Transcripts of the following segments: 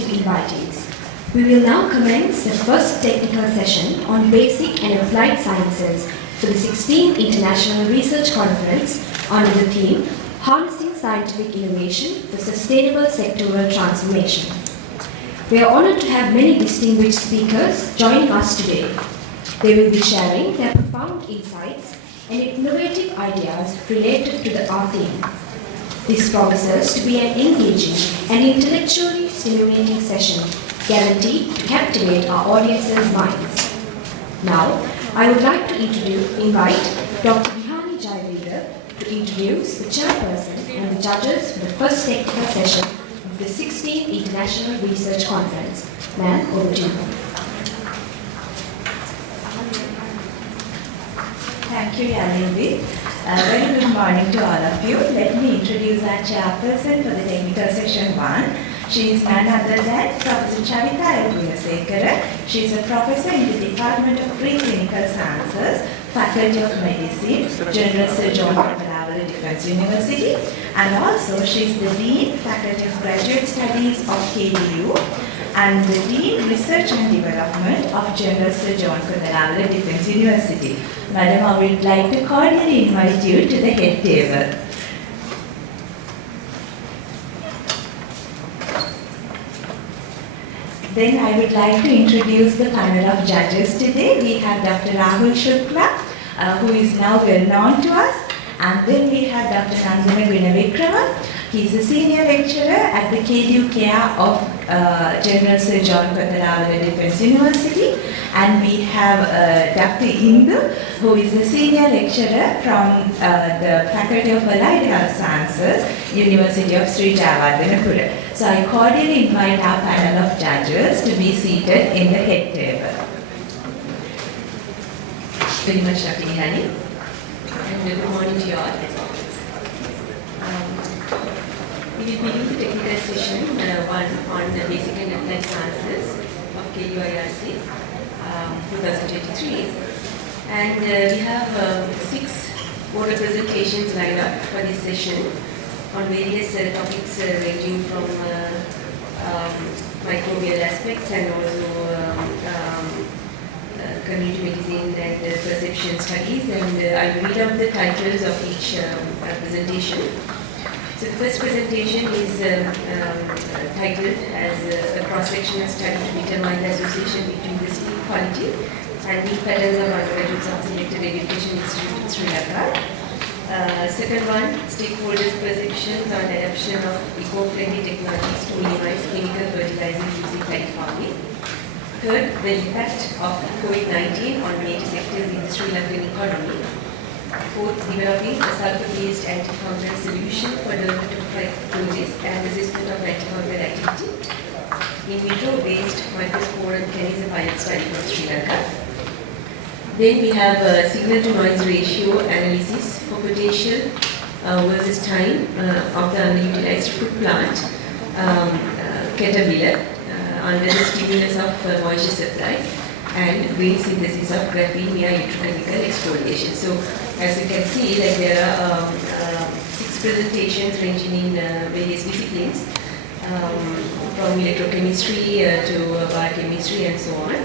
Invitees. We will now commence the first technical session on basic and applied sciences for the 16th International Research Conference under the theme Harnessing Scientific Innovation for Sustainable Sectoral Transformation. We are honored to have many distinguished speakers joining us today. They will be sharing their profound insights and innovative ideas related to our theme. This promises to be an engaging and intellectually stimulating session guaranteed to captivate our audience's minds. Now, I would like to invite Dr. Jayaweera to introduce the chairperson and the judges for the first technical session of the 16th International Research Conference. Ma'am, over to you. Thank you, Yalindi. Very good morning to all of you. Let me introduce our chairperson for the technical session 1. She is none other than Professor Charitha Goonasekara. She is a professor in the Department of Preclinical Sciences, Faculty of Medicine, General Sir John Kotelawala Defence University, and also she is the Dean, Faculty of Graduate Studies of KDU, and the Dean, Research and Development of General Sir John Kotelawala Defence University. Madam, I would like to cordially invite you to the head table. Then I would like to introduce the panel of judges today. We have Dr. Rahul Shukla, who is now well known to us. And then we have Dr. Dandeniya. He is a senior lecturer at the KDU Care of General Sir John Kotelawala Defence University. And we have Dr. Indu, who is a senior lecturer from the Faculty of Allied Health Sciences, University of Sri Lanka. So I cordially invite our panel of judges to be seated in the head table. Very much, Dr. Nihani. And good morning to you all. We will begin the technical session 1 on the basic and applied sciences of KU IRC 2023. And we have 6 oral presentations lined up for this session on various topics ranging from microbial aspects and also community medicine and perception studies, and I will read out the titles of each presentation. So the first presentation is titled as a cross-sectional study to determine the association between the sleep quality and mean patterns of undergraduates of selected education institute in Sri Lanka. Second one, stakeholders' perceptions on adoption of eco-friendly technologies to minimize chemical fertilizer using paddy farming. Third, the impact of COVID-19 on major sectors in the Sri Lankan economy. Fourth, developing a sulfur-based antifungal solution for dermatophytosis and assessment of antifungal activity. In-vitro based Microsporum canis pilot study from Sri Lanka. Then we have signal-to-noise ratio analysis for potential versus time of the underutilized fruit plant, Delile, under the stimulus of moisture supply and green synthesis of graphene via electrochemical exfoliation. So as you can see, like there are 6 presentations ranging in various disciplines, from electrochemistry to biochemistry and so on.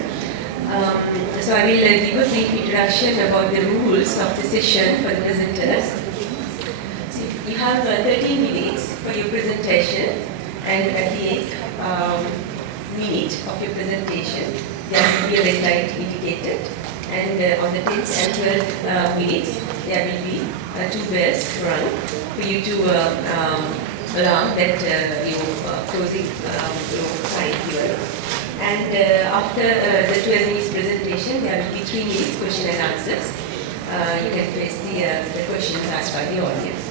So I will give a brief introduction about the rules of the session for the presenters. So you have 13 minutes for your presentation, and at the 8th minute of your presentation, there will be a red light indicated, and on the 10th and 12th minutes, there will be 2 bells rung for you to alarm that you're closing your time here. And after the 12 minutes presentation, there will be 3 minutes question and answers. You can place the questions asked by the audience.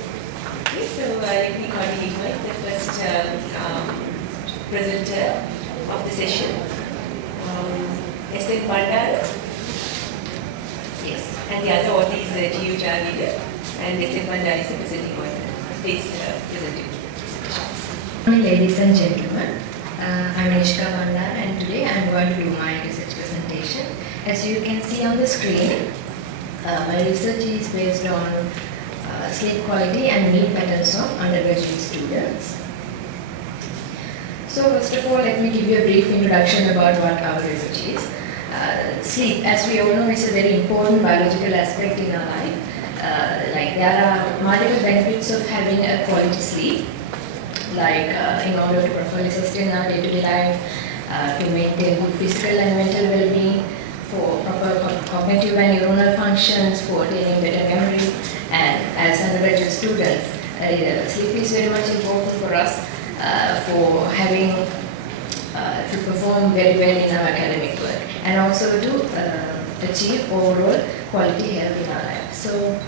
Okay, so let me cordially invite the first presenter of the session, Bandara. Yes, and the other author is G.U. Jayaweera, and Bandara is the presenting author. Please present your presentation. Ladies and gentlemen, I'm Bandara, and today I'm going to do my research presentation. As you can see on the screen, my research is based on sleep quality and mean patterns of undergraduate students. So first of all, let me give you a brief introduction about what our research is. Sleep, as we all know, is a very important biological aspect in our life. There are multiple benefits of having a quality sleep, in order to properly sustain our day-to-day life, to maintain good physical and mental well-being, for proper cognitive and neuronal functions, for attaining better memory, and as undergraduate students, sleep is very much important for us for having to perform very well in our academic work, and also to achieve overall quality health in our life. So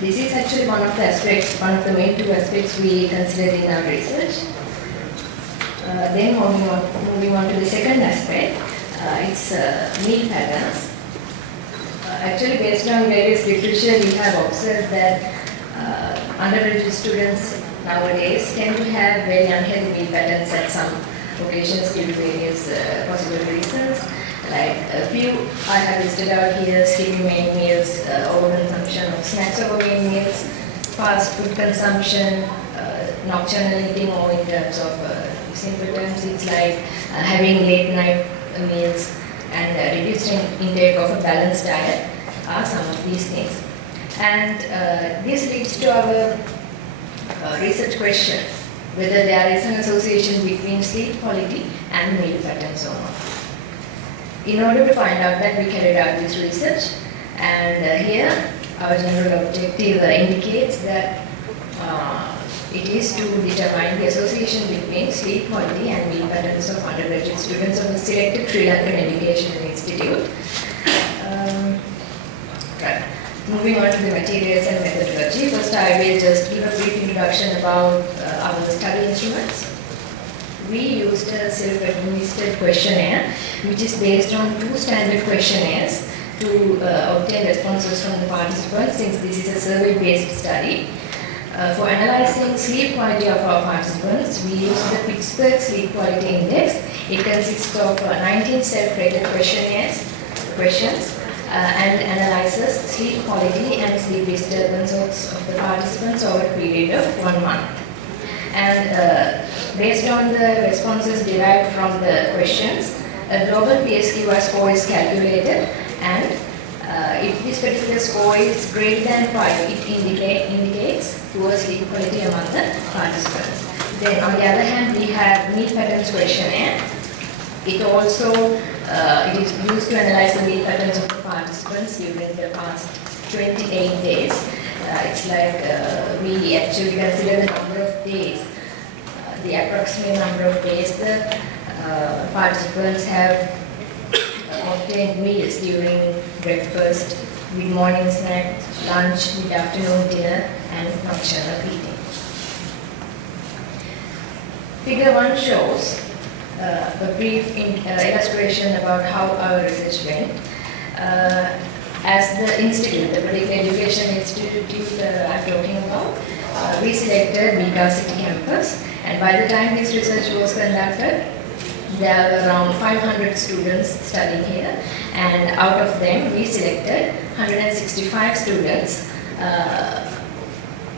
this is actually one of the aspects, one of the main two aspects we considered in our research. Then moving on to the second aspect, it's meal patterns. Actually, based on various literature, we have observed that undergraduate students nowadays tend to have very unhealthy meal patterns at some occasions due to various possible reasons. Like a few I have listed out here: skipping main meals, overconsumption of snacks over main meals, fast food consumption, nocturnal eating, or in terms of simple terms, it's like having late night meals and reduced intake of a balanced diet are some of these things. And this leads to our research question, whether there is an association between sleep quality and meal patterns or not. In order to find out that, we carried out this research, and here our general objective indicates that it is to determine the association between sleep quality and meal patterns of undergraduate students of a selected Sri Lankan education institute. Right. Moving on to the materials and methodology. First, I will just give a brief introduction about our study instruments. We used a self-administered questionnaire, which is based on 2 standard questionnaires to obtain responses from the participants, since this is a survey-based study. For analyzing sleep quality of our participants, we used the Pittsburgh Sleep Quality Index. It consists of 19 self-rated questions and analyzes sleep quality and sleep disturbances of the participants over a period of 1 month. And based on the responses derived from the questions, a global PSQI score is calculated, and if this particular score is greater than 5, it indicates poor sleep quality among the participants. Then on the other hand, we have meal patterns questionnaire. It also it is used to analyze the meal patterns of the participants during the past 28 days. It's like we actually consider the number of days, the approximate number of days the participants have obtained meals during breakfast, mid-morning snack, lunch, mid-afternoon dinner, and nocturnal eating. Figure 1 shows a brief illustration about how our research went. As the institute, the Preclinical Education Institute I'm talking about, we selected Mega City campus, and by the time this research was conducted, there were around 500 students studying here, and out of them we selected 165 students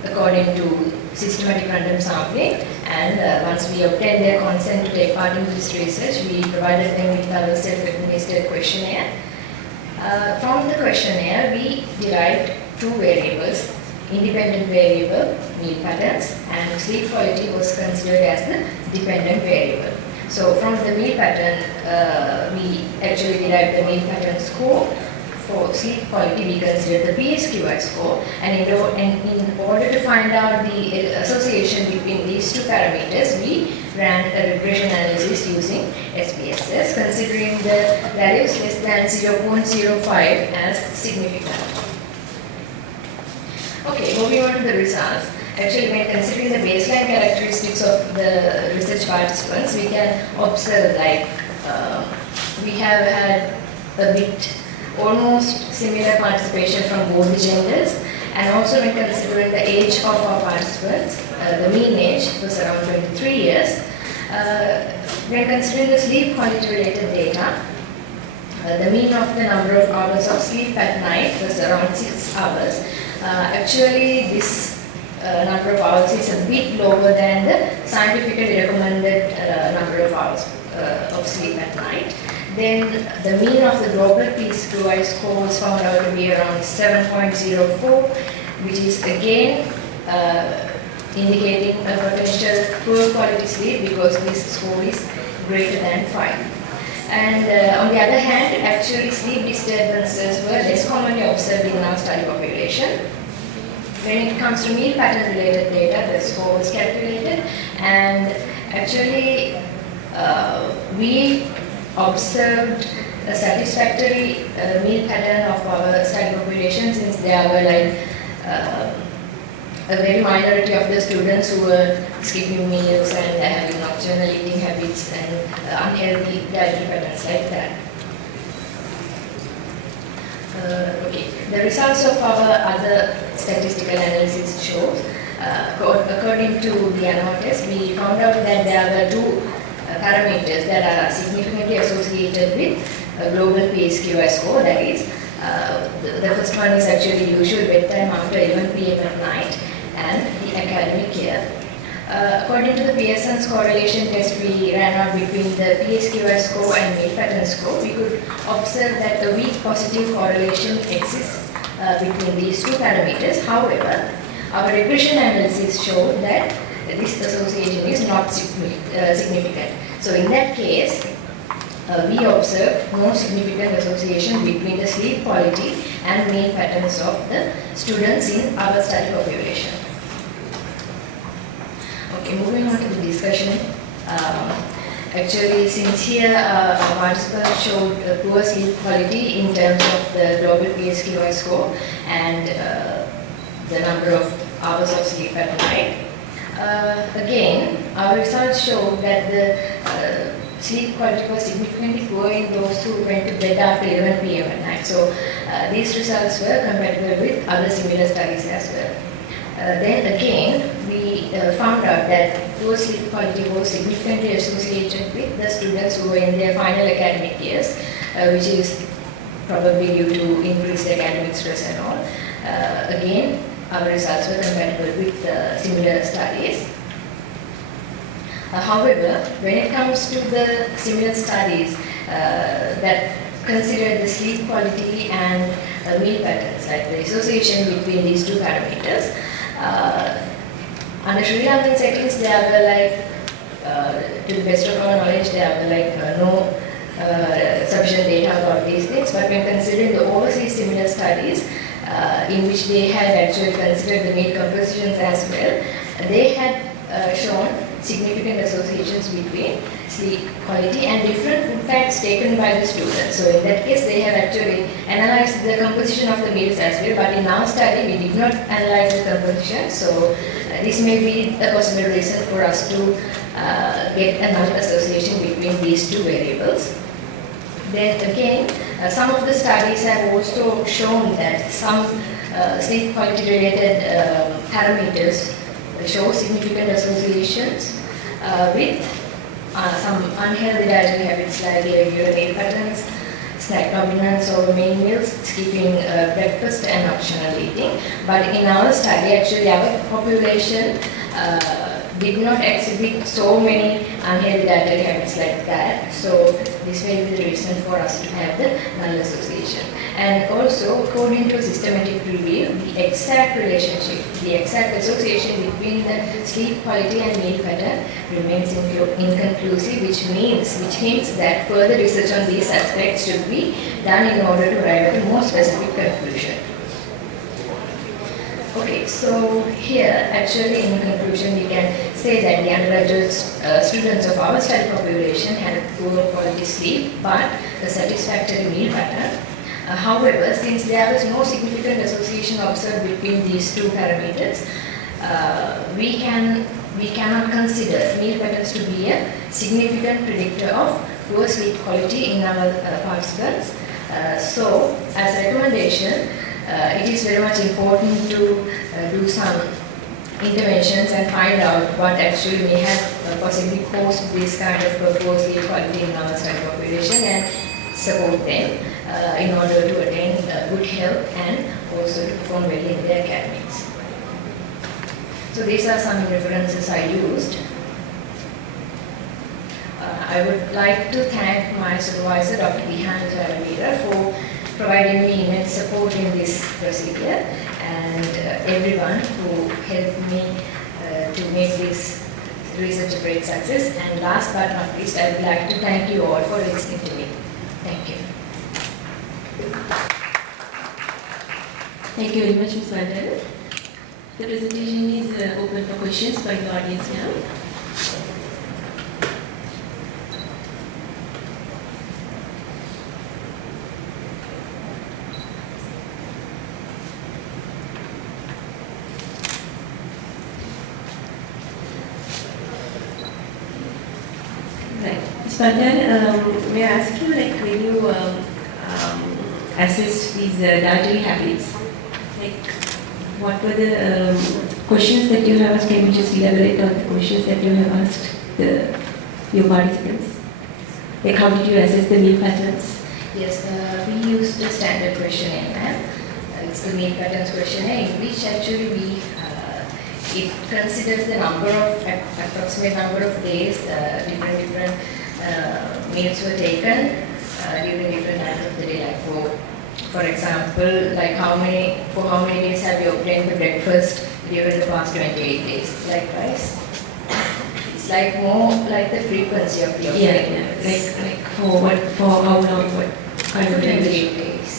according to systematic random sampling, and once we obtained their consent to take part in this research, we provided them with our self-administered questionnaire. From the questionnaire, we derived 2 variables: independent variable, meal patterns, and sleep quality was considered as the dependent variable. So from the meal pattern, we actually derived the meal pattern score. For sleep quality, we considered the PSQI score, and in order to find out the association between these 2 parameters, we ran a regression analysis using SPSS, considering the values less than 0.05 as significant. Okay, moving on to the results. Actually, when considering the baseline characteristics of the research participants, we can observe we have had a bit almost similar participation from both the genders, and also when considering the age of our participants, the mean age was around 23 years. When considering the sleep quality related data, the mean of the number of hours of sleep at night was around 6 hours. Actually, this number of hours is a bit lower than the scientifically recommended number of sleep at night. Then the mean of the global PSQI score was found out to be around 7.04, which is again indicating a potential poor quality sleep because this score is greater than 5. And on the other hand, actually sleep disturbances were less commonly observed in our study population. When it comes to meal pattern related data, the score was calculated, and actually we observed a satisfactory meal pattern of our study population, since there were like a very minority of the students who were skipping meals and having nocturnal eating habits and unhealthy dietary patterns like that. Okay, the results of our other statistical analysis shows, according to the animal test, we found out that there were two parameters that are significantly associated with a global PSQI score. That is, the first one is actually usual bedtime after 11 p.m. at night, and the academic year. According to the Pearson's correlation test we ran out between the PSQI score and meal pattern score, we could observe that a weak positive correlation exists between these two parameters. However, our regression analysis showed that this association is not significant. So in that case, we observed no significant association between the sleep quality and meal patterns of the students in our study population. Okay, moving on to the discussion. Actually, since here our participants showed poor sleep quality in terms of the global PSQI score and the number of hours of sleep at night. Again, our results show that the sleep quality was significantly poor in those who went to bed after 11 p.m. at night. So these results were compatible with other similar studies as well. Then again, we found out that poor sleep quality was significantly associated with the students who were in their final academic years, which is probably due to increased academic stress and all. Again, our results were compatible with similar studies. However, when it comes to the similar studies that consider the sleep quality and meal patterns, like the association between these two parameters, under Sri Lankan settings, there were like, to the best of our knowledge, there were like no sufficient data about these things. But when considering the overseas similar studies, in which they had actually considered the meal compositions as well, they had shown significant associations between sleep quality and different food types taken by the students. So in that case, they have actually analyzed the composition of the meals as well, but in our study, we did not analyze the composition. So this may be a possible reason for us to get a null association between these two variables. Then again, some of the studies have also shown that some sleep quality related parameters show significant associations with some unhealthy dietary habits like irregular meal patterns, snack dominance over main meals, skipping breakfast and nocturnal eating. But in our study, actually our population did not exhibit so many unhealthy dietary habits like that. So this may be the reason for us to have the null association. And also, according to a systematic review, the exact relationship, the exact association between the sleep quality and meal pattern remains inconclusive, which hints that further research on these aspects should be done in order to arrive at a more specific conclusion. Okay, so here actually in conclusion we can say that the undergraduate students of our study population had a poor quality sleep but a satisfactory meal pattern. However, since there was no significant association observed between these two parameters, we cannot consider meal patterns to be a significant predictor of poor sleep quality in our participants. So, as a recommendation, it is very much important to do some interventions and find out what actually may have possibly caused this kind of poor sleep quality in our study population and support them in order to attain good health and also to perform well in their academics. So these are some references I used. I would like to thank my supervisor, Dr. Jayaweera, for providing me immense support in this procedure, and everyone who helped me to make this research a great success. And last but not least, I would like to thank you all for listening to me. Thank you. Thank you very much, Ms. Bandara. The presentation is open for questions by the audience now. Right. Ms. Bandara, may I ask you, like, when you assessed these dietary habits, like, what were the questions that you have asked? Can you just elaborate on the questions that you have asked your participants? Like, how did you assess the meal patterns? Yes, we used a standard questionnaire, ma'am. It's the meal patterns questionnaire, in which actually it considers the approximate number of days different meals were taken during different times of the day. Like for example, like how many days have you obtained the breakfast during the past 28 days? Likewise, it's like more like the frequency of the Yeah. Like for how long? What kind of 28 duration? days.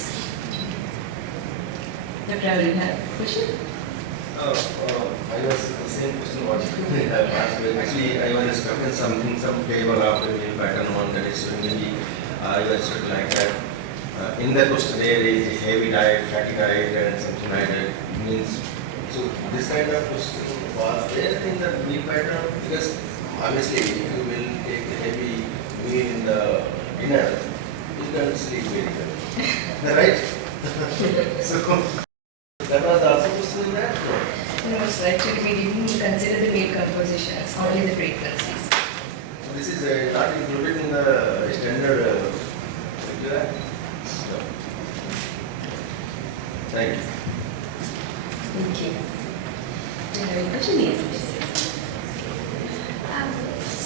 Dr. Ravi, you have a question? I was the same question what you have asked. Actually, I was expecting some flavor of the meal pattern one that is maybe I was expecting like that. In the questionnaire is heavy diet, fatty diet, and something like that. Means so this kind of question was there in the meal pattern, because obviously if you will take the heavy meal in the dinner, you can sleep very well. Right? So that was also question in that. No, so actually we didn't consider the meal compositions, only the frequencies. So this is not included in the standard circular. No. Thank you. Thank you. Do you have any question? Yes, please.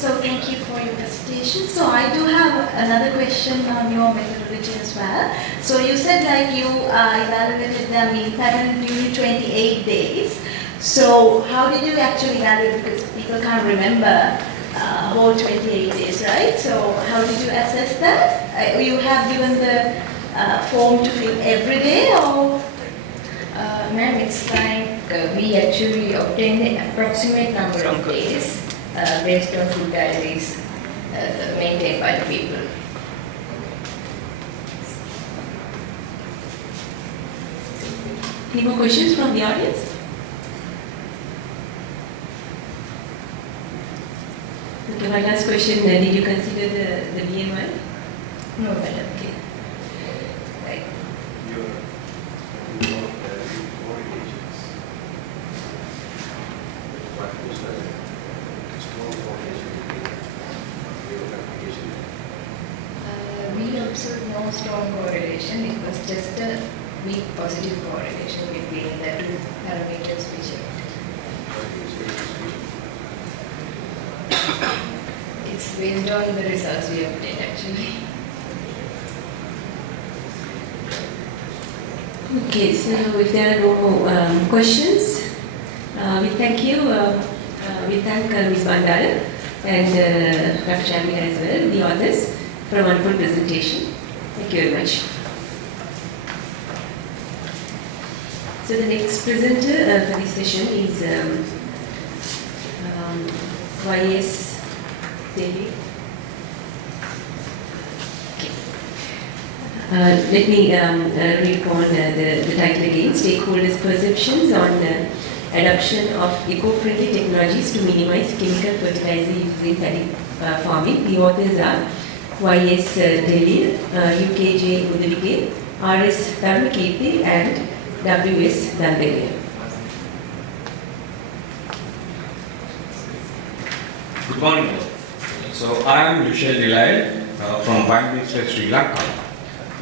So thank you for your presentation. So I do have another question on your methodology as well. So you said like you evaluated the meal pattern during 28 days. So how did you actually evaluate, because people can't remember whole 28 days, right? So how did you assess that? You have given the form to fill every day, or? Ma'am, it's like we actually obtain the approximate number of days based on food diaries maintained by the people. Any more questions from the audience? Okay, my last question, did you consider the BMI? No, madam. Okay. Right. We observed no strong correlation. It was just a weak positive correlation between the two parameters we checked. It's based on the results we obtained actually. Okay, so if there are no more questions, we thank you. We thank Ms. Bandara and Dr. Jayaweera as well, the authors, for a wonderful presentation. Thank you very much. So the next presenter for this session is YS Delile. Let me read on the title again. Stakeholders' perceptions on adoption of eco-friendly technologies to minimize chemical fertilizer use in paddy farming. The authors are YS Delile, UKJ-Mudalige, RS Dharmakeerthi, and WS Dandeniya. Good morning. So I am Delile from Bandara, Sri Lanka.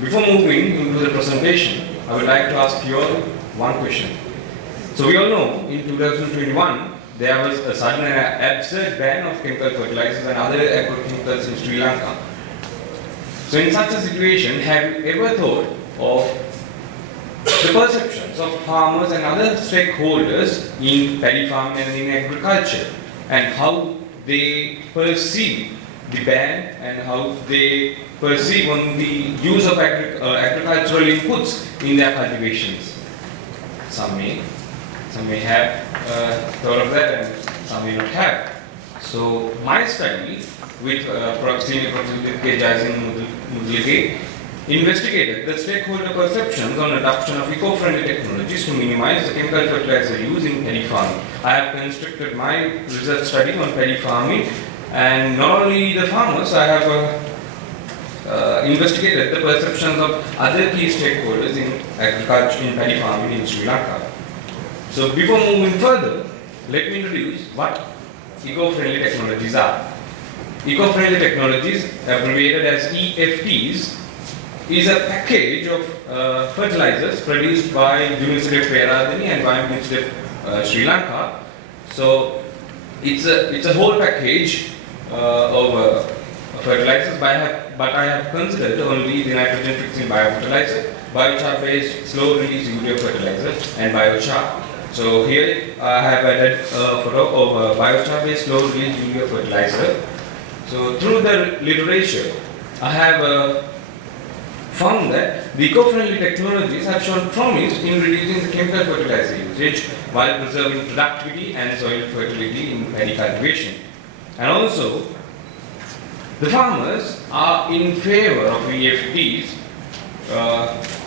Before moving into the presentation, I would like to ask you all one question. So we all know in 2021 there was a sudden and absurd ban of chemical fertilizers and other agrochemicals in Sri Lanka. So in such a situation, have you ever thought of the perceptions of farmers and other stakeholders in paddy farming and in agriculture, and how they perceive the ban and how they perceive on the use of agricultural inputs in their cultivations? Some may have thought of that and some may not have. So my study with Senior Prof. Jayasinghe-Mudalige investigated the stakeholder perceptions on adoption of eco-friendly technologies to minimize the chemical fertilizer use in paddy farming. I have constructed my research study on paddy farming, and not only the farmers, I have investigated the perceptions of other key stakeholders in agriculture, in paddy farming in Sri Lanka. So before moving further, let me introduce what eco-friendly technologies are. Eco-friendly technologies, abbreviated as EFTs, is a package of fertilizers produced by University of Peradeniya and by University of Sri Lanka. So it's a whole package of fertilizers, but I have considered only the nitrogen fixing biofertilizer, biochar-based slow-release urea fertilizer, and biochar. So here I have added a photo of a biochar-based slow-release urea fertilizer. So through the literature, I have found that the eco-friendly technologies have shown promise in reducing the chemical fertilizer usage while preserving productivity and soil fertility in paddy cultivation. And also, the farmers are in favor of EFTs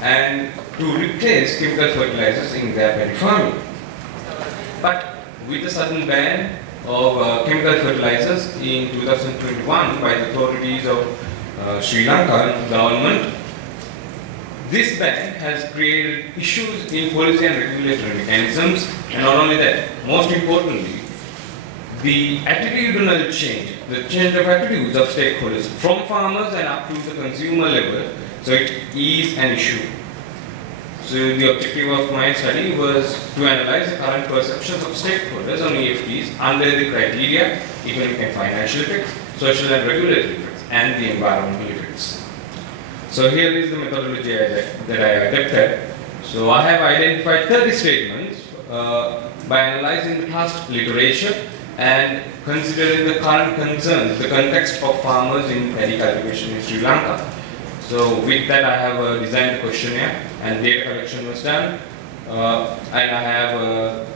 and to replace chemical fertilizers in their paddy farming. But with the sudden ban of chemical fertilizers in 2021 by the authorities of Sri Lanka government, this ban has created issues in policy and regulatory mechanisms, and not only that, most importantly, the attitudinal change, the change of attitudes of stakeholders from farmers and up to the consumer level, so it is an issue. So the objective of my study was to analyze the current perceptions of stakeholders on EFTs under the criteria, economic and financial effects, social and regulatory effects, and the environmental effects. So here is the methodology that I adapted. So I have identified 30 statements by analyzing the past literature and considering the current concerns, the context of farmers in paddy cultivation in Sri Lanka. So with that, I have designed a questionnaire and data collection was done, and I have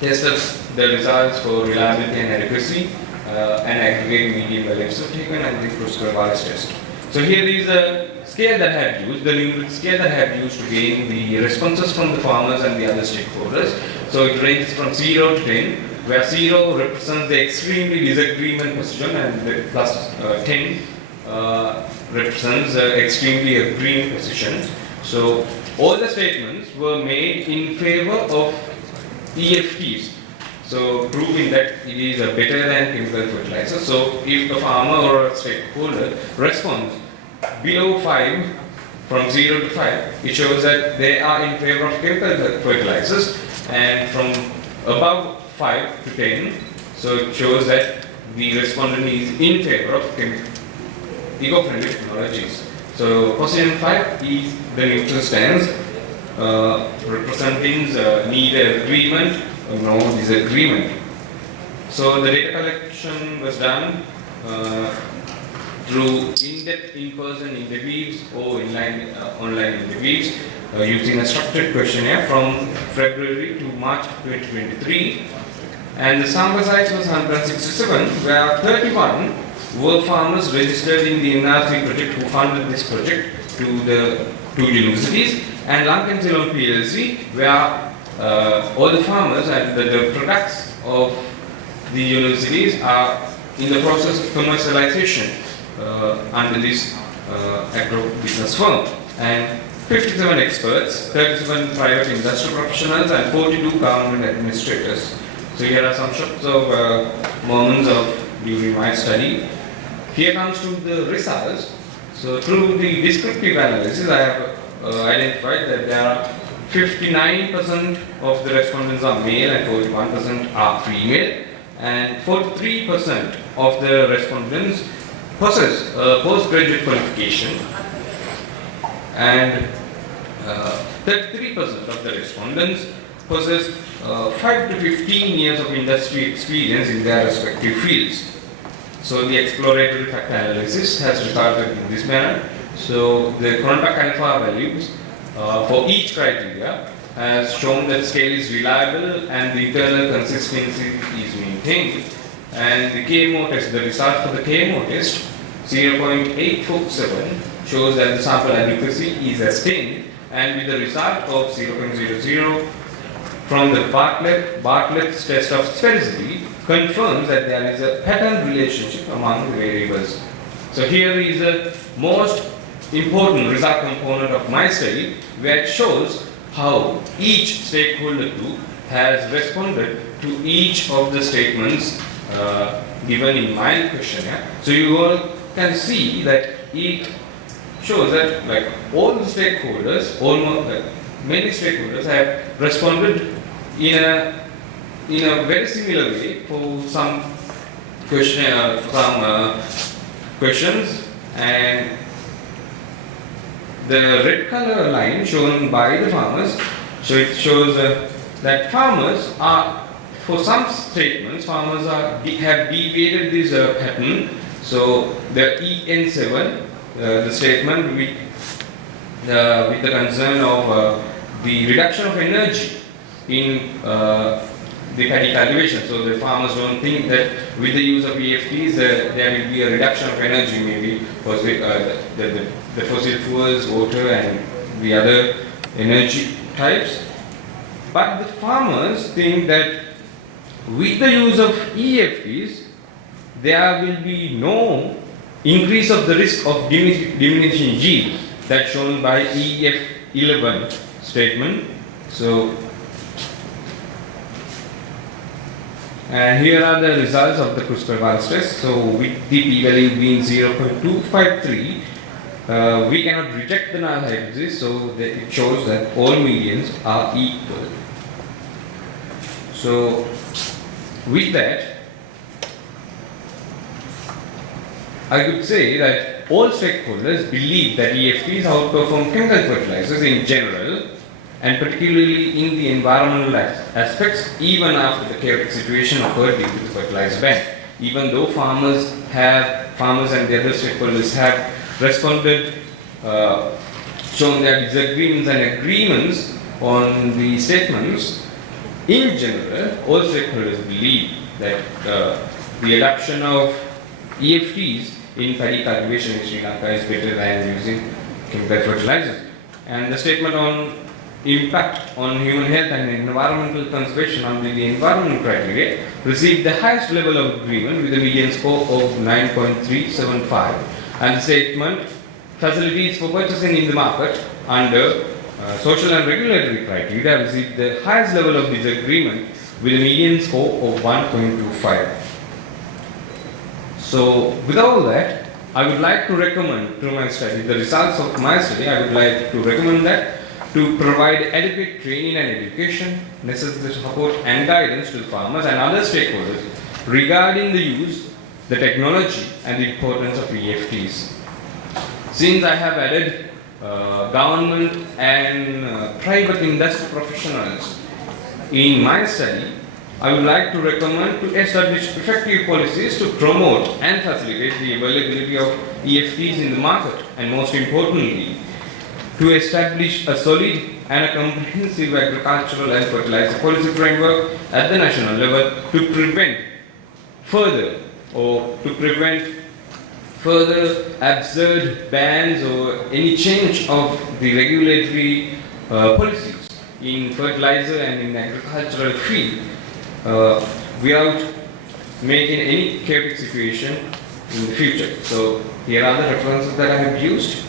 tested the results for reliability and adequacy, and aggregate median values of taken and the Cross-Sectional test. So here is a scale that I have used, the numeric scale that I have used to gain the responses from the farmers and the other stakeholders. So it ranges from 0 to 10, where 0 represents the extremely disagreement position and the plus 10 represents the extremely agreeing position. So all the statements were made in favor of EFTs. So proving that it is better than chemical fertilizer. So if a farmer or a stakeholder responds below 5, from 0 to 5, it shows that they are in favor of chemical fertilizers, and from above 5 to 10, so it shows that the respondent is in favor of eco-friendly technologies. So position 5 is the neutral stance, representing neither agreement no disagreement. So the data collection was done through in-depth in-person interviews or online interviews using a structured questionnaire from February to March 2023, and the sample size was 167, where 31 were farmers registered in the IRC project who funded this project to the two universities, and Lankan PLC, where all the farmers and the products of the universities are in the process of commercialization under this agro-business firm. And 57 experts, 37 private industrial professionals, and 42 government administrators. So here are some shots of moments of during my study. Here comes to the results. So through the descriptive analysis, I have identified that there are 59% of the respondents are male and 41% are female, and 43% of the respondents possess postgraduate qualification, and 33% of the respondents possess 5 to 15 years of industry experience in their respective fields. So the exploratory factor analysis has resulted in this manner. So the contact alpha values for each criteria has shown that scale is reliable and the internal consistency is maintained. And the KMO test, the result for the KMO test, 0.847 shows that the sample adequacy is sustained, and with the result of 0.00 from the Bartlett's test of sphericity confirms that there is a pattern relationship among the variables. So here is the most important result component of my study, where it shows how each stakeholder group has responded to each of the statements given in my questionnaire. So you all can see that it shows that all the stakeholders, almost many stakeholders have responded in a very similar way for some questions, and the red color line shown by the farmers, so it shows that farmers are, for some statements, farmers have deviated this pattern. So the EN7, the statement with the concern of the reduction of energy in the paddy cultivation. So the farmers don't think that with the use of EFTs there will be a reduction of energy, maybe for the fossil fuels, water and the other energy types. But the farmers think that with the use of EFTs there will be no increase of the risk of diminishing yield, that's shown by EF11 statement. So, and here are the results of the Cross-Sectional test. So with the p-value being 0.253, we cannot reject the null hypothesis, so that it shows that all medians are equal. So with that, I could say that all stakeholders believe that EFTs outperform chemical fertilizers in general, and particularly in the environmental aspects, even after the chaotic situation occurred due to the fertilizer ban. Even though farmers and the other stakeholders have responded, shown their disagreements and agreements on the statements, in general, all stakeholders believe that the adoption of EFTs in paddy cultivation in Sri Lanka is better than using chemical fertilizers. And the statement on impact on human health and environmental conservation under the environment criteria received the highest level of agreement with a median score of 9.375. And the statement facilities for purchasing in the market under social and regulatory criteria received the highest level of disagreement with a median score of 1.25. So with all that, I would like to recommend through my study, the results of my study, I would like to recommend that to provide adequate training and education, necessary support and guidance to the farmers and other stakeholders regarding the use, the technology and the importance of EFTs. Since I have added government and private industry professionals in my study, I would like to recommend to establish effective policies to promote and facilitate the availability of EFTs in the market, and most importantly, to establish a solid and a comprehensive agricultural and fertilizer policy framework at the national level to prevent further absurd bans or any change of the regulatory policies in fertilizer and in agricultural field without making any chaotic situation in the future. So here are the references that I have used,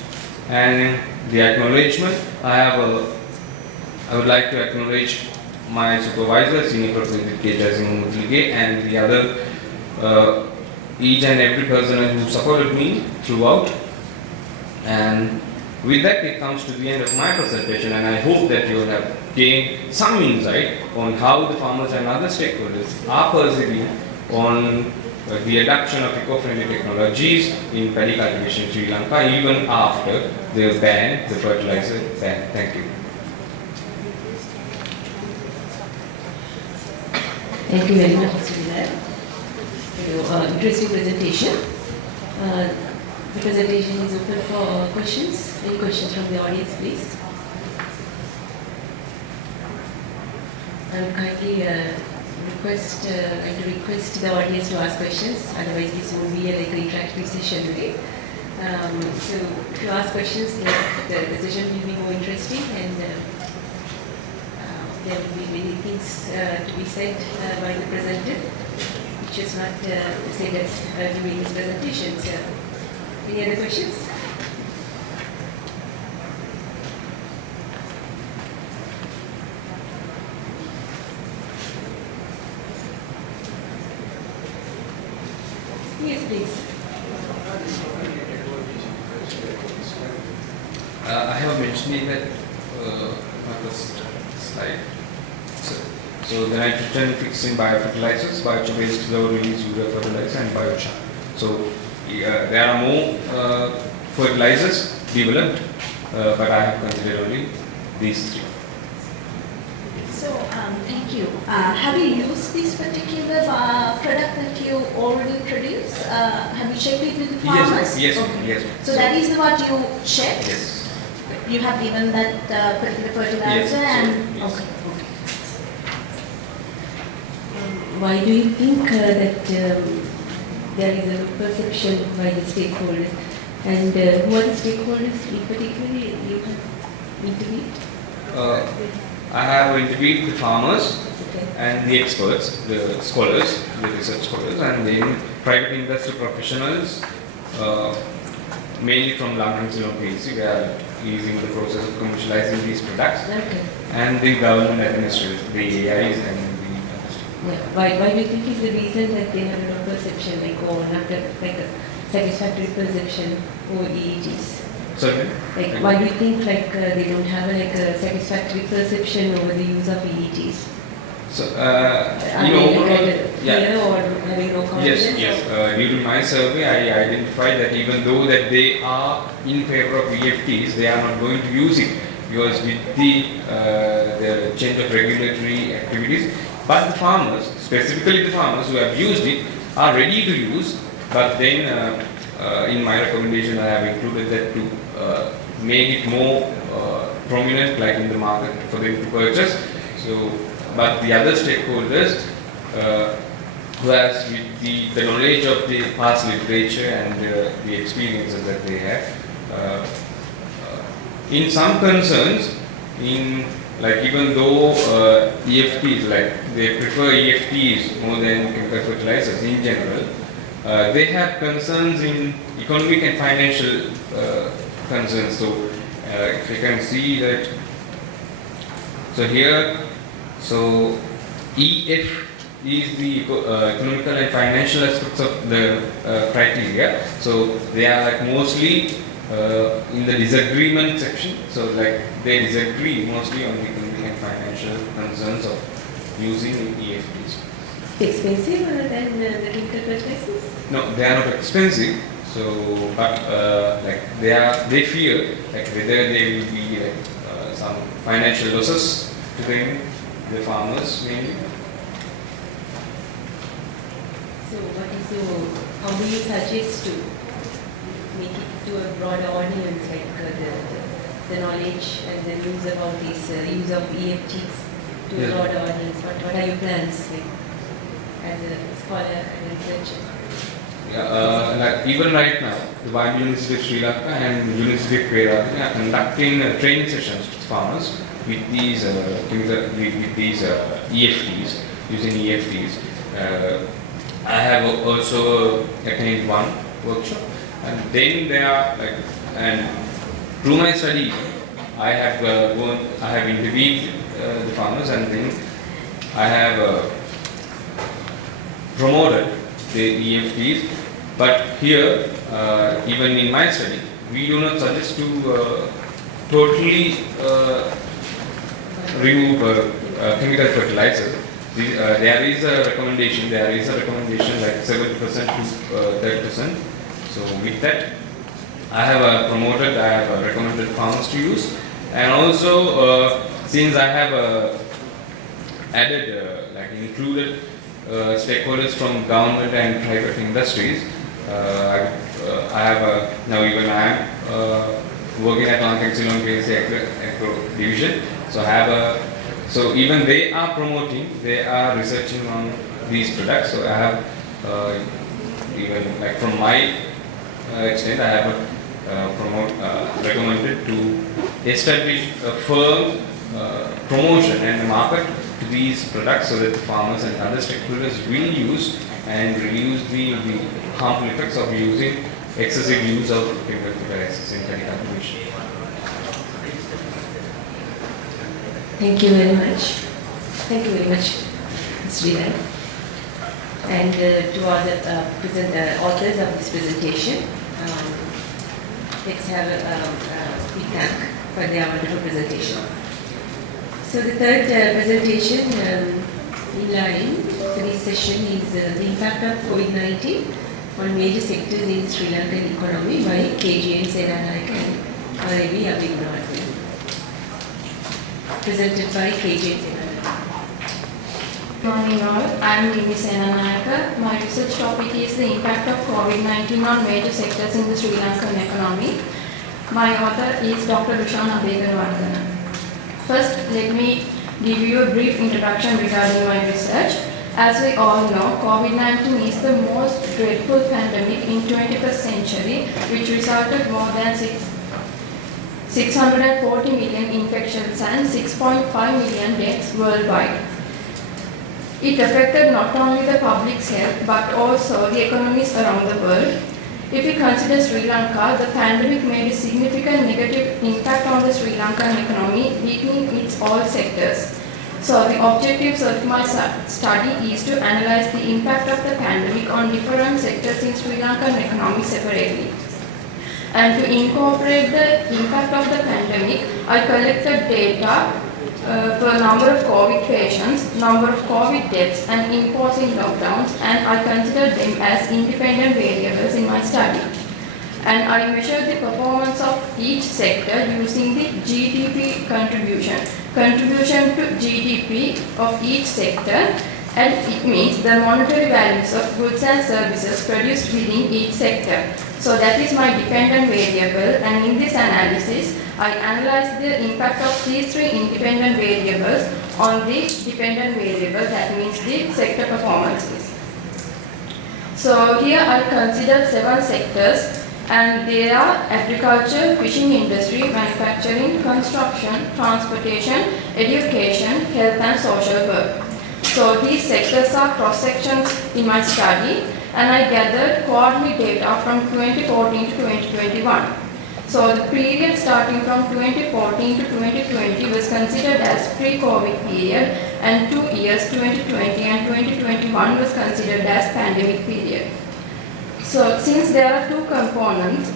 and the acknowledgement. I would like to acknowledge my supervisor, Senior Prof. Jayasinghe-Mudalige, and the other each and every person who supported me throughout. And With that, it comes to the end of my presentation, and I hope that you will have gained some insight on how the farmers and other stakeholders are perceiving on the adoption of eco-friendly technologies in paddy cultivation in Sri Lanka, even after they banned the fertilizer ban. Thank you. Thank you very much, Mr. Delile, for your interesting presentation. The presentation is open for questions. Any questions from the audience, please? I will kindly request the audience to ask questions. Otherwise, this will be like an interactive session today. So, if you ask questions, the session will be more interesting, and there will be many things to be said by the presenter, which is not said during his presentation. So, any other questions? Yes, please. I have mentioned in that my first slide. So the nitrogen fixing biofertilizers, biochar-based low-release urea fertilizer, and biochar. So there are more fertilizers developed, but I have considered only these three. So, thank you. Have you used this particular product that you already produce? Have you checked it with the farmers? Yes, Okay. yes. So that is what you checked? Yes. You have given that particular fertilizer and... Yes. Okay. Why do you think that there is a perception by the stakeholders? And who are the stakeholders in particular you have interviewed? I have interviewed the farmers Okay. and the experts, the scholars, the research scholars, and then private industry professionals, mainly from Lankan PhD, we are using the process of commercializing these products, Okay. and the government administrators, the AIs and the industry. Yeah. Why do you think is the reason that they have no perception, not a satisfactory perception over EEGs? Sorry? Why do you think they don't have a satisfactory perception over the use of EEGs? So, Are in they overall, fear or having no confidence? Yes. During my survey, I identified that even though that they are in favor of EFTs, they are not going to use it because with the change of regulatory activities. But the farmers, specifically the farmers who have used it, are ready to use. But then, in my recommendation, I have included that to make it more prominent, like in the market, for them to purchase. So. But the other stakeholders who has with the knowledge of the past literature and the experiences that they have, in some concerns, even though EFTs, they prefer EFTs more than chemical fertilizers in general, they have concerns in economic and financial concerns. So if you can see that, so here, so EF is the economical and financial aspects of the criteria. So they are mostly in the disagreement section. So they disagree mostly on the economic and financial concerns of using EFTs. Expensive than the chemical fertilizers? No, they are not expensive. So, but they fear whether there will be some financial losses to them. The farmers mainly. So how do you suggest to make it to a broader audience, the knowledge and the news about this use of EFTs to a broader audience? What are your plans as a scholar and researcher? Yeah, even right now, the Bible University of Sri Lanka and University of Kerala are conducting training sessions with farmers with these EFTs, using EFTs. I have also attended one workshop, and then they are and through my study, I have interviewed the farmers, and then I have promoted the EFTs. But here, even in my study, we do not suggest to totally remove chemical fertilizers. There is a recommendation like 70% to 30%. So with that, I have recommended farmers to use, and also since I have added, included stakeholders from government and private industries, I have now even I am working at Lankan Agro Division. So so even they are promoting, they are researching on these products. So I have even like from my extent, I have recommended to establish a firm promotion and market to these products so that the farmers and other stakeholders will use and reduce the harmful effects of using excessive use of chemical fertilizers in paddy cultivation. Thank you very much. Thank you very much, Sri Lanka. And to all the authors of this presentation, let's have a quick thank for their wonderful presentation. So the third presentation in line for this session is the impact of COVID-19 on major sectors in Sri Lankan economy by KGN Senanayaka and RAB Abeygunawardana. Presented by KGN Senanayaka. Good morning all, I am Senanayaka. My research topic is the impact of COVID-19 on major sectors in the Sri Lankan economy. My author is Dr. Abeygunawardana. First, let me give you a brief introduction regarding my research. As we all know, COVID-19 is the most dreadful pandemic in 21st century, which resulted more than 640 million infections and 6.5 million deaths worldwide. It affected not only the public's health but also the economies around the world. If we consider Sri Lanka, the pandemic made a significant negative impact on the Sri Lankan economy, weakening its all sectors. So the objectives of my study is to analyze the impact of the pandemic on different sectors in Sri Lankan economy separately. And to incorporate the impact of the pandemic, I collected data for number of COVID patients, number of COVID deaths and imposing lockdowns, and I considered them as independent variables in my study. And I measured the performance of each sector using the GDP contribution to GDP of each sector, and it means the monetary values of goods and services produced within each sector. So that is my dependent variable, and in this analysis, I analyzed the impact of these three independent variables on the dependent variable, that means the sector performances. So here I considered 7 sectors, and they are agriculture, fishing industry, manufacturing, construction, transportation, education, health and social work. So these sectors are cross-sections in my study, and I gathered quarterly data from 2014 to 2021. So the period starting from 2014 to 2020 was considered as pre-COVID period, and 2 years 2020 and 2021 was considered as pandemic period. So since there are 2 components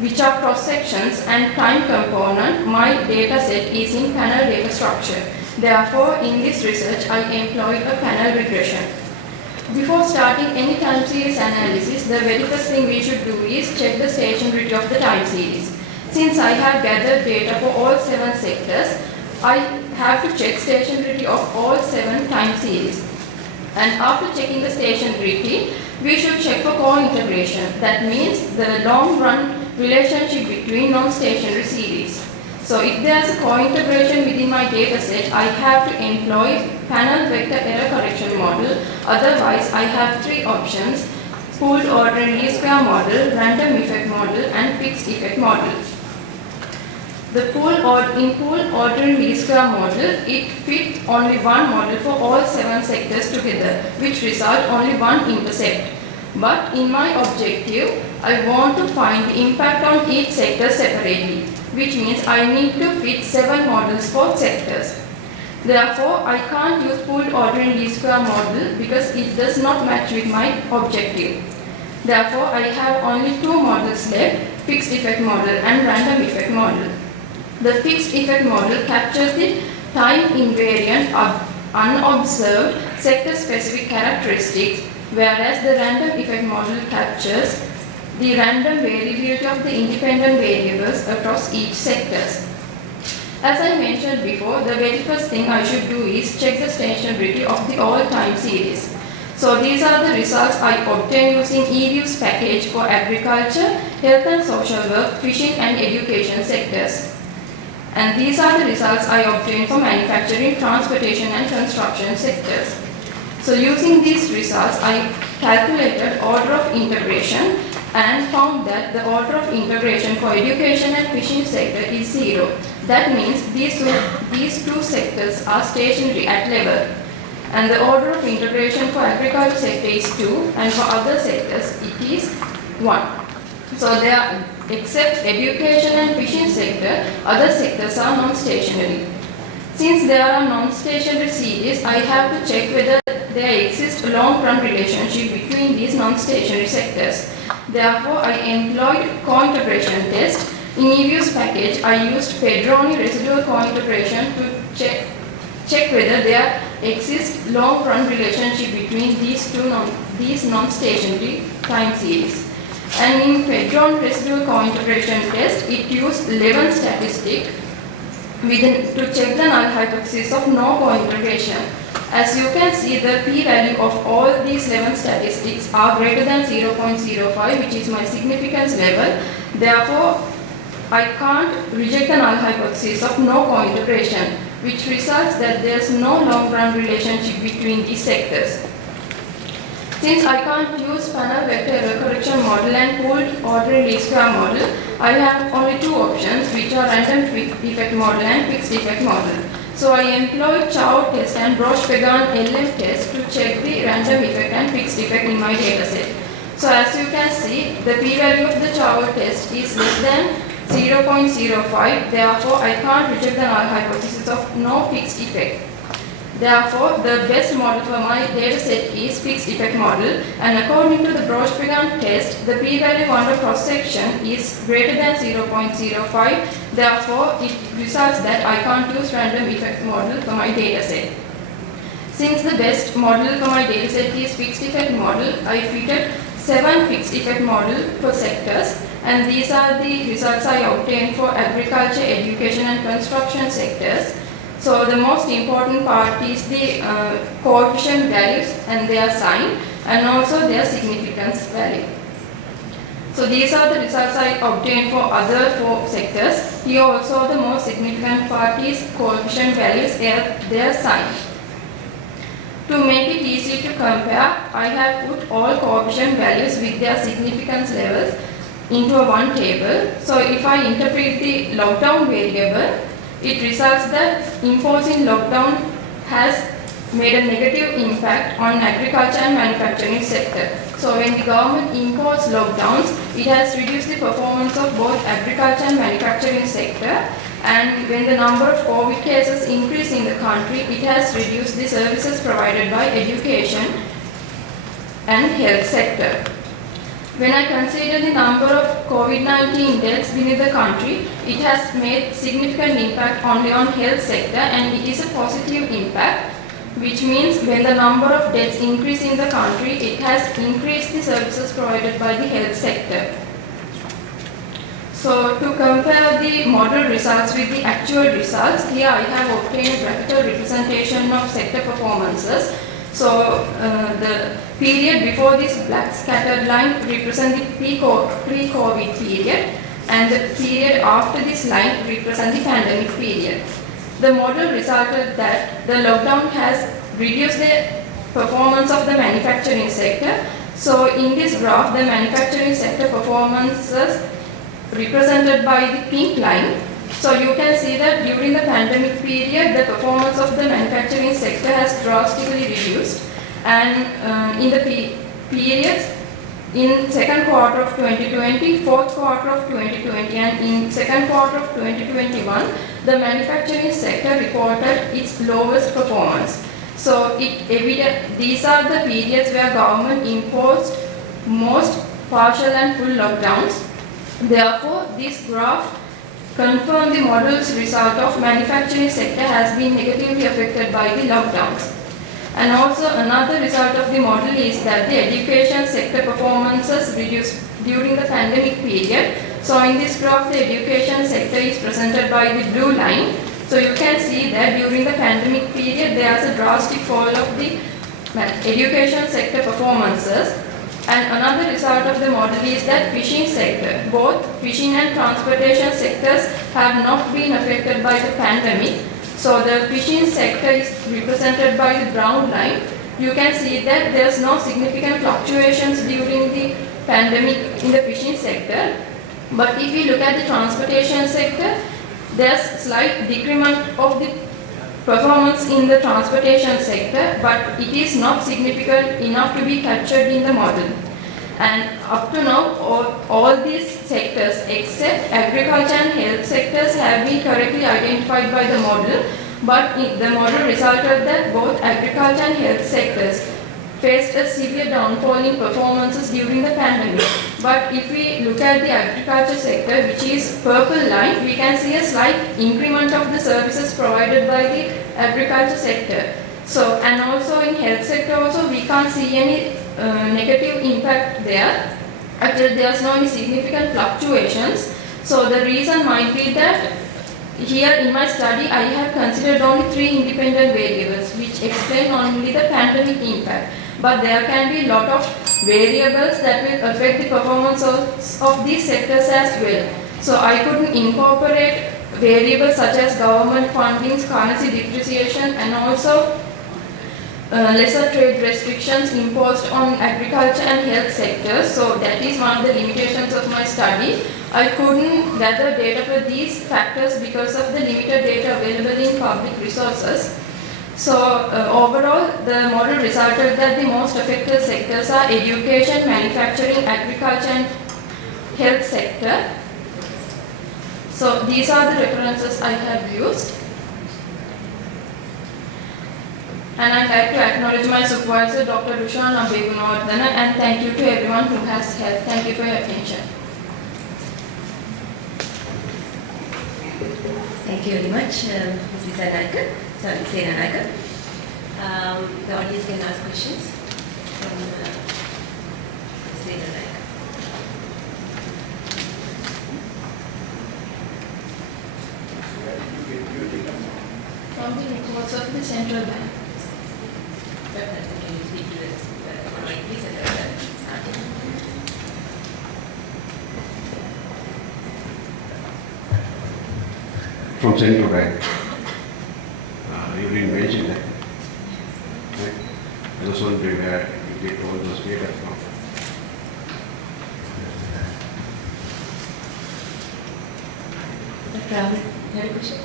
which are cross-sections and time component, my data set is in panel data structure. Therefore, in this research, I employed a panel regression. Before starting any time series analysis, the very first thing we should do is check the stationarity of the time series. Since I have gathered data for all 7 sectors, I have to check stationarity of all 7 time series. And after checking the stationarity, we should check for co-integration. That means the long-run relationship between non-stationary series. So if there is a co-integration within my data set, I have to employ panel vector error correction model. Otherwise, I have 3 options: pooled ordinary least square model, random effect model, and fixed effect model. In pooled ordinary least square model, it fits only one model for all 7 sectors together, which result only one intercept. But in my objective, I want to find the impact on each sector separately, which means I need to fit 7 models for sectors. Therefore, I can't use pooled ordinary least square model because it does not match with my objective. Therefore, I have only two models left, fixed effect model and random effect model. The fixed effect model captures the time invariant unobserved sector-specific characteristics, whereas the random effect model captures the random variability of the independent variables across each sectors. As I mentioned before, the very first thing I should do is check the stationarity of the all time series. So these are the results I obtained using eViews package for agriculture, health and social work, fishing and education sectors. And these are the results I obtained for manufacturing, transportation and construction sectors. So using these results, I calculated order of integration and found that the order of integration for education and fishing sector is 0. That means these two sectors are stationary at level. And the order of integration for agriculture sector is 2 and for other sectors it is 1. So they are, except education and fishing sector, other sectors are non-stationary. Since there are non-stationary series, I have to check whether there exists a long-run relationship between these non-stationary sectors. Therefore, I employed co-integration test. In eViews package, I used Pedroni residual co-integration to check whether there exists long-run relationship between these non-stationary time series. And in Pedron residual co-integration test, it used 11 statistics to check the null hypothesis of no co-integration. As you can see, the p-value of all these 11 statistics are greater than 0.05, which is my significance level. Therefore, I can't reject the null hypothesis of no co-integration, which results that there is no long-run relationship between these sectors. Since I can't use panel vector error correction model and pooled ordinary least square model, I have only two options, which are random effect model and fixed effect model. So I employed Chow test and Broch-Pagan LM test to check the random effect and fixed effect in my dataset. So as you can see, the p-value of the Chow test is less than 0.05. Therefore, I can't reject the null hypothesis of no fixed effect. Therefore, the best model for my dataset is fixed effect model, and according to the Broch-Pagan test, the p-value under cross-section is greater than 0.05. Therefore, it results that I can't use random effect model for my dataset. Since the best model for my dataset is fixed effect model, I fitted 7 fixed effect model for sectors, and these are the results I obtained for agriculture, education and construction sectors. So the most important part is the coefficient values and their sign, and also their significance value. So these are the results I obtained for other 4 sectors. Here also the most significant part is coefficient values and their sign. To make it easy to compare, I have put all coefficient values with their significance levels into one table. So if I interpret the lockdown variable, it results that imposing lockdown has made a negative impact on agriculture and manufacturing sector. So when the government imposed lockdowns, it has reduced the performance of both agriculture and manufacturing sector. And when the number of COVID cases increase in the country, it has reduced the services provided by education and health sector. When I consider the number of COVID-19 deaths within the country, it has made significant impact only on health sector, and it is a positive impact, which means when the number of deaths increase in the country, it has increased the services provided by the health sector. So to compare the model results with the actual results, here I have obtained a graphical representation of sector performances. So the period before this black scattered line represents the pre-COVID period, and the period after this line represents the pandemic period. The model resulted that the lockdown has reduced the performance of the manufacturing sector. So in this graph, the manufacturing sector performances represented by the pink line. So you can see that during the pandemic period, the performance of the manufacturing sector has drastically reduced, and in the periods in second quarter of 2020, fourth quarter of 2020, and in second quarter of 2021, the manufacturing sector reported its lowest performance. So these are the periods where government imposed most partial and full lockdowns. Therefore, this graph confirms the model's result of manufacturing sector has been negatively affected by the lockdowns. And also another result of the model is that the education sector performances reduced during the pandemic period. So in this graph, the education sector is presented by the blue line. So you can see that during the pandemic period, there is a drastic fall of the education sector performances. And another result of the model is that fishing sector, both fishing and transportation sectors have not been affected by the pandemic. So the fishing sector is represented by the brown line. You can see that there's no significant fluctuations during the pandemic in the fishing sector. But if you look at the transportation sector, there's slight decrement of the performance in the transportation sector, but it is not significant enough to be captured in the model. And up to now, all these sectors except agriculture and health sectors have been correctly identified by the model, but the model resulted that both agriculture and health sectors faced a severe downfall in performances during the pandemic. But if we look at the agriculture sector, which is purple line, we can see a slight increment of the services provided by the agriculture sector. So, and also in health sector also, we can't see any negative impact there. Actually, there's no any significant fluctuations. So the reason might be that here in my study, I have considered only 3 independent variables which explain only the pandemic impact. But there can be a lot of variables that will affect the performance of these sectors as well. So I couldn't incorporate variables such as government fundings, currency depreciation, and also lesser trade restrictions imposed on agriculture and health sectors. So that is one of the limitations of my study. I couldn't gather data for these factors because of the limited data available in public resources. So overall, the model resulted that the most affected sectors are education, manufacturing, agriculture and health sector. So these are the references I have used. And I'd like to acknowledge my supervisor, Dr. RAB Abeygunawardana, and thank you to everyone who has helped. Thank you for your attention. Thank you very much, Mrs. Senanayaka. The audience can ask questions from Senanayaka. From the reports of the central bank. Can you speak to this? Please address that. From central bank. You didn't mention that. Right? I was wondering where you get all those data from. Dr. you have a question?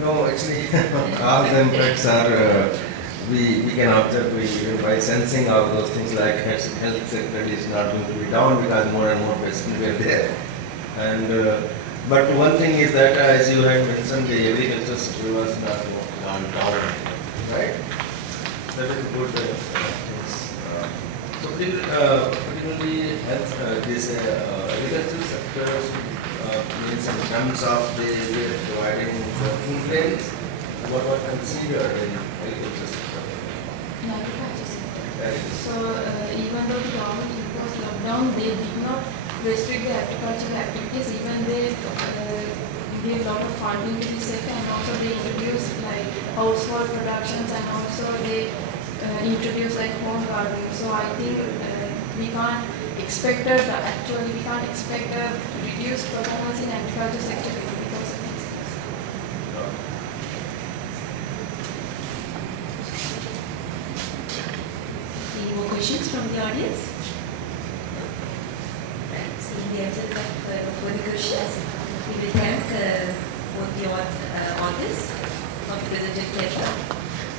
No, actually, all the impacts are, we can observe by sensing all those things like health sector is not going to be down because more and more patients were there. And but one thing is that as you had mentioned, the agriculture sector was not gone down, right? That is good things. So particularly health, this agricultural sector means in terms of the providing working planes, what was considered in agriculture sector? So even though the government imposed lockdown, they did not restrict the agricultural activities. Even they gave a lot of funding to the sector, and also they introduced like household productions, and also they introduced like home gardening. So I think we can't expect a reduced performance in agriculture sector because of these things. Any more questions from the audience? Right. So in the absence of further questions, we will thank both the authors of the presented paper.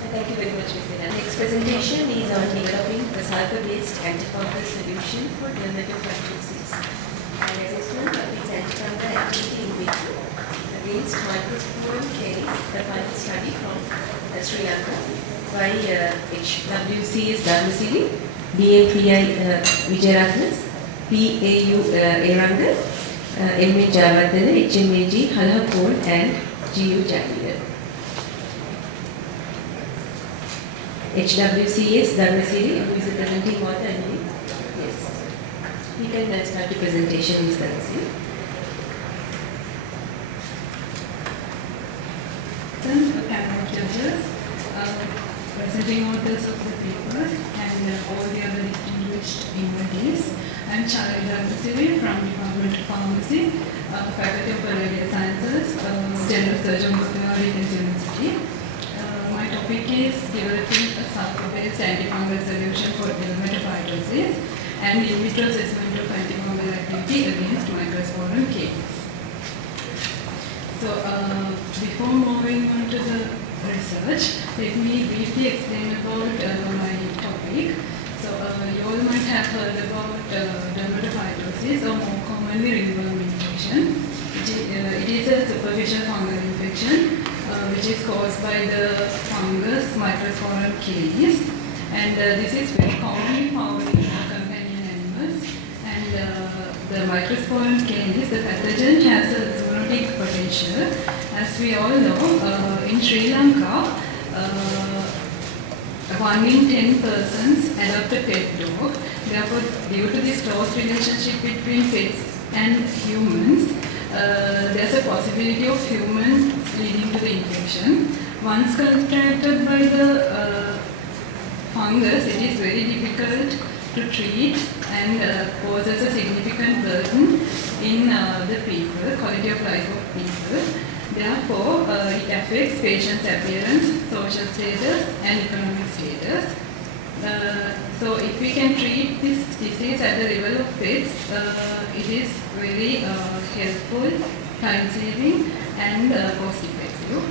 And thank you very much, Mr. The next presentation is on developing the sulfur-based antifungal solution for dermatophytosis. And as a student of its antifungal activity in-vitro against Microsporum canis, the final study from Sri Lanka by HWC's Dharmakeerthi, DMPI Vijayaratnas, PAU Eranga, MA Jayaweera, HMAG Halapur, and GU Jayaweera. HWCS Dharmakeerthi, who is the presenting author. Yes. We can start the presentation, Ms. Dharmakeerthi. A panel of judges, presenting authors of the papers, and all the other distinguished invitees. I'm Charitha from Department of Pharmacy, Faculty of Biological Sciences, General Surgeon of the University. My topic is developing a sulfur-based antifungal solution for dermatophytosis and in-vitro assessment of antifungal activity against Microsporum canis. So, before moving on to the research, let me briefly explain about my topic. So, you all might have heard about dermatophytosis, or more commonly ringworm infection. It is a superficial fungal infection which is caused by the fungus Microsporum canis, and this is very commonly found in companion animals. And the Microsporum canis, the pathogen, has a zoonotic potential. As we all know, in Sri Lanka, 1 in 10 persons adopt a pet dog. Therefore, due to this close relationship between pets and humans, there's a possibility of humans leading to the infection. Once contracted by the fungus, it is very difficult to treat and poses a significant burden in the people, quality of life of people. Therefore, it affects patients' appearance, social status, and economic status. So, if we can treat this disease at the level of pets, it is very helpful, time-saving, and cost-effective.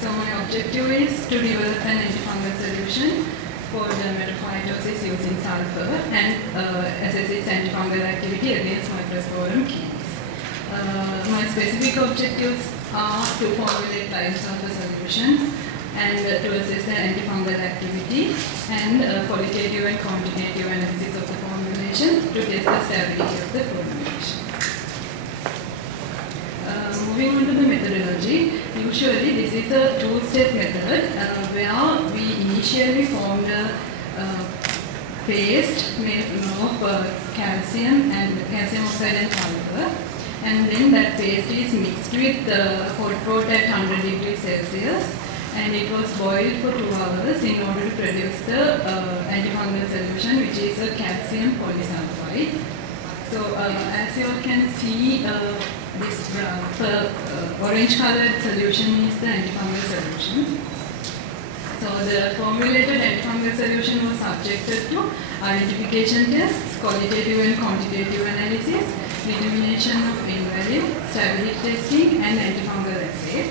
So, my objective is to develop an antifungal solution for dermatophytosis using sulfur and assess its antifungal activity against Microsporum canis. My specific objectives are to formulate live sulfur solution and to assess the antifungal activity and qualitative and quantitative analysis of the formulation to test the stability of the formulation. Moving on to the methodology, usually this is a two-step method where we initially formed a paste made of calcium oxide and sulfur, and then that paste is mixed with hot water at 100 degrees Celsius, and it was boiled for 2 hours in order to produce the antifungal solution, which is a calcium polysulfide. So as you all can see, this orange colored solution is the antifungal solution. So the formulated antifungal solution was subjected to identification tests, qualitative and quantitative analysis, determination of N-value, stability testing, and antifungal assay.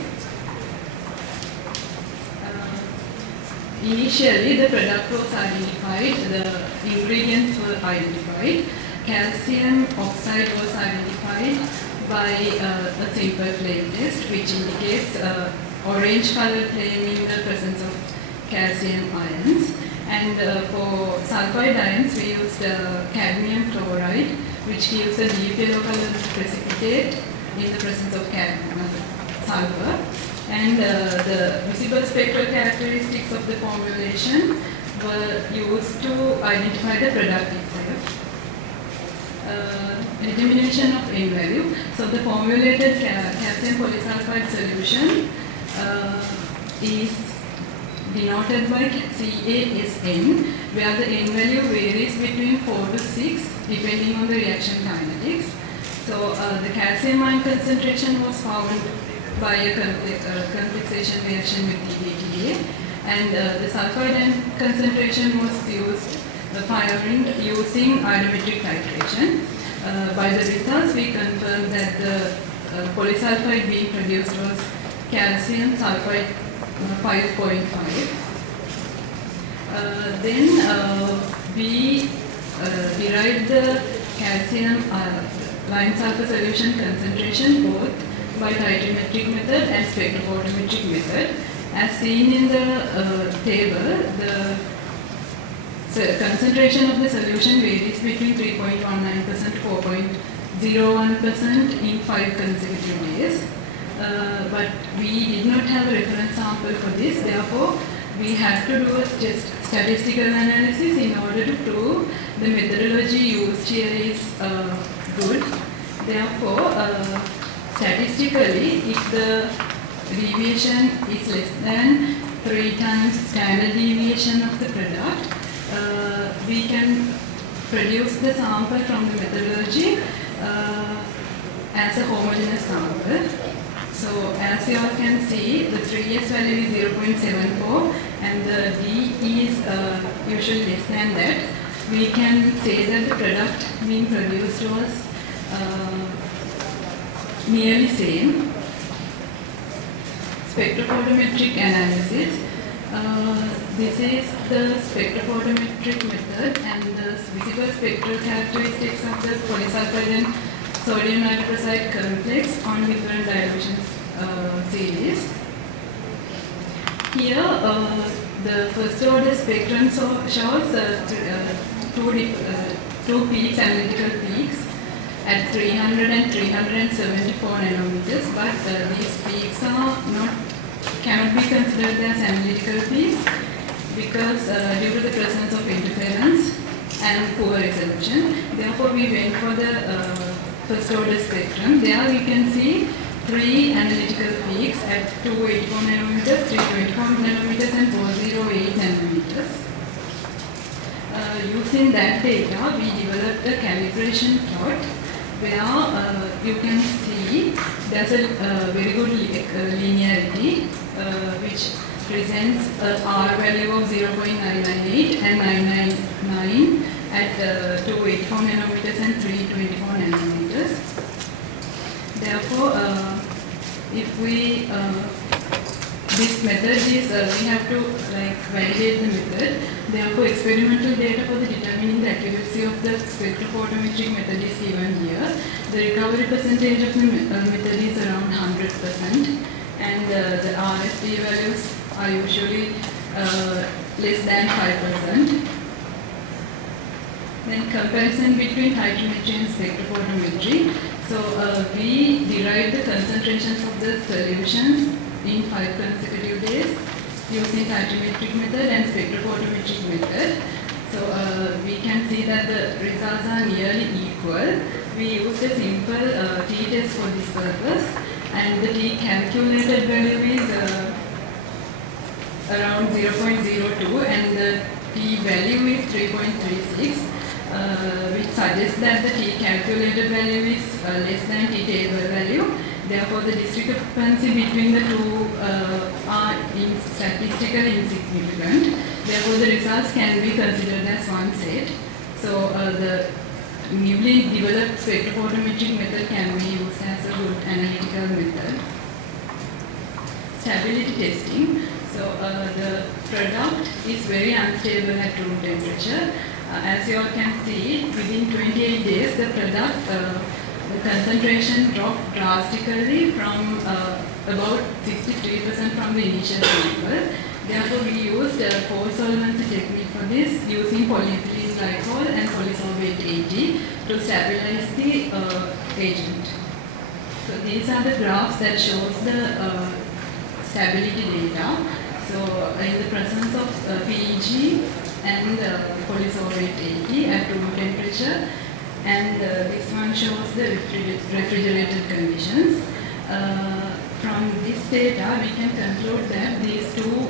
Initially, the product was identified, the ingredients were identified. Calcium oxide was identified by a simple flame test, which indicates orange color flame in the presence of calcium ions. And for sulfide ions, we used cadmium chloride, which gives a deep yellow color precipitate in the presence of sulfur. And the visible spectral characteristics of the formulation were used to identify the product itself. Determination of N-value. So the formulated calcium polysulfide solution is denoted by CASN, where the N-value varies between 4 to 6 depending on the reaction kinetics. So the calcium ion concentration was found by a complexation reaction with DBTA, and the sulfide ion concentration was used firing using ionometric titration. By the results, we confirmed that the polysulfide being produced was calcium sulfide 5.5. Then we derived the calcium lime sulfur solution concentration both by titrometric method and spectrophotometric method. As seen in the table, the concentration of the solution varies between 3.19% to 4.01% in 5 consecutive days. But we did not have a reference sample for this, therefore we had to do a statistical analysis in order to prove the methodology used here is good. Therefore, statistically, if the deviation is less than 3 times standard deviation of the product, we can produce the sample from the methodology as a homogeneous sample. So as you all can see, the 3S value is 0.74 and the D is usually less than that. We can say that the product being produced was nearly same. Spectrophotometric analysis. This is the spectrophotometric method and the visible spectral characteristics of the polysulfide and sodium hydroxide complex on different dilution series. Here, the first order spectrum shows two peaks, analytical peaks at 300 and 374 nanometers, but these peaks cannot be considered as analytical peaks because due to the presence of interference and poor resolution. Therefore, we went for the first order spectrum. There we can see 3 analytical peaks at 284 nanometers, 324 nanometers and 408 nanometers. Using that data, we developed a calibration plot where you can see there's a very good linearity which presents a R value of 0.998 and 999 at 284 nanometers and 324 nanometers. Therefore, if we this method is we have to validate the method. Therefore, experimental data for the determining the accuracy of the spectrophotometric method is given here. The recovery percentage of the method is around 100%, and the RSD values are usually less than 5%. Then comparison between titrometry and spectrophotometry. So we derived the concentrations of the solutions in 5 consecutive days using titrometric method and spectrophotometric method. So we can see that the results are nearly equal. We used a simple t-test for this purpose, and the t-calculated value is around 0.02 and the t-value is 3.36. Which suggests that the t-calculated value is less than t-table value. Therefore, the discrepancy between the two are statistically insignificant. Therefore, the results can be considered as one set. So, the newly developed spectrophotometric method can be used as a good analytical method. Stability testing. So, the product is very unstable at room temperature. As you all can see, within 28 days, the product, the concentration dropped drastically from about 63% from the initial sample. Therefore, we used a 4-solvency technique for this using polyethylene glycol and polysorbate AG to stabilize the agent. So these are the graphs that shows the stability data. So in the presence of PEG and polysorbate AG at room temperature, and this one shows the refrigerated conditions. From this data, we can conclude that these two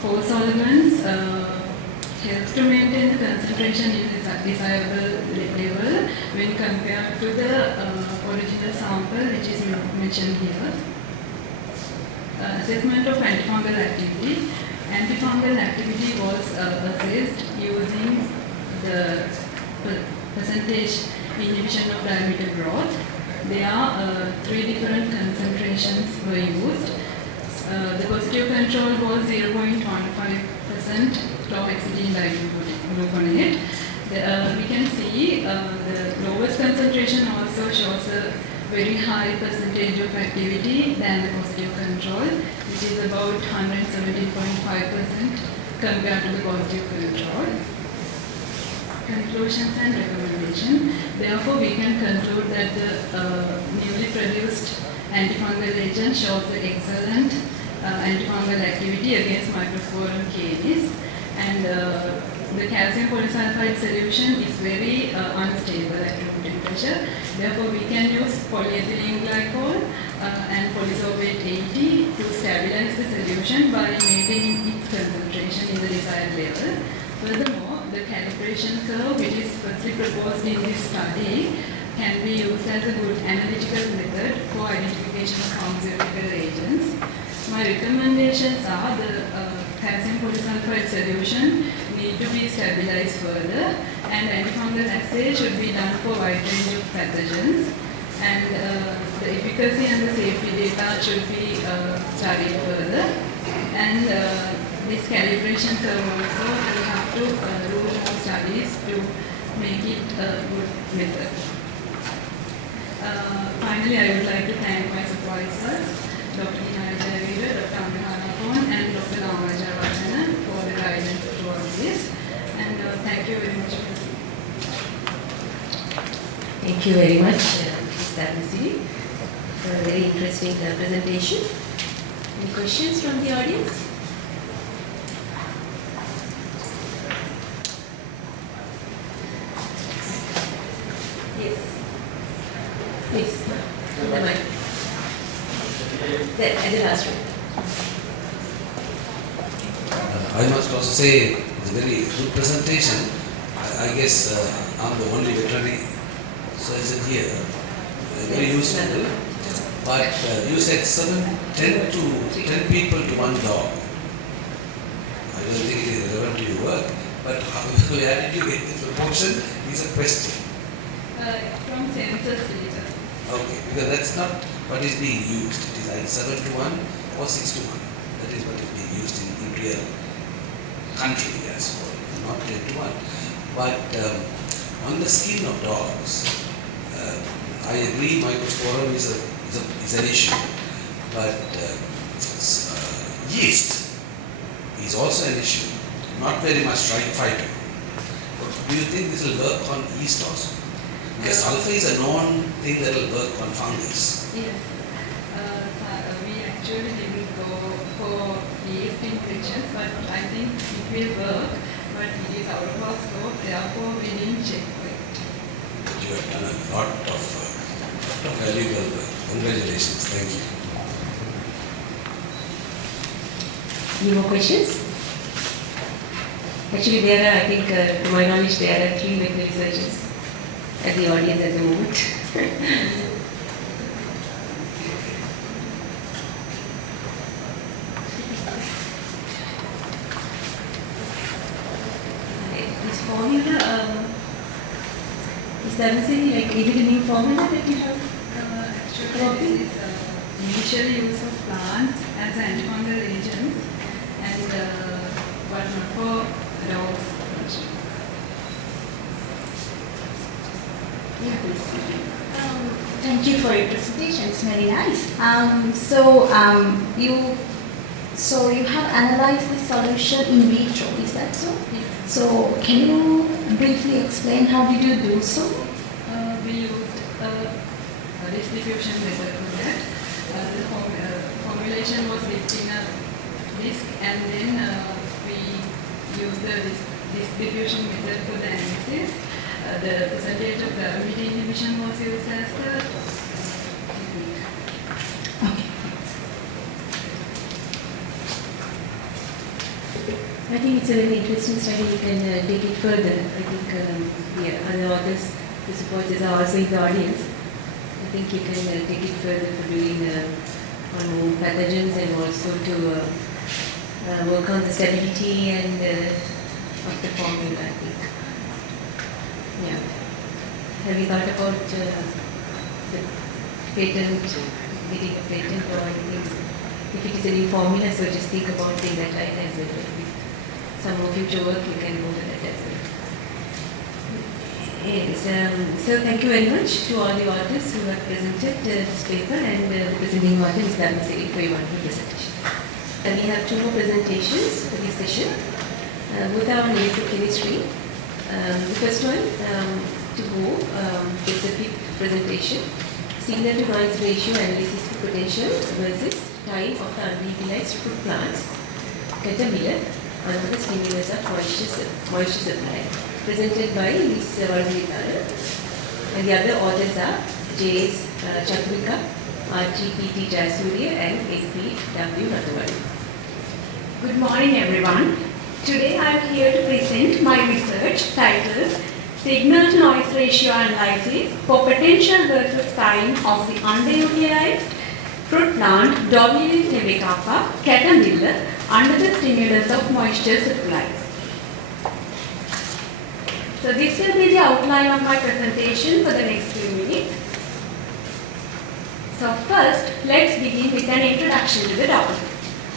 co-solvents helps to maintain the concentration in a desirable level when compared to the original sample, which is mentioned here. Assessment of antifungal activity. Antifungal activity was assessed using the percentage inhibition of diameter growth. There are 3 different concentrations were used. The positive control was 0.15% chlorhexidine digluconate. We can see the lowest concentration also shows a very high percentage of activity than the positive control, which is about 117.5% compared to the positive control. conclusions and recommendations. Therefore, we can conclude that the newly produced antifungal agent shows the excellent antifungal activity against Microsporum canis, and the calcium polysulfide solution is very unstable at room temperature. Therefore, we can use polyethylene glycol and polysorbate 80 to stabilize the solution by maintaining its concentration in the desired level. Furthermore, the calibration curve, which is firstly proposed in this study, can be used as a good analytical method for identification of pharmaceutical agents. My recommendations are the calcium polysulfide solution need to be stabilized further, and antifungal assay should be done for a wide range of pathogens, and the efficacy and the safety data should be studied further, and this calibration curve also we have to do more studies to make it a good method. Finally, I would like to thank my supervisors, Dr. Jayaweera, Dr. Undergraduates, and Dr. Undergraduates for the guidance throughout this, and thank you very much. Thank you very much, Ms. Dharmakeerthi, for a very interesting presentation. Any questions from the audience? Yes. Please, on the mic. There, at the last one. I must also say it's a very good presentation. I guess I'm the only veterinary surgeon here. Very useful. But you said 10 people to one dog. I don't think it is relevant to your work, but where did you get this proportion is a question. From census data. Okay, because that's not what is being used. It is like 7 to 1 or 6 to 1. That is what is being used in real country, as well, not 10 to 1. But on the skin of dogs, I agree Microsporum is an issue, but yeast is also an issue, not very much fighter. Do you think this will work on yeast also? Because sulfur is a known thing that will work on fungus. Yes. We actually didn't go for yeast infections, but I think it will work, but it is out of our scope, therefore we didn't check it. You have done a lot of valuable work. Congratulations. Thank you. Any more questions? Actually, there are, I think, to my knowledge, there are 3 veterinary surgeons at the audience at the moment. This formula, is that like, is it a new formula that you have? Actually, this is initial use of plants as antifungal agents, and but not for dogs. Thank you for your presentation. It's very nice. So you have analyzed the solution in vitro. Is that so? Yes. So can you briefly explain how did you do so? We used a distribution method for that. The formulation was dipped in a disc, and then we used the distribution method for the analysis. The percentage of gravity inhibition was used as the technique. Okay. I think it's a very interesting study. You can take it further. I think other authors, who suppose are also in the audience. I think you can take it further for doing on pathogens and also to work on the stability and of the formula, I think. Yeah. Have you thought about the patent, getting a patent or anything? If it is a new formula, so just think about doing that right as well. With some more future work, you can go to that as well. Yes, so thank you very much to all the authors who have presented this paper, and the presenting author is Dharmakeerthi for your wonderful presentation. And we have 2 more presentations for this session. Both are on electrochemistry. The first one to go is the fifth presentation. Signal to noise ratio analysis for potential versus time of the underutilized fruit plants. Caterpillar under the stimulus of moisture supply. Presented by Ms. Varghese. And the other authors are J.S. Charitha, R.G.P.T. Jayaweera and A.P.W. Nathavadi. Good morning everyone. Today I am here to present my research titled Signal to Noise Ratio Analysis for Potential versus Time of the Underutilized Fruit Plant Domilis hebecapa caterpillar under the stimulus of moisture supply. So this will be the outline of my presentation for the next few minutes. So first, let's begin with an introduction to the topic.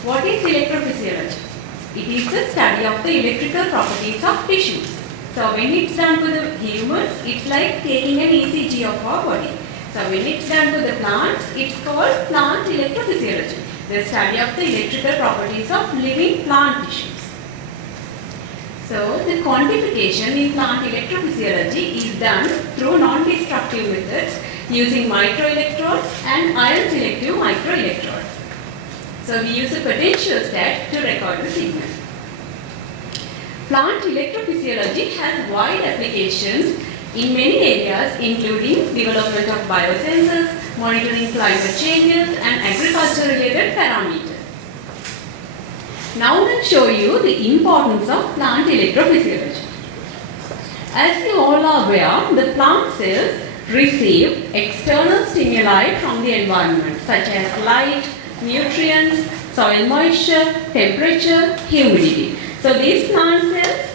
What is electrophysiology? It is the study of the electrical properties of tissues. So when it's done for the humans, it's like taking an ECG of our body. So when it's done for the plants, it's called plant electrophysiology, the study of the electrical properties of living plant tissues. So the quantification in plant electrophysiology is done through non-destructive methods using microelectrodes and ion selective microelectrodes. So we use a potentiostat to record the signal. Plant electrophysiology has wide applications in many areas, including development of biosensors, monitoring climate changes and agriculture-related parameters. Now let's show you the importance of plant electrophysiology. As you all are aware, the plant cells receive external stimuli from the environment such as light, nutrients, soil moisture, temperature, humidity. So these plant cells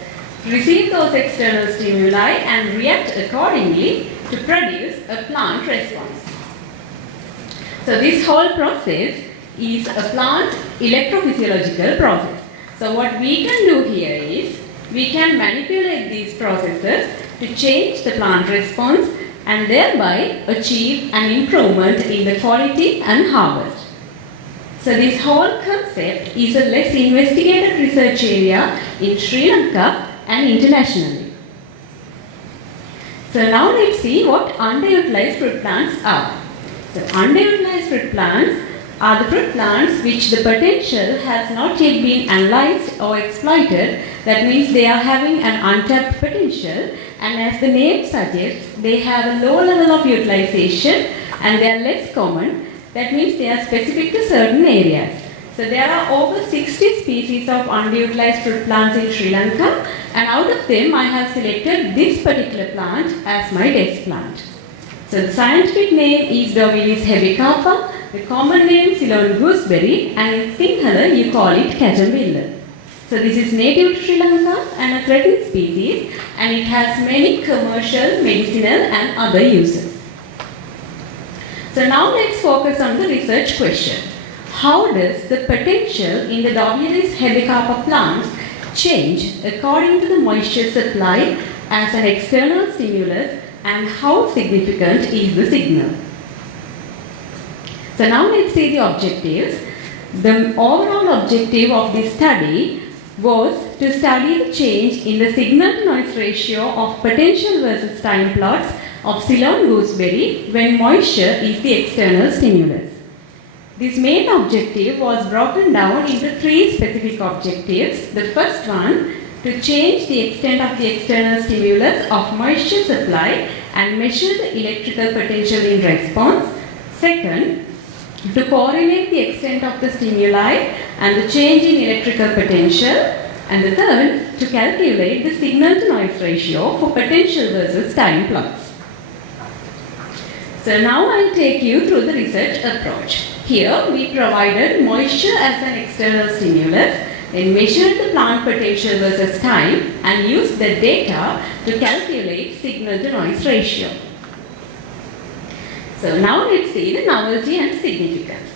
receive those external stimuli and react accordingly to produce a plant response. So this whole process is a plant electrophysiological process. So what we can do here is, we can manipulate these processes to change the plant response and thereby achieve an improvement in the quality and harvest. So this whole concept is a less investigated research area in Sri Lanka and internationally. So now let's see what underutilized fruit plants are. So underutilized fruit plants are the fruit plants which the potential has not yet been analyzed or exploited. That means they are having an untapped potential, and as the name suggests, they have a low level of utilization and they are less common. That means they are specific to certain areas. So there are over 60 species of underutilized fruit plants in Sri Lanka, and out of them I have selected this particular plant as my test plant. So the scientific name is Domilis hebecapa, the common name Ceylon gooseberry, and in Sinhala you call it caterpillar. So this is native to Sri Lanka and a threatened species, and it has many commercial, medicinal and other uses. So now let's focus on the research question. How does the potential in the Domilis hebecapa plants change according to the moisture supply as an external stimulus, and how significant is the signal? So now let's see the objectives. The overall objective of this study was to study the change in the signal to noise ratio of potential versus time plots of Ceylon gooseberry when moisture is the external stimulus. This main objective was broken down into 3 specific objectives. The first one, to change the extent of the external stimulus of moisture supply and measure the electrical potential in response. Second, to correlate the extent of the stimuli and the change in electrical potential. And the third, to calculate the signal to noise ratio for potential versus time plots. So now I'll take you through the research approach. Here we provided moisture as an external stimulus, then measured the plant potential versus time and used the data to calculate signal to noise ratio. So now let's see the novelty and significance.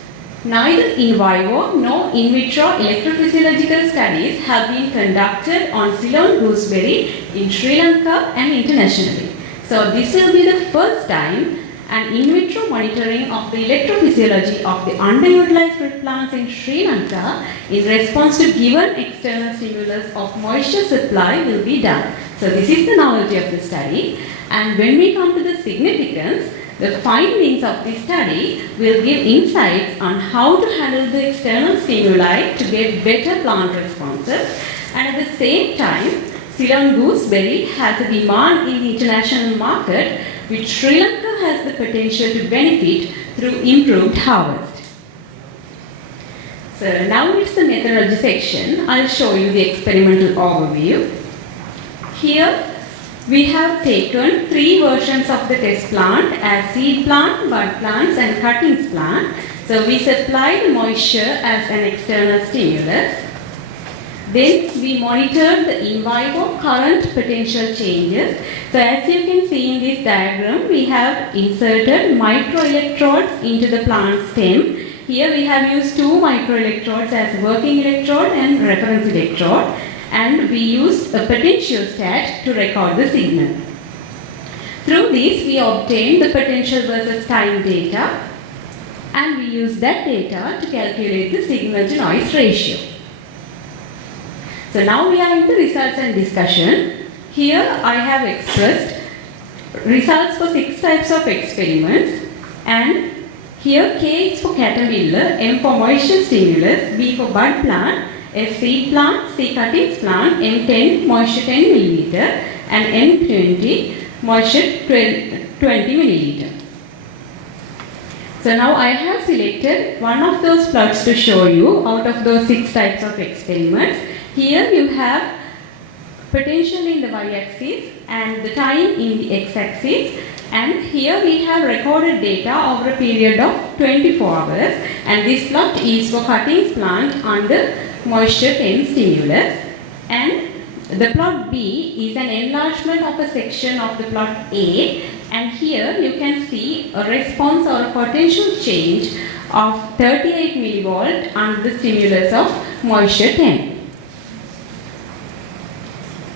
Neither in vivo nor in vitro electrophysiological studies have been conducted on Ceylon gooseberry in Sri Lanka and internationally. So this will be the first time an in vitro monitoring of the electrophysiology of the underutilized fruit plants in Sri Lanka in response to given external stimulus of moisture supply will be done. So So this is the novelty of the study, and when we come to the significance, the findings of this study will give insights on how to handle the external stimuli to get better plant responses, and at the same time, Ceylon gooseberry has a demand in the international market, which Sri Lanka has the potential to benefit through improved harvest. So now it's the methodology section. I'll show you the experimental overview. Here we have taken 3 versions of the test plant as seed plant, bud plants and cuttings plant. So we supply the moisture as an external stimulus. Then we monitored the in vivo current potential changes. So as you can see in this diagram, we have inserted microelectrodes into the plant stem. Here we have used 2 microelectrodes as working electrode and reference electrode, and we used a potentiostat to record the signal. Through this we obtained the potential versus time data, and we used that data to calculate the signal to noise ratio. So now we are in the results and discussion. Here I have expressed results for 6 types of experiments, and here K is for caterpillar, M for moisture stimulus, B for bud plant, S seed plant, C cuttings plant, M10 moisture 10 milliliter, and M20 moisture 20 milliliter. So now I have selected one of those plots to show you out of those 6 types of experiments. Here you have potential in the y-axis and the time in the x-axis, and here we have recorded data over a period of 24 hours, and this plot is for cuttings plant under moisture 10 stimulus, and the plot B is an enlargement of a section of the plot A, and here you can see a response or a potential change of 38 millivolt under the stimulus of moisture 10.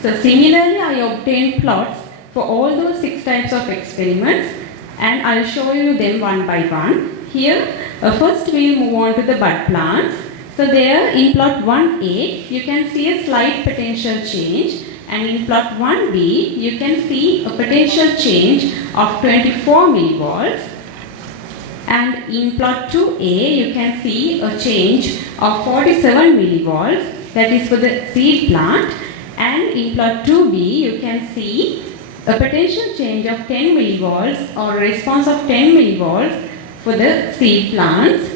So similarly I obtained plots for all those 6 types of experiments, and I'll show you them one by one. Here first we'll move on to the bud plants. So there in plot 1A you can see a slight potential change, and in plot 1B you can see a potential change of 24 millivolts, and in plot 2A you can see a change of 47 millivolts, that is for the seed plant, and in plot 2B you can see a potential change of 10 millivolts or a response of 10 millivolts for the seed plants,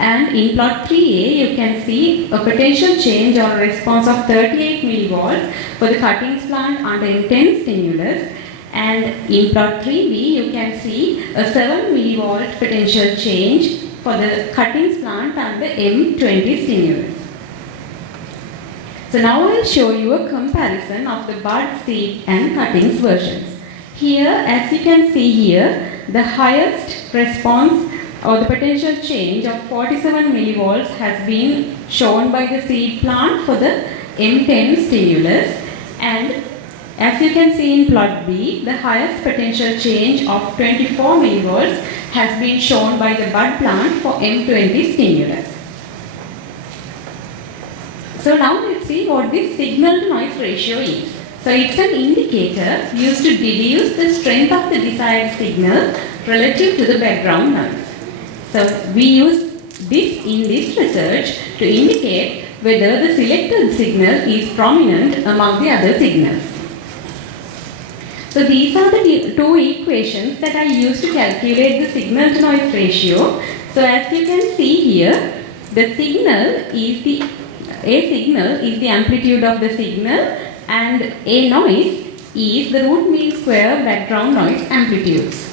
and in plot 3A you can see a potential change or a response of 38 millivolts for the cuttings plant under M10 stimulus, and in plot 3B you can see a 7 millivolt potential change for the cuttings plant under M20 stimulus. So now I will show you a comparison of the bud, seed and cuttings versions. Here, as you can see here, the highest response or the potential change of 47 millivolts has been shown by the seed plant for the M10 stimulus, and as you can see in plot B, the highest potential change of 24 millivolts has been shown by the bud plant for M20 stimulus. So now let's see what this signal to noise ratio is. So it's an indicator used to deduce the strength of the desired signal relative to the background noise. So we use this in this research to indicate whether the selected signal is prominent among the other signals. So these are the 2 equations that I used to calculate the signal to noise ratio. So as you can see here, the signal is A signal is the amplitude of the signal, and A noise is the root mean square background noise amplitudes.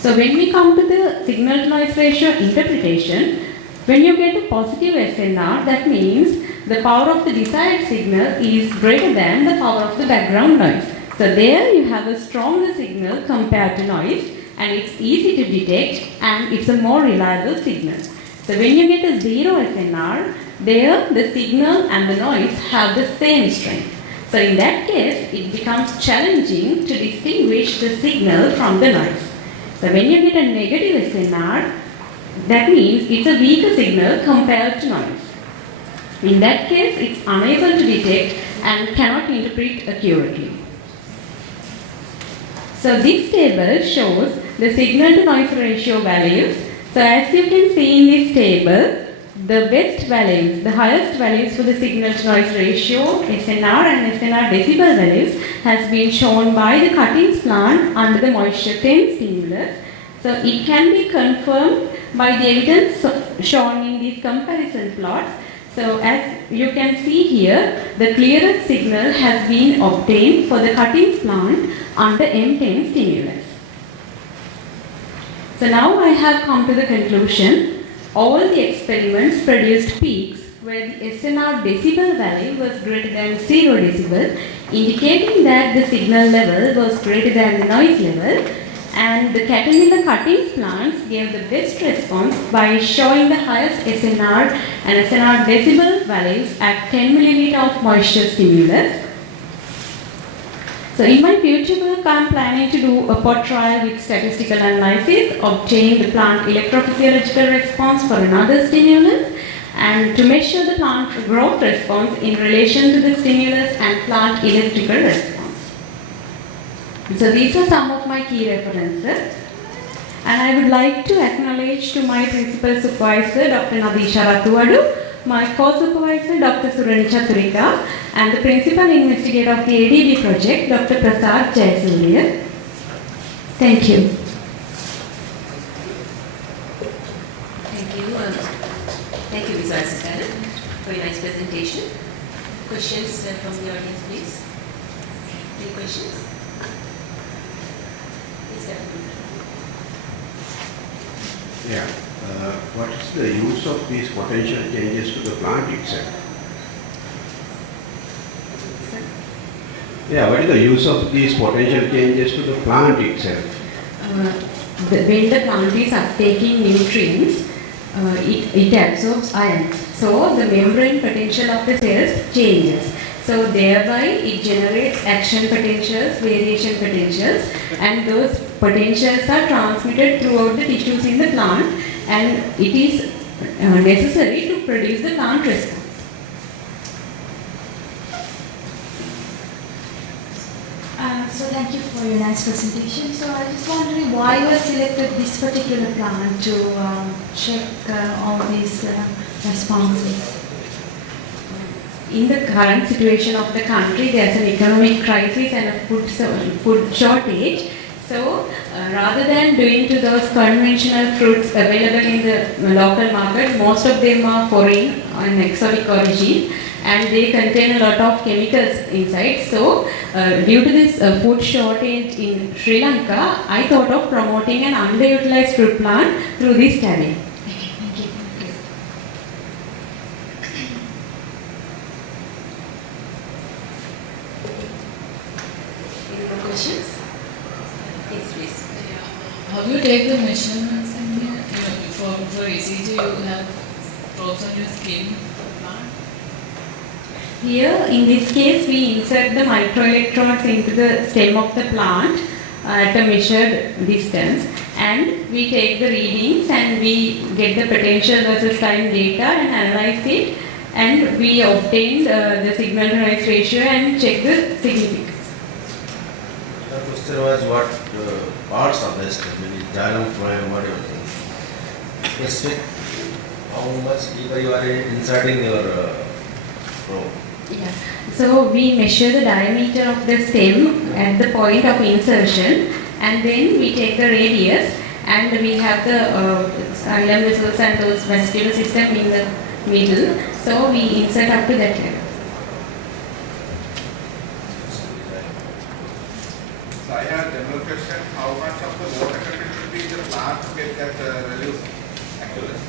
So when we come to the signal to noise ratio interpretation, when you get a positive SNR, that means the power of the desired signal is greater than the power of the background noise. So there you have a stronger signal compared to noise, and it's easy to detect and it's a more reliable signal. So when you get a 0 SNR, there the signal and the noise have the same strength. So in that case, it becomes challenging to distinguish the signal from the noise. So when you get a negative SNR, that means it's a weaker signal compared to noise. In that case, it's unable to detect and cannot interpret accurately. So this table shows the signal to noise ratio values. So as you can see in this table, the best values, the highest values for the signal to noise ratio, SNR and SNR decibel values has been shown by the cuttings plant under the moisture 10 stimulus. So it can be confirmed by the evidence shown in these comparison plots. So as you can see here, the clearest signal has been obtained for the cuttings plant under M10 stimulus. So now I have come to the conclusion. All the experiments produced peaks where the SNR decibel value was greater than 0 decibel, indicating that the signal level was greater than the noise level, and the caterpillar cuttings plants gave the best response by showing the highest SNR and SNR decibel values at 10 milliliter of moisture stimulus. So in my future work, I am planning to do a pot trial with statistical analysis, obtain the plant electrophysiological response for another stimulus, and to measure the plant growth response in relation to the stimulus and plant electrical response. So these are some of my key references. And I would like to acknowledge to my principal supervisor, Dr. Nadisha Rathuwadu, my co-supervisor, Dr. Surani Chaturika, and the principal investigator of the ADB project, Dr. Prasad Jayasinghe. Thank you. Thank you. Thank you, Ms. Jayasinghe, for your nice presentation. Questions from the audience, please? Any questions? Yeah. What is the use of these potential changes to the plant itself? Yeah, what is the use of these potential changes to the plant itself? When the plant is uptaking nutrients, it absorbs ions. So the membrane potential of the cells changes. So thereby it generates action potentials, variation potentials, and those potentials are transmitted throughout the tissues in the plant, and it is necessary to produce the plant response. So thank you for your nice presentation. So I was wondering why you have selected this particular plant to check all these responses. In the current situation of the country, there is an economic crisis and a food shortage. So, rather than doing to those conventional fruits available in the local market, most of them are foreign and exotic origin, and they contain a lot of chemicals inside. So, due to this food shortage in Sri Lanka, I thought of promoting an underutilized fruit plant through this study. Thank you. Any more questions? Yes, please. How do you take the measurements in here? For ECG, you have probes on your skin. Here, in this case, we insert the microelectrodes into the stem of the plant at a measured distance, and we take the readings and we get the potential versus time data and analyze it, and we obtain the signal to noise ratio and check the significance. The question was what parts of the stem, xylem, phloem, whatever. Specific, how much deeper you are inserting your probe. Yeah. So we measure the diameter of the stem at the point of insertion, and then we take the radius, and we have the xylem vessels and those vascular system in the middle. So we insert up to that level. So I have a general question: how much of the water content should be in the plant to get that values accurate?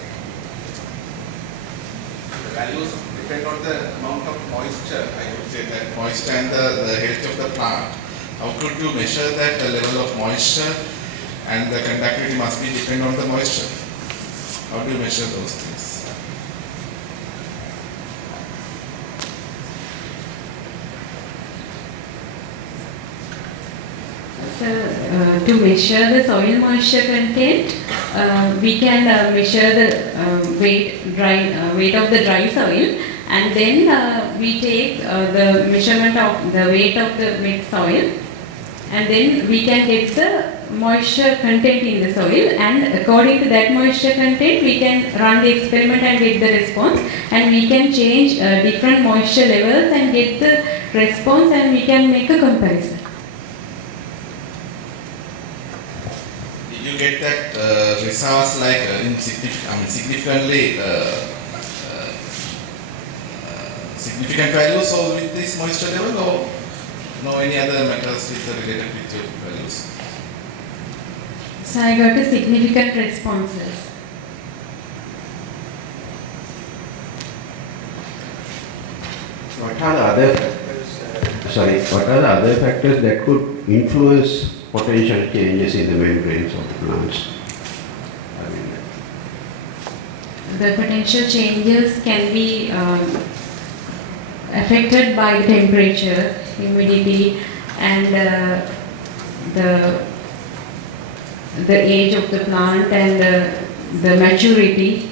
The values depend on the amount of moisture, I would say that moisture and the health of the plant. How could you measure that level of moisture, and the conductivity must be depend on the moisture? How do you measure those things? So to measure the soil moisture content, we can measure the weight of the dry soil, and then we take the measurement of the weight of the wet soil, and then we can get the moisture content in the soil, and according to that moisture content we can run the experiment and get the response, and we can change different moisture levels and get the response, and we can make a comparison. Did you get that results like significant values or with this moisture level, or no any other methods with the related with your values? So I got a significant responses. What are the other factors? What are the other factors that could influence potential changes in the membranes of the plants? The potential changes can be affected by the temperature, humidity, and the age of the plant and the maturity.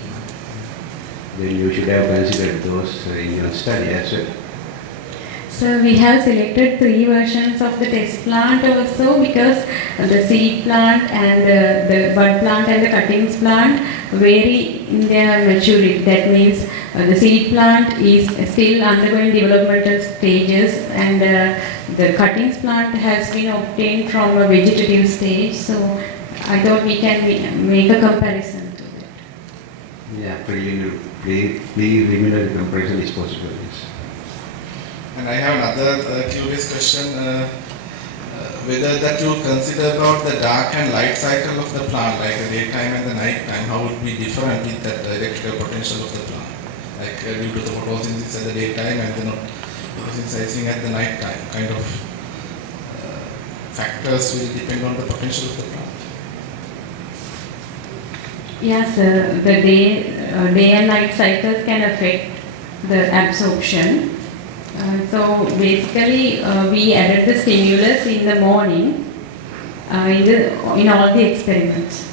Then you should have considered those in your study as well. So we have selected 3 versions of the test plant also, because the seed plant and the bud plant and the cuttings plant vary in their maturity. That means the seed plant is still undergoing developmental stages, and the cuttings plant has been obtained from a vegetative stage. So I thought we can make a comparison to that. Yeah, preliminary comparison is possible. Yes. And I have another curious question, whether that you consider about the dark and light cycle of the plant, like the daytime and the night time, how would be different with that electrical potential of the plant, like due to the photosynthesis at the daytime and the photosynthesizing at the night time, kind of factors will depend on the potential of the plant. Yes, the day and night cycles can affect the absorption. So basically, we added the stimulus in the morning in all the experiments.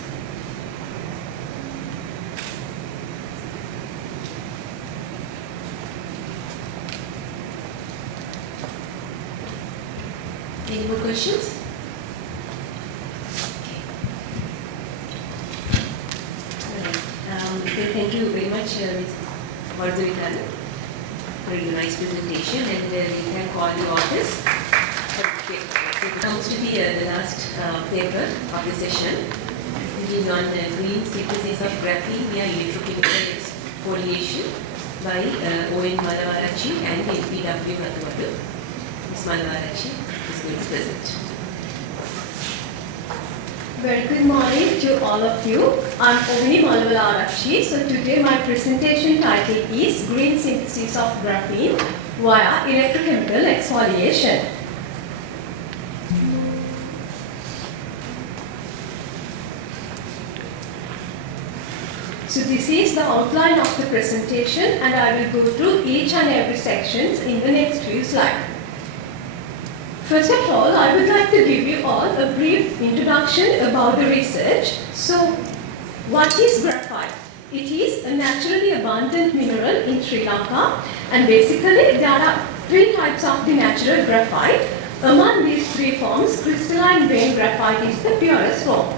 Any more questions? Thank you very much, Ms. Jayaweera, for your nice presentation, and we thank all the authors. Okay. So it comes to the last paper of the session, which is on green synthesis of graphene via electrochemical exfoliation by O.N. Malavarachi and N.P.W. Mathuvadu. Ms. Malavarachi is going to present. Very good morning to all of you. I'm Ovini Malavarachi. So today my presentation title is Green Synthesis of Graphene via Electrochemical Exfoliation. So this is the outline of the presentation, and I will go through each and every section in the next few slides. First of all, I would like to give you all a brief introduction about the research. So, what is graphite? It is a naturally abundant mineral in Sri Lanka, and basically there are 3 types of the natural graphite. Among these 3 forms, crystalline vein graphite is the purest form.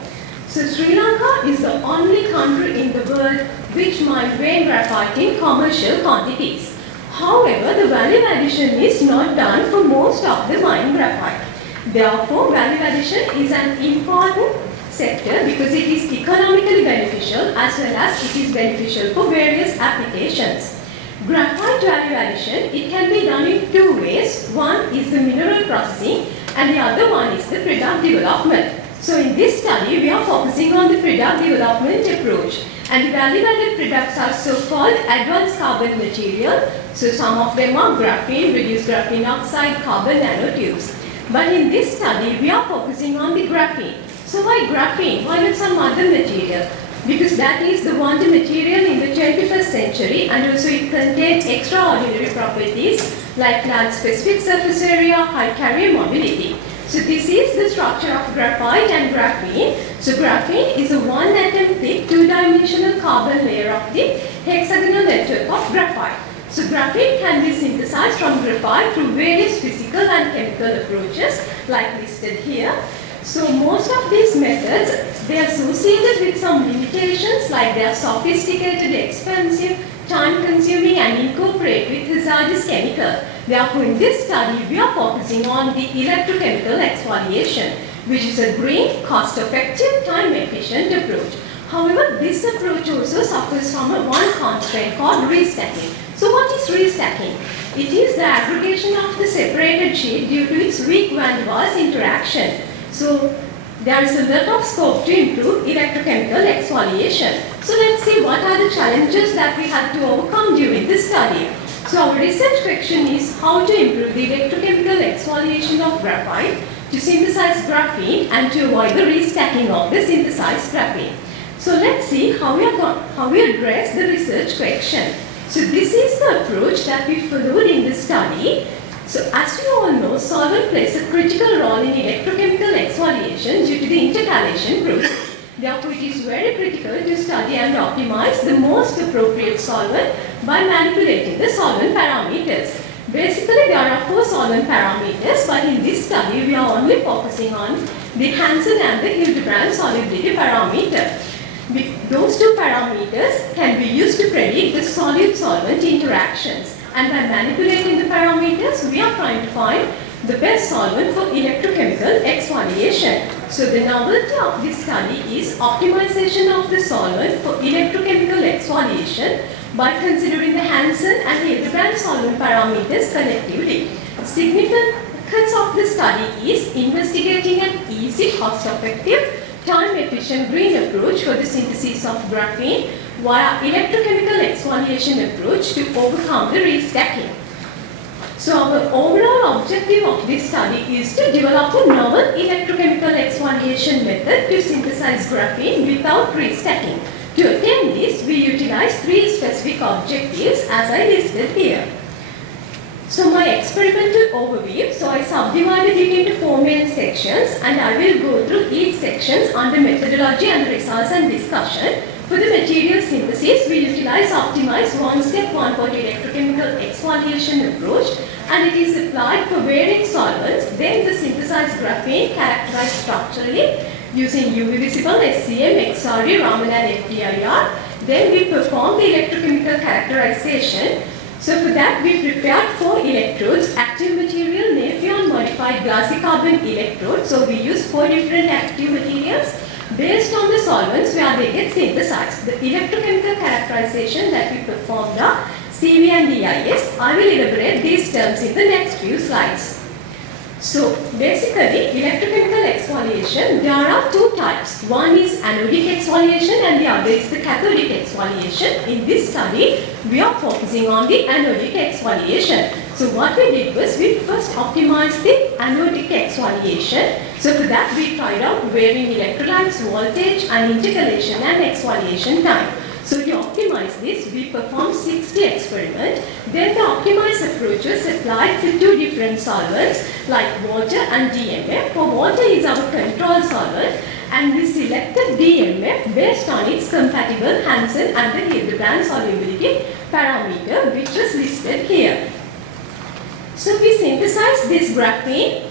So, Sri Lanka is the only country in the world which mine vein graphite in commercial quantities. However, the value addition is not done for most of the mine graphite. Therefore, value addition is an important sector because it is economically beneficial as well as it is beneficial for various applications. Graphite value addition, it can be done in 2 ways. One is the mineral processing and the other one is the product development. So in this study, we are focusing on the product development approach. And the value-added products are so-called advanced carbon material. So some of them are graphene, reduced graphene oxide, carbon nanotubes. But in this study, we are focusing on the graphene. So why graphene? Why not some other material? Because that is the wonder material in the 21st century, and also it contains extraordinary properties like plant-specific surface area, high carrier mobility. So this is the structure of graphite and graphene. So graphene is a 1-atom thick 2-dimensional carbon layer of the hexagonal network of graphite. So graphene can be synthesized from graphite through various physical and chemical approaches like listed here. So most of these methods, they are associated with some limitations like they are sophisticated, expensive, time-consuming and incorporate with hazardous chemical. Therefore, in this study, we are focusing on the electrochemical exfoliation, which is a green, cost-effective, time-efficient approach. However, this approach also suffers from one constraint called restacking. So what is restacking? It is the aggregation of the separated sheet due to its weak van der Waals interaction. So there is a lot of scope to improve electrochemical exfoliation. So let's see what are the challenges that we had to overcome during this study. So our research question is how to improve the electrochemical exfoliation of graphite to synthesize graphene and to avoid the restacking of the synthesized graphene. So let's see how we address the research question. So this is the approach that we followed in this study. So as you all know, solvent plays a critical role in electrochemical exfoliation due to the intercalation process. Therefore, it is very critical to study and optimize the most appropriate solvent by manipulating the solvent parameters. Basically, there are 4 solvent parameters, but in this study, we are only focusing on the Hansen and the Hildebrand solubility parameter. Those 2 parameters can be used to predict the solute-solvent interactions. And by manipulating the parameters, we are trying to find the best solvent for electrochemical exfoliation. So the novelty of this study is optimization of the solvent for electrochemical exfoliation by considering the Hansen and Hildebrand solvent parameters collectively. Significance of the study is investigating an easy, cost-effective, time-efficient green approach for the synthesis of graphene via electrochemical exfoliation approach to overcome the restacking. So our overall objective of this study is to develop a novel electrochemical exfoliation method to synthesize graphene without restacking. To attain this, we utilize 3 specific objectives as I listed here. So my experimental overview, so I subdivided it into 4 main sections and I will go through each section under methodology and results and discussion. For the material synthesis, we utilize optimized one-step one-pot electrochemical exfoliation approach and it is applied for varying solvents. Then the synthesized graphene characterized structurally using UV visible SCM, XRD, Raman and FTIR. Then we perform the electrochemical characterization. So for that we prepared 4 electrodes, active material, Nafion modified glassy carbon electrode. So we use 4 different active materials based on the solvents where they get synthesized. The electrochemical characterization that we performed are CV and EIS. I will elaborate these terms in the next few slides. So basically electrochemical exfoliation, there are 2 types. One is anodic exfoliation and the other is the cathodic exfoliation. In this study, we are focusing on the anodic exfoliation. So what we did was we first optimized the anodic exfoliation. So for that we tried out varying electrolytes, voltage and intercalation and exfoliation time. So to optimize this, we performed 60 experiments. Then the optimized approach was applied for 2 different solvents like water and DMF. For water is our control solvent and we selected DMF based on its compatible Hansen and the Hildebrand solubility parameter which was listed here. So we synthesized this graphene.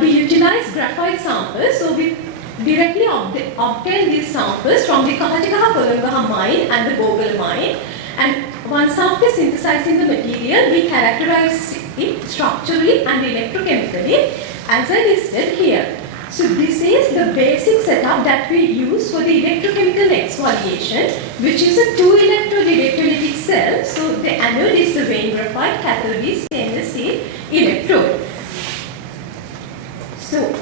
We utilized graphite samples. So we directly obtain these samples from the Kahatikaha mine and the Bogle mine. And once after synthesizing the material, we characterize it structurally and electrochemically as I listed here. So this is the basic setup that we use for the electrochemical exfoliation, which is a 2-electrode electrolytic cell. So the anode is the vein graphite, cathode is stainless steel electrode. So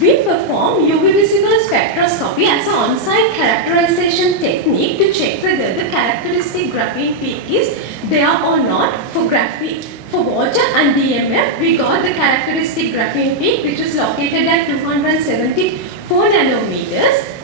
we perform UV visible spectroscopy as an on-site characterization technique to check whether the characteristic graphene peak is there or not for graphene. For water and DMF, we got the characteristic graphene peak which is located at 274 nanometers.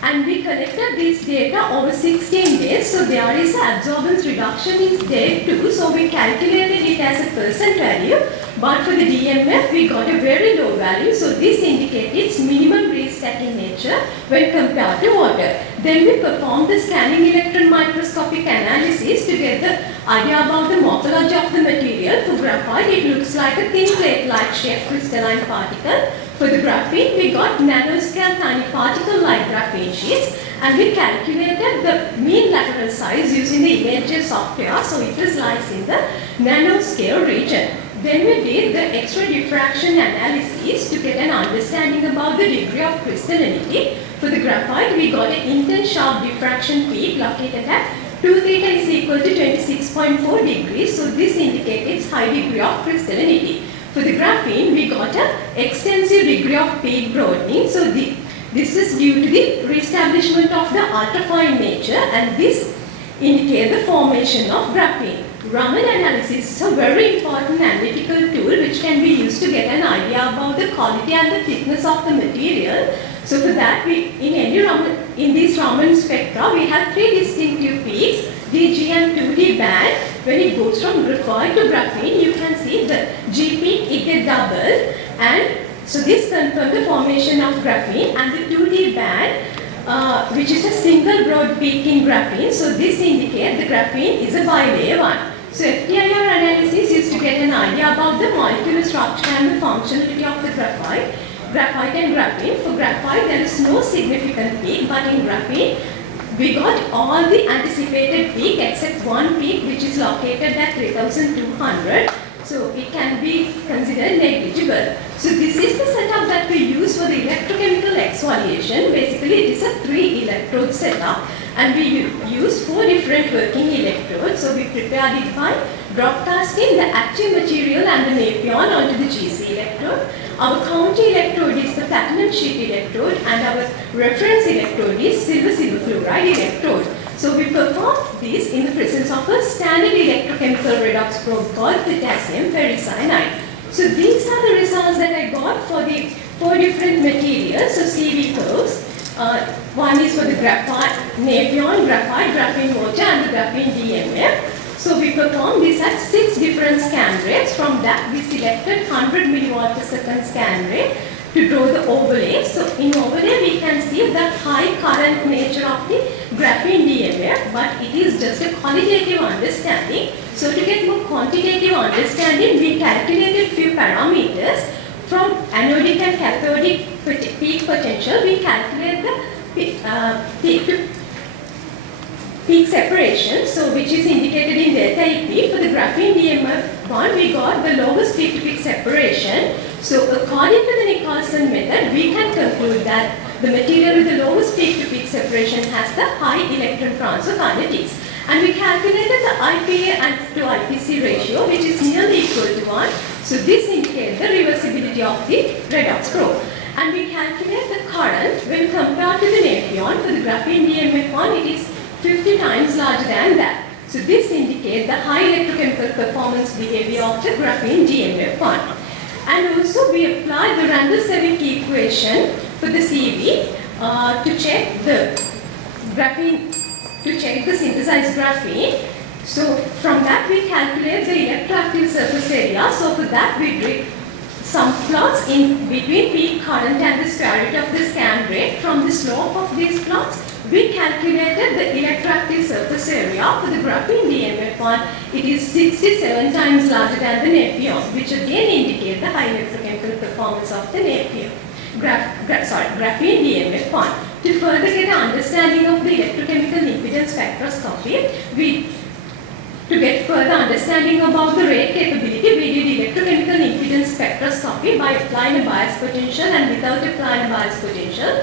And we collected this data over 16 days. So there is an absorbance reduction in day 2. So we calculated it as a percent value. But for the DMF, we got a very low value. So this indicates its minimum restacking nature when compared to water. Then we performed the scanning electron microscopic analysis to get the idea about the morphology of the material. For graphite, it looks like a thin plate-like shaped crystalline particle. For the graphene, we got nanoscale tiny particle-like graphene sheets, and we calculated the mean lateral size using the images software, so it lies in the nanoscale region. Then we did the X-ray diffraction analysis to get an understanding about the degree of crystallinity. For the graphite, we got an intense sharp diffraction peak located at 2 theta is equal to 26.4 degrees, so this indicates its high degree of crystallinity. For the graphene, we got an extensive degree of peak broadening, so this is due to the reestablishment of the ultrafine nature, and this indicates the formation of graphene. Raman analysis is a very important analytical tool which can be used to get an idea about the quality and the thickness of the material. So for that, in these Raman spectra, we have three distinctive peaks, DG and 2D band. When it goes from graphite to graphene, you can see the G peak, it gets doubled, and so this confirms the formation of graphene, and the 2D band, which is a single broad peak in graphene, so this indicates the graphene is a bilayer one. So FTIR analysis is to get an idea about the molecular structure and the functionality of the graphite and graphene. For graphite, there is no significant peak, but in graphene, we got all the anticipated peak except one peak which is located at 3200. So it can be considered negligible. So this is the setup that we use for the electrochemical exfoliation. Basically, it is a 3-electrode setup, and we use 4 different working electrodes. So we prepared it by broadcasting the active material and the Nafion onto the GC electrode. Our counter electrode is the platinum sheet electrode, and our reference electrode is silver chloride electrode. So we perform this in the presence of a standard electrochemical redox probe called potassium ferricyanide. So these are the results that I got for the 4 different materials, so CV curves. One is for the graphite, Nafion, graphite, graphene water, and the graphene DMF. So we performed this at 6 different scan rates. From that, we selected 100 milliwatt per second scan rate to draw the overlay. So in overlay, we can see the high current nature of the graphene DMF, but it is just a qualitative understanding. So to get more quantitative understanding, we calculated few parameters. From anodic and cathodic peak potential, we calculate the peak separation, so which is indicated in delta EP. For the graphene DMF one, we got the lowest peak to peak separation. So according to the Nicholson method, we can conclude that the material with the lowest peak to peak separation has the high electron transfer kinetics. And we calculated the IPA and to IPC ratio, which is nearly equal to 1. So this indicates the reversibility of the redox probe. And we calculate the current when compared to the Nafion. For the graphene DMF one, it is 50 times larger than that. So this indicates the high electrochemical performance behavior of the graphene DMF one. And also we applied the Randall-Savick equation for the CV to check the graphene, to check the synthesized graphene. So from that we calculate the electroactive surface area. So for that we did some plots in between peak current and the square root of the scan rate. From the slope of these plots, we calculated the electroactive surface area for the graphene DMF one. It is 67 times larger than the Nafion, which again indicates the high electrochemical performance of the Nafion. Graphene DMF one. To further get an understanding of the electrochemical impedance spectroscopy, to get further understanding about the rate capability, we did electrochemical impedance spectroscopy by applying a bias potential and without applying a bias potential.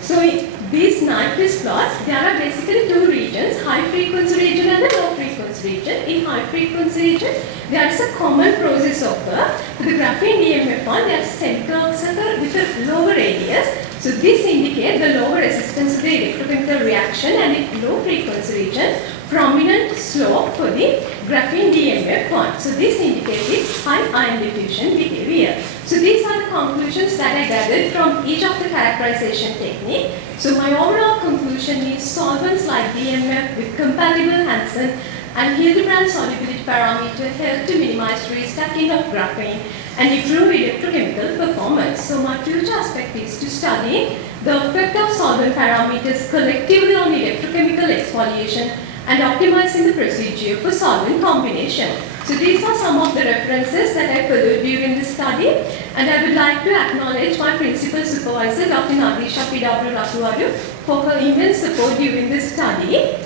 So in these Nyquist plots, there are basically 2 regions, high frequency region and the low frequency region. In high frequency region, there is a common process occur. For the graphene DMF one, there is a semi-curved circle with a lower radius. So this indicates the lower resistance to the electrochemical reaction, and in low frequency region, prominent slope for the graphene DMF one. So this indicates its high ion diffusion behavior. So these are the conclusions that I gathered from each of the characterization technique. So my overall conclusion is solvents like DMF with compatible Hansen and Hildebrand solubility parameter help to minimize restacking of graphene and improve electrochemical performance. So my future aspect is to study the effect of solvent parameters collectively on electrochemical exfoliation and optimizing the procedure for solvent combination. So these are some of the references that I followed during this study, and I would like to acknowledge my principal supervisor, Dr. Nadisha P.W. Ratuwaru, for her immense support during this study.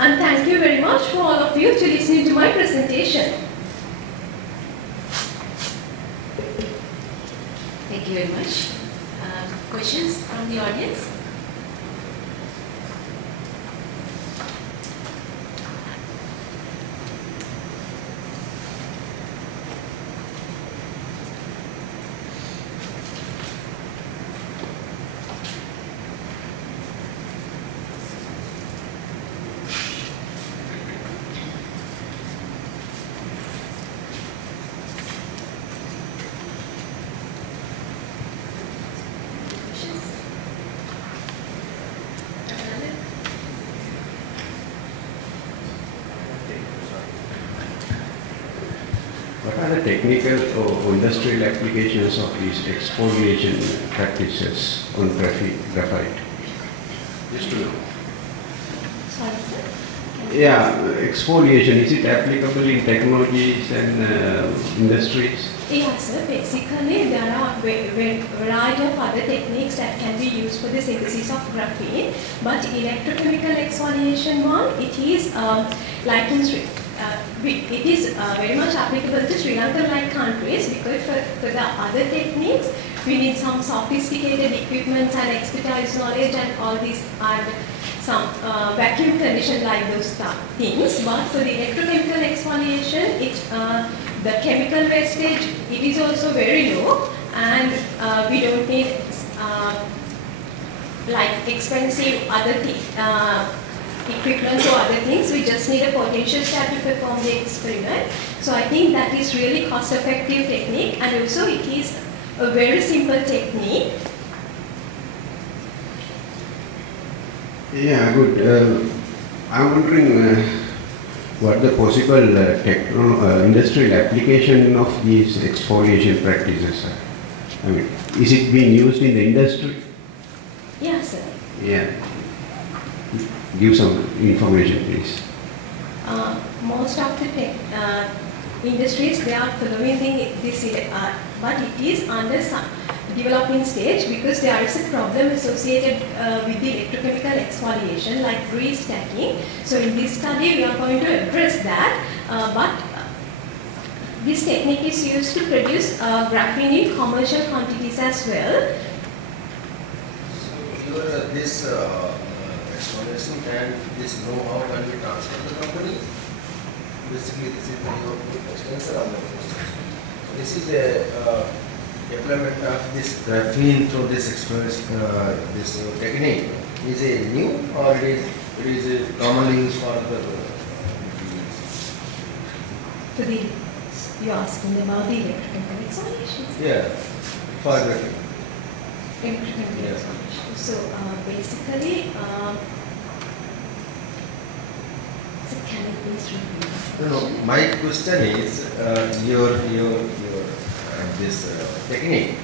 And thank you very much for all of you to listening to my presentation. Thank you very much. Questions from the audience? What are the technical or industrial applications of these exfoliation practices on graphite? Just to know. Sorry, sir. Yeah, exfoliation, is it applicable in technologies and industries? Yes, sir. Basically, there are a variety of other techniques that can be used for the synthesis of graphene, but electrochemical exfoliation one, it is like in it is very much applicable to Sri Lanka-like countries, because for the other techniques, we need some sophisticated equipment and expertise knowledge, and all these are some vacuum condition like those things. But for the electrochemical exfoliation, the chemical wastage, it is also very low, and we don't need like expensive other equipment or other things. We just need a potential stat to perform the experiment. So I think that is really cost-effective technique, and also it is a very simple technique. Yeah, good. I'm wondering what the possible industrial application of these exfoliation practices are. I mean, is it being used in the industry? Yes, sir. Yeah. Give some information, please. Most of the industries, they are following this, but it is under some developing stage, because there is a problem associated with the electrochemical exfoliation, like grease stacking. So in this study, we are going to address that, but this technique is used to produce graphene in commercial quantities as well. So this exfoliation and this know-how can be transferred to the company. Basically, this is your extensor on the process. So this is a development of this graphene through this this technique. Is it new, or it is commonly used for the For the, you're asking about the electrochemical exfoliation? Yeah, for graphene. Electrochemical Yeah. exfoliation. So basically, so can you please repeat? No, my question is your this technique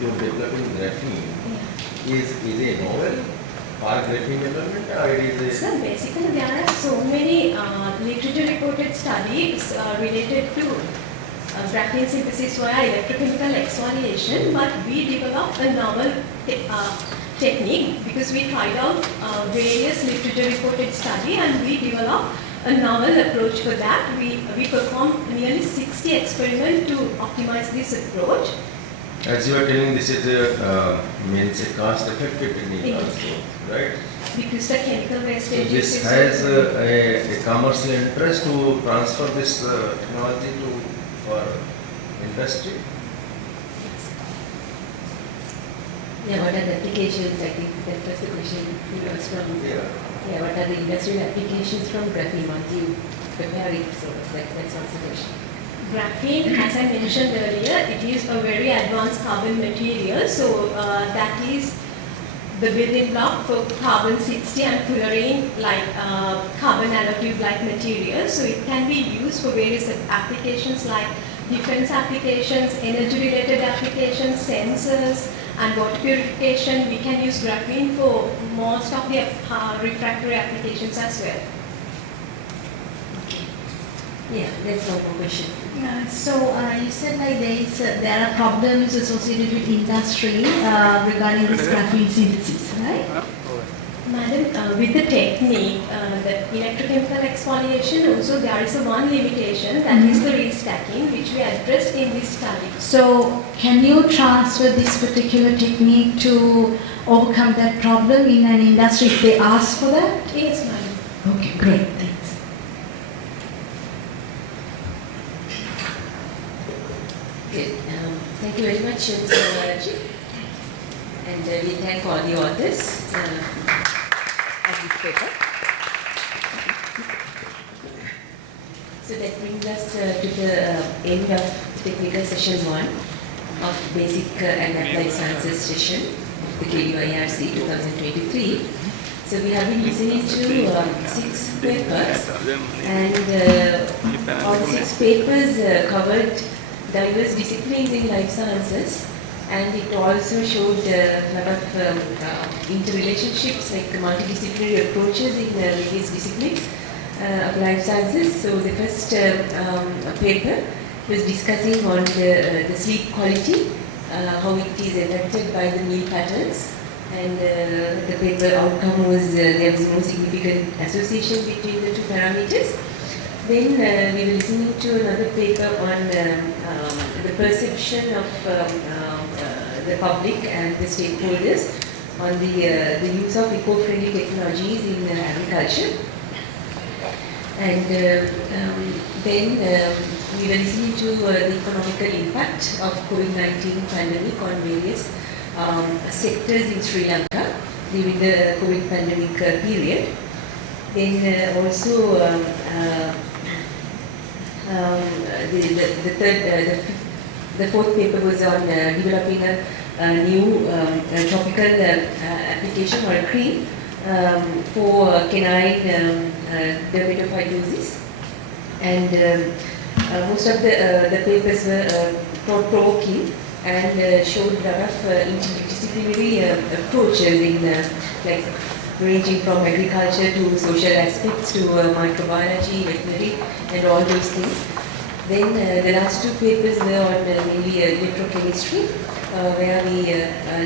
you're developing graphene is a novel or graphene development, or it is a... So basically, there are so many literature reported studies related to graphene synthesis via electrochemical exfoliation, but we developed a novel technique because we tried out various literature reported study, and we developed a novel approach for that. We performed nearly 60 experiments to optimize this approach. As you are telling, this is a means a cost-effective technique also, right? Because the chemical wastage. So this has a commercial interest to transfer this technology for industry. Yeah, what are the applications? I think that was the question you asked from. Yeah, what are the industrial applications from graphene once you prepare it? So that's also the question. Graphene, as I mentioned earlier, it is a very advanced carbon material. So that is the building block for carbon-60 and fullerene, like carbon nanotube-like material. So it can be used for various applications like defense applications, energy-related applications, sensors, and water purification. We can use graphene for most of the refractory applications as well. Yeah, that's no more question. So you said like there are problems associated with industry regarding this graphene synthesis, right? Madam, with the technique, the electrochemical exfoliation, also there is a one limitation, that is the restacking, which we addressed in this study. So can you transfer this particular technique to overcome that problem in an industry if they ask for that? Yes, madam. Okay, great, thanks. Good. Thank you very much, Mr. Mudalige. And we thank all the authors of this paper. So that brings us to the end of technical session 1 of basic and applied sciences session of the KU IRC 2023. So we have been listening to 6 papers, and all the 6 papers covered diverse disciplines in life sciences, and it also showed a lot of interrelationships, like multidisciplinary approaches in various disciplines of life sciences. So the first paper was discussing on the sleep quality, how it is affected by the meal patterns, and the paper outcome was there was no significant association between the 2 parameters. Then we were listening to another paper on the perception of the public and the stakeholders on the use of eco-friendly technologies in agriculture. And then we were listening to the economical impact of COVID-19 pandemic on various sectors in Sri Lanka during the COVID pandemic period. Then also the 4th paper was on developing a new topical application or a cream for canine dermatophytosis, and most of the papers were thought-provoking and showed a lot of interdisciplinary approaches in like ranging from agriculture to social aspects to microbiology, veterinary, and all those things. Then the last 2 papers were on mainly electrochemistry, where we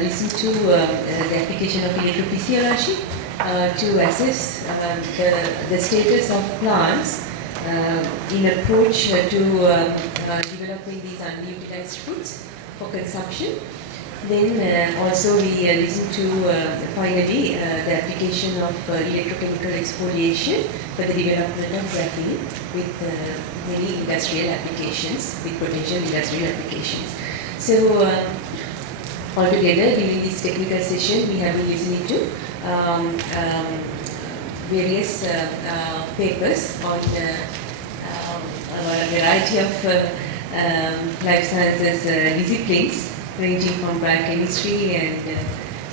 listened to the application of electrophysiology to assess the status of plants in approach to developing these underutilized fruits for consumption. Then also we listened to finally the application of electrochemical exfoliation for the development of graphene with many industrial applications, with potential industrial applications. So altogether during this technical session we have been listening to various papers on a variety of life sciences disciplines, ranging from biochemistry and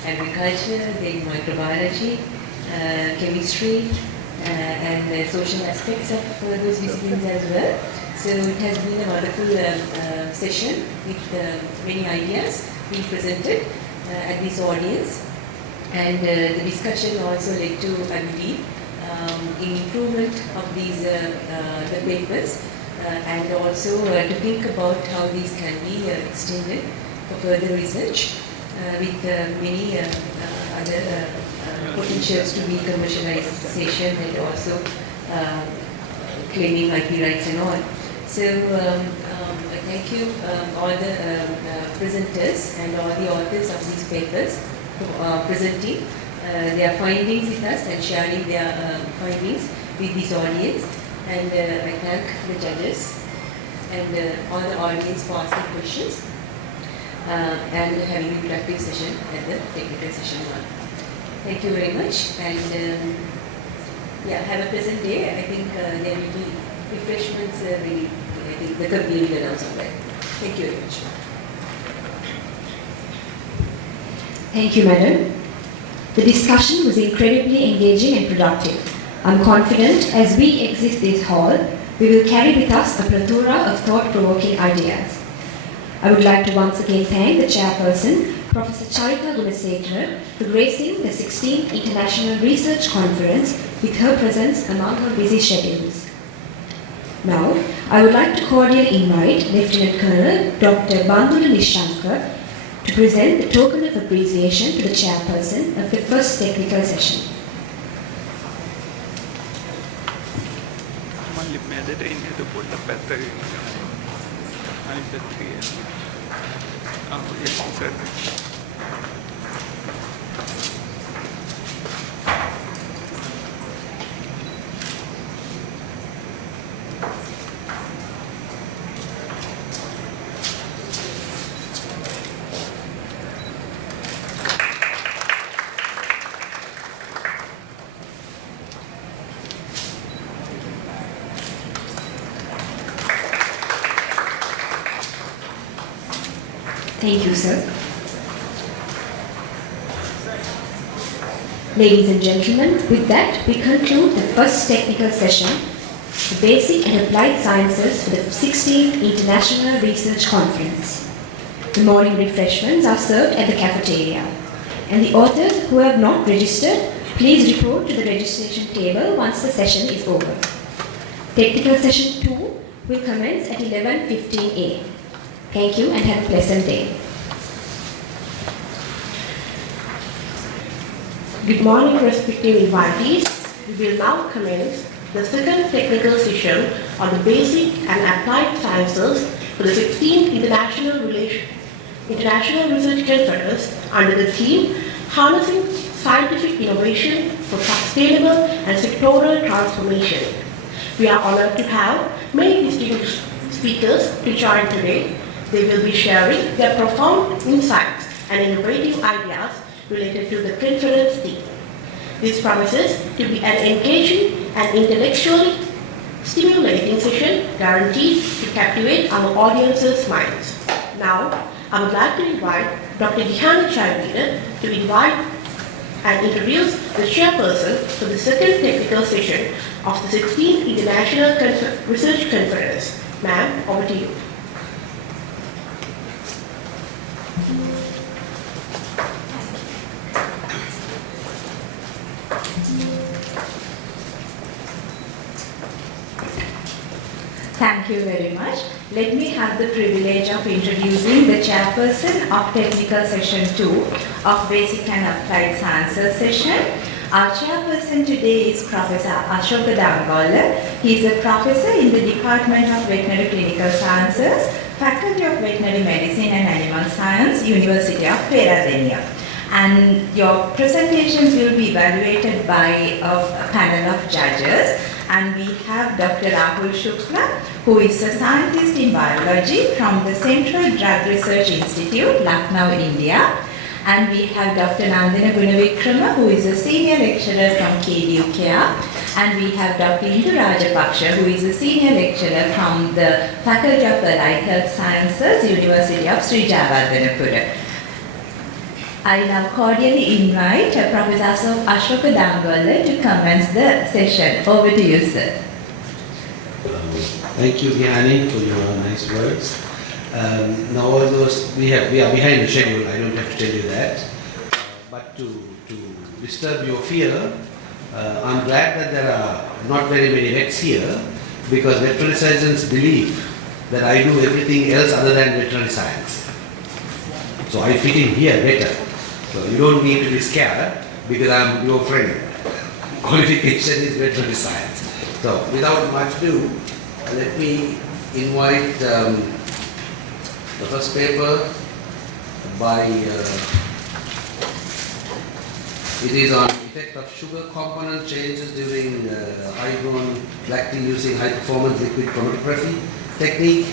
agriculture, then microbiology, chemistry, and social aspects of those disciplines as well. So it has been a wonderful session with many ideas being presented at this audience, and the discussion also led to, I believe, in improvement of these the papers, and also to think about how these can be extended for further research with many other potentials to be commercialization and also claiming IP rights and all. So thank you all the presenters and all the authors of these papers for presenting their findings with us and sharing their findings with this audience. And I thank the judges and all the audience for asking questions and having a interactive session at the technical session 1. Thank you very much, and yeah, have a pleasant day. I think there will be refreshments. I think the company will announce on that. Thank you very much. Thank you, Madam. The discussion was incredibly engaging and productive. I'm confident as we exit this hall, we will carry with us a plethora of thought-provoking ideas. I would like to once again thank the Chairperson, Professor Charitha Goonasekara, for gracing the 16th International Research Conference with her presence among her busy schedules. Now, I would like to cordially invite Lieutenant Colonel Dr. Bandara Nishankar to present the token of appreciation to the chairperson of the first technical session. Thank you, sir. Ladies and gentlemen, with that, we conclude the first technical session, the Basic and Applied Sciences for the 16th International Research Conference. The morning refreshments are served at the cafeteria, and the authors who have not registered, please report to the registration table once the session is over. Technical session 2 will commence at 11:15 a.m. Thank you and have a pleasant day. Good morning, respective invitees. We will now commence the second technical session on the basic and applied sciences for the 16th International Research Conference under the theme Harnessing Scientific Innovation for Sustainable and Sectoral Transformation. We are honored to have many distinguished speakers to join today. They will be sharing their profound insights and innovative ideas related to the conference theme. This promises to be an engaging and intellectually stimulating session guaranteed to captivate our audience's minds. Now, I would like to invite Dr. Jayaweera to invite and introduce the chairperson for the second technical session of the 16th International Research Conference. Ma'am, over to you. Thank you very much. Let me have the privilege of introducing the chairperson of Technical Session 2 of Basic and Applied Sciences session. Our chairperson today is Professor Ashoka Dangala. He is a professor in the Department of Veterinary Clinical Sciences, Faculty of Veterinary Medicine and Animal Science, University of Dandeniya. And your presentations will be evaluated by a panel of judges. And we have Dr. Rahul Shukla, who is a scientist in biology from the Central Drug Research Institute, Lucknow, India. And we have Dr. Nandana Gunavikrama, who is a senior lecturer from KDUKR. And we have Dr. Indu Rajapaksha, who is a senior lecturer from the Faculty of Allied Health Sciences, University of Sri Lanka. I now cordially invite Professor Ashoka Dangala to commence the session. Over to you, sir. Thank you, Gyani, for your nice words. Now, although we are behind the schedule, I don't have to tell you that. But to disturb your fear, I'm glad that there are not very many vets here, because veterinary surgeons believe that I do everything else other than veterinary science. So I fit in here better. So you don't need to be scared, because I'm your friend. Qualification is veterinary science. So without much ado, let me invite the first paper by, it is on effect of sugar component changes during high-grown lactate using high-performance liquid chromatography technique.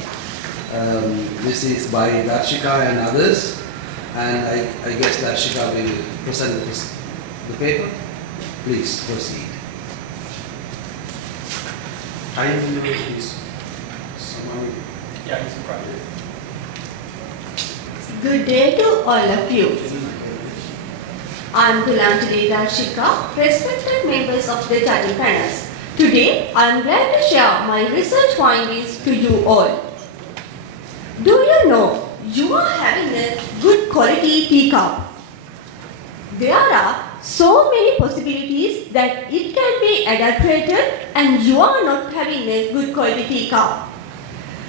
This is by Darshika and others. And I guess Darshika will present the paper. Please proceed. Time limit is someone. Yeah, he's in front of you. Good day to all of you. I am Gulantali Darshika, respected members of the judging panels. Today, I am glad to share my research findings to you all. Do you know you are having a good quality teacup? There are so many possibilities that it can be adulterated and you are not having a good quality tea cup.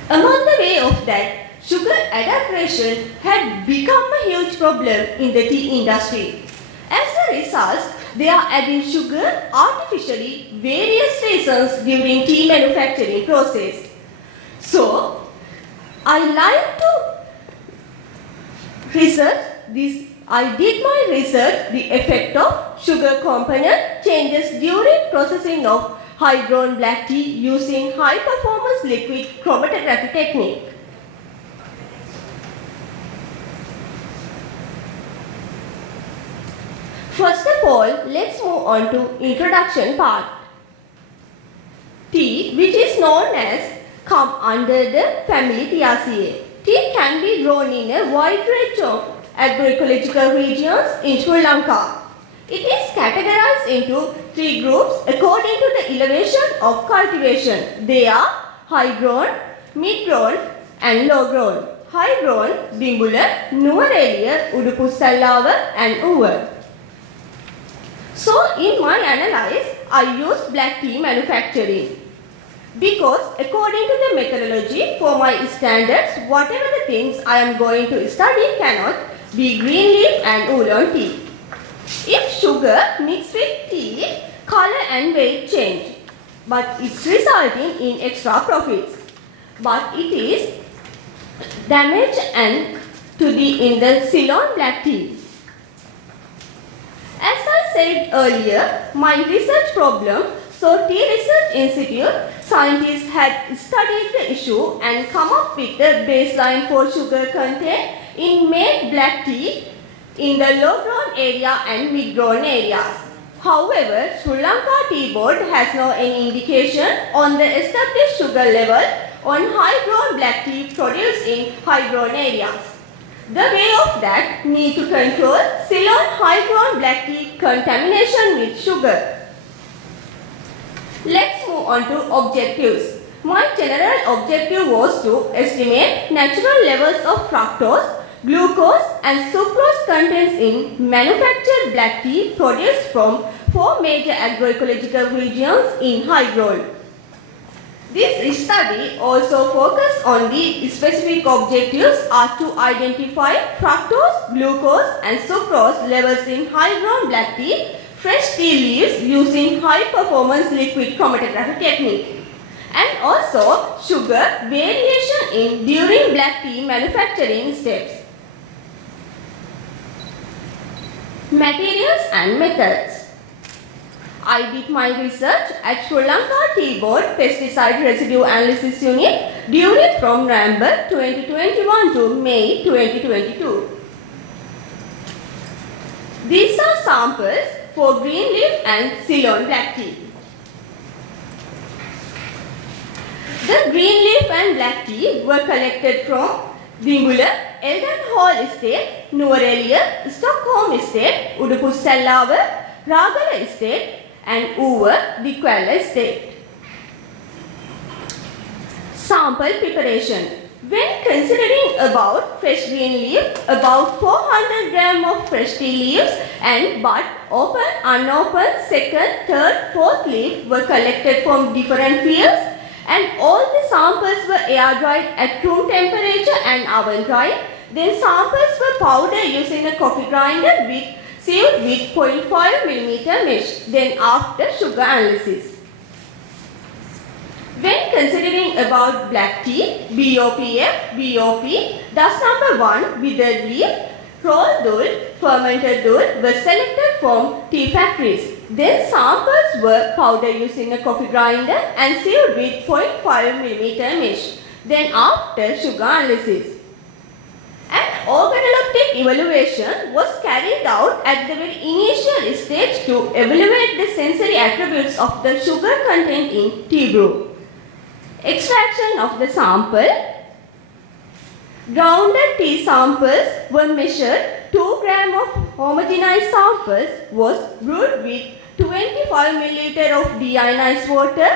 Among the way of that, sugar adulteration had become a huge problem in the tea industry. As a result, they are adding sugar artificially various reasons during tea manufacturing process. So, I like to research this. I did my research the effect of sugar component changes during processing of high-grown black tea using high-performance liquid chromatography technique. First of all, let's move on to introduction part. Tea, which is known as, come under the family Thalassaceae. Tea can be grown in a wide range of agroecological regions in Sri Lanka. It is categorized into 3 groups according to the elevation of cultivation. They are high-grown, mid-grown and low-grown. High-grown, Dimbula, Nuwara, Udupussallawa and Uva. So in my analysis, I use black tea manufacturing. Because according to the methodology for my standards, whatever the things I am going to study cannot be green leaf and oolong tea. If sugar mixed with tea, color and weight change, but it's resulting in extra profits. But it is damage and in the Ceylon black tea. As I said earlier, my research problem, so Tea Research Institute scientists had studied the issue and come up with the baseline for sugar content in made black tea in the low-grown area and mid-grown areas. However, Sri Lanka Tea Board has no any indication on the established sugar level on high-grown black tea produced in high-grown areas. The way of that need to control Ceylon high-grown black tea contamination with sugar. Let's move on to objectives. My general objective was to estimate natural levels of fructose, glucose and sucrose contents in manufactured black tea produced from 4 major agroecological regions in high-grown. This study also focused on the specific objectives are to identify fructose, glucose and sucrose levels in high-grown black tea, fresh tea leaves using high-performance liquid chromatography technique, and also sugar variation in during black tea manufacturing steps. Materials and methods. I did my research at Sri Lanka Tea Board Pesticide Residue Analysis Unit during from November 2021 to May 2022. These are samples for green leaf and Ceylon black tea. The green leaf and black tea were collected from Dimbula, Eldon Hall Estate, Nuwara, Stockholm Estate, Udupussallawa, Ragala Estate and Uva, Dikwala Estate. Sample preparation. When considering about fresh green leaf, about 400 gram of fresh tea leaves and bud, open, unopened, second, third, fourth leaf were collected from different fields and all the samples were air dried at room temperature and oven dried. Then samples were powdered using a coffee grinder with sealed with 0.5 mm mesh, then after sugar analysis. When considering about black tea, BOPF, BOP, dust number 1, withered leaf, rolled dul, fermented dul were selected from tea factories. Then samples were powdered using a coffee grinder and sealed with 0.5 mm mesh, then after sugar analysis. An organoleptic evaluation was carried out at the very initial stage to evaluate the sensory attributes of the sugar content in tea brew. Extraction of the sample. Grounded tea samples were measured. 2 gram of homogenized samples was brewed with 25 ml of deionized water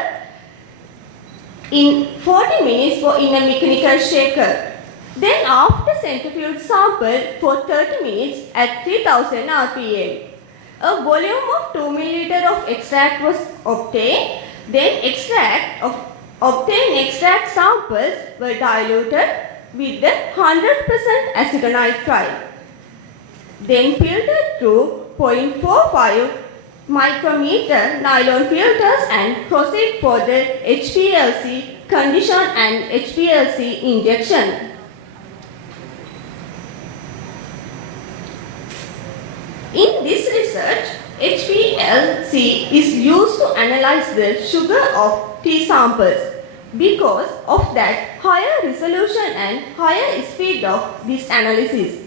in 40 minutes in a mechanical shaker. Then after centrifuge sample for 30 minutes at 3000 rpm. A volume of 2 ml of extract was obtained. Then obtained extract samples were diluted with the 100% acetonitrile. Then filtered through 0.45 micrometer nylon filters and proceed for the HPLC condition and HPLC injection. In this research, HPLC is used to analyze the sugar of tea samples. Because of that higher resolution and higher speed of this analysis.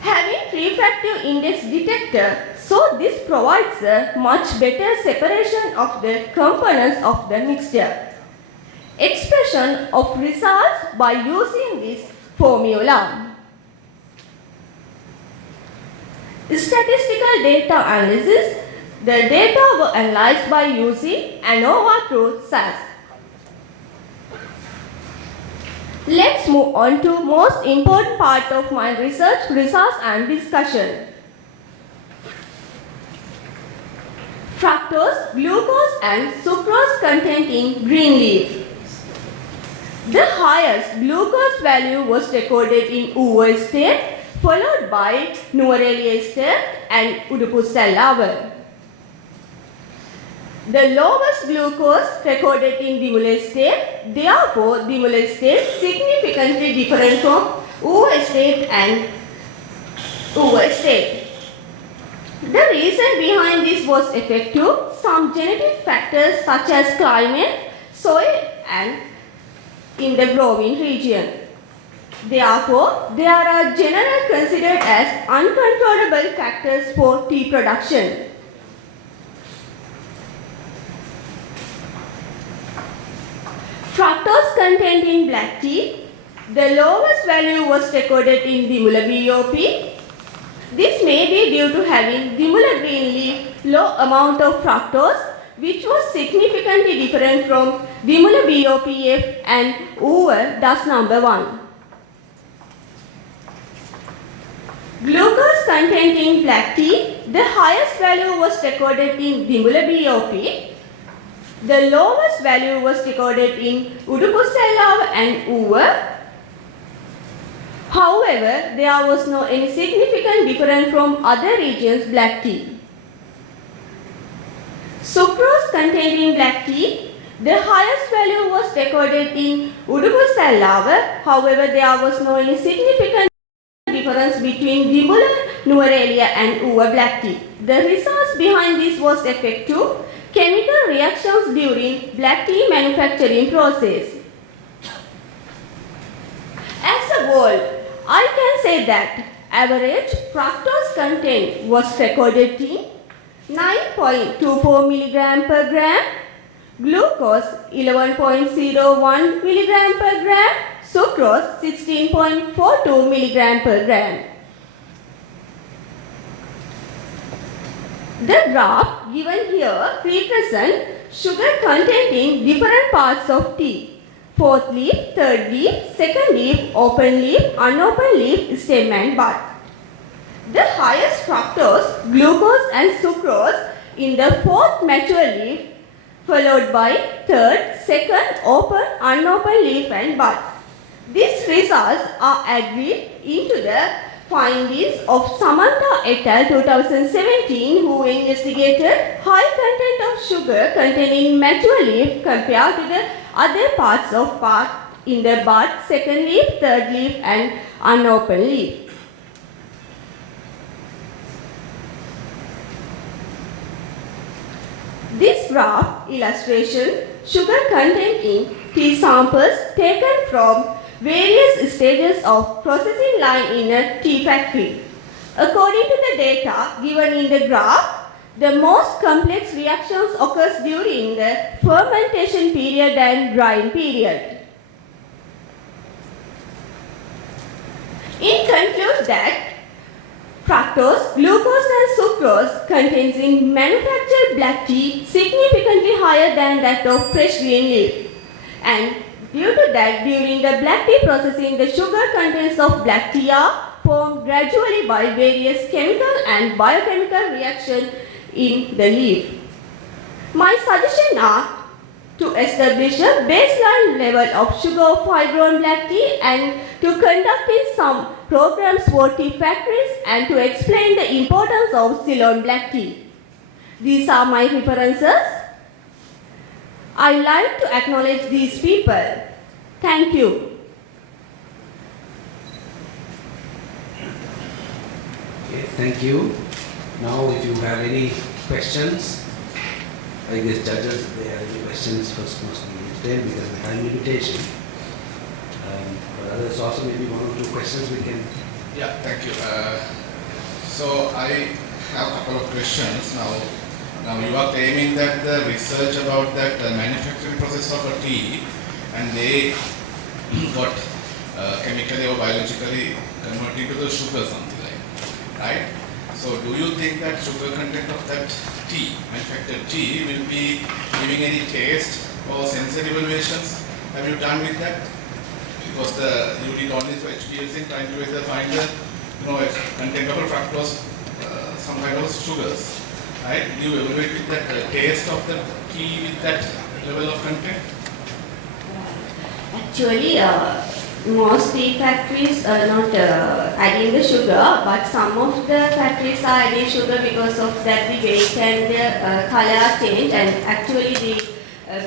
Having refractive index detector, so this provides a much better separation of the components of the mixture. Expression of results by using this formula. Statistical data analysis. The data were analyzed by using ANOVA through SAS. Let's move on to most important part of my research results and discussion. Fructose, glucose and sucrose content in green leaf. The highest glucose value was recorded in Uva state, followed by Nuvarelia state and Udupussallavar. The lowest glucose recorded in Dimule state, therefore Dimule state significantly different from Uva state and Uva state. The reason behind this was effective. Some genetic factors such as climate, soil and in the growing region. Therefore, they are generally considered as uncontrollable factors for tea production. Fructose content in black tea. The lowest value was recorded in Dimula BOP. This may be due to having Dimula green leaf low amount of fructose, which was significantly different from Dimula BOPF and Uva dust number 1. Glucose content in black tea. The highest value was recorded in Dimula BOP. The lowest value was recorded in Udupussallavar and Uva. However, there was no any significant difference from other regions' black tea. Sucrose content in black tea. The highest value was recorded in Udupussallavar. However, there was no any significant difference between Dimula, Nuvarelia and Uva black tea. The results behind this was effective chemical reactions during black tea manufacturing process. As a whole, I can say that average fructose content was recorded in 9.24 mg per gram, glucose 11.01 mg per gram, sucrose 16.42 mg per gram. The graph given here represents sugar content in different parts of tea. Fourth leaf, third leaf, second leaf, open leaf, unopened leaf, stem and bud. The highest fructose, glucose and sucrose in the fourth mature leaf, followed by third, second, open, unopened leaf and bud. These results are agreed into the findings of Samantha et al. 2017, who investigated high content of sugar contained in mature leaf compared to the other parts of part in the bud, second leaf, third leaf and unopened leaf. This graph illustration sugar content in tea samples taken from various stages of processing line in a tea factory. According to the data given in the graph, the most complex reactions occurs during the fermentation period and drying period. It concludes that fructose, glucose and sucrose contains in manufactured black tea significantly higher than that of fresh green leaf. And due to that, during the black tea processing, the sugar contents of black tea are formed gradually by various chemical and biochemical reactions in the leaf. My suggestions are to establish a baseline level of sugar of hydrogen black tea and to conduct in some programs for tea factories and to explain the importance of Ceylon black tea. These are my references. I like to acknowledge these people. Thank you. Okay, thank you. Now if you have any questions, I guess judges, if they have any questions first must be detailed because of time limitation. But others also maybe one or two questions we can. Yeah, thank you. So I have a couple of questions now. Now you are claiming that the research about that manufacturing process of a tea and they got chemically or biologically converted to the sugar something like that, right? So do you think that sugar content of that tea, manufactured tea, will be giving any taste or sensory evaluations? Have you done with that? Because you did only for HPLC trying to either find the content of a fructose, some kind of sugars. Right? Did you evaluate with that taste of the tea with that level of content? Actually, most tea factories are not adding the sugar, but some of the factories are adding sugar because of that the weight and the color change, and actually the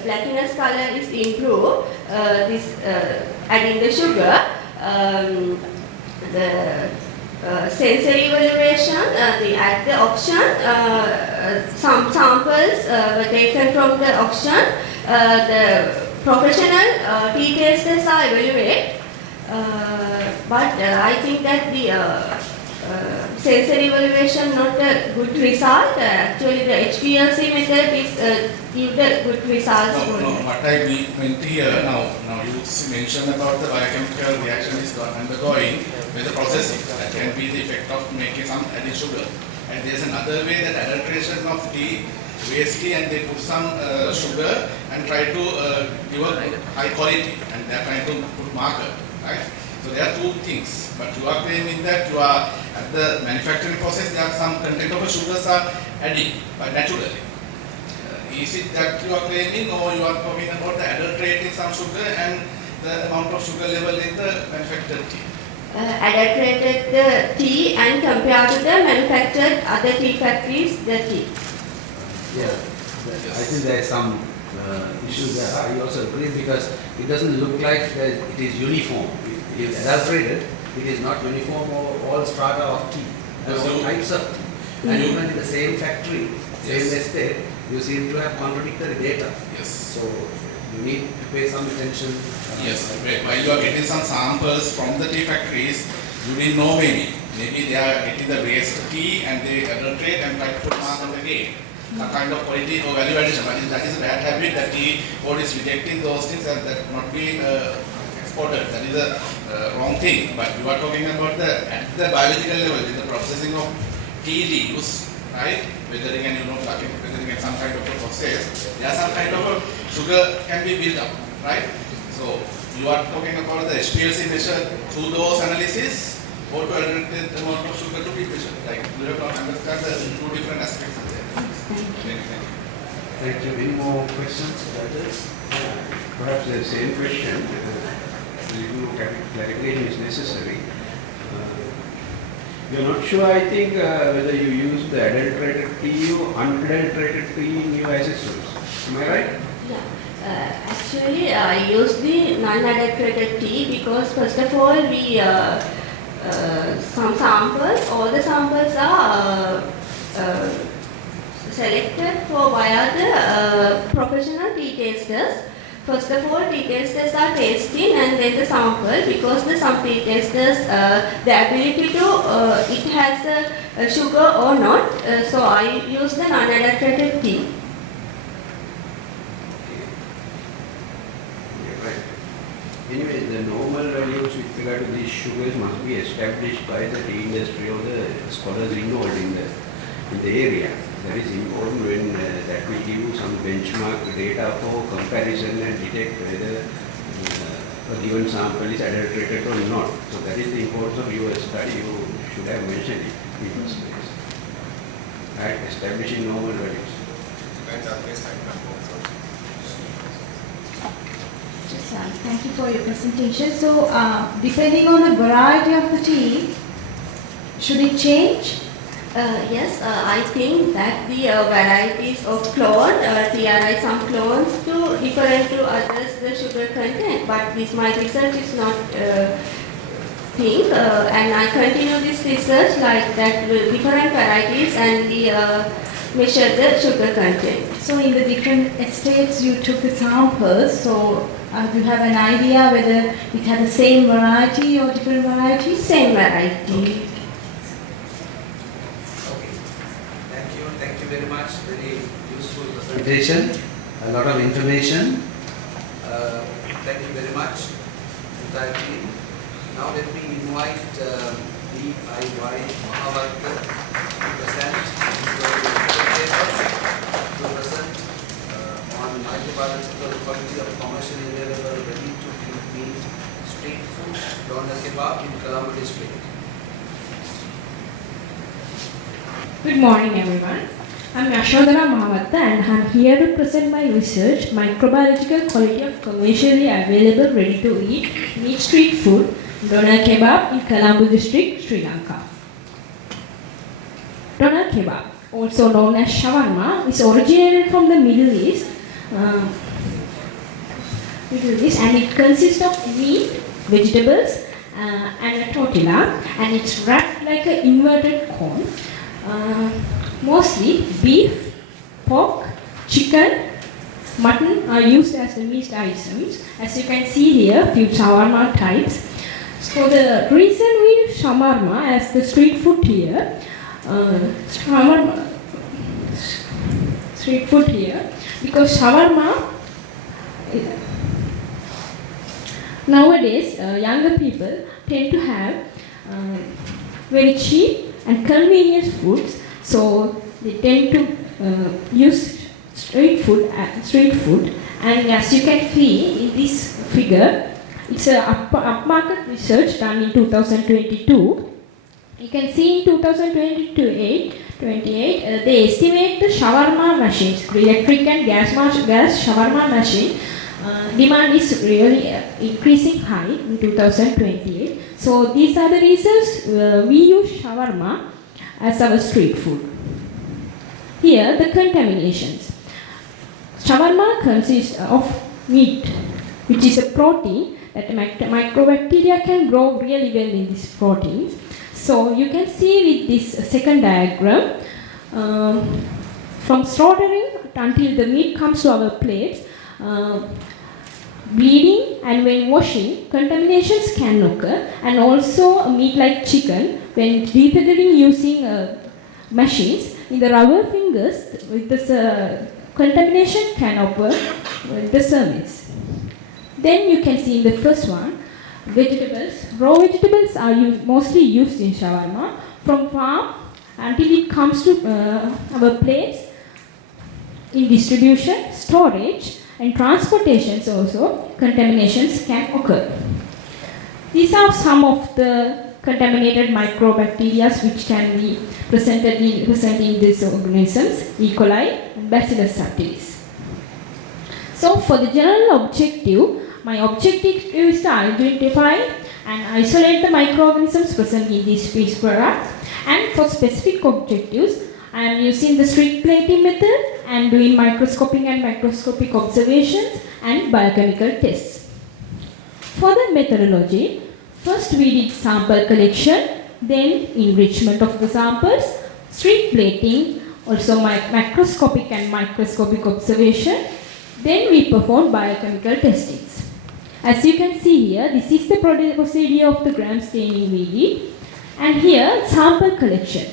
platinous color is improved. This adding the sugar, the sensory evaluation, at the auction, some samples were taken from the auction. The professional tea tasters are evaluated, but I think that the sensory evaluation not a good result. Actually, the HPLC method is give the good results. No, what I meant here now you mentioned about the biochemical reaction is undergoing with the processing. That can be the effect of making some added sugar. And there's another way that adulteration of tea, waste and they put some sugar and try to give a high quality, and they're trying to put marker, right? So there are two things, but you are claiming that you are at the manufacturing process, there are some content of sugars are added by naturally. Is it that you are claiming, or you are talking about the adulterating some sugar and the amount of sugar level in the manufactured tea? Adulterated the tea and compared to the manufactured other tea factories, the tea. Yeah, I think there is some issues there. I also agree because it doesn't look like that it is uniform. It is adulterated, it is not uniform or all strata of tea. There are all types of tea. And even in the same factory, same estate, you seem to have contradictory data. Yes. So you need to pay some attention. Yes, while you are getting some samples from the tea factories, you didn't know maybe they are getting the waste tea and they adulterate and try to put mark again. Some kind of quality or value addition, but that is a bad habit that tea board is rejecting those things and that not be exported. That is a wrong thing. But you are talking about at the biological level, in the processing of tea leaves, right? Weathering and weathering and some kind of a process, there are some kind of a sugar can be built up, right? So you are talking about the HPLC measure through those analysis or to adulterate the amount of sugar to be measured. Like you have not understand the two different aspects of that. Thank you. Any more questions, judges? Perhaps the same question, clarification is necessary. You're not sure, I think, whether you use the adulterated tea or unadulterated tea in your assessments. Am I right? Yeah. Actually, I use the non-adulterated tea because first of all, we some samples, all the samples are selected for via the professional tea tasters. First of all, tea tasters are tasting and then the sample, because the some tea tasters, the ability to, it has a sugar or not, so I use the non-adulterated tea. Anyway, the normal values with regard to these sugars must be established by the tea industry or the scholars involved in the area. That is important when that will give you some benchmark data for comparison and detect whether a given sample is adulterated or not. So that is the importance of your study. You should have mentioned it in the first place. At establishing normal values. Thank you for your presentation. So, depending on the variety of the tea, should it change? Yes, I think that the varieties of clone, there are some clones to different to others the sugar content, but this my research is not thing, and I continue this research like that different varieties and the measure the sugar content. So in the different estates you took the samples, so do you have an idea whether it had the same variety or different varieties? Same variety. Thank you very much. Very useful presentation. A lot of information. Thank you very much, entire team. Now let me invite DIY Mahavatta to present on microbiological quality of commercially available ready-to-eat meat street food, doner kebab in Colombo district. Good morning, everyone. I'm Yashodhara Mahavatta and I'm here to present my research, Microbiological Quality of Commercially Available Ready-to-Eat Meat Street Food, Doner Kebab in Colombo District, Sri Lanka. Doner Kebab, also known as shawarma, is originated from the Middle East and it consists of meat, vegetables and a tortilla, and it's wrapped like an inverted cone. Mostly beef, pork, chicken, mutton are used as the meat items. As you can see here, few shawarma types. So the reason we use shawarma as the street food here, because shawarma nowadays younger people tend to have very cheap and convenient foods, so they tend to use street food. And as you can see in this figure, it's a upmarket research done in 2022. You can see in 2028, they estimate the shawarma machines, electric and gas shawarma machine demand is really increasing high in 2028. So these are the reasons we use shawarma as our street food. Here the contaminations. Shawarma consists of meat, which is a protein that microbacteria can grow really well in these proteins. So you can see with this second diagram, from slaughtering until the meat comes to our plates, bleeding and when washing, contaminations can occur, and also meat like chicken, when defeathering using machines, in the rubber fingers, with this contamination can occur with the cervix. Then you can see in the first one, vegetables. Raw vegetables are mostly used in shawarma from farm until it comes to our plates. In distribution, storage and transportations also, contaminations can occur. These are some of the contaminated microbacteria which can be present in these organisms, E. coli and Bacillus subtilis. So for the general objective, my objective is to identify and isolate the microorganisms present in these fish products, and for specific objectives, I am using the streak plating method and doing microscoping and microscopic observations and biochemical tests. For the methodology, first we did sample collection, then enrichment of the samples, streak plating, also macroscopic and microscopic observation, then we performed biochemical testings. As you can see here, this is the procedure of the gram staining we did, and here sample collection.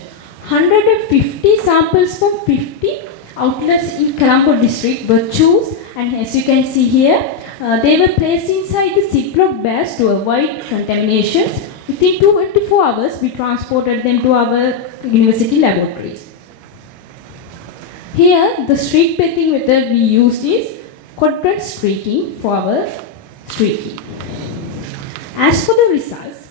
150 samples from 50 outlets in Colombo district were chosen, and as you can see here, they were placed inside the Ziploc bags to avoid contaminations. Within 24 hours, we transported them to our university laboratories. Here, the streak plating method we used is quadrant streaking for our streaking. As for the results,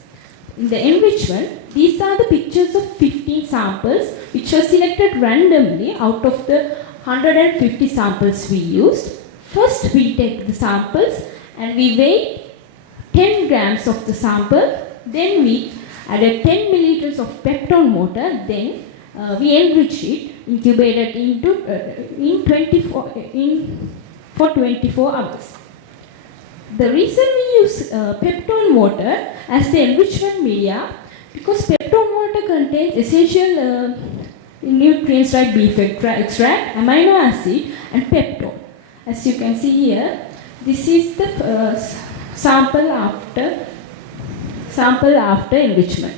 in the enrichment, these are the pictures of 15 samples which were selected randomly out of the 150 samples we used. First, we take the samples and we weighed 10 grams of the sample, then we added 10 milliliters of peptone water, then we enriched it, incubated for 24 hours. The reason we use peptone water as the enrichment media, because peptone water contains essential nutrients like beef extract, amino acid and peptone. As you can see here, this is the sample after enrichment.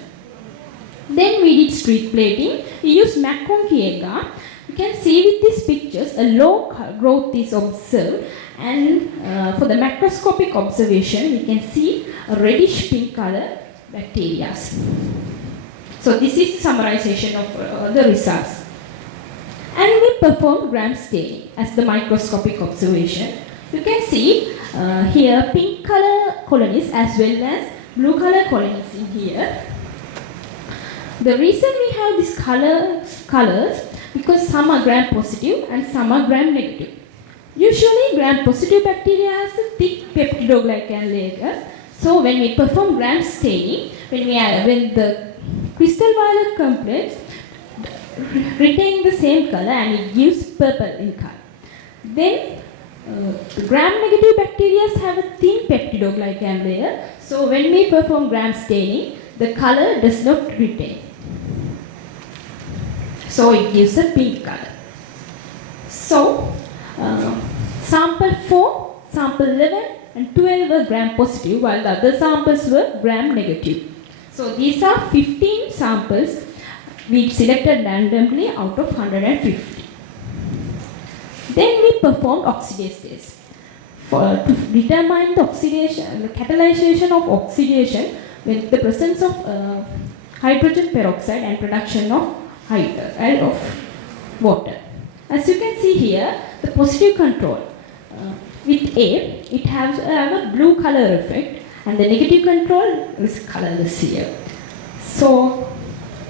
Then we did streak plating. We used McConkey agar. You can see with these pictures a low growth is observed, and for the macroscopic observation we can see a reddish pink color bacteria. So this is the summarization of the results. And we performed gram staining as the microscopic observation. You can see here pink color colonies as well as blue color colonies in here. The reason we have these colors because some are gram positive and some are gram negative. Usually gram positive bacteria has a thick peptidoglycan layer. So when we perform gram staining, when the crystal violet complex retain the same color and it gives purple in color. Then the gram negative bacteria have a thin peptidoglycan layer. So when we perform gram staining, the color does not retain. So it gives a pink color. So sample 4, sample 11 and 12 were gram positive while the other samples were gram negative. So these are 15 samples we selected randomly out of 150. Then we performed oxidase tests to determine the oxidation, the catalyzation of oxidation with the presence of hydrogen peroxide and production of water. As you can see here, the positive control with A, it has a blue color effect, and the negative control is colorless here. So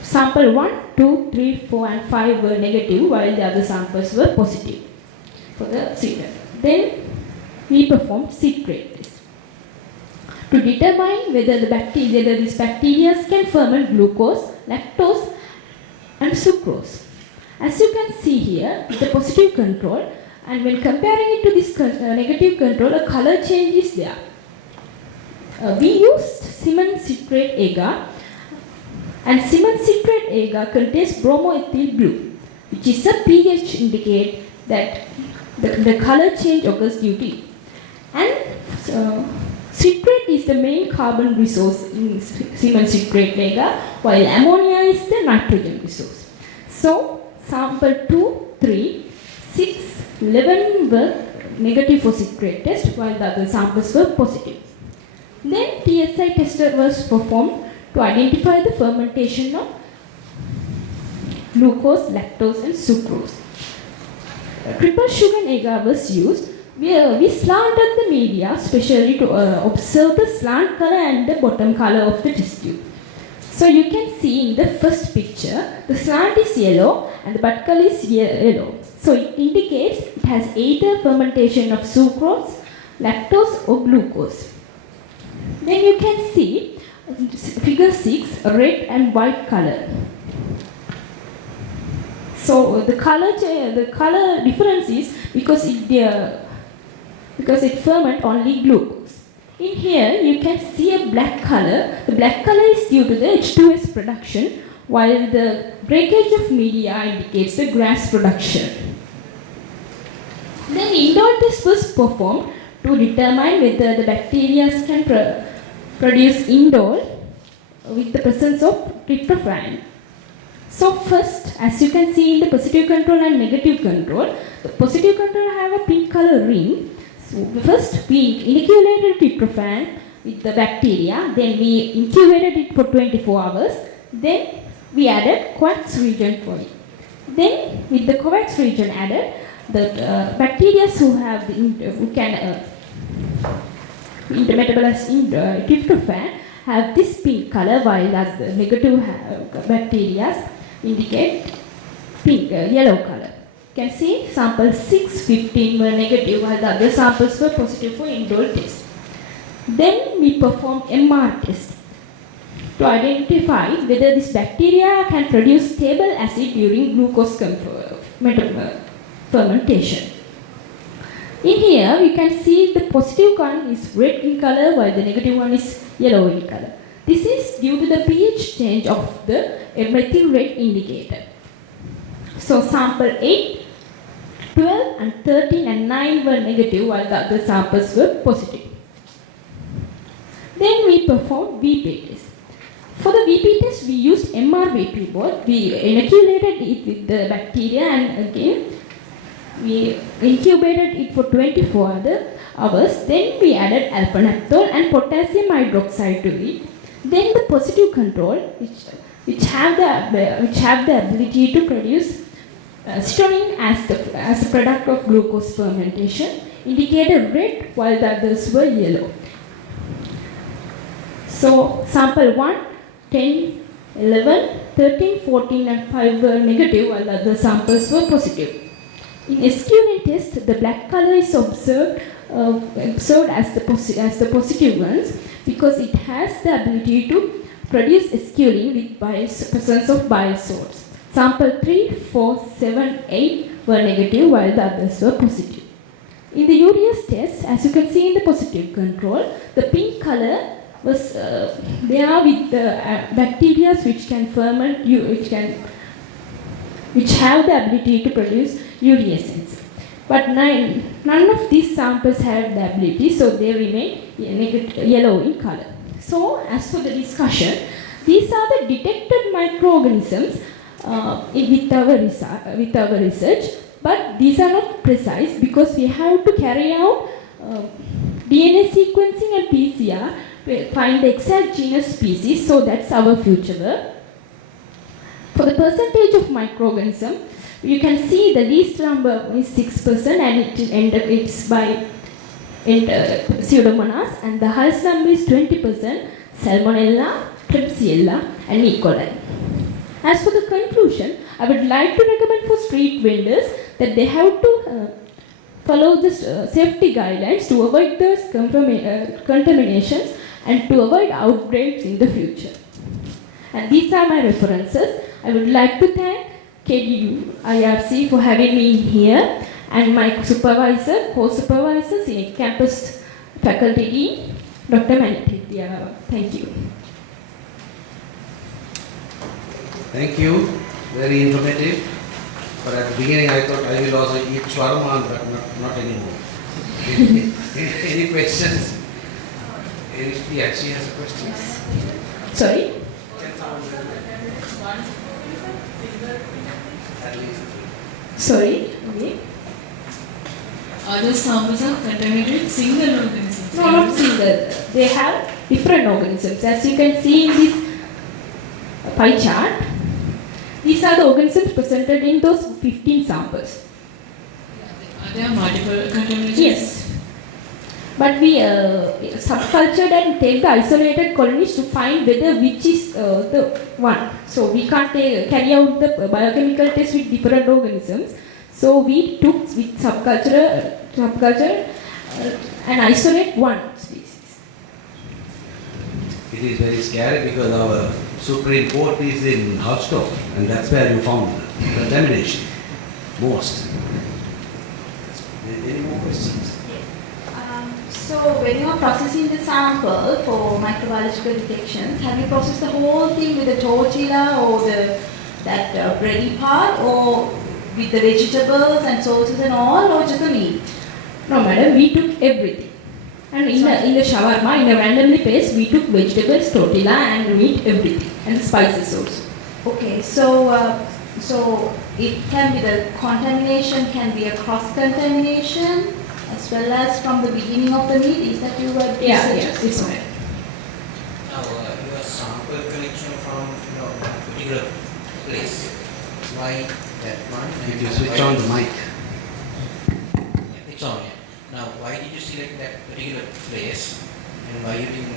sample 1, 2, 3, 4 and 5 were negative while the other samples were positive for the seed. Then we performed seed rate test to determine whether these bacteria can ferment glucose, lactose and sucrose. As you can see here, the positive control, and when comparing it to this negative control, a color change is there. We used cement citrate agar, and cement citrate agar contains bromoethyl blue, which is a pH indicate that the color change occurs due to it. And citrate is the main carbon resource in cement citrate agar, while ammonia is the nitrogen resource. So sample 2, 3, 6, 11 were negative for citrate test while the other samples were positive. Then TSI test was performed to identify the fermentation of glucose, lactose and sucrose. Triple sugar agar was used. We slanted the media specially to observe the slant color and the bottom color of the test tube. So you can see in the first picture, the slant is yellow and the bud color is yellow. So it indicates it has either fermentation of sucrose, lactose or glucose. Then you can see figure 6, red and white color. So the color difference is because it ferment only glucose. In here you can see a black color. The black color is due to the H2S production, while the breakage of media indicates the grass production. Then indole test was performed to determine whether the bacteria can produce indole with the presence of tryptophan. So first, as you can see in the positive control and negative control, the positive control have a pink color ring. So first we inoculated tryptophan with the bacteria, then we incubated it for 24 hours, then we added coax region for it. Then with the coax region added, the bacteria who can in tryptophan have this pink color, while the negative bacteria indicate pink, yellow color. You can see samples 6, 15 were negative, while the other samples were positive for indole test. Then we performed MR test to identify whether this bacteria can produce stable acid during glucose fermentation. In here, we can see the positive one is red in color, while the negative one is yellow in color. This is due to the pH change of the methyl red indicator. So sample 8, 12 and 13 and 9 were negative, while the other samples were positive. Then we performed VP test. For the VP test, we used MR-VP board. We inoculated it with the bacteria, and again we incubated it for 24 other hours. Then we added alpha-naphthol and potassium hydroxide to it. Then the positive control, which have the ability to produce acetylene as a product of glucose fermentation, indicated red, while the others were yellow. So sample 1, 10, 11, 13, 14 and 5 were negative, while the other samples were positive. In esculin test, the black color is observed as the positive ones, because it has the ability to produce esculin with presence of bile salts. Sample 3, 4, 7, 8 were negative, while the others were positive. In the urease test, as you can see in the positive control, the pink color was there with the bacteria which can ferment, which have the ability to produce urease. But none of these samples have the ability, so they remain yellow in color. So, as for the discussion, these are the detected microorganisms with our research, but these are not precise because we have to carry out DNA sequencing and PCR to find the exact genus species, so that's our future work. For the percentage of microorganism, you can see the least number is 6% and it's by Pseudomonas, and the highest number is 20%, Salmonella, Klebsiella and E. coli. As for the conclusion, I would like to recommend for street vendors that they have to follow the safety guidelines to avoid those contaminations and to avoid outbreaks in the future. And these are my references. I would like to thank KGN IRC for having me here, and my supervisor, co-supervisor, Senior Campus Faculty Dean, Dr. Manitya. Thank you. Thank you. Very informative. But at the beginning I thought I will also eat shawarma, but not anymore. Any questions? Yeah, she has a question. Sorry? Sorry? Okay. Other samples are contaminated with single organisms. No, not single. They have different organisms. As you can see in this pie chart, these are the organisms presented in those 15 samples. Are there multiple contaminations? Yes. But we subcultured and take the isolated colonies to find whether which is the one. So we can't carry out the biochemical test with different organisms. So we took with subculture and isolate one species. It is very scary because our Supreme Court is in Houston, and that's where you found contamination most. Any more questions? So when you are processing the sample for microbiological detections, have you processed the whole thing with the tortilla or that bready part, or with the vegetables and sauces and all, or just the meat? No, madam, we took everything. And in the shawarma, in a randomly paste, we took vegetables, tortilla and meat, everything, and spices also. Okay, so it can be, the contamination can be a cross-contamination as well as from the beginning of the meat. Is that you were Yeah, it's right. Now, your sample collection from a particular place, why that one? If you switch on the mic. It's on. Now, why did you select that particular place? And why you didn't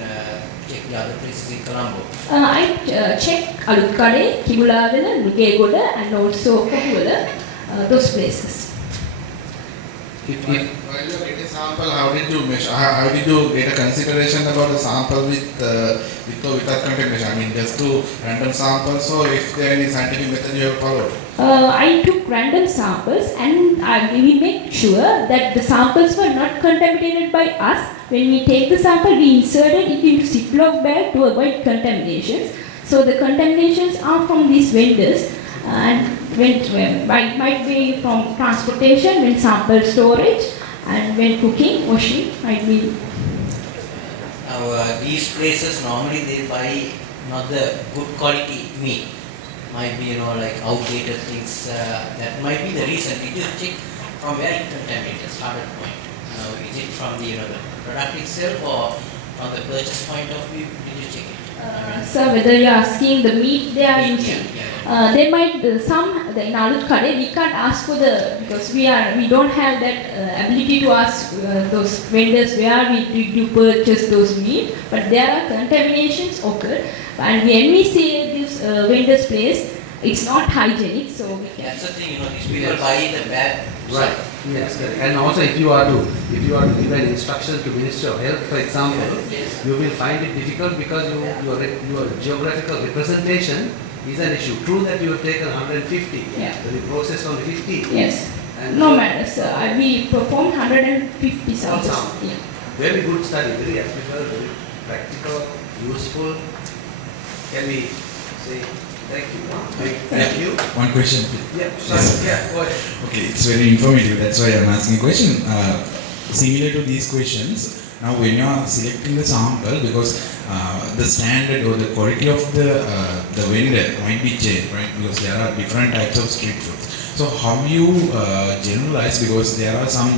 check the other places in Colombo? I checked Alutkade, Kimulavela, Nugegoda and also Kotelawala, those places. While you get a sample, how did you measure? How did you get a consideration about the sample with or without contamination? I mean, just to random samples. So, if there any scientific method you have followed? I took random samples and we made sure that the samples were not contaminated by us. When we take the sample, we inserted it into Ziploc bag to avoid contaminations. So the contaminations are from these vendors and might be from transportation, when sample storage, and when cooking, washing, might be. Now, these places normally they buy not the good quality meat. Might be like outdated things. That might be the reason. Did you check from where it contaminated? Started point. Is it from the the product itself or from the purchase point of view? Did you check it? So whether you are asking the meat they are using, they might some in Alutkade we can't ask for because we don't have that ability to ask those vendors where we do purchase those meat, but there are contaminations occurred, and when we see this vendor's place, it's not hygienic, so we can. That's the thing, these people buy the bad. Right. Yes, correct. And also if you are to give an instruction to Ministry of Health, for example, you will find it difficult because your geographical representation is an issue. True that you have taken 150, but you processed only 50. Yes. And No matter, sir. We performed 150 samples. Yeah. Very good study, very applicable, very practical, useful. Can we say thank you? Thank you. One question. Yeah, sorry. Yeah, go ahead. Okay, it's very informative. That's why I'm asking a question. Similar to these questions, now when you are selecting the sample, because the standard or the quality of the vendor might be changed, right? Because there are different types of street foods. So how you generalize, because there are some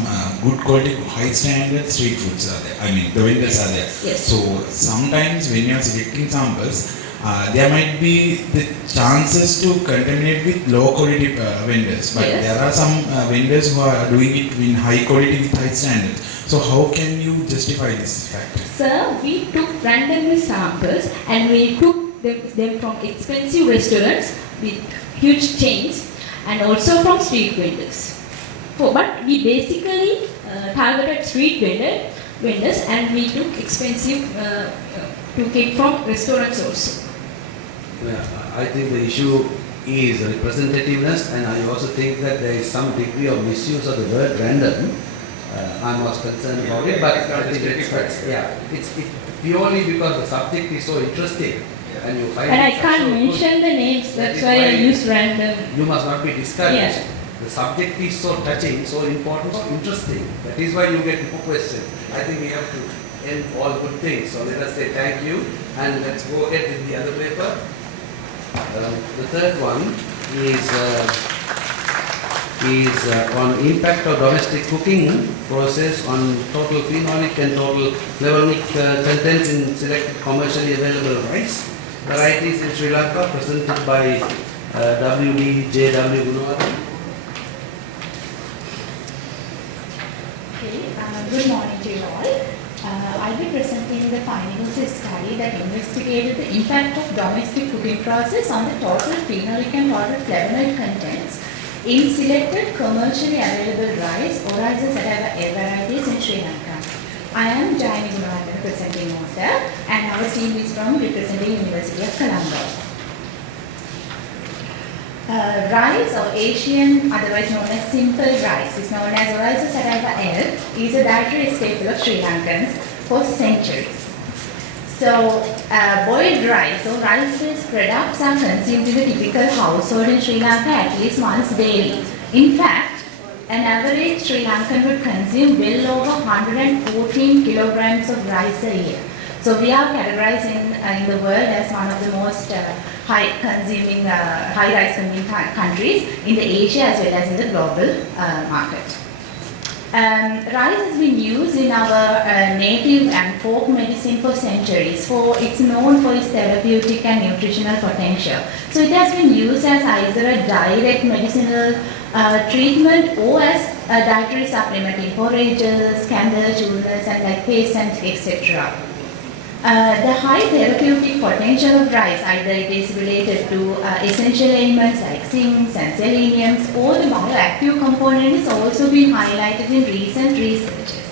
good quality, high standard street foods are there. I mean, the vendors are there. Yes. So sometimes when you are selecting samples, there might be the chances to contaminate with low quality vendors, but Yes. there are some vendors who are doing it in high quality with high standards. So how can you justify this fact? Sir, we took randomly samples and we took them from expensive restaurants with huge chains and also from street vendors. But we basically targeted street vendors and we took expensive took it from restaurants also. Yeah, I think the issue is representativeness, and I also think that there is some degree of misuse of the word random. I'm not concerned about it, but I think it's purely because the subject is so interesting, and you find. And I can't mention the names. That's why I use random. You must not be discouraged. Yeah. The subject is so touching, so important, so interesting. That is why you get more questions. I think we have to end all good things. So let us say thank you, and let's go ahead with the other paper. The third one is on impact of domestic cooking process on total phenolic and total flavonoic contents in selected commercially available rice varieties in Sri Lanka, presented by W.D. Gunawardana. Okay, good morning to you all. I'll be presenting the findings of a study that investigated the impact of domestic cooking process on the total phenolic and total flavonoid contents in selected commercially available rice or rice varieties in Sri Lanka. I am Jayasinghe-Mudalige, presenting author, and our team is from representing University of Colombo. Rice, or Asian, otherwise known as simple rice, is known as Oryza sativa L, is a dietary staple of Sri Lankans for centuries. So, boiled rice or rice-based products are consumed in the typical household in Sri Lanka at least once daily. In fact, an average Sri Lankan would consume well over 114 kilograms of rice a year. So we are categorized in the world as one of the most high rice consuming countries in the Asia as well as in the global market. Rice has been used in our native and folk medicine for centuries. It's known for its therapeutic and nutritional potential. So it has been used as either a direct medicinal treatment or as a dietary supplement in porridges, candles, juices, and like paste and etc. The high therapeutic potential of rice, either it is related to essential elements like zinc and seleniums, or the bioactive component is also been highlighted in recent researches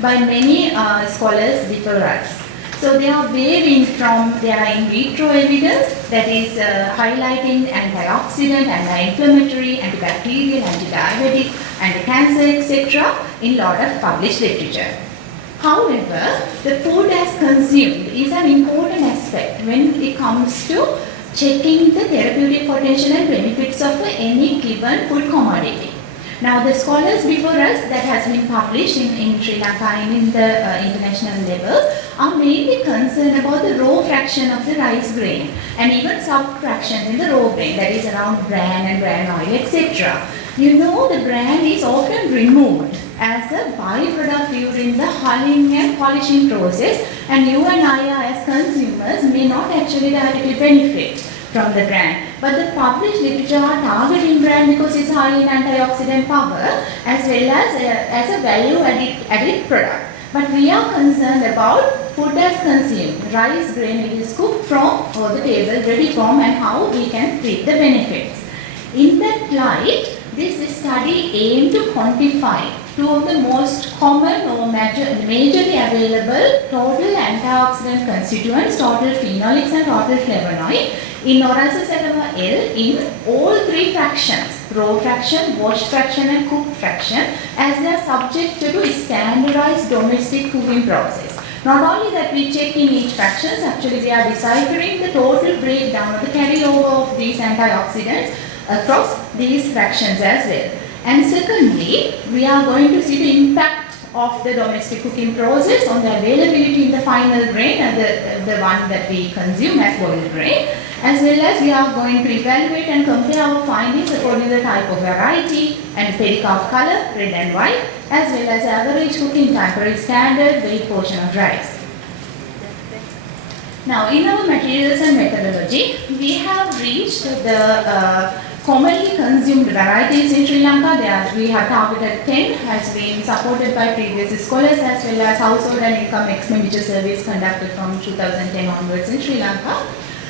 by many scholars before us. So they are varying from their in vitro evidence, that is highlighting antioxidant, anti-inflammatory, antibacterial, anti-diabetic, anti-cancer, etc. in lot of published literature. However, the food as consumed is an important aspect when it comes to checking the therapeutic potential and benefits of any given food commodity. Now, the scholars before us that has been published in Sri Lanka and in the international level are mainly concerned about the raw fraction of the rice grain and even sub-fractions in the raw grain, that is around bran and bran oil, etc. You know, the bran is often removed as a byproduct during the hulling and polishing process, and you and I as consumers may not actually directly benefit from the bran. But the published literature are targeting bran because it's high in antioxidant power as well as a value added product. But we are concerned about food as consumed, rice grain it is cooked from or the table ready from, and how we can reap the benefits. In that light, this study aimed to quantify two of the most common or majorly available total antioxidant constituents, total phenolics and total flavonoid, in oral L in all three fractions, raw fraction, washed fraction and cooked fraction, as they are subject to standardized domestic cooking process. Not only that we check in each fractions, actually we are deciphering the total breakdown of the carryover of these antioxidants across these fractions as well. And secondly, we are going to see the impact of the domestic cooking process on the availability in the final grain and the one that we consume as boiled grain, as well as we are going to evaluate and compare our findings according to the type of variety and pericarp color, red and white, as well as average cooking time per standard weight portion of rice. Now, in our materials and methodology, we have reached the commonly consumed varieties in Sri Lanka. We have targeted 10, has been supported by previous scholars as well as household and income expenditure surveys conducted from 2010 onwards in Sri Lanka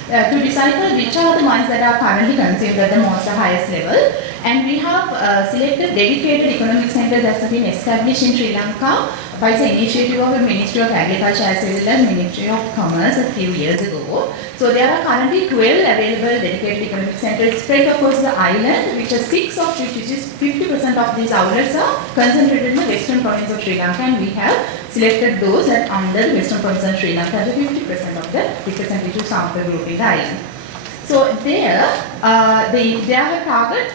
to decipher which are the ones that are currently consumed at the most highest level. And we have selected dedicated economic centers that have been established in Sri Lanka by the initiative of the Ministry of Agriculture as well as Ministry of Commerce a few years ago. So there are currently 12 available dedicated economic centers spread across the island, which are 6 of which is 50% of these outlets are concentrated in the western province of Sri Lanka, and we have selected those that under the western province of Sri Lanka as 50% of the representative sample group in the island. So there, they have target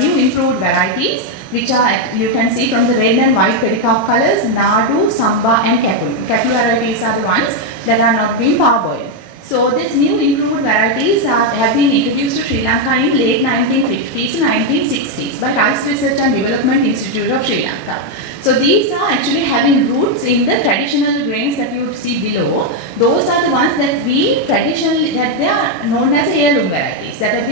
new improved varieties, which are, you can see from the red and white pericarp colors, Nadu, Samba and Kapu. Kapu varieties are the ones that are not being parboiled. So these new improved varieties have been introduced to Sri Lanka in late 1950s and 1960s by Rice Research and Development Institute of Sri Lanka. So these are actually having roots in the traditional grains that you see below. Those are the ones that we traditionally, that they are known as heirloom varieties that have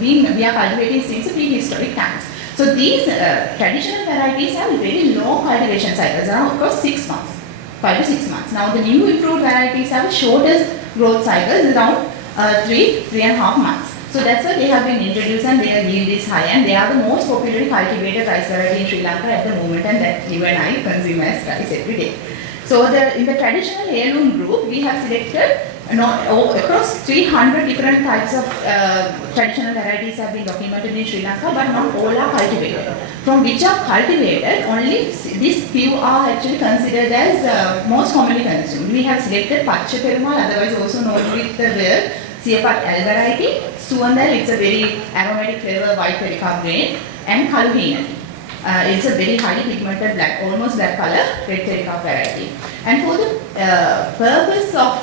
been we are cultivating since prehistoric times. So these traditional varieties have very long cultivation cycles, around across 6 months, 5 to 6 months. Now the new improved varieties have a shorter growth cycles, around 3.5 months. So that's why they have been introduced and their yield is high, and they are the most popularly cultivated rice variety in Sri Lanka at the moment, and that you and I consume as rice every day. So in the traditional heirloom group, we have selected across 300 different types of traditional varieties have been documented in Sri Lanka, but not all are cultivated. From which are cultivated, only these few are actually considered as most commonly consumed. We have selected Pacha Perumal, otherwise also known with the word Siyapat L variety, Suwandal, it's a very aromatic flavor white pericarp grain, and Kaluhina. It's a very highly pigmented black, almost black color, red pericarp variety. And for the purpose of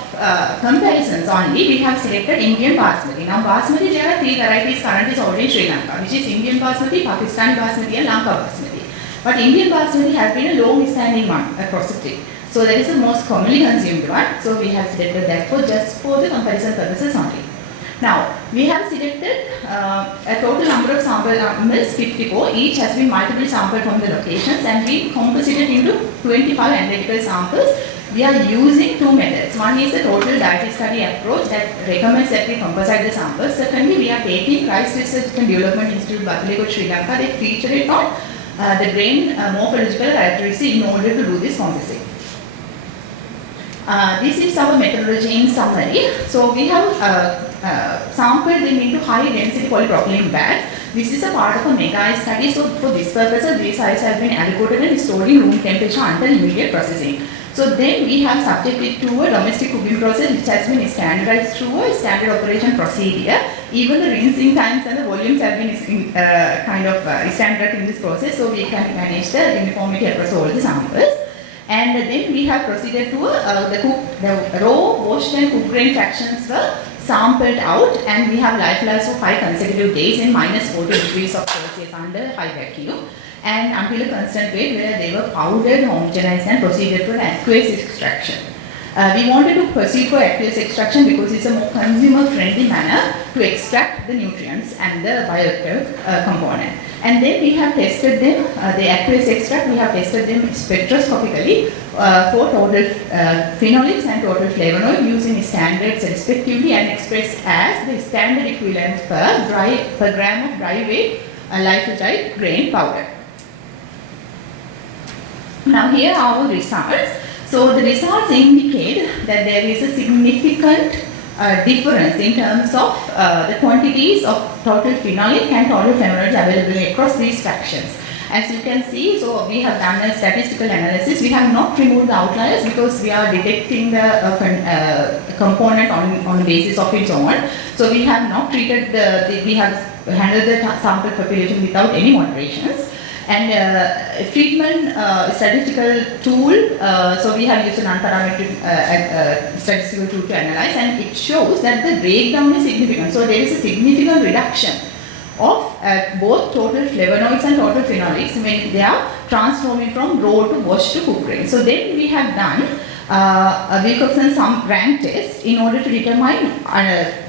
comparisons only, we have selected Indian Basmati. Now Basmati, there are 3 varieties currently sold in Sri Lanka, which is Indian Basmati, Pakistani Basmati and Lanka Basmati. But Indian Basmati has been a long-standing one across the state. So that is the most commonly consumed one. So we have selected that just for the comparison purposes only. Now, we have selected a total number of sample numbers, 54. Each has been multiple sampled from the locations, and we composited into 25 analytical samples we are using two methods. One is the total dietary study approach that recommends that we composite the samples. Secondly, we are taking Rice Research and Development Institute, Bandara, Sri Lanka. They feature it on the grain morphological characteristics in order to do this composite. This is our methodology in summary. So we have sampled them into high density polypropylene bags. This is a part of a mega study. So for this purpose, these ice have been allocated and stored in room temperature until immediate processing. So then we have subjected to a domestic cooking process which has been standardized through a standard operation procedure. Even the rinsing times and the volumes have been standardized in this process, so we can manage the uniformity across all the samples. And then we have proceeded to the raw, washed and cooked grain fractions were sampled out, and we have life lives for 5 consecutive days in -40 degrees of Celsius under high vacuum, and until a constant weight where they were powdered, homogenized and proceeded to an aqueous extraction. We wanted to proceed for aqueous extraction because it's a more consumer friendly manner to extract the nutrients and the bioactive component. And then we have tested them, the aqueous extract, we have tested them spectroscopically for total phenolics and total flavonoid using standards respectively and expressed as the standard equivalent per gram of dry weight lyophilized grain powder. Now here are our results. So the results indicate that there is a significant difference in terms of the quantities of total phenolic and total flavonoids available across these fractions. As you can see, so we have done a statistical analysis. We have not removed the outliers because we are detecting the component on the basis of its own. So we have not treated we have handled the sample population without any moderations. And treatment statistical tool, so we have used a non-parametric statistical tool to analyze, and it shows that the breakdown is significant. So there is a significant reduction of both total flavonoids and total phenolics when they are transforming from raw to washed to cooked grain. So then we have done a Wilcoxon sum rank test in order to determine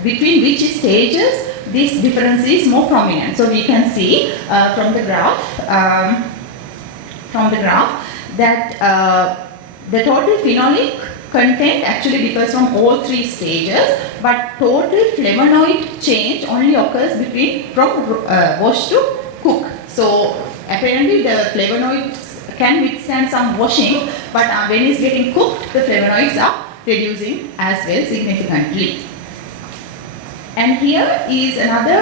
between which stages this difference is more prominent. So we can see from the graph that the total phenolic content actually differs from all 3 stages, but total flavonoid change only occurs from wash to cook. So apparently the flavonoids can withstand some washing, but when it's getting cooked, the flavonoids are reducing as well significantly. And here is another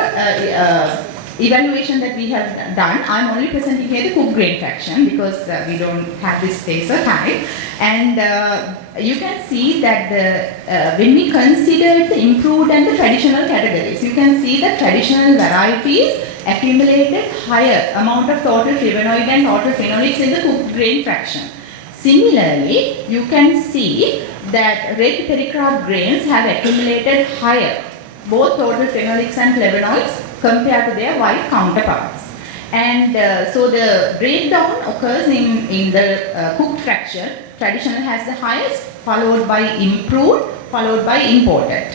evaluation that we have done. I'm only presenting here the cooked grain fraction because we don't have this space or time. And you can see that when we consider the improved and the traditional categories, you can see that traditional varieties accumulated higher amount of total flavonoid and total phenolics in the cooked grain fraction. Similarly, you can see that red pericrab grains have accumulated higher both total phenolics and flavonoids compared to their white counterparts. And so the breakdown occurs in the cooked fraction. Traditional has the highest, followed by improved, followed by imported.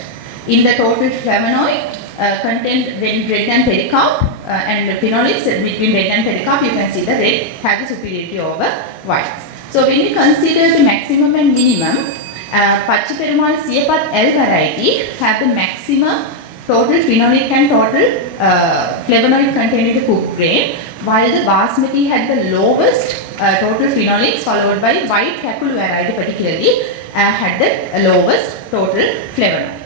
In the total flavonoid content, when red and pericarp and phenolics between red and pericarp, you can see the red has the superiority over whites. So when we consider the maximum and minimum, Pachiperumal Siyapat L variety have the maximum total phenolic and total flavonoid content in the cooked grain, while the Basmati had the lowest total phenolics, followed by white Kakulu variety particularly had the lowest total flavonoids.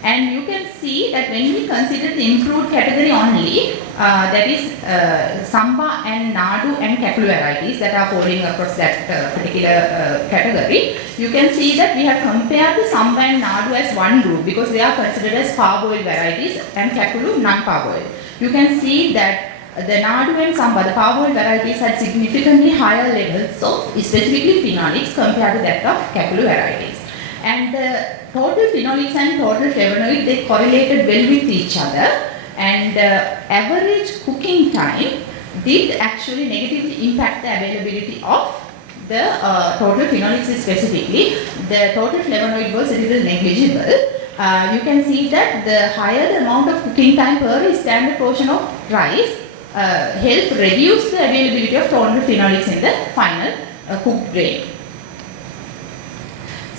And you can see that when we consider the improved category only, that is Samba and Nadu and Kakulu varieties that are falling across that particular category, you can see that we have compared the Samba and Nadu as one group because they are considered as parboiled varieties and Kakulu non-parboiled. You can see that the Nadu and Samba, the parboiled varieties, had significantly higher levels of specifically phenolics compared to that of Kakulu varieties. And the total phenolics and total flavonoid, they correlated well with each other, and average cooking time did actually negatively impact the availability of the total phenolics specifically. The total flavonoid was a little negligible. You can see that the higher the amount of cooking time per standard portion of rice helped reduce the availability of total phenolics in the final cooked grain.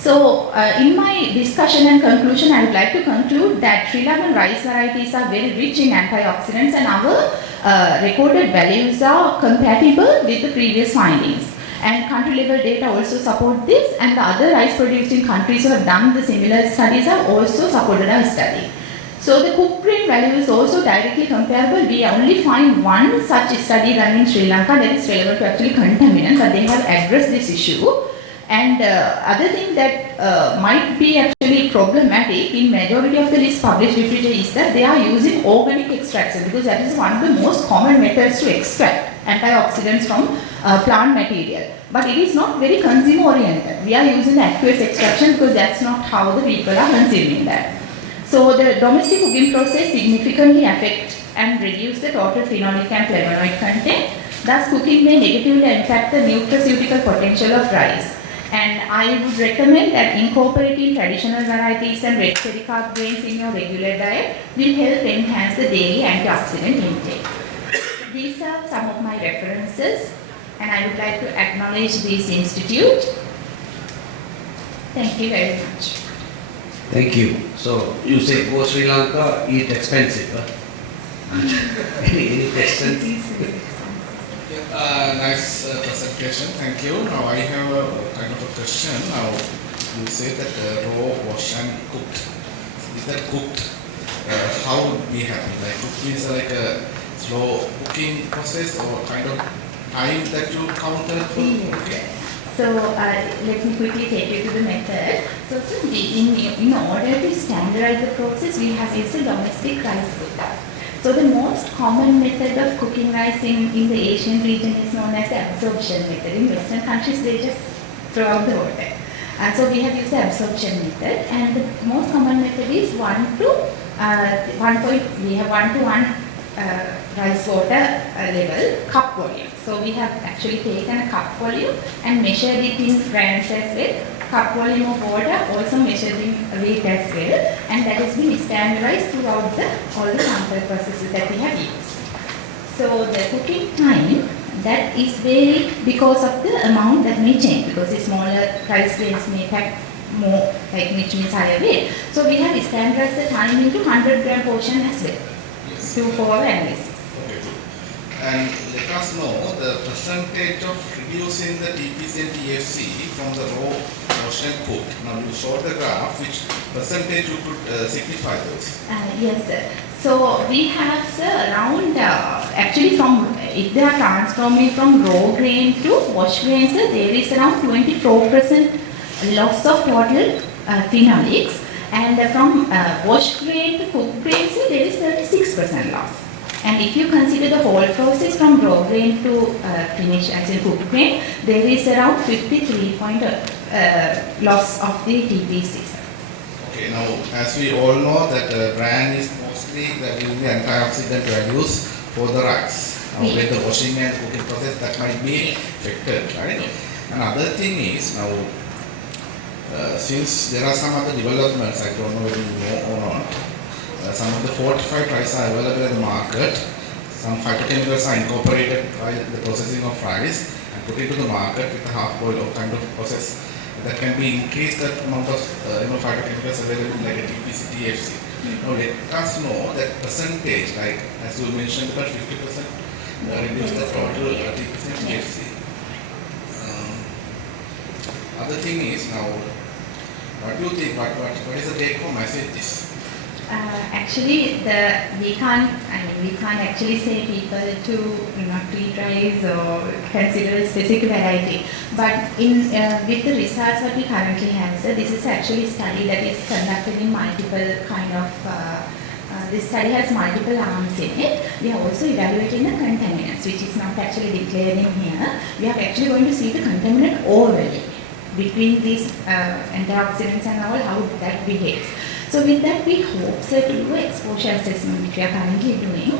So, in my discussion and conclusion, I would like to conclude that Sri Lankan rice varieties are very rich in antioxidants and our recorded values are compatible with the previous findings. And country level data also support this, and the other rice producing countries who have done the similar studies have also supported our study. So the cook grain value is also directly comparable. We only find one such study done in Sri Lanka that is relevant to actually contaminants, but they have addressed this issue. And other thing that might be actually problematic in majority of the list published literature is that they are using organic extraction, because that is one of the most common methods to extract antioxidants from plant material. But it is not very consumer oriented. We are using the aqueous extraction because that's not how the people are consuming that. So the domestic cooking process significantly affects and reduce the total phenolic and flavonoid content. Thus cooking may negatively impact the nutraceutical potential of rice. And I would recommend that incorporating traditional varieties and red pericarp grains in your regular diet will help enhance the daily antioxidant intake. These are some of my references, and I would like to acknowledge this institute. Thank you very much. Thank you. So you say go Sri Lanka, eat expensive. Any questions? Nice presentation, thank you. Now I have a kind of a question. Now you say that raw, wash and cooked. Is that cooked? How would be happy? Like cooked means like a slow cooking process or kind of time that you counter for cooking? So let me quickly take you to the method. So in order to standardize the process, we have used a domestic rice cooker. So the most common method of cooking rice in the Asian region is known as the absorption method. In Western countries, they just throw out the water. So we have used the absorption method, and the most common method is 1 to 1 rice water level cup volume. So we have actually taken a cup volume and measured it in grams as well. Cup volume of water also measured in weight as well, and that has been standardized throughout all the sample processes that we have used. So the cooking time, that is varied because of the amount that may change, because the smaller rice grains may have more, like which means higher weight. So we have standardized the time into 100 gram portion as well. Yes. For our analysis. Okay, good. And let us know the percentage of reducing the TPC and TFC from the raw, wash and cook. Now you showed the graph, which percentage you could signify those? Yes, sir. So we have, sir, around, actually from, if they are transforming from raw grain to wash grain, sir, there is around 24% loss of total phenolics. And from wash grain to cooked grain, sir, there is 36% loss. And if you consider the whole process from raw grain to finish as in cooked grain, there is around 53 point loss of the TPC. Okay, now as we all know that bran is mostly giving the antioxidant values for the rice. Now with the washing and cooking process, that might be affected, right? Another thing is now since there are some other developments, I don't know whether you know or not. Some of the fortified rice are available in the market. Some phytochemicals are incorporated by the processing of rice and put into the market with a half-boiled or kind of process that can be increased that amount of phytochemicals available like a TPC, TFC. Now let us know that percentage, like as you mentioned, about 50% reduce the total TPC and TFC. Other thing is now, what do you think? What is the take-home message? Actually, we can't actually say people to not eat rice or consider a specific variety. But with the results that we currently have, so this is actually a study that is conducted in multiple kind of. This study has multiple arms in it. We are also evaluating the contaminants, which is not actually declared in here. We are actually going to see the contaminant orally between these antioxidants and all, how that behaves. So with that, we hope to do an exposure assessment, which we are currently doing.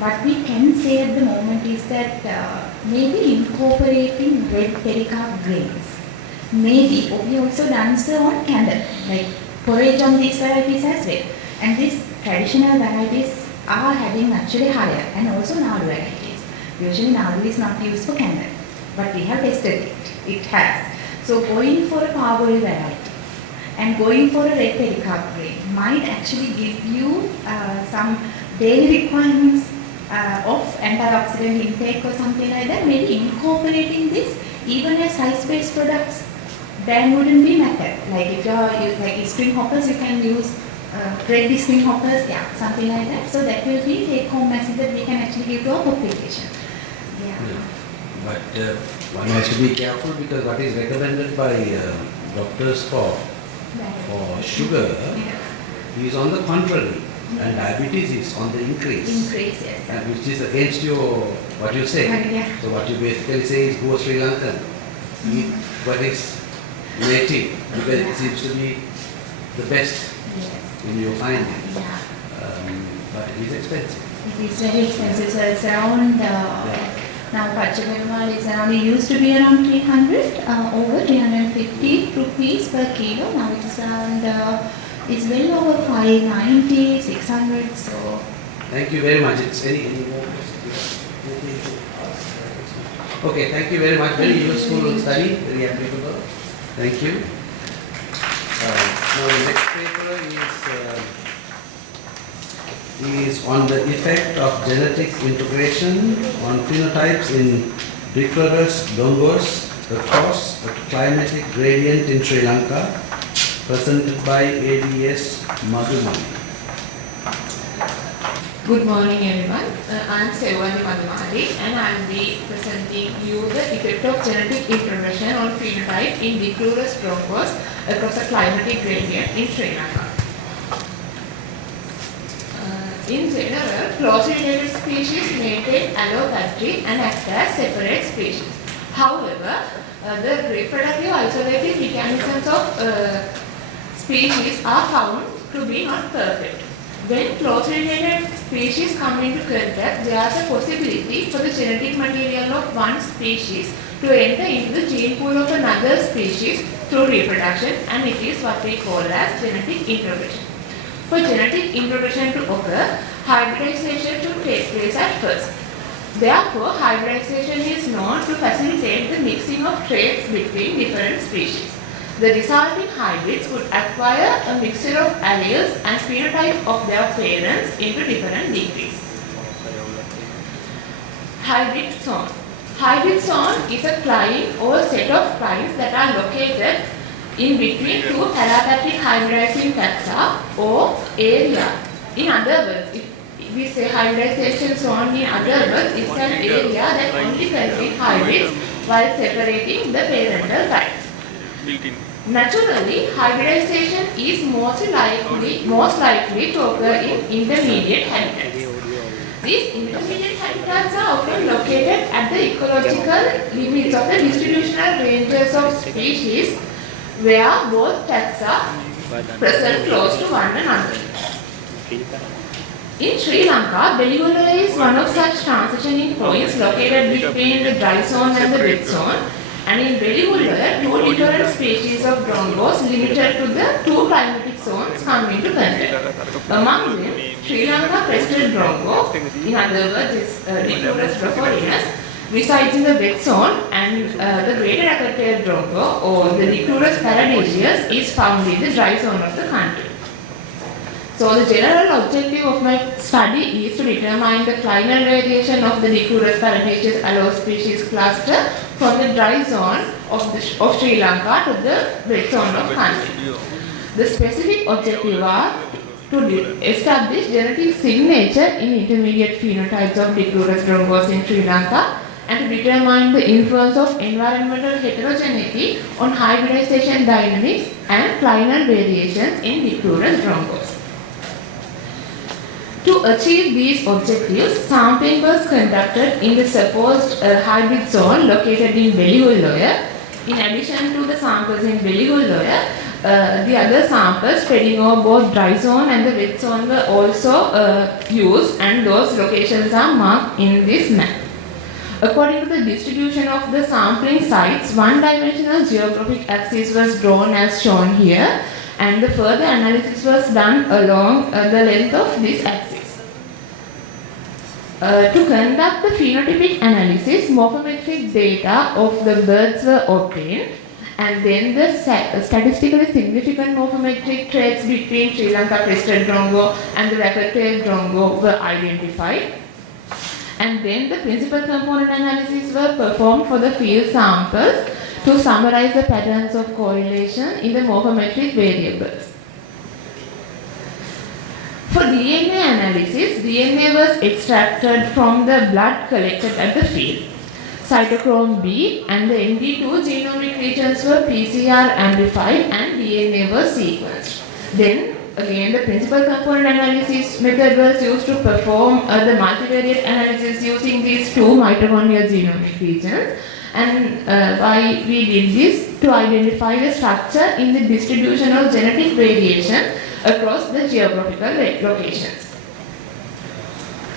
What we can say at the moment is that maybe incorporating red pericarp grains. Maybe we also done so on candle, like forage on these varieties as well. And these traditional varieties are having actually higher, and also nadu varieties. Usually nadu is not used for candle, but we have tested it. It has. So going for a parboiled variety, and going for a red pericarpate might actually give you some daily requirements of antioxidant intake or something like that. Maybe incorporating this even as rice-based products then wouldn't be matter. Like if you're like string hoppers, you can use red string hoppers, yeah, something like that. So that will be take-home message that we can actually give to our population. Yeah. But one has to be careful because what is recommended by doctors for sugar is on the contrary, and diabetes is on the increase. Increase, yes. And which is against what you say. Yeah. So what you basically say is go Sri Lankan, eat what is native, because it seems to be the best in your findings. Yeah. But it is expensive. It is very expensive. So it's around, now Pachamirmal is around, it used to be around 300, over 350 rupees per kilo. Now it is around, it's well over 590, 600. So. Thank you very much. It's any more questions? Okay, thank you very much. Very useful study, very applicable. Thank you. Now the next paper is on the effect of genetic integration on phenotypes in Diclurus dongos across a climatic gradient in Sri Lanka, presented by ADS Madhumani. Good morning everyone. I am Sevani Madhumari and I will be presenting you the effect of genetic integration on phenotype in Diclurus dongos across a climatic gradient in Sri Lanka. In general, closely related species maintain allopatry and act as separate species. However, the reproductive isolated mechanisms of species are found to be not perfect. When closely related species come into contact, there is a possibility for the genetic material of one species to enter into the gene pool of another species through reproduction, and it is what we call as genetic integration. For genetic integration to occur, hybridization should take place at first. Therefore, hybridization is known to facilitate the mixing of traits between different species. The resulting hybrids would acquire a mixture of alleles and phenotype of their parents into different degrees. Hybrid zone. Hybrid zone is a cline or set of clines that are located in between two parapatric hybridizing taxa or area. In other words, if we say hybridization zone, in other words, it's an area that only contains hybrids while separating the parental types. Naturally, hybridization is most likely to occur in intermediate habitats. These intermediate habitats are often located at the ecological limits of the distributional ranges of species where both taxa present close to one another. In Sri Lanka, Delile is one of such transitioning points located between the dry zone and the wet zone. And in Delile, two different species of drongos limited to the two climatic zones come into contact. Among them, Sri Lanka crested drongo, in other words, is Diclurus drophorhinus, resides in the wet zone, and the greater acute drongo or the Diclurus paradiseus is found in the dry zone of the country. So the general objective of my study is to determine the clinal variation of the Diclurus paradiseus allospecies cluster from the dry zone of Sri Lanka to the wet zone of country. The specific objective are to establish genetic signature in intermediate phenotypes of Diclurus drongos in Sri Lanka and to determine the influence of environmental heterogeneity on hybridization dynamics and clinal variations in Diclurus drongos. To achieve these objectives, sampling was conducted in the supposed hybrid zone located in Delile. In addition to the samples in Delile, the other samples spreading over both dry zone and the wet zone were also used, and those locations are marked in this map. According to the distribution of the sampling sites, one-dimensional geographic axis was drawn as shown here, and the further analysis was done along the length of this axis. To conduct the phenotypic analysis, morphometric data of the birds were obtained, And then the statistically significant morphometric traits between Sri Lanka crested drongo and the racket-tailed drongo were identified. And then the principal component analyses were performed for the field samples to summarize the patterns of correlation in the morphometric variables. For DNA analysis, DNA was extracted from the blood collected at the field. Cytochrome B and the ND2 genomic regions were PCR amplified and DNA was sequenced. Then again the principal component analysis method was used to perform the multivariate analysis using these two mitochondrial genomic regions. And why we did this? To identify the structure in the distribution of genetic variation across the geographical locations.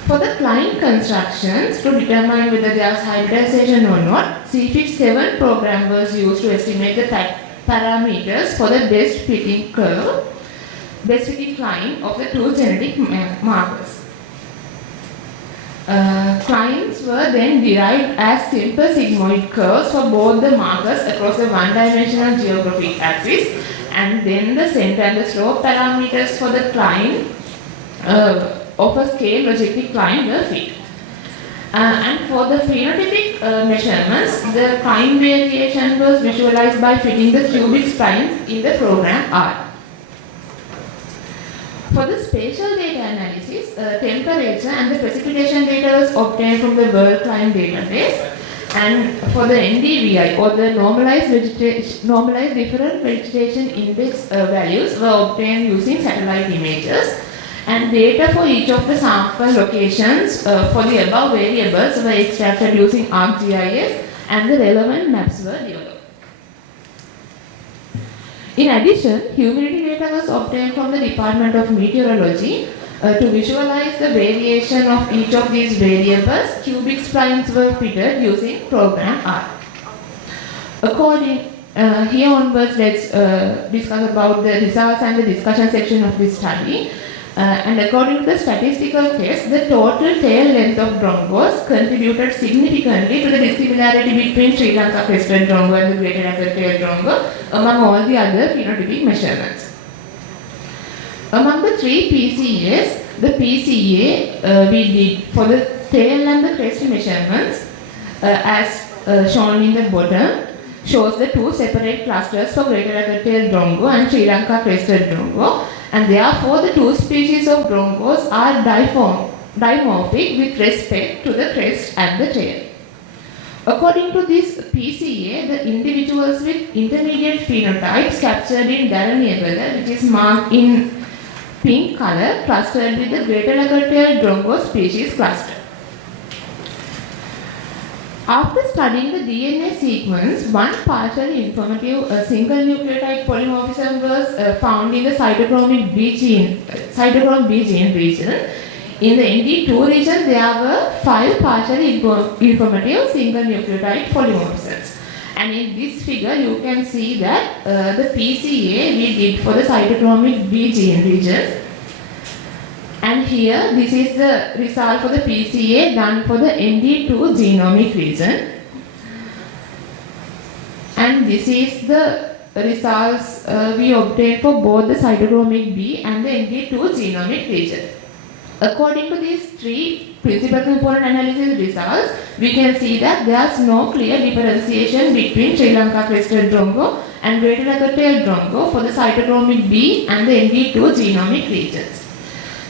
For the client constructions, to determine whether there is hybridization or not, CFIT-7 program was used to estimate the parameters for the best fitting curve, best fitting client of the two genetic markers. Clients were then derived as simple sigmoid curves for both the markers across the one-dimensional geographic axis, and then the center and the slope parameters for the client of a scale logistic client were fit. And for the phenotypic measurements, the client variation was visualized by fitting the cubic splines in the program R. For the spatial data analysis, temperature and the precipitation data was obtained from the World Climate Database. And for the NDVI, or the normalized different vegetation index values were obtained using satellite images. And data for each of the sample locations for the above variables were extracted using ArcGIS, and the relevant maps were developed. In addition, humidity data was obtained from the Department of Meteorology. To visualize the variation of each of these variables, cubic splines were fitted using program R. Here onwards, let's discuss about the results and the discussion section of this study. And according to the statistical test, the total tail length of drongos contributed significantly to the dissimilarity between Sri Lanka crested drongo and the greater racket-tailed drongo among all the other phenotypic measurements. Among the three PCAs, the PCA we did for the tail and the crest measurements, as shown in the bottom, shows the two separate clusters for greater racket-tailed drongo and Sri Lanka crested drongo, and therefore the two species of drongos are dimorphic with respect to the crest and the tail. According to this PCA, the individuals with intermediate phenotypes captured in Dandeniya, which is marked in pink color, clustered with the greater racket-tailed drongo species cluster. After studying the DNA sequence, one partially informative single nucleotide polymorphism was found in the cytochrome B gene region. In the ND2 region, there were 5 partially informative single nucleotide polymorphisms. And in this figure, you can see that the PCA we did for the cytochromic B gene region. And here, this is the result for the PCA done for the ND2 genomic region. And this is the results we obtained for both the cytochromic B and the ND2 genomic region. According to these three principal component analysis results, we can see that there is no clear differentiation between Sri Lanka crested drongo and greater racket-tailed drongo for the cytochromic B and the ND2 genomic regions.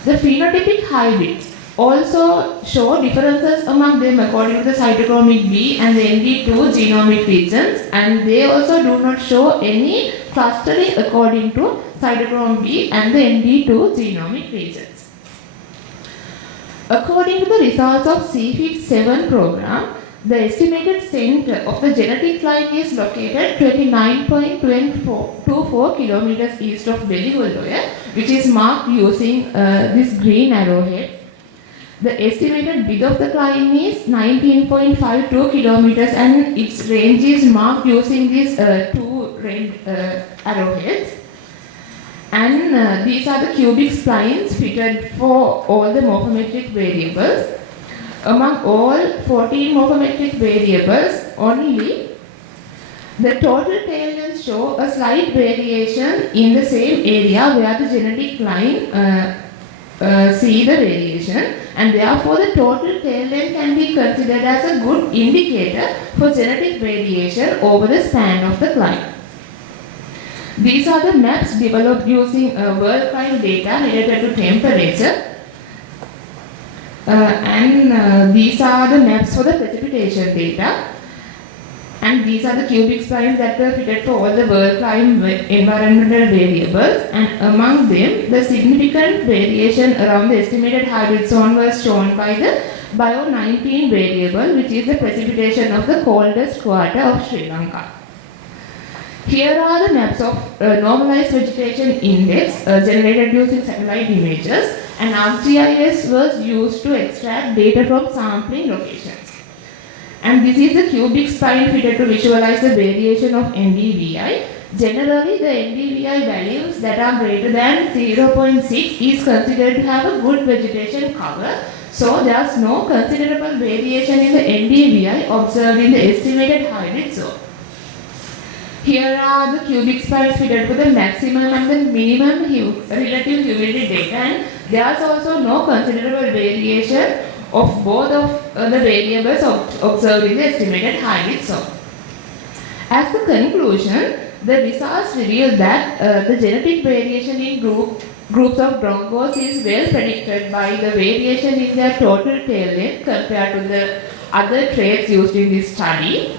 The phenotypic hybrids also show differences among them according to the cytochromic B and the ND2 genomic regions, and they also do not show any clustering according to cytochrome B and the ND2 genomic regions. According to the results of CFIT-7 program, the estimated center of the genetic line is located 29.24 kilometers east of Delile, which is marked using this green arrowhead. The estimated width of the line is 19.52 kilometers, and its range is marked using these two red arrowheads. And these are the cubic splines fitted for all the morphometric variables. Among all 14 morphometric variables, only The total tail lengths show a slight variation in the same area where the genetic line see the variation, and therefore the total tail length can be considered as a good indicator for genetic variation over the span of the climb. These are the maps developed using world climb data related to temperature, and these are the maps for the precipitation data. And these are the cubic splines that were fitted for all the world climb environmental variables, and among them the significant variation around the estimated hybrid zone was shown by the Bio 19 variable, which is the precipitation of the coldest quarter of Sri Lanka. Here are the maps of normalized vegetation index generated using satellite images, and ArcGIS was used to extract data from sampling locations. And this is the cubic spline fitted to visualize the variation of NDVI. Generally, the NDVI values that are greater than 0.6 is considered to have a good vegetation cover. So, there is no considerable variation in the NDVI observed in the estimated hybrid zone. Here are the cubic splines fitted for the maximum and the minimum relative humidity data, and there is also no considerable variation of both of the variables observed in the estimated hybrid zone. As the conclusion, the results reveal that the genetic variation in groups of drongos is well predicted by the variation in their total tail length compared to the other traits used in this study.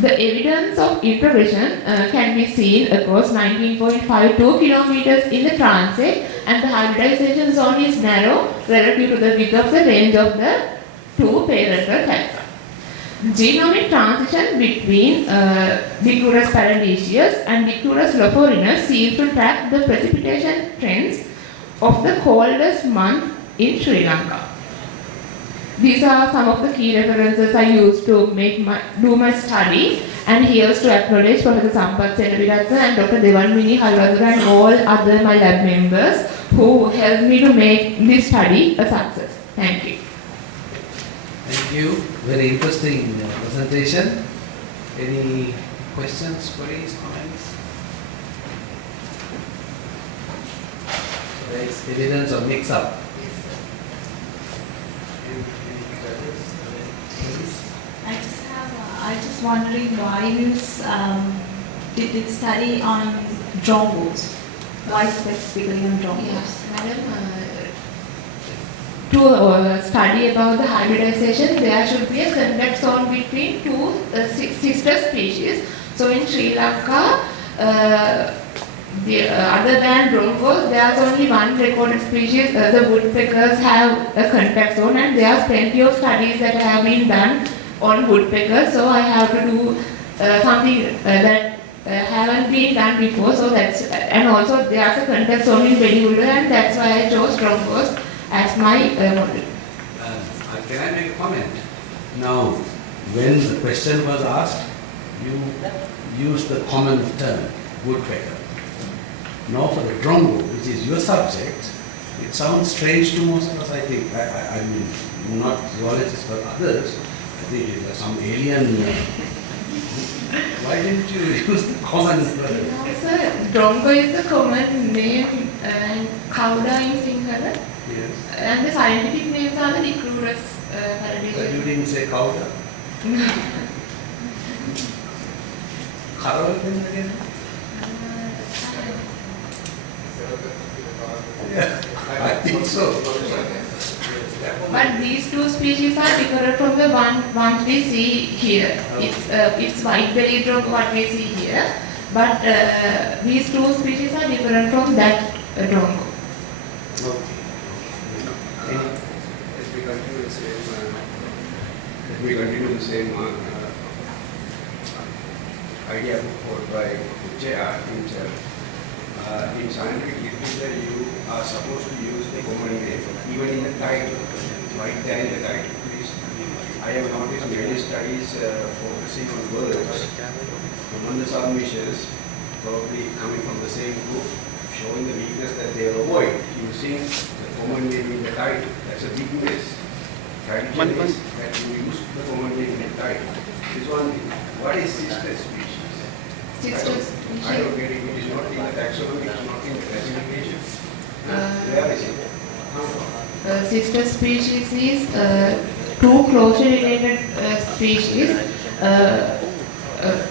The evidence of introgression can be seen across 19.52 kilometers in the transect, and the hybridization zone is narrow relative to the width of the range of the two parental taxa. Genomic transition between Dicturus paradiseus and Dicturus loforinus seems to track the precipitation trends of the coldest month in Sri Lanka. These are some of the key references I used to do my study, and here's to acknowledge Professor Sampath Senaviratne and Dr. Devanmini Halwadura and all other my lab members who helped me to make this study a success. Thank you. Thank you. Very interesting presentation. Any questions, queries, comments? So there is evidence of mix-up. I just wondering why you did this study on drongos. Why specifically on drongos? Yes, madam. To study about the hybridization, there should be a contact zone between two sister species. So in Sri Lanka, other than drongos, there is only one recorded species. The woodpeckers have a contact zone, and there are plenty of studies that have been done on woodpeckers. So I have to do something that haven't been done before. So that's, and also there is a contact zone in Delile, and that's why I chose drongos as my model. Can I make a comment? Now, when the question was asked, you used the common term, woodpecker. Now for the drongo, which is your subject, it sounds strange to most of us, I think. I mean, not zoologists, but others. I think it was some alien. Why didn't you use the common word? Sir, drongo is the common name, and Kauda in Sinhala. Yes. And the scientific names are the Dicturus paradiseus. But you didn't say Kauda. Karal then again? Yeah, I think so. But these two species are different from the ones we see here. It's white-bellied drongo what we see here, but these two species are different from that drongo. Okay. As we continue the same idea put forward by JR himself. In scientific literature, you are supposed to use the common name, even in the title, right there in the title, please. I have noticed many studies focusing on words among the submissions, probably coming from the same group, showing the weakness that they avoid using the common name in the title. That's a weakness. Tradition is that you use the common name in the title. This one thing. What is sister species? Sister I don't get it. It is not in the taxonomy, it is not in the classification. Where is it? Sister species is two closely related species.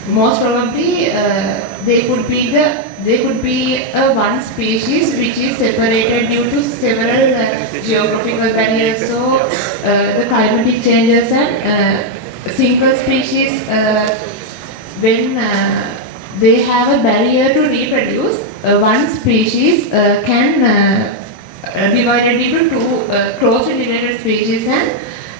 Most probably they could be one species which is separated due to several geographical barriers. So the climatic changes and single species when they have a barrier to reproduce, one species can divided into two closely related species, and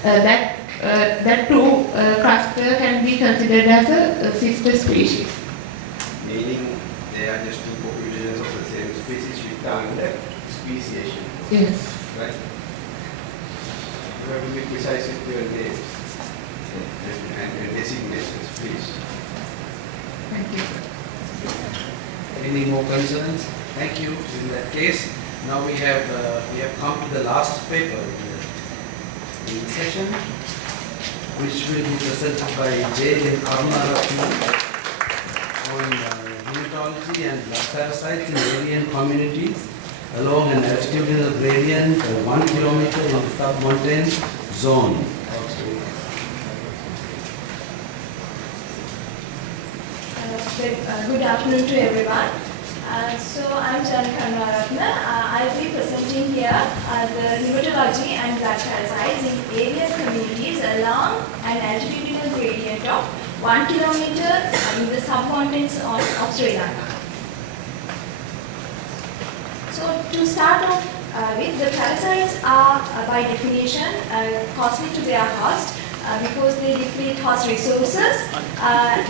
that two cluster can be considered as a sister species. Meaning they are just two populations of the same species without speciation. Yes. Right? You have to be precise with your names and designations, please. Thank you. Any more concerns? Thank you. In that case, now we have come to the last paper in the session, which will be presented by Jayasinghe-Mudalige on hematology and blood parasites in alien communities along an altitudinal gradient of 1 kilometer in the submontane zone. Good afternoon to everyone. So I'm Jayasinghe-Mudalige. I'll be presenting here the hematology and blood parasites in alien communities along an altitudinal gradient of 1 kilometer in the submountains of Sri Lanka. So to start off with, the parasites are by definition costly to their host because they deplete host resources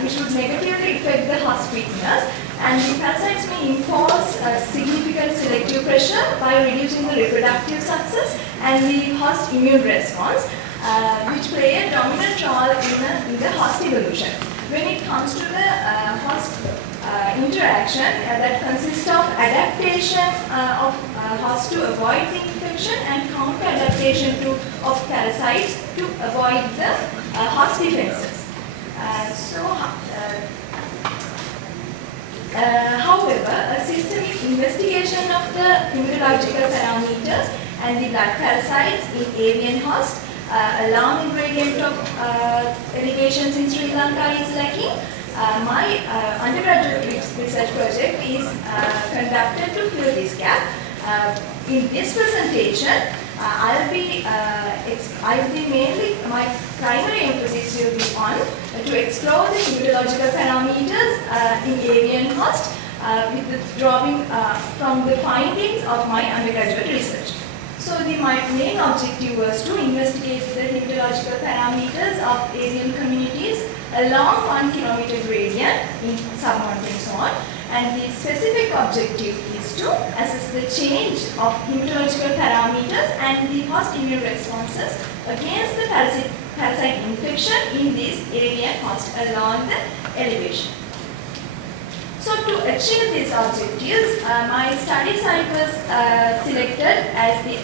which would negatively affect the host fitness, and the parasites may impose significant selective pressure by reducing the reproductive success and the host immune response, which play a dominant role in the host evolution. When it comes to the host interaction, that consists of adaptation of host to avoid the infection and counter-adaptation of parasites to avoid the host defenses. However, a systemic investigation of the hematological parameters and the blood parasites in avian hosts along the gradient of elevations in Sri Lanka is lacking. My undergraduate research project is conducted to fill this gap. In this presentation, I'll be mainly, my primary emphasis will be on to explore the hematological parameters in avian host with the drawing from the findings of my undergraduate research. So my main objective was to investigate the hematological parameters of avian communities along 1 kilometer gradient in submontane zone, and the specific objective is to assess the change of hematological parameters and the host immune responses against the parasite infection in these avian hosts along the elevation. So to achieve these objectives, my study site was selected as the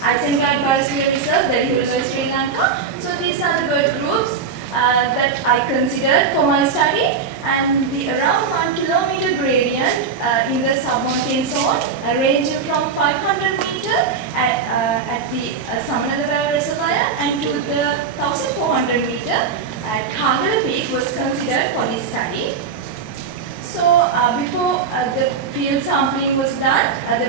Isengard Biosphere Reserve, Delile, Sri Lanka. So these are the bird groups that I considered for my study, and the around 1 kilometer gradient in the submontane zone ranging from 500 meter at the Samanadavara Reservoir and to the 1400 meter at Kagala Peak was considered for this study. So before the field sampling was done, the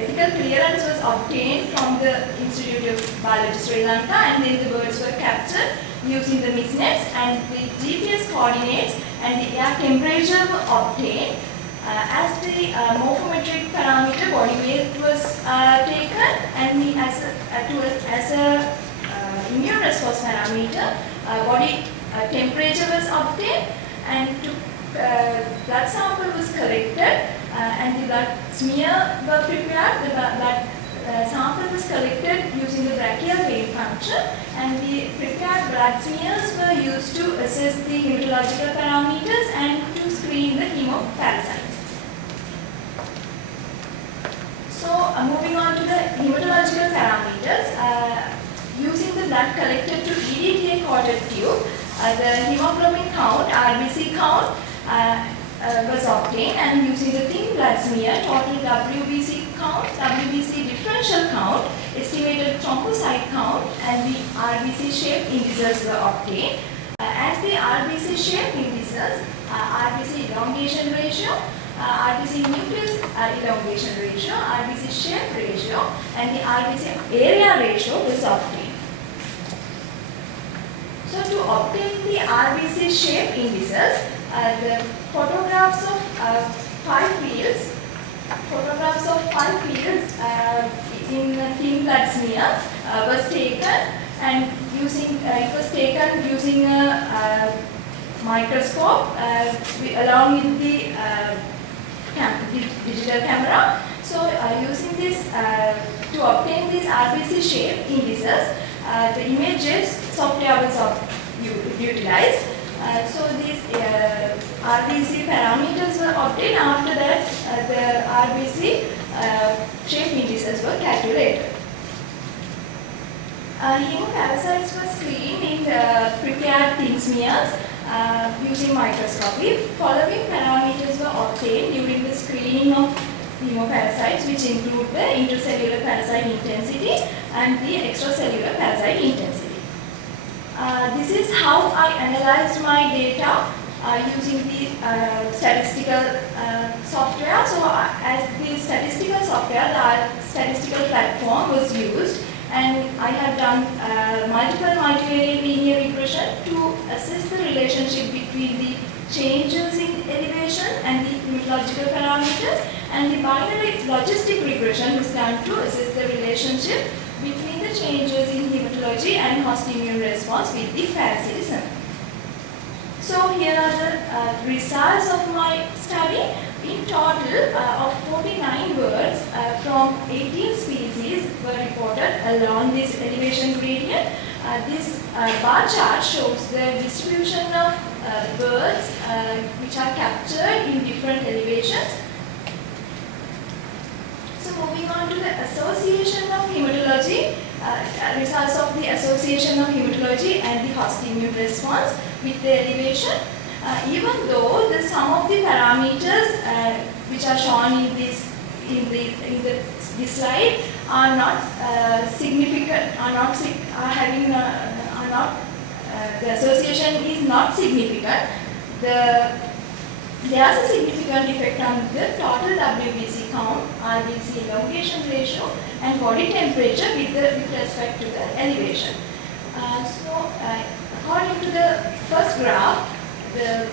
ethical clearance was obtained from the Institute of Biology Sri Lanka, and then the birds were captured using the misnets, and the GPS coordinates and the air temperature were obtained. As the morphometric parameter body weight was taken, and as a immune response parameter body temperature was obtained, and blood sample was collected and the blood smear were prepared. The blood sample was collected using the brachial vein function, and the prepared blood smears were used to assess the hematological parameters and to screen the hemoparasites. So moving on to the hematological parameters, using the blood collected to EDTA coated tube, the hemoglobin count, RBC count, was obtained, and using the thin blood smear, total WBC count, WBC differential count, estimated thrombocyte count, and the RBC shape indices were obtained. As the RBC shape indices, RBC elongation ratio, RBC nucleus elongation ratio, RBC shape ratio, and the RBC area ratio was obtained. So to obtain the RBC shape indices, the photographs of 5 fields in thin blood smear was taken, and it was taken using a microscope along with the digital camera. So using this to obtain these RBC shape indices, the images software was utilized. So these RBC parameters were obtained. After that, the RBC shape indices were calculated. Hemoparasites were screened in prepared thin smears using microscopy. Following parameters were obtained during the screening of hemoparasites, which include the intracellular parasite intensity and the extracellular parasite intensity. This is how I analyzed my data using the statistical software. So as the statistical software, the statistical platform was used, and I have done multiple multivariate linear regression to assess the relationship between the changes in elevation and the hematological parameters, and the binary logistic regression was done to assess the relationship between the changes in hematology and host immune response with the parasitism. So here are the results of my study. In total of 49 birds from 18 species were reported along this elevation gradient. This bar chart shows the distribution of birds which are captured in different elevations. So moving on to the association of hematology, results of the association of hematology and the host immune response with the elevation. Even though the sum of the parameters which are shown in this slide are not significant, the association is not significant. There is a significant effect on the total WBC count, RBC elongation ratio, and body temperature with respect to the elevation. According to the first graph, the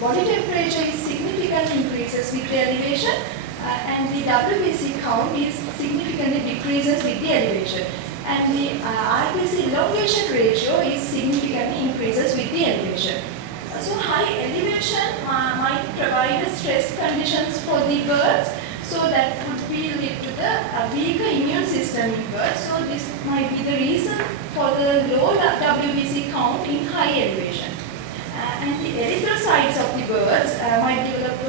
body temperature is significantly increases with the elevation, and the WBC count is significantly decreases with the elevation, and the RBC elongation ratio is significantly increases with the elevation. So high elevation might provide the stress conditions for the birds, so that could be lead to the weaker immune system in birds. So this might be the reason for the low WBC count in high elevation. And the erythrocytes of the birds might develop a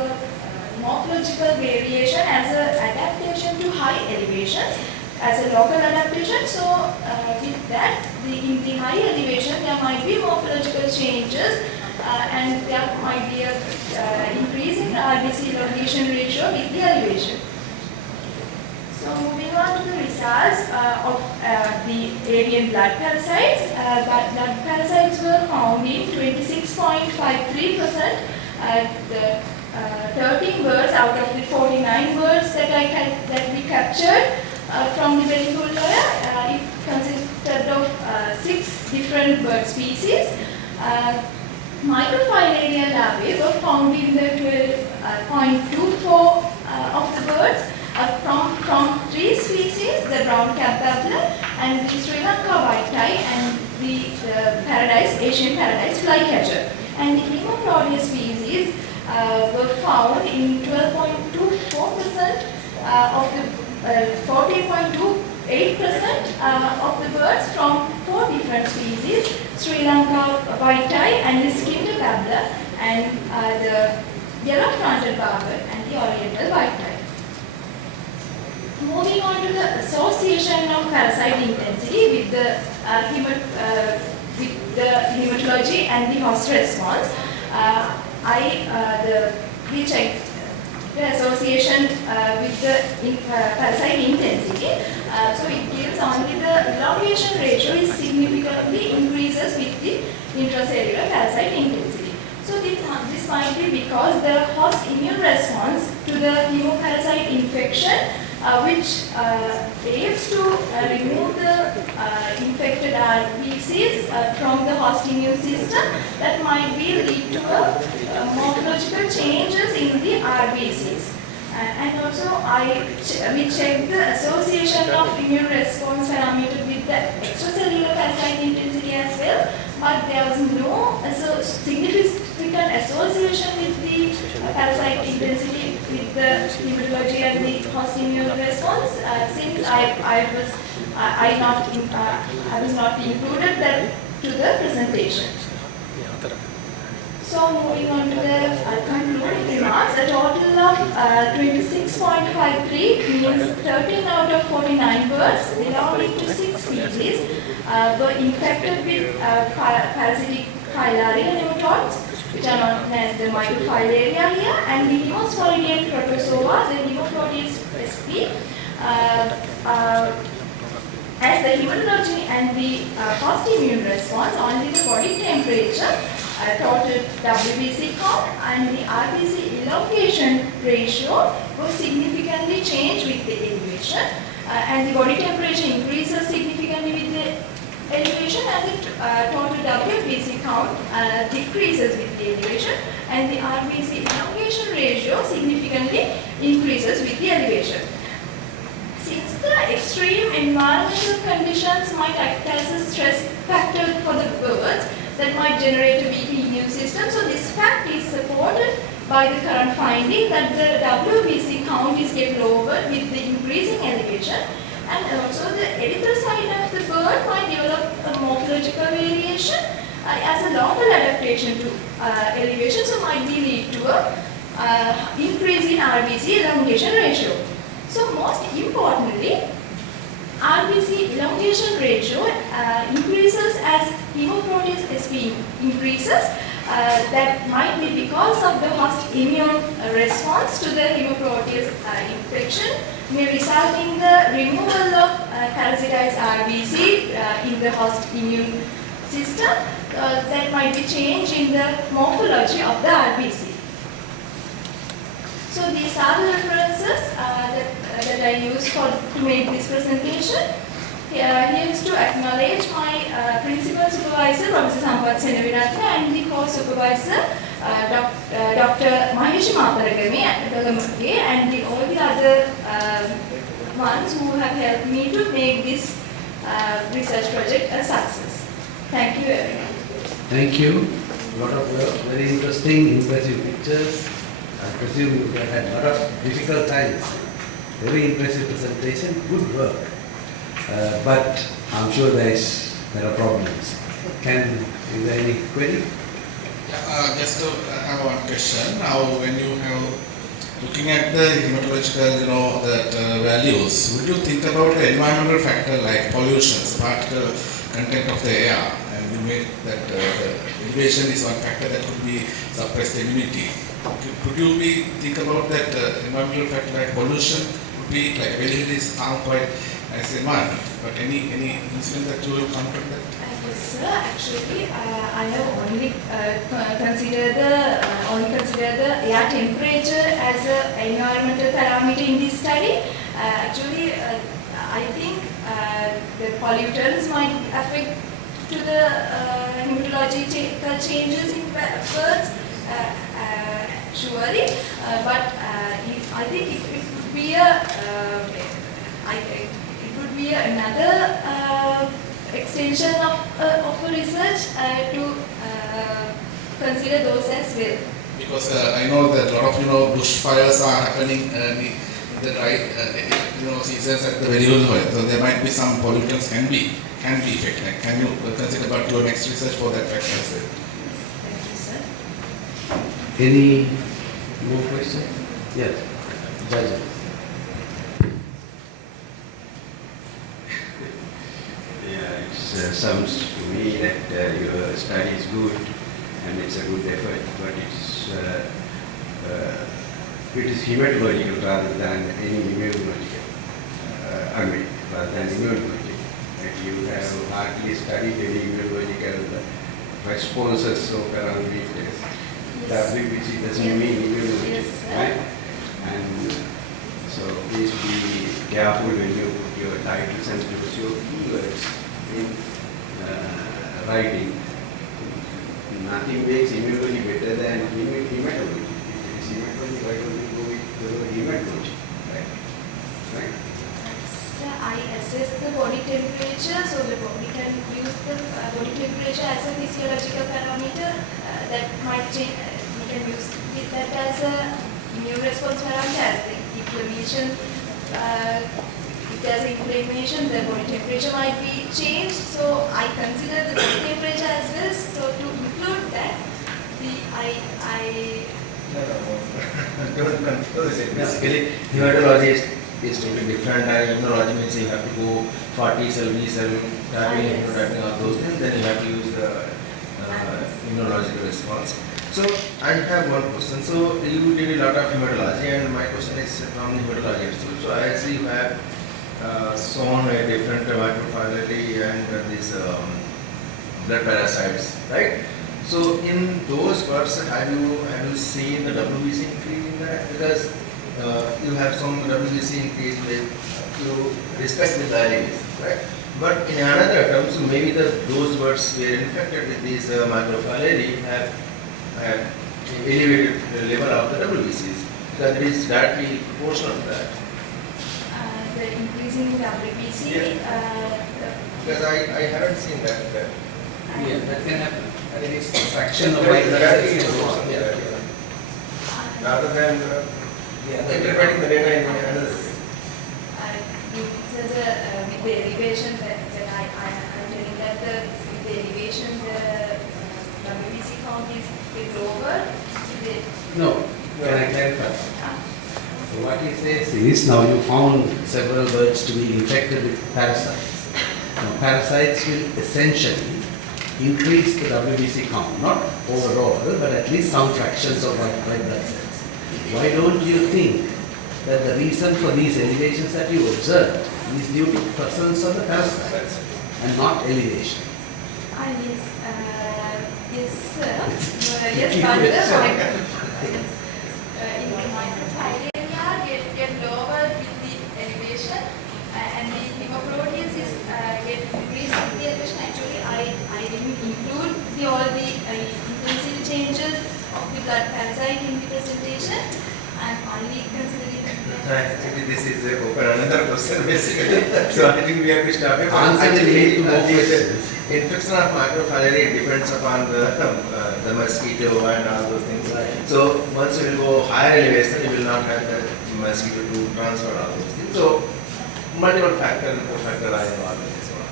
morphological variation as an adaptation to high elevations, as a local adaptation. So with that, in the high elevation, there might be morphological changes, and there might be a increase in RBC elongation ratio with the elevation. So moving on to the results of the avian blood parasites. Blood parasites were found in 26.53%. The 13 birds out of the 49 birds that we captured from the Bengal layer. It consisted of 6 different bird species. Microfilaria larvae were found in the 12.24 of the birds from 3 species, the brown cap babbler and the Sri Lanka white-eye and the Asian paradise flycatcher. And the Hemoplodia species were found in 12.24% of the 14.28% of the birds from 4 different species, Sri Lanka white-eye and the skinned babbler and the yellow-fronted barbet and the oriental white-eye. Moving on to the association of parasite intensity with the hematology and the host response. we checked the association with the parasite intensity. So it gives only the elongation ratio is significantly increases with the intracellular parasite intensity. So this might be because the host immune response to the hemoparasite infection, which aims to remove the infected RBCs from the host immune system, that might be lead to morphological changes in the RBCs. And also we checked the association of immune response parameter with the extracellular parasite intensity as well, but there was no significant association with the parasite intensity with the hematology and the host immune response, since I was not included that to the presentation. So moving on to the concluding remarks, a total of 26.53 means 13 out of 49 birds belonging to 6 species were infected with parasitic filaria nematodes, which are known as the microfilaria here, and the Hemosporidium protozoa, the Hemoproteus sp. As the hematology and the host immune response, only the body temperature, total WBC count and the RBC elongation ratio was significantly changed with the elevation, and the body temperature increases significantly with the elevation, and the total WBC count decreases with the elevation, and the RBC elongation ratio significantly increases with the elevation. Since the extreme environmental conditions might act as a stress factor for the birds that might generate a weak immune system, so this fact is supported by the current finding that the WBC count is get lower with the increasing elevation, and also the erythrocyte of the bird might develop a morphological variation as a longer adaptation to elevation, so might be lead to a increase in RBC elongation ratio. So most importantly, RBC elongation ratio increases as Hemoproteus sp increases. That might be because of the host immune response to the Hemoproteus infection, may result in the removal of parasitized RBC in the host immune system. That might be change in the morphology of the RBC. So these are the references that I used to make this presentation. Here is to acknowledge my principal supervisor, Professor Sampath and the co-supervisor, Dr. Mahesh Maparagame and all the other ones who have helped me to make this research project a success. Thank you everyone. Thank you. A lot of very interesting, impressive pictures. I presume you have had a lot of difficult times. Very impressive presentation, good work. But I'm sure there are problems. Is there any query? Just to have one question. Now, when you have looking at the hematological, that values, would you think about the environmental factor like pollution, particle content of the air, and you make that the elevation is one factor that could be suppressed immunity? Could you think about that environmental factor like pollution would be like really is harm quite as a man, but any incident that you will come from that? Yes, sir. Actually, I have only considered the air temperature as an environmental parameter in this study. Actually, I think the pollutants might affect to the hematological changes in birds. Surely, but I think it would be another extension of a research to consider those as well. Because I know that a lot of bushfires are happening in the dry seasons at the very low, so there might be some pollutants can be affected. Can you consider about your next research for that factor as well? Thank you, sir. Any more questions? Yes, Judge. Yeah, it sounds to me that your study is good and it's a good effort, but it is hematological rather than any immunological. Rather than immunological. And you have hardly studied any immunological responses of around weakness. WBC doesn't mean immunology, right? And so please be careful when you put your titles and use your keywords in writing. Nothing makes immunology better than hematology. If it is hematology, why don't you go with the word hematology? Right? So I assess the body temperature, so we can use the body temperature as a physiological parameter that might change. We can use that as a immune response parameter, as the inflammation. If there's inflammation, the body temperature might be changed. So I consider the body temperature as well. So to include that, don't confuse it. Basically, hematology is totally different. Immunology means you have to go for T cell, B cell, tapping, tapping, all those things. Then you have to use the immunological response. So I have one question. So you did a lot of hematology, and my question is from the hematology. So I see you have shown a different microphility and these blood parasites, right? So in those birds, have you seen the WBC increase in that? Because you have some WBC increase with you respect with diabetes, right? But in another terms, maybe those birds were infected with these microphilary have elevated the level of the WBCs. That is directly proportional to that. The increasing WBC. Because I haven't seen that. Yeah, that can happen. I think it's a fraction of Rather than interpreting the data in another way. With the elevation that I'm telling that with the elevation the WBC count is lower. No, can I clarify? So what he says is, now you found several birds to be infected with parasites. Now parasites will essentially increase the WBC count, not overall, but at least some fractions of white blood cells. Why don't you think that the reason for these elevations that you observe is due to presence of the parasites and not elevation? Yes, sir. Yes, in microphilary get lower with the elevation, and the hemoproteins is get increased with the elevation. Actually, I didn't include all the intensity changes of the blood parasite in the presentation. I'm only considering. Actually, this is another question basically. So I think we have to start it. Actually, infection of microphilary depends upon the mosquito and all those things. So once you will go higher elevation, you will not have the mosquito to transfer all those things. So multiple factor are involved in this one.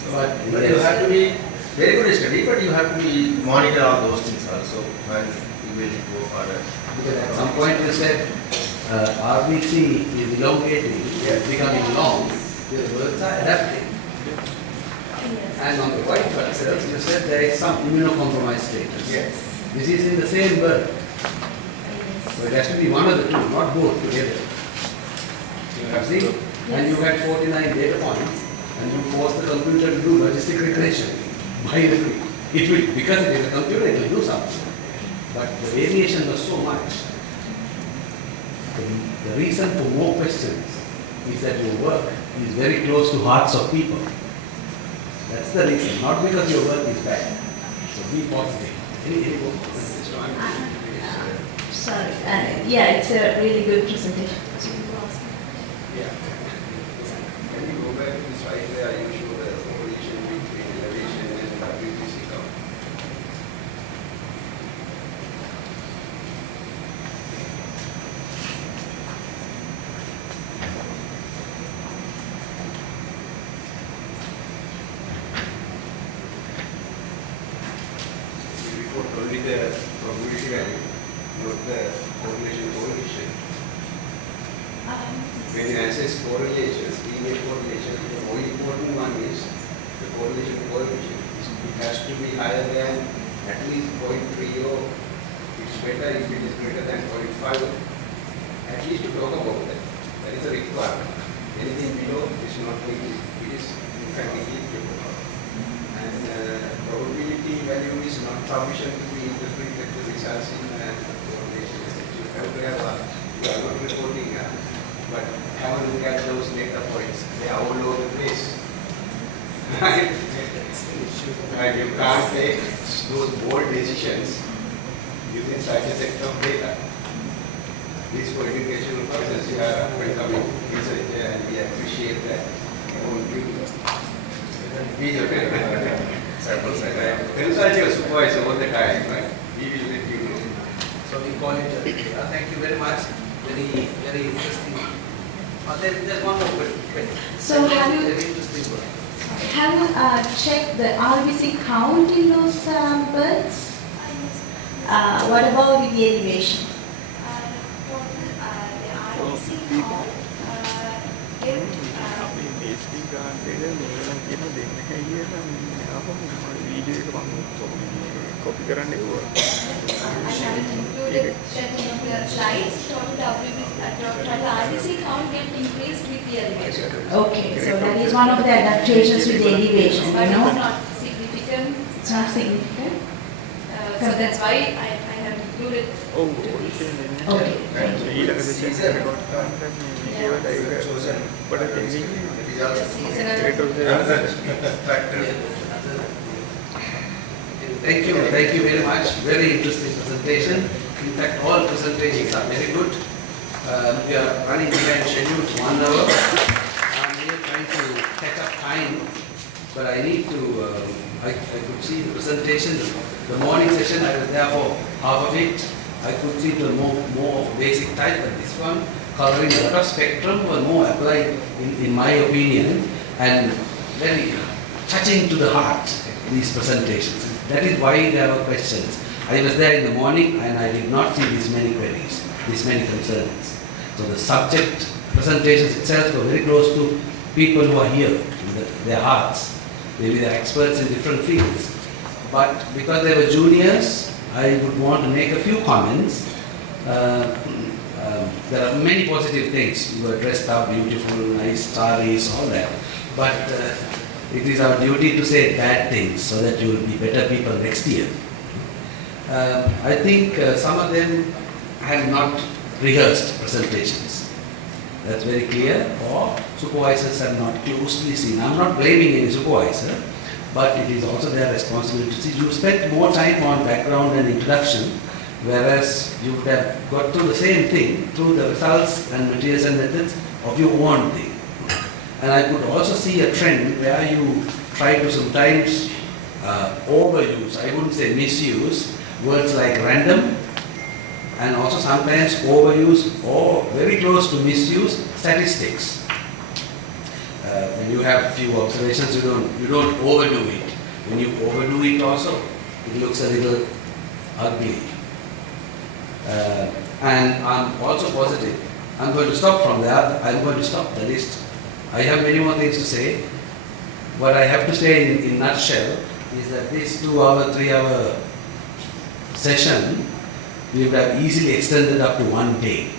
So, but you have to be very good study, but you have to be monitor all those things also when you will go further. Because at some point you said RBC is elongating, becoming long, the birds are adapting. And on the white blood cells, you said there is some immunocompromised status. Yes. This is in the same bird. So it has to be one of the two, not both together. You have seen? And you had 49 data points, and you force the computer to do logistic regression. Binary. It will, because it is a computer, it will do something. But the variation was so much. The reason for more questions is that your work is very close to hearts of people. That's the reason, not because your work is bad. So be positive. Any more comments? Sorry. Yeah, it's a really good presentation. Yeah. Can you go back to the slide where you show the correlation between elevation and WBC count? We report only the probability value, not the correlation coefficient. When you assess correlations, linear correlation, the more important one is the correlation coefficient. It has to be higher than at least 0.30, it's better if it is greater than 0.5, at least to talk about that. That is a requirement. Anything below is not needed. It is in fact negligible. And probability value is not sufficient to be interpreted the results in formulation. You have to have you are not reporting, but have a look at those data points. They are all over the place. And you can't take those bold decisions using such a set of data. This for educational purposes, you are welcoming research and we appreciate that. Consult your supervisor all the time, right? We will let you know. So we call it thank you very much. Very, very interesting. There's one more question. So have you checked the RBC count in those birds? What about with the elevation? I haven't included that in your slides. Total RBC count get increased with the elevation. Okay, so that is one of the adaptations with the elevation, But you know? it's not significant. It's not significant? So that's why I have included. Okay. Thank you very much. Very interesting presentation. In fact, all presentations are very good. We are running behind schedule to 1 hour. I'm here trying to catch up time, but I need to, I could see the presentation, the morning session, I was there for half of it. I could see the more of basic type, but this one covering a lot of spectrum was more applied in my opinion, and very touching to the heart, these presentations. That is why there were questions. I was there in the morning and I did not see these many queries, these many concerns. So the subject presentations itself were very close to people who are here, in their hearts. Maybe they're experts in different fields. But because they were juniors, I would want to make a few comments. There are many positive things. You were dressed up, beautiful, nice, sarees, all that. But it is our duty to say bad things so that you will be better people next year. I think some of them have not rehearsed presentations. That's very clear. Or supervisors have not closely seen. I'm not blaming any supervisor, but it is also their responsibility to see. You spent more time on background and introduction, whereas you would have got through the same thing through the results and materials and methods of your own thing. And I could also see a trend where you try to sometimes overuse, I wouldn't say misuse, words like random, and also sometimes overuse or very close to misuse statistics. When you have few observations, you don't overdo it. When you overdo it also, it looks a little ugly. And I'm also positive. I'm going to stop from there. I'm going to stop the list. I have many more things to say. What I have to say in nutshell is that this 2-hour, 3-hour session, we would have easily extended up to 1 day.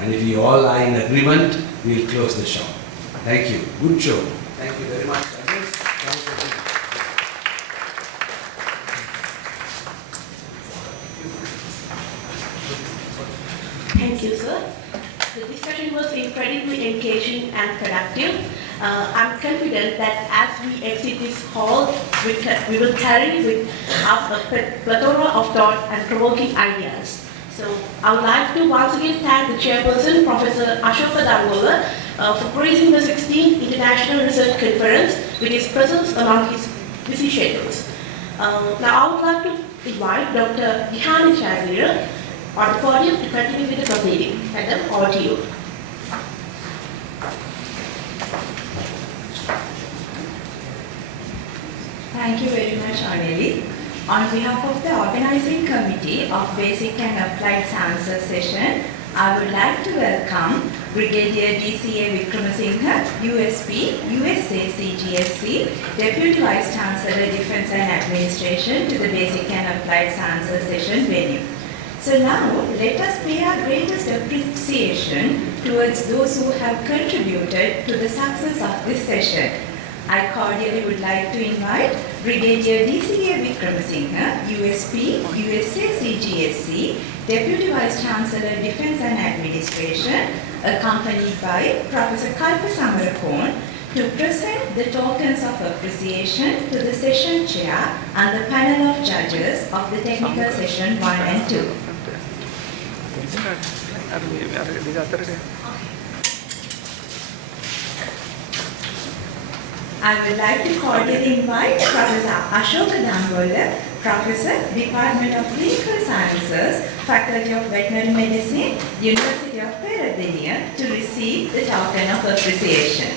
And if you all are in agreement, we'll close the show. Thank you. Good show. Thank you very much. Thank you, sir. The discussion was incredibly engaging and productive. I'm confident that as we exit this hall, we will carry with us a plethora of thought and provoking ideas. So I would like to once again thank the Chairperson, Professor Ashok for gracing the 16th International Research Conference with his presence among his busy schedules. Now I would like to invite Dr. Jayaweera on the podium to continue with the proceeding. Madam, over to you. Thank you very much, Aneli. On behalf of the organizing committee of Basic and Applied Sciences session, I would like to welcome Brigadier DCA Vikramasinghe, USP, USA CGSC, Deputy Vice Chancellor, Defence and Administration to the Basic and Applied Sciences session venue. So now, let us pay our greatest appreciation towards those who have contributed to the success of this session. I cordially would like to invite Brigadier DCA Vikramasinghe, USP, USA CGSC, Deputy Vice Chancellor, Defence and Administration, accompanied by Professor Kalpa Samarakon, to present the tokens of appreciation to the session chair and the panel of judges of the technical session 1 and 2. I would like to cordially invite Professor Ashoka Dambola, Professor, Department of Clinical Sciences, Faculty of Veterinary Medicine, University of Dandeniya, to receive the token of appreciation.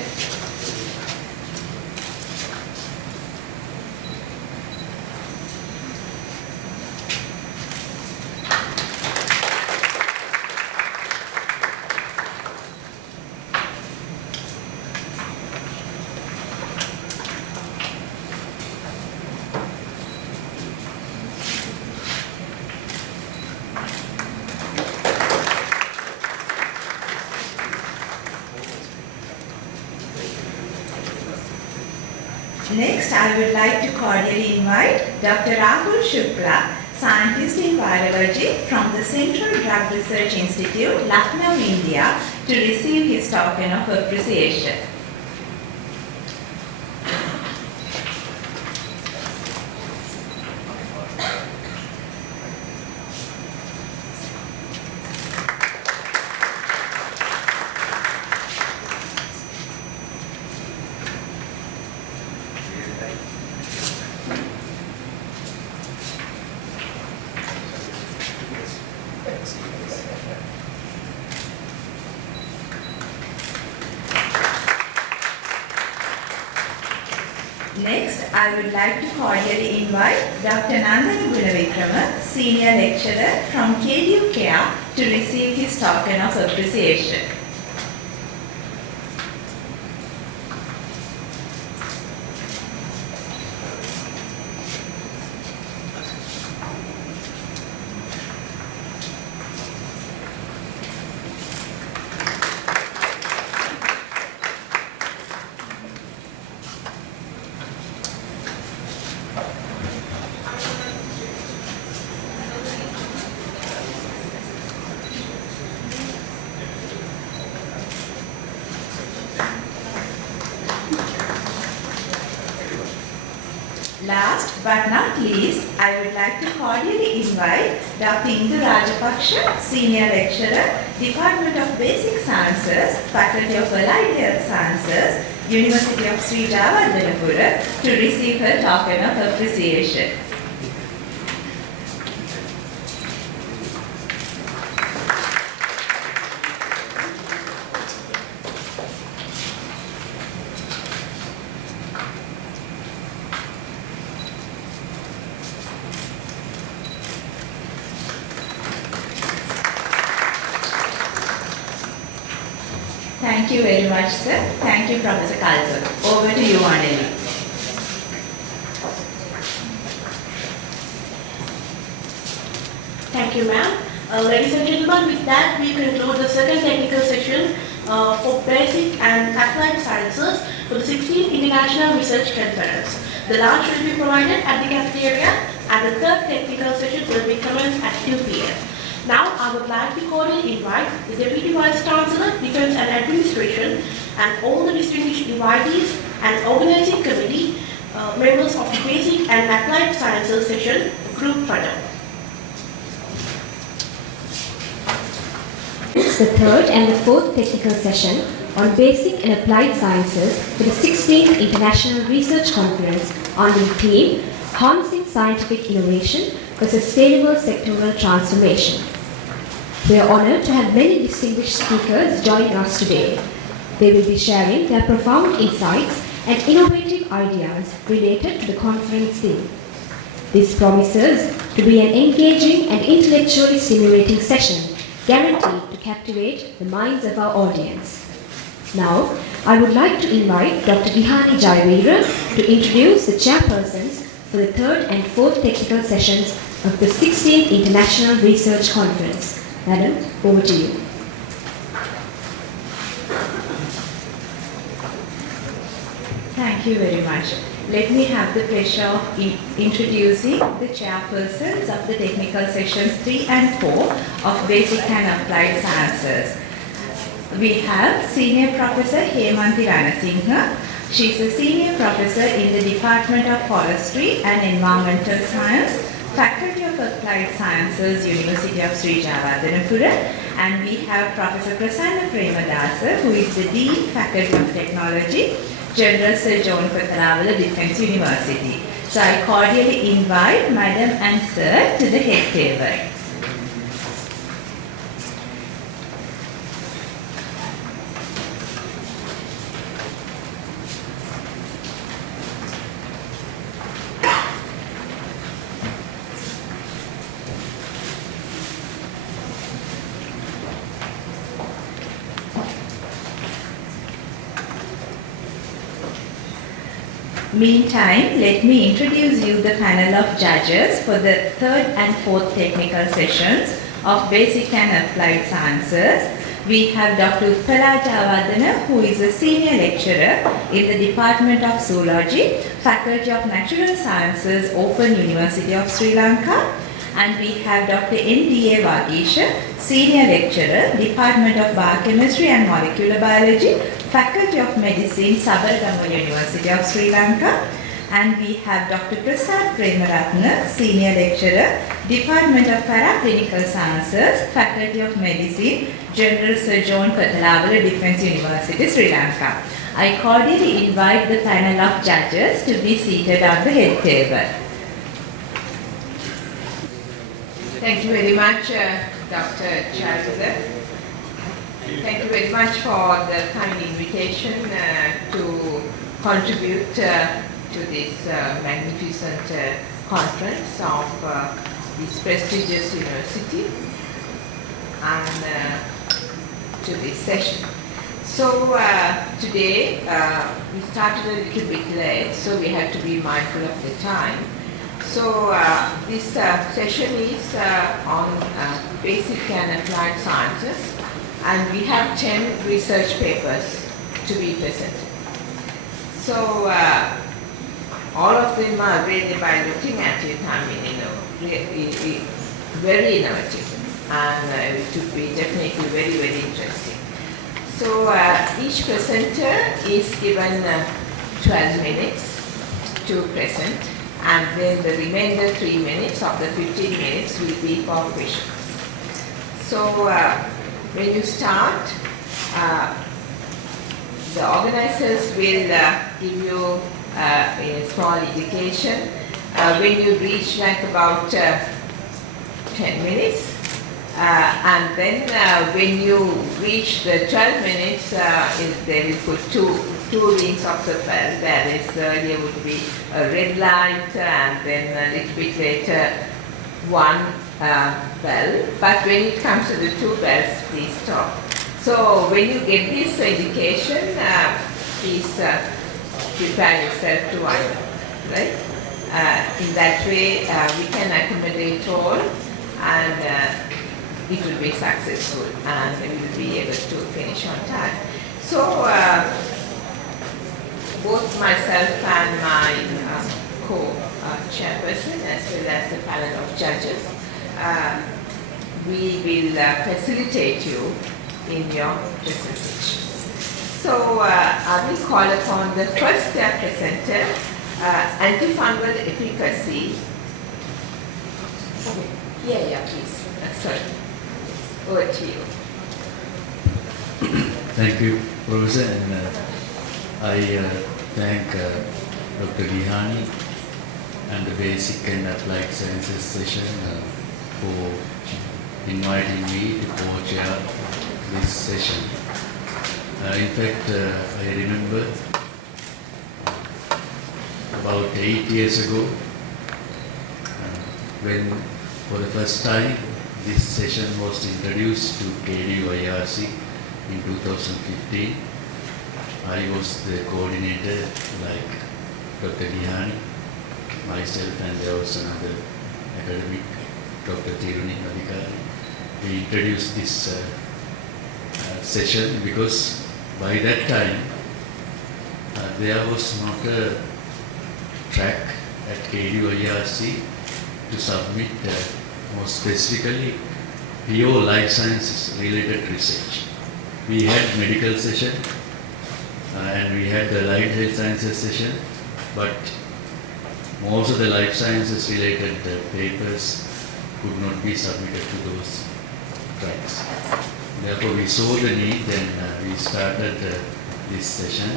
Next, I would like to cordially invite Dr. Rahul Shukla, Scientist in Virology from the Central Drug Research Institute, Lucknow, India, to receive his token of appreciation. Next, I would like to cordially invite Dr. Nandana Gunavikrama, Senior Lecturer from KGN Care, to receive his token of appreciation. Last but not least, I would like to cordially invite Dr. Indu Rajapaksha, Senior Lecturer, Department of Basic Sciences, Faculty of Allied Health Sciences, University of Sri Lanka, to receive her token of appreciation. Thank you very much, sir. Thank you, Professor Kalpa. Over to you, Anneli. Thank you, ma'am. Ladies and gentlemen, with that, we conclude the second technical session for Basic and Applied Sciences for the 16th International Research Conference. The lunch will be provided at the cafeteria, and the third technical session will be commenced at 2 p.m. Now, I would like to cordially invite the Deputy Vice Chancellor, Defence and Administration, and all the distinguished invitees and organizing committee members of the Basic and Applied Sciences session for group photo. It's the third and the fourth technical session on Basic and Applied Sciences for the 16th International Research Conference under the theme Harnessing Scientific Innovation for Sustainable Sectoral Transformation. We are honored to have many distinguished speakers joining us today. They will be sharing their profound insights and innovative ideas related to the conference theme. This promises to be an engaging and intellectually stimulating session, guaranteed to captivate the minds of our audience. Now, I would like to invite Dr. Dihani Jayaweera to introduce the chairpersons for the third and fourth technical sessions of the 16th International Research Conference. Madam, over to you. Thank you very much. Let me have the pleasure of introducing the chairpersons of the technical sessions 3 and 4 of Basic and Applied Sciences. We have Senior Professor Hemanthi Ranasinghe. She is a Senior Professor in the Department of Forestry and Environmental Science, Faculty of Applied Sciences, University of Sri Lanka. And we have Professor Prasanna Premadasa, who is the Dean, Faculty of Technology, General Sir John Kotelawala, Defence University. So I cordially invite Madam and Sir to the head table. Meantime, let me introduce you the panel of judges for the third and fourth technical sessions of Basic and Applied Sciences. We have Dr. Kotelawala, who is a Senior Lecturer in the Department of Zoology, Faculty of Natural Sciences, Open University of Sri Lanka. And we have Dr. N.D.A. Vagisha, Senior Lecturer, Department of Biochemistry and Molecular Biology, Faculty of Medicine, Sabargama University of Sri Lanka. And we have Dr. Prasad Premaratna, Senior Lecturer, Department of Preclinical Sciences, Faculty of Medicine, General Sir John Kotelawala, Defence University, Sri Lanka. I cordially invite the panel of judges to be seated on the head table. Thank you very much, Dr. Charitha. Thank you very much for the kind invitation to contribute to this magnificent conference of this prestigious university and to this session. So today we started a little bit late, so we had to be mindful of the time. So this session is on basic and applied sciences, and we have 10 research papers to be presented. So all of them are really, by looking at it, I mean, very innovative, and it would be definitely very, very interesting. So each presenter is given 12 minutes to present, and then the remainder 3 minutes of the 15 minutes will be for questions. So when you start, the organizers will give you a small indication when you reach like about 10 minutes. And then when you reach the 12 minutes, they will put two rings of the bell. There is, here would be a red light, and then a little bit later one bell. But when it comes to the two bells, please stop. So when you get this indication, please prepare yourself to wind up, right? In that way, we can accommodate all, and it will be successful, and we will be able to finish on time. So both myself and my co-chairperson, as well as the panel of judges, we will facilitate you in your presentation. So I will call upon the first presenter, antifungal efficacy. Yeah, please. Sorry. Over to you. Thank you, Professor, and I thank Dr. Dihani and the Basic and Applied Sciences session for inviting me to co-chair this session. In fact, I remember about 8 years ago when for the first time this session was introduced to KDU IRC in 2015. I was the coordinator, like Dr. Dihani, myself, and there was another academic, Dr. Tiruni Adhikari. We introduced this session because by that time there was not a track at KDU IRC to submit more specifically pure life sciences related research. We had medical session and we had the life health sciences session, but most of the life sciences related papers could not be submitted to those tracks. Therefore, we saw the need and we started this session.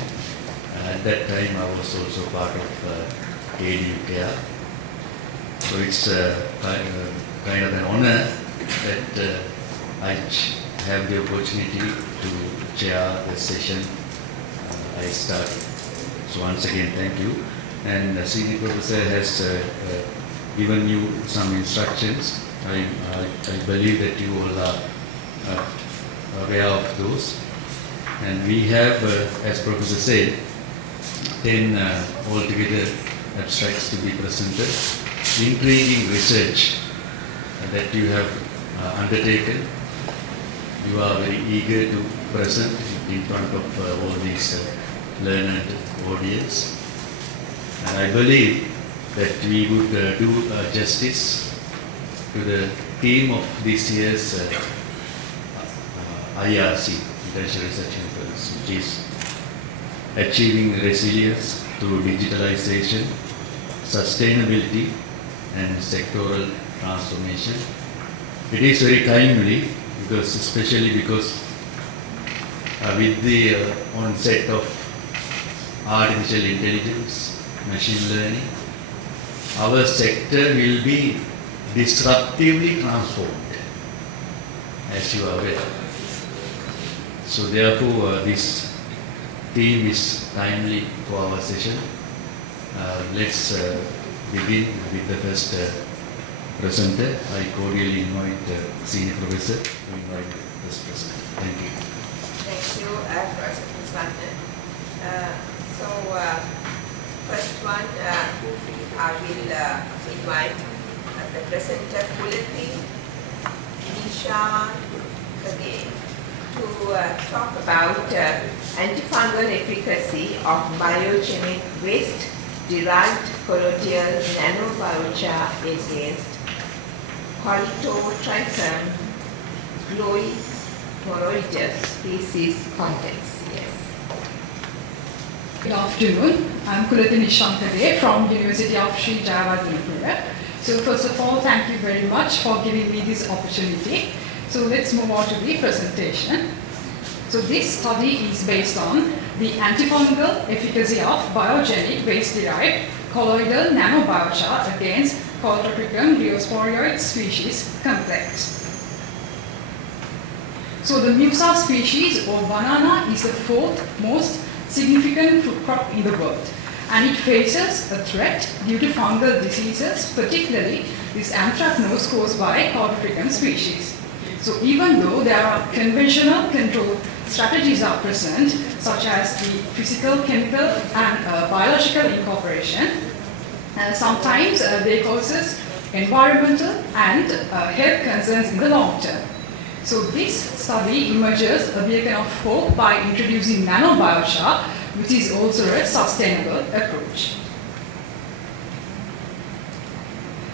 At that time, I was also part of KDU Care. So it's kind of an honor that I have the opportunity to chair the session I started. So once again, thank you. And the senior professor has given you some instructions. I believe that you all are aware of those. And we have, as Professor said, 10 altogether abstracts to be presented. Intriguing research that you have undertaken. You are very eager to present in front of all these learned audience. And I believe that we would do justice to the theme of this year's IRC, International Research Conference, which is Achieving Resilience through Digitalization, Sustainability and Sectoral Transformation. It is very timely because, especially because with the onset of artificial intelligence, machine learning, our sector will be disruptively transformed, as you are aware. So therefore, this theme is timely for our session. Let's begin with the first presenter. I cordially invite Senior Professor to invite the first presenter. Thank you. Thank you, Professor Susanne. First one, I will invite the presenter Kulati Nishan to talk about antifungal efficacy of biogenic waste-derived colloidal nanobiochar against Coryptotrichum globulus species context. Yes. Good afternoon. I'm Kulati Nishan from University of Sri Jayaweera. So first of all, thank you very much for giving me this opportunity. So let's move on to the presentation. So this study is based on the antifungal efficacy of biogenic waste-derived colloidal nanobiochar against Coryptotrichum globulus species complex. So the Musa species or banana is the fourth most significant food crop in the world, and it faces a threat due to fungal diseases, particularly this anthracnose caused by Coryptotrichum species. So even though there are conventional control strategies are present, such as the physical, chemical and biological incorporation, sometimes they causes environmental and health concerns in the long term. So this study emerges a beacon of hope by introducing nanobiochar, which is also a sustainable approach.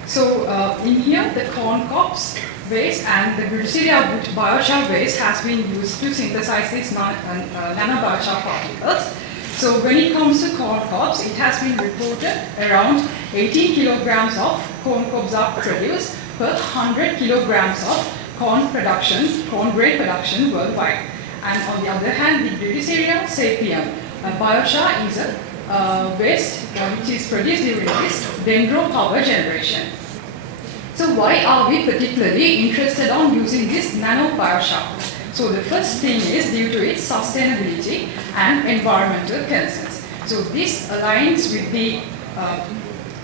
So in here, the corn cobs waste and the Glyceria biochar waste has been used to synthesize these nanobiochar particles. So when it comes to corn cobs, it has been reported around 18 kilograms of corn cobs are produced per 100 kilograms of corn grain production worldwide. And on the other hand, the Glyceria sapium biochar is a waste which is produced during this dendro power generation. So why are we particularly interested on using this nanobiochar? So the first thing is due to its sustainability and environmental concerns. So this aligns with the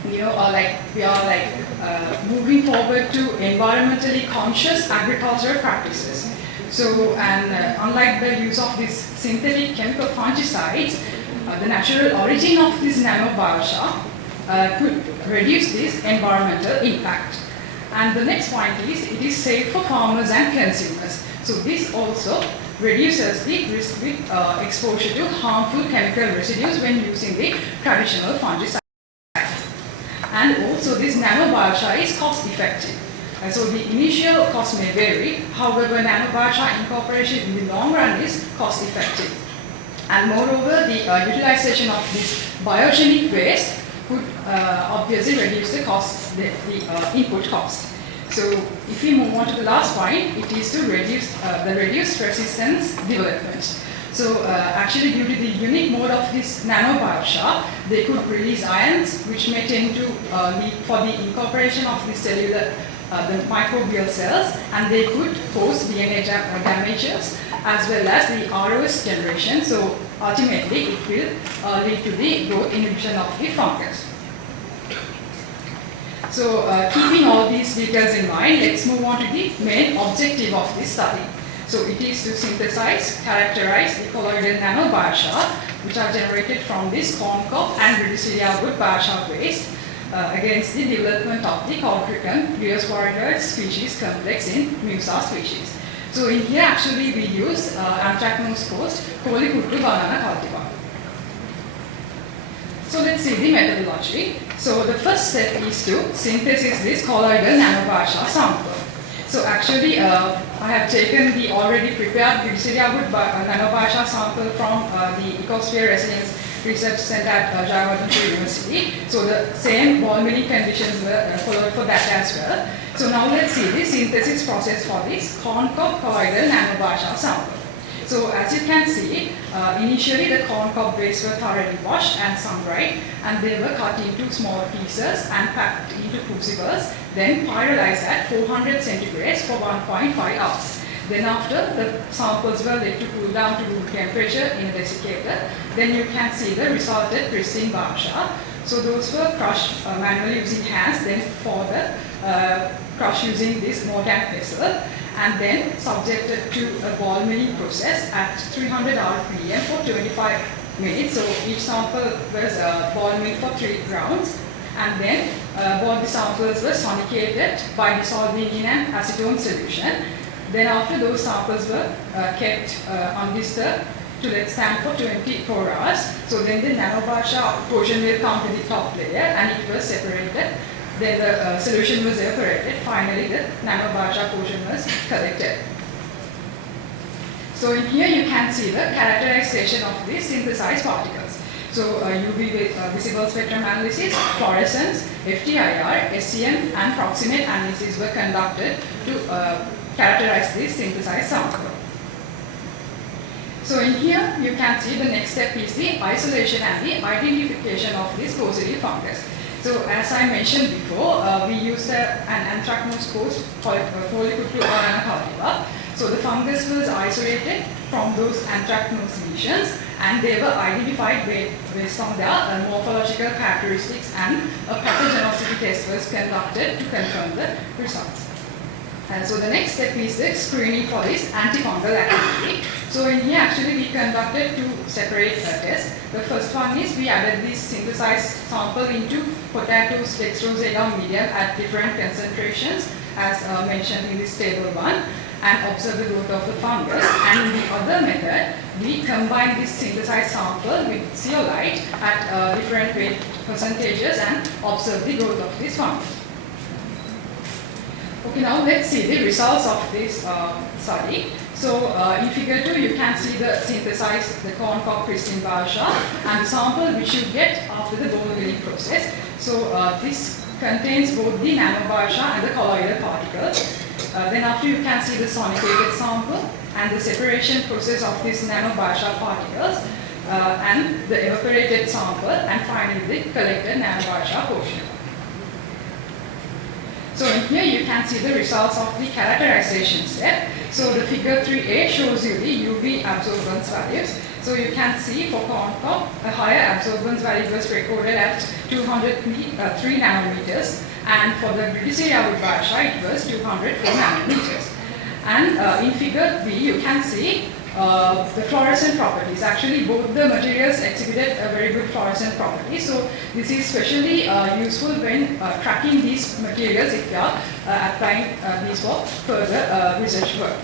we are moving forward to environmentally conscious agricultural practices. So, and unlike the use of these synthetic chemical fungicides, the natural origin of this nanobiochar could reduce this environmental impact. And the next point is, it is safe for farmers and consumers. So this also reduces the risk with exposure to harmful chemical residues when using the traditional fungicides. And also this nanobiochar is cost effective. So the initial cost may vary, however nanobiochar incorporation in the long run is cost effective. And moreover, the utilization of this biogenic waste could obviously reduce the cost, the input cost. So if we move on to the last point, it is to reduce the reduced resistance development. So actually due to the unique mode of this nanobiochar, they could release ions which may tend to lead for the incorporation of the cellular, the microbial cells, and they could cause DNA damages as well as the ROS generation. So ultimately it will lead to the growth inhibition of the fungus. So keeping all these details in mind, let's move on to the main objective of this study. So it is to synthesize, characterize the colloidal nanobiochar which are generated from this corn cob and British wood biochar waste against the development of the Colchicum Diosporidoid species complex in Musa species. So in here actually we use anthracnose coast Kotelawala banana cultivar. So let's see the methodology. So the first step is to synthesize this colloidal nanobiochar sample. So actually I have taken the already prepared wood nanobiochar sample from the Ecosphere Resilience Research Center at Jayaweera University. So the same ball milling conditions were followed for that as well. So now let's see the synthesis process for this corn cob colloidal nanobiochar sample. So as you can see, initially the corn cob waste were thoroughly washed and sun-dried, and they were cut into small pieces and packed into crucibles, then pyrolyzed at 400 centigrades for 1.5 hours. Then after the samples were let to cool down to room temperature in a desiccator, then you can see the resulted pristine biochar. So those were crushed manually using hands, then further crushed using this mortar and pestle, and then subjected to a ball milling process at 300 RPM for 25 minutes. So each sample was ball milled for 3 rounds, and then both the samples were sonicated by dissolving in an acetone solution. Then after those samples were kept undisturbed to let stand for 24 hours. So then the nanobiochar portion will come to the top layer and it was separated. Then the solution was evaporated. Finally the nanobiochar portion was collected. So in here you can see the characterization of the synthesized particles. So UV visible spectrum analysis, fluorescence, FTIR, SEM and proximate analysis were conducted to characterize this synthesized sample. So in here you can see the next step is the isolation and the identification of this causative fungus. So as I mentioned before, we used an anthracnose coast Kotelawala cultivar. So the fungus was isolated from those anthracnose lesions and they were identified based on their morphological characteristics, and a pathogenicity test was conducted to confirm the results. And so the next step is the screening for this antifungal activity. So in here actually we conducted 2 separate tests. The first one is we added this synthesized sample into potatoes dextrosegum medium at different concentrations as mentioned in this table 1, and observe the growth of the fungus. And in the other method, we combine this synthesized sample with zeolite at different weight percentages and observe the growth of this fungus. Okay, now let's see the results of this study. So in figure 2, you can see the synthesized, the corn cob pristine biochar and the sample which you get after the bone milling process. So this contains both the nanobiochar and the colloidal particles. Then after you can see the sonicated sample and the separation process of these nanobiochar particles and the evaporated sample, and finally the collected nanobiochar portion. So in here you can see the results of the characterization step. So the figure 3a shows you the UV absorbance values. So you can see for corn cob, a higher absorbance value was recorded at 203 nanometers, and for the Glyceria wood biosha it was 204 nanometers. And in figure B, you can see the fluorescent properties. Actually, both the materials exhibited a very good fluorescent property. So this is especially useful when tracking these materials if you are applying these for further research work.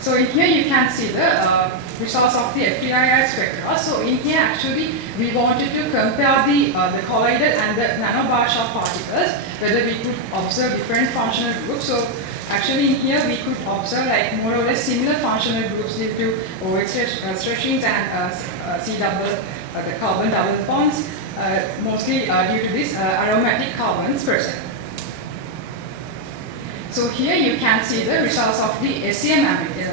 So in here you can see the results of the FTIR spectra. So in here actually we wanted to compare the colloidal and the nanobiosha particles, whether we could observe different functional groups. So actually in here we could observe like more or less similar functional groups due to OH stretchings and the carbon double bonds, mostly due to these aromatic carbons present. So here you can see the results of the SEM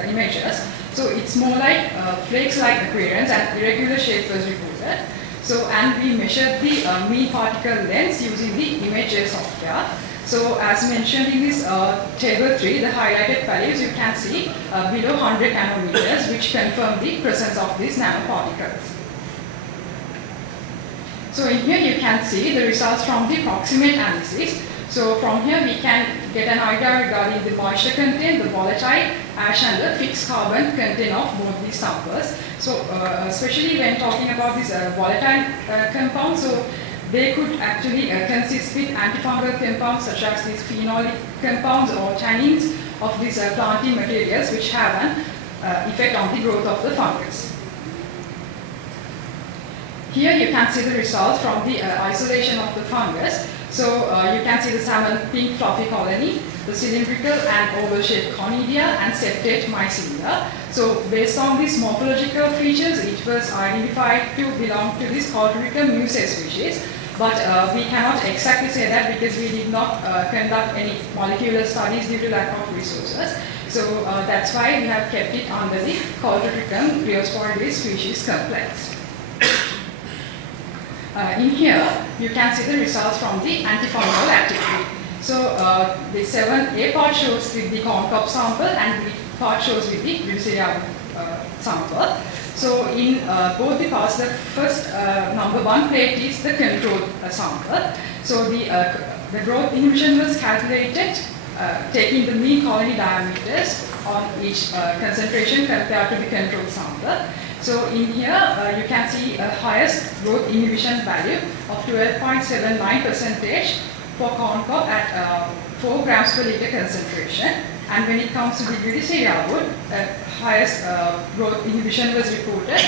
images. So it's more like flakes-like appearance and irregular shape was reported. So and we measured the mean particle length using the images software. So as mentioned in this table 3, the highlighted values you can see below 100 nanometers, which confirm the presence of these nanoparticles. So in here you can see the results from the proximate analysis. So from here we can get an idea regarding the moisture content, the volatile, ash and the fixed carbon content of both these samples. So especially when talking about these volatile compounds, so they could actually consist with antifungal compounds such as these phenolic compounds or tannins of these planting materials which have an effect on the growth of the fungus. Here you can see the results from the isolation of the fungus. So you can see the salmon pink fluffy colony, the cylindrical and oval-shaped conidia and septate mycelia. So based on these morphological features, it was identified to belong to this Coletorica musae species. But we cannot exactly say that because we did not conduct any molecular studies due to lack of resources. So that's why we have kept it under the Coletorica rheosporidis species complex. In here, you can see the results from the antifungal activity. So the 7A part shows with the corn cob sample and the part shows with the Glyceria sample. So in both the parts, the first number 1 plate is the control sample. So the growth inhibition was calculated taking the mean colony diameters on each concentration compared to the control sample. So in here you can see a highest growth inhibition value of 12.79% for corn cob at 4 grams per liter concentration. And when it comes to the Glyceria wood, highest growth inhibition was reported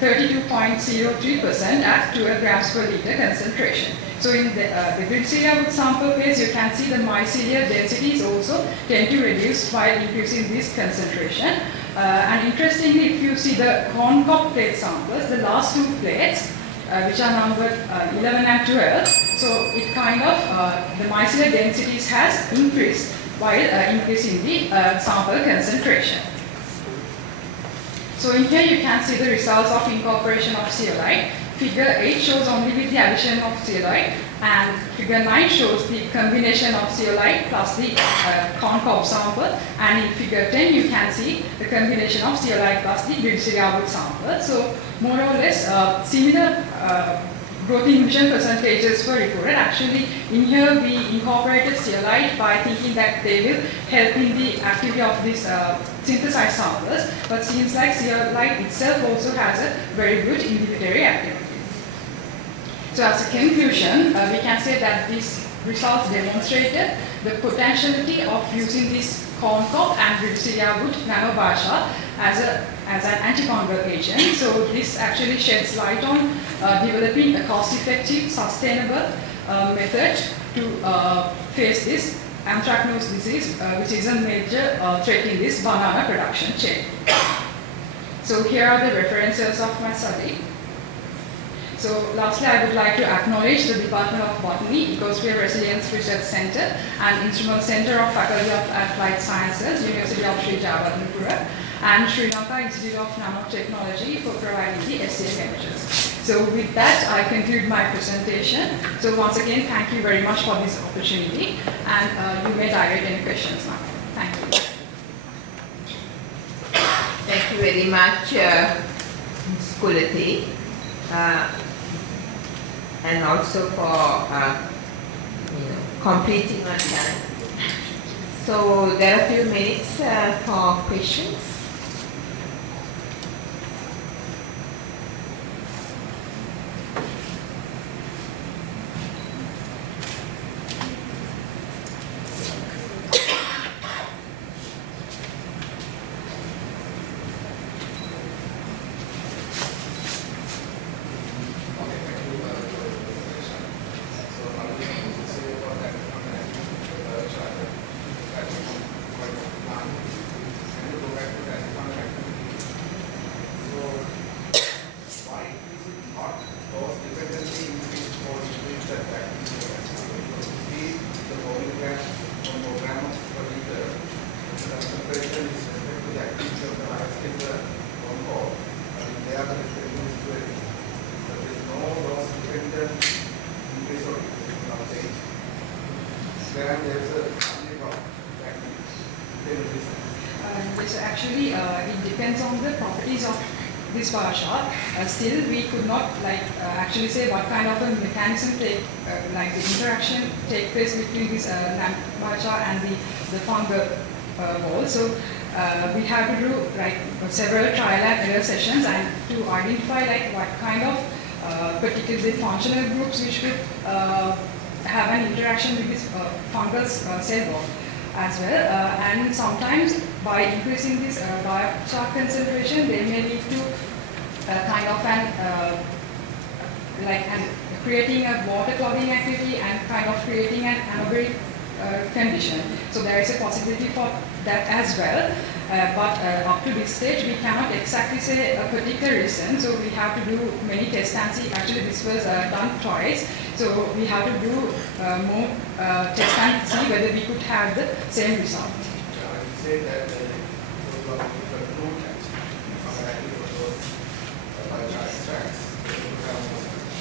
32.03% at 12 grams per liter concentration. So in the Glyceria wood sample phase, you can see the mycelia densities also tend to reduce while increasing this concentration. And interestingly, if you see the corn cob plate samples, the last 2 plates, which are numbered 11 and 12, so it kind of, the mycelia densities has increased while increasing the sample concentration. So in here you can see the results of incorporation of zeolite. Figure 8 shows only with the addition of zeolite, and figure 9 shows the combination of zeolite plus the corn cob sample, and in figure 10 you can see the combination of zeolite plus the Glyceria wood sample. So more or less similar growth inhibition percentages were recorded. Actually, in here we incorporated zeolite by thinking that they will help in the activity of these synthesized samples, but seems like zeolite itself also has a very good inhibitory activity. So as a conclusion, we can say that these results demonstrated the potentiality of using this corn cob and Glyceria wood nanobiosha as an antifungal agent. So this actually sheds light on developing a cost-effective, sustainable method to face this anthracnose disease, which is a major threat in this banana production chain. So here are the references of my study. So lastly, I would like to acknowledge the Department of Botany, Ecosphere Resilience Research Center and Instrument Center of Faculty of Applied Sciences, University of Sri Lanka, and Sri Lanka Institute of Nanotechnology for providing the SCF images. So with that, I conclude my presentation. So once again, thank you very much for this opportunity, and you may direct any questions now. Thank you. Thank you very much, Ms. Kulati, and also for completing on time. So there are a few minutes for questions. So actually, it depends on the properties of this biochar. Still, we could not actually say what kind of a mechanism the interaction take place between this biochar and the fungal wall. So we have to do several trial and error sessions and to identify what kind of particularly functional groups which could have an interaction with this fungal cell wall as well. And sometimes by increasing this biochar concentration, they may lead to kind of creating a water clogging activity and kind of creating an anaerobic condition. So there is a possibility for that as well. But up to this stage, we cannot exactly say a particular reason. So we have to do many tests and see. Actually, this was done twice. So we have to do more tests and see whether we could have the same result. Say that those are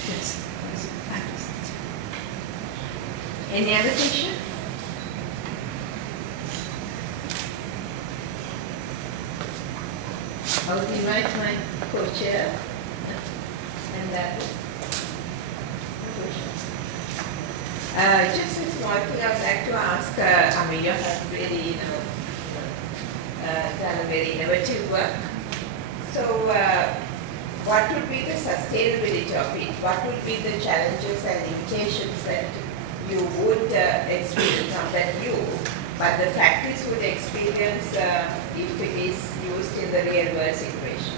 Yes. Any other question? I would invite my co-chair, and that is just a small thing I would like to ask. You have really, done a very innovative work. So, what would be the sustainability of it? What would be the challenges and limitations that you would experience, not that you, but the practice would experience if it is used in the real world situation?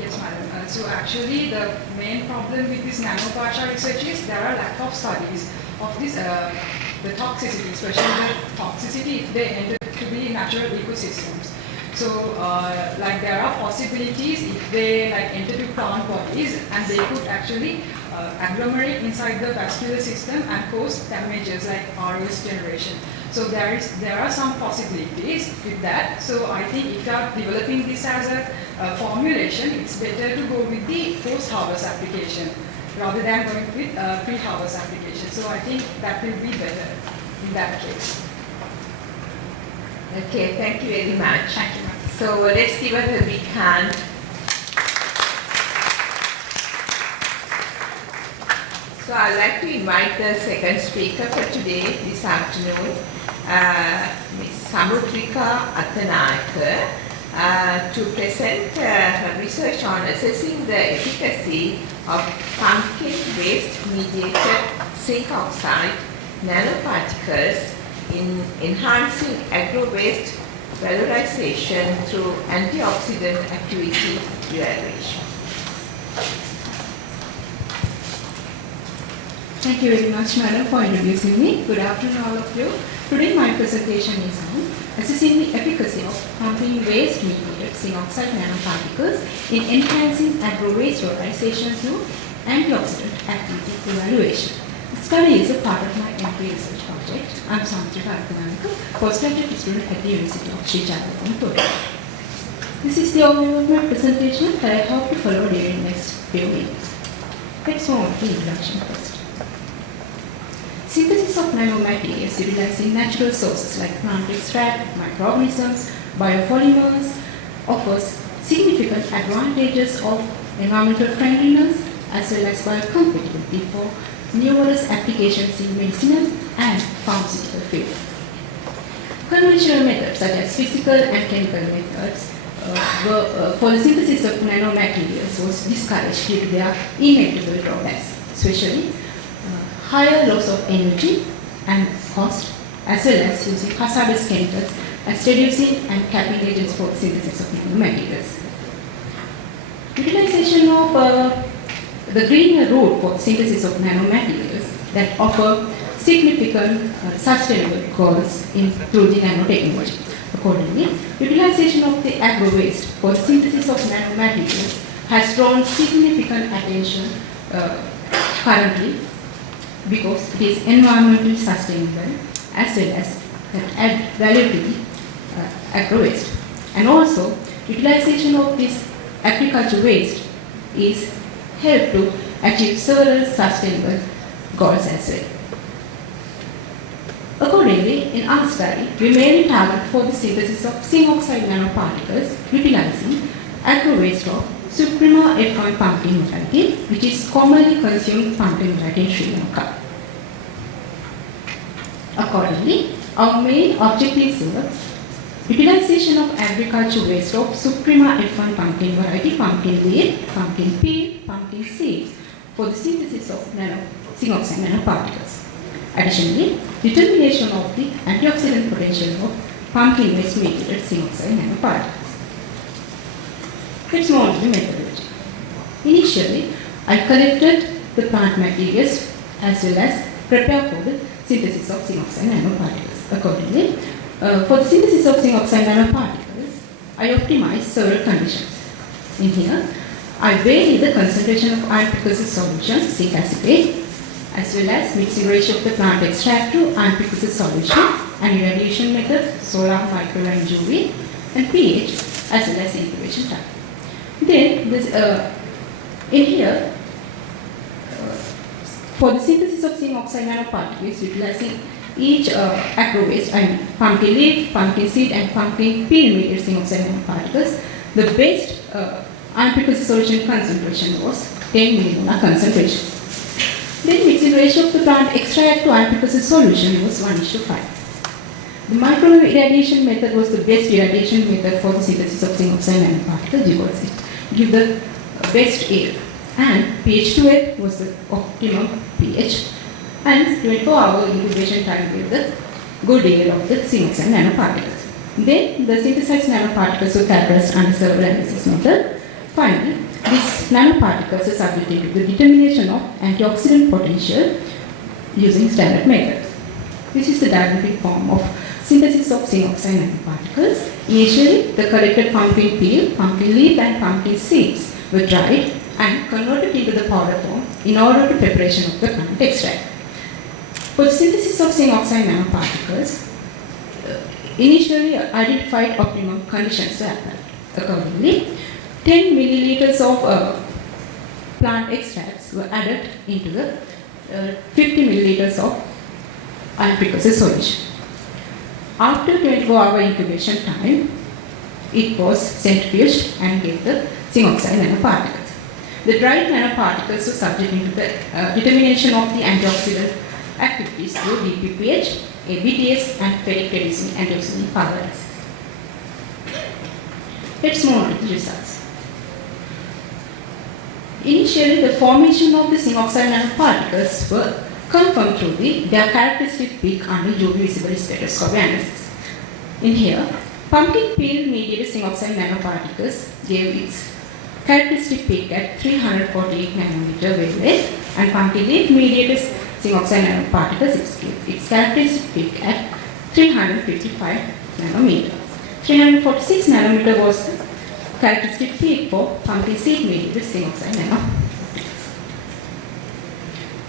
Yes, madam. So actually, the main problem with this nanobiochar research is there are lack of studies of this, the toxicity, especially the toxicity if they enter to the natural ecosystems. So, there are possibilities if they enter to plant bodies, and they could actually agglomerate inside the vascular system and cause damages like ROS generation. So there are some possibilities with that. So I think if you are developing this as a formulation, it's better to go with the post-harvest application rather than going with pre-harvest application. So I think that will be better in that case. Okay, thank you very much. Thank you, ma'am. So let's give it a big hand. So I'd like to invite the second speaker for today, this afternoon, Ms. Samudrika Athanayaka, to present her research on assessing the efficacy of pumpkin waste mediated zinc oxide nanoparticles in enhancing agro-waste valorization through antioxidant activity evaluation. Thank you very much, madam, for introducing me. Good afternoon, all of you. Today, my presentation is on assessing the efficacy of pumping waste mediated zinc oxide nanoparticles in enhancing agro-waste valorization through antioxidant activity evaluation. The study is a part of my MPhil research project. I am Samudrika Athanayaka, postgraduate student at the University of Sri Lanka. This is the overview of my presentation that I hope to follow during the next few minutes. Let's move on to the introduction first. Synthesis of nanomaterials utilizing natural sources like plant extract, microorganisms, biopolymers offers significant advantages of environmental friendliness as well as biocompatibility for numerous applications in medicinal and pharmaceutical field. Conventional methods such as physical and chemical methods for the synthesis of nanomaterials was discouraged due to their inevitable drawbacks, especially higher loss of energy and cost, as well as using hazardous chemicals as reducing and capping agents for the synthesis of nanomaterials. Utilization of the greener route for synthesis of nanomaterials that offer significant sustainable goals through the nanotechnology. Accordingly, utilization of the agro-waste for the synthesis of nanomaterials has drawn significant attention currently because it is environmentally sustainable as well as add value to the agro-waste. And also, utilization of this agriculture waste is help to achieve several sustainable goals as well. Accordingly, in our study, we mainly target for the synthesis of zinc oxide nanoparticles utilizing agro-waste of Suprema F1 pumpkin variety, which is commonly consumed pumpkin variety in Sri Lanka. Accordingly, our main objectives were utilization of agriculture waste of Suprema F1 pumpkin variety, pumpkin leaf, pumpkin peel, pumpkin seeds for the synthesis of zinc oxide nanoparticles. Additionally, determination of the antioxidant potential of pumpkin waste mediated zinc oxide nanoparticles. Let's move on to the methodology. Initially, I collected the plant materials as well as prepared for the synthesis of zinc oxide nanoparticles. Accordingly, for the synthesis of zinc oxide nanoparticles, I optimized several conditions. In here, I vary the concentration of iron precursor solution, zinc acetate, as well as mixing ratio of the plant extract to iron precursor solution, and irradiation method, solar, micro and UV, and pH, as well as incubation time. Then, this, in here, for the synthesis of zinc oxide nanoparticles, utilizing each agro waste, pumpkin leaf, pumpkin seed, and pumpkin peel mediated zinc oxide nanoparticles, the best iron precursor solution concentration was 10 millimolar concentration. Then mixing ratio of the plant extract to iron precursor solution was 1:5. The microwave irradiation method was the best irradiation method for the synthesis of zinc oxide nanoparticles because it gives the best air. And pH 2F was the optimum pH. And 24-hour incubation time gave the good yield of the zinc oxide nanoparticles. Then the synthesized nanoparticles were characterized under several analysis method. Finally, these nanoparticles are subjected to the determination of antioxidant potential using standard methods. This is the diagrammatic form of synthesis of zinc oxide nanoparticles. Initially, the collected pumpkin peel, pumpkin leaf, and pumpkin seeds were dried and converted into the powder form in order to preparation of the plant extract. For the synthesis of zinc oxide nanoparticles, initially identified optimum conditions were applied. Accordingly, 10 milliliters of plant extracts were added into the 50 milliliters of iron precursor solution. After 24-hour incubation time, it was centrifuged and gave the zinc oxide nanoparticles. The dried nanoparticles were subjected to the determination of the antioxidant activities through DPPH, ABTS, and ferric reducing antioxidant power analysis. Let's move on to the results. Initially, the formation of the zinc oxide nanoparticles were confirmed through their characteristic peak under UV visible spectroscopy analysis. In here, pumpkin peel mediated zinc oxide nanoparticles gave its characteristic peak at 348 nanometer wavelength, and pumpkin leaf mediated zinc oxide nanoparticles gave its characteristic peak at 355 nanometer. 346 nanometer was the characteristic peak for pumpkin seed mediated zinc oxide nanoparticles.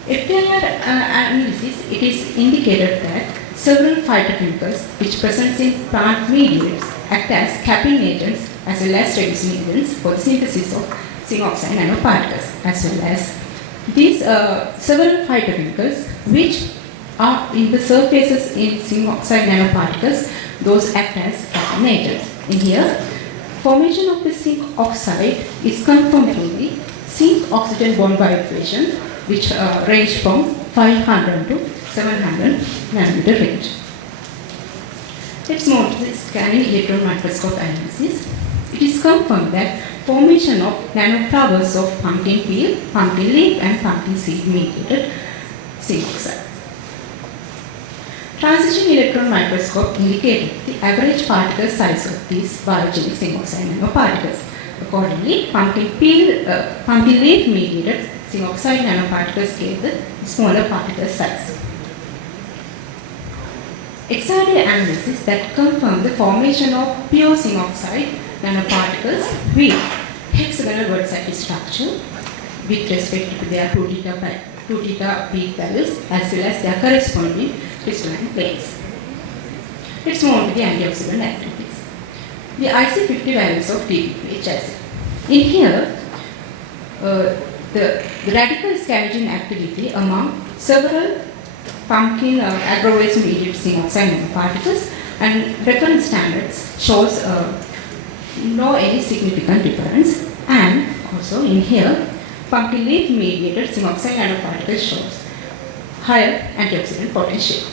FTIR analysis, it is indicated that several phytochemicals which present in plant mediators act as capping agents as well as reducing agents for the synthesis of zinc oxide nanoparticles, as well as these several phytochemicals which are in the surfaces in zinc oxide nanoparticles, those act as capping agents. In here, Formation of the zinc oxide is confirmed through the zinc-oxygen bond equation, which range from 500 to 700 nanometer range. Let's move to the scanning electron microscope analysis. It is confirmed that formation of nanoflowers of pumpkin peel, pumpkin leaf and pumpkin seed mediated zinc oxide. Transition electron microscope indicated the average particle size of these biogenic zinc oxide nanoparticles. Accordingly, pumpkin leaf mediated zinc oxide nanoparticles gave the smaller particle size. XRD analysis that confirmed the formation of pure zinc oxide nanoparticles with hexagonal vertical structure with respect to their 2 theta peak values as well as their corresponding crystalline planes. Let's move on to the antioxidant activities. The IC50 values of DPPH acid. In here, the radical scavenging activity among several pumpkin agro-waste mediated zinc oxide nanoparticles and reference standards shows no any significant difference, and also in here pumpkin leaf mediated zinc oxide nanoparticles shows higher antioxidant potential.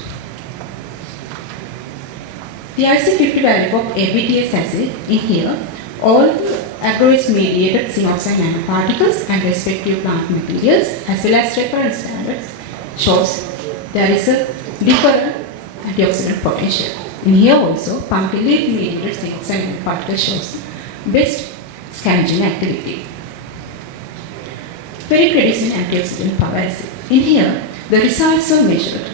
The IC50 value of ABTS acid in here, all the agro-waste mediated zinc oxide nanoparticles and respective plant materials as well as reference standards shows there is a different antioxidant potential. In here also, pumpkin leaf mediated zinc oxide nanoparticles shows best scavenging activity. Ferric-reducing antioxidant power acid. In here, the results are measured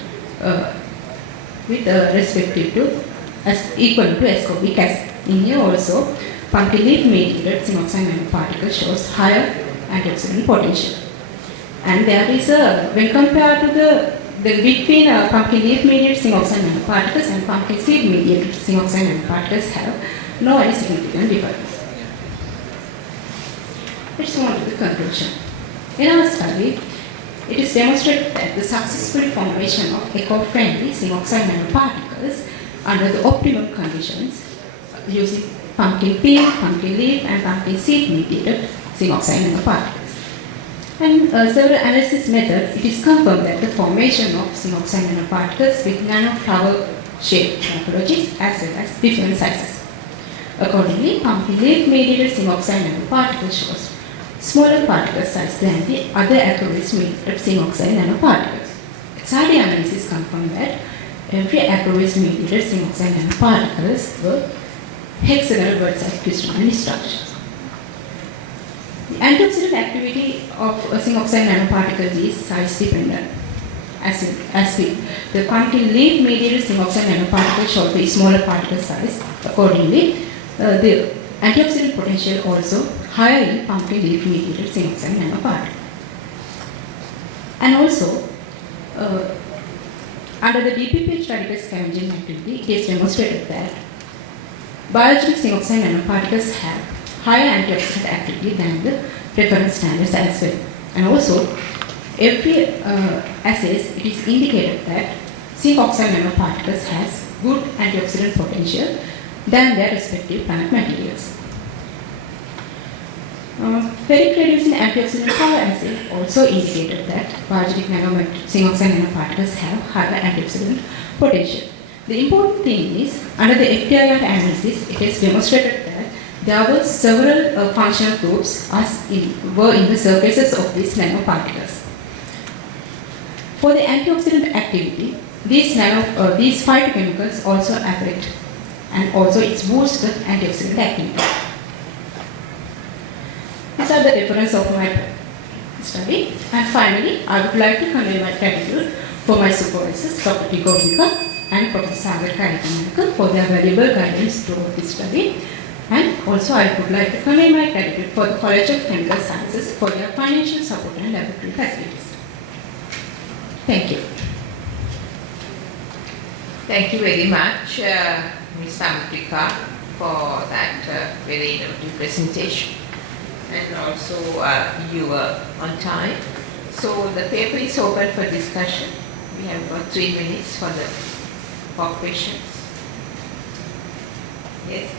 with respective to as equal to ascorbic acid. In here also, pumpkin leaf mediated zinc oxide nanoparticle shows higher antioxidant potential. And there is a, when compared to the between pumpkin leaf mediated zinc oxide nanoparticles and pumpkin seed mediated zinc oxide nanoparticles have no any significant difference. Let's move on to the conclusion. In our study, it is demonstrated that the successful formation of eco-friendly zinc oxide nanoparticles under the optimal conditions using pumpkin peel, pumpkin leaf and pumpkin seed mediated zinc oxide nanoparticles. And several analysis methods, it is confirmed that the formation of zinc oxide nanoparticles with nano-flower shaped morphologies as well as different sizes. Accordingly, pumpkin leaf mediated zinc oxide nanoparticles shows smaller particle size than the other agro-waste mediated zinc oxide nanoparticles. XRD analysis confirmed that every agro-waste mediated zinc oxide nanoparticles were hexagonal vertical crystalline structures. The antioxidant activity of zinc oxide nanoparticles is size dependent. As the pumpkin leaf mediated zinc oxide nanoparticles show the smaller particle size. Accordingly, the antioxidant potential also higher in pumpkin leaf mediated zinc oxide nanoparticles. And also, under the DPPH radical scavenging activity, it is demonstrated that biogenic zinc oxide nanoparticles have higher antioxidant activity than the reference standards as well. And also, every assays, it is indicated that zinc oxide nanoparticles has good antioxidant potential than their respective plant materials. Ferric-reducing antioxidant power assay also indicated that biogenic zinc oxide nanoparticles have higher antioxidant potential. The important thing is, under the FTIR analysis, it is demonstrated that there were several functional groups were in the surfaces of these nanoparticles. For the antioxidant activity, these phytochemicals also affect and also it boosts the antioxidant activity. These are the difference of my study. And finally, I would like to convey my gratitude for my supervisors, Dr. Gotika and Professor Charitha for their valuable guidance throughout this study. And also I would like to convey my gratitude for the College of Chemical Sciences for their financial support and laboratory facilities. Thank you. Thank you very much, Ms. Samtrika, for that very innovative presentation. And also you were on time. So the paper is open for discussion. We have got 3 minutes for questions. Yes.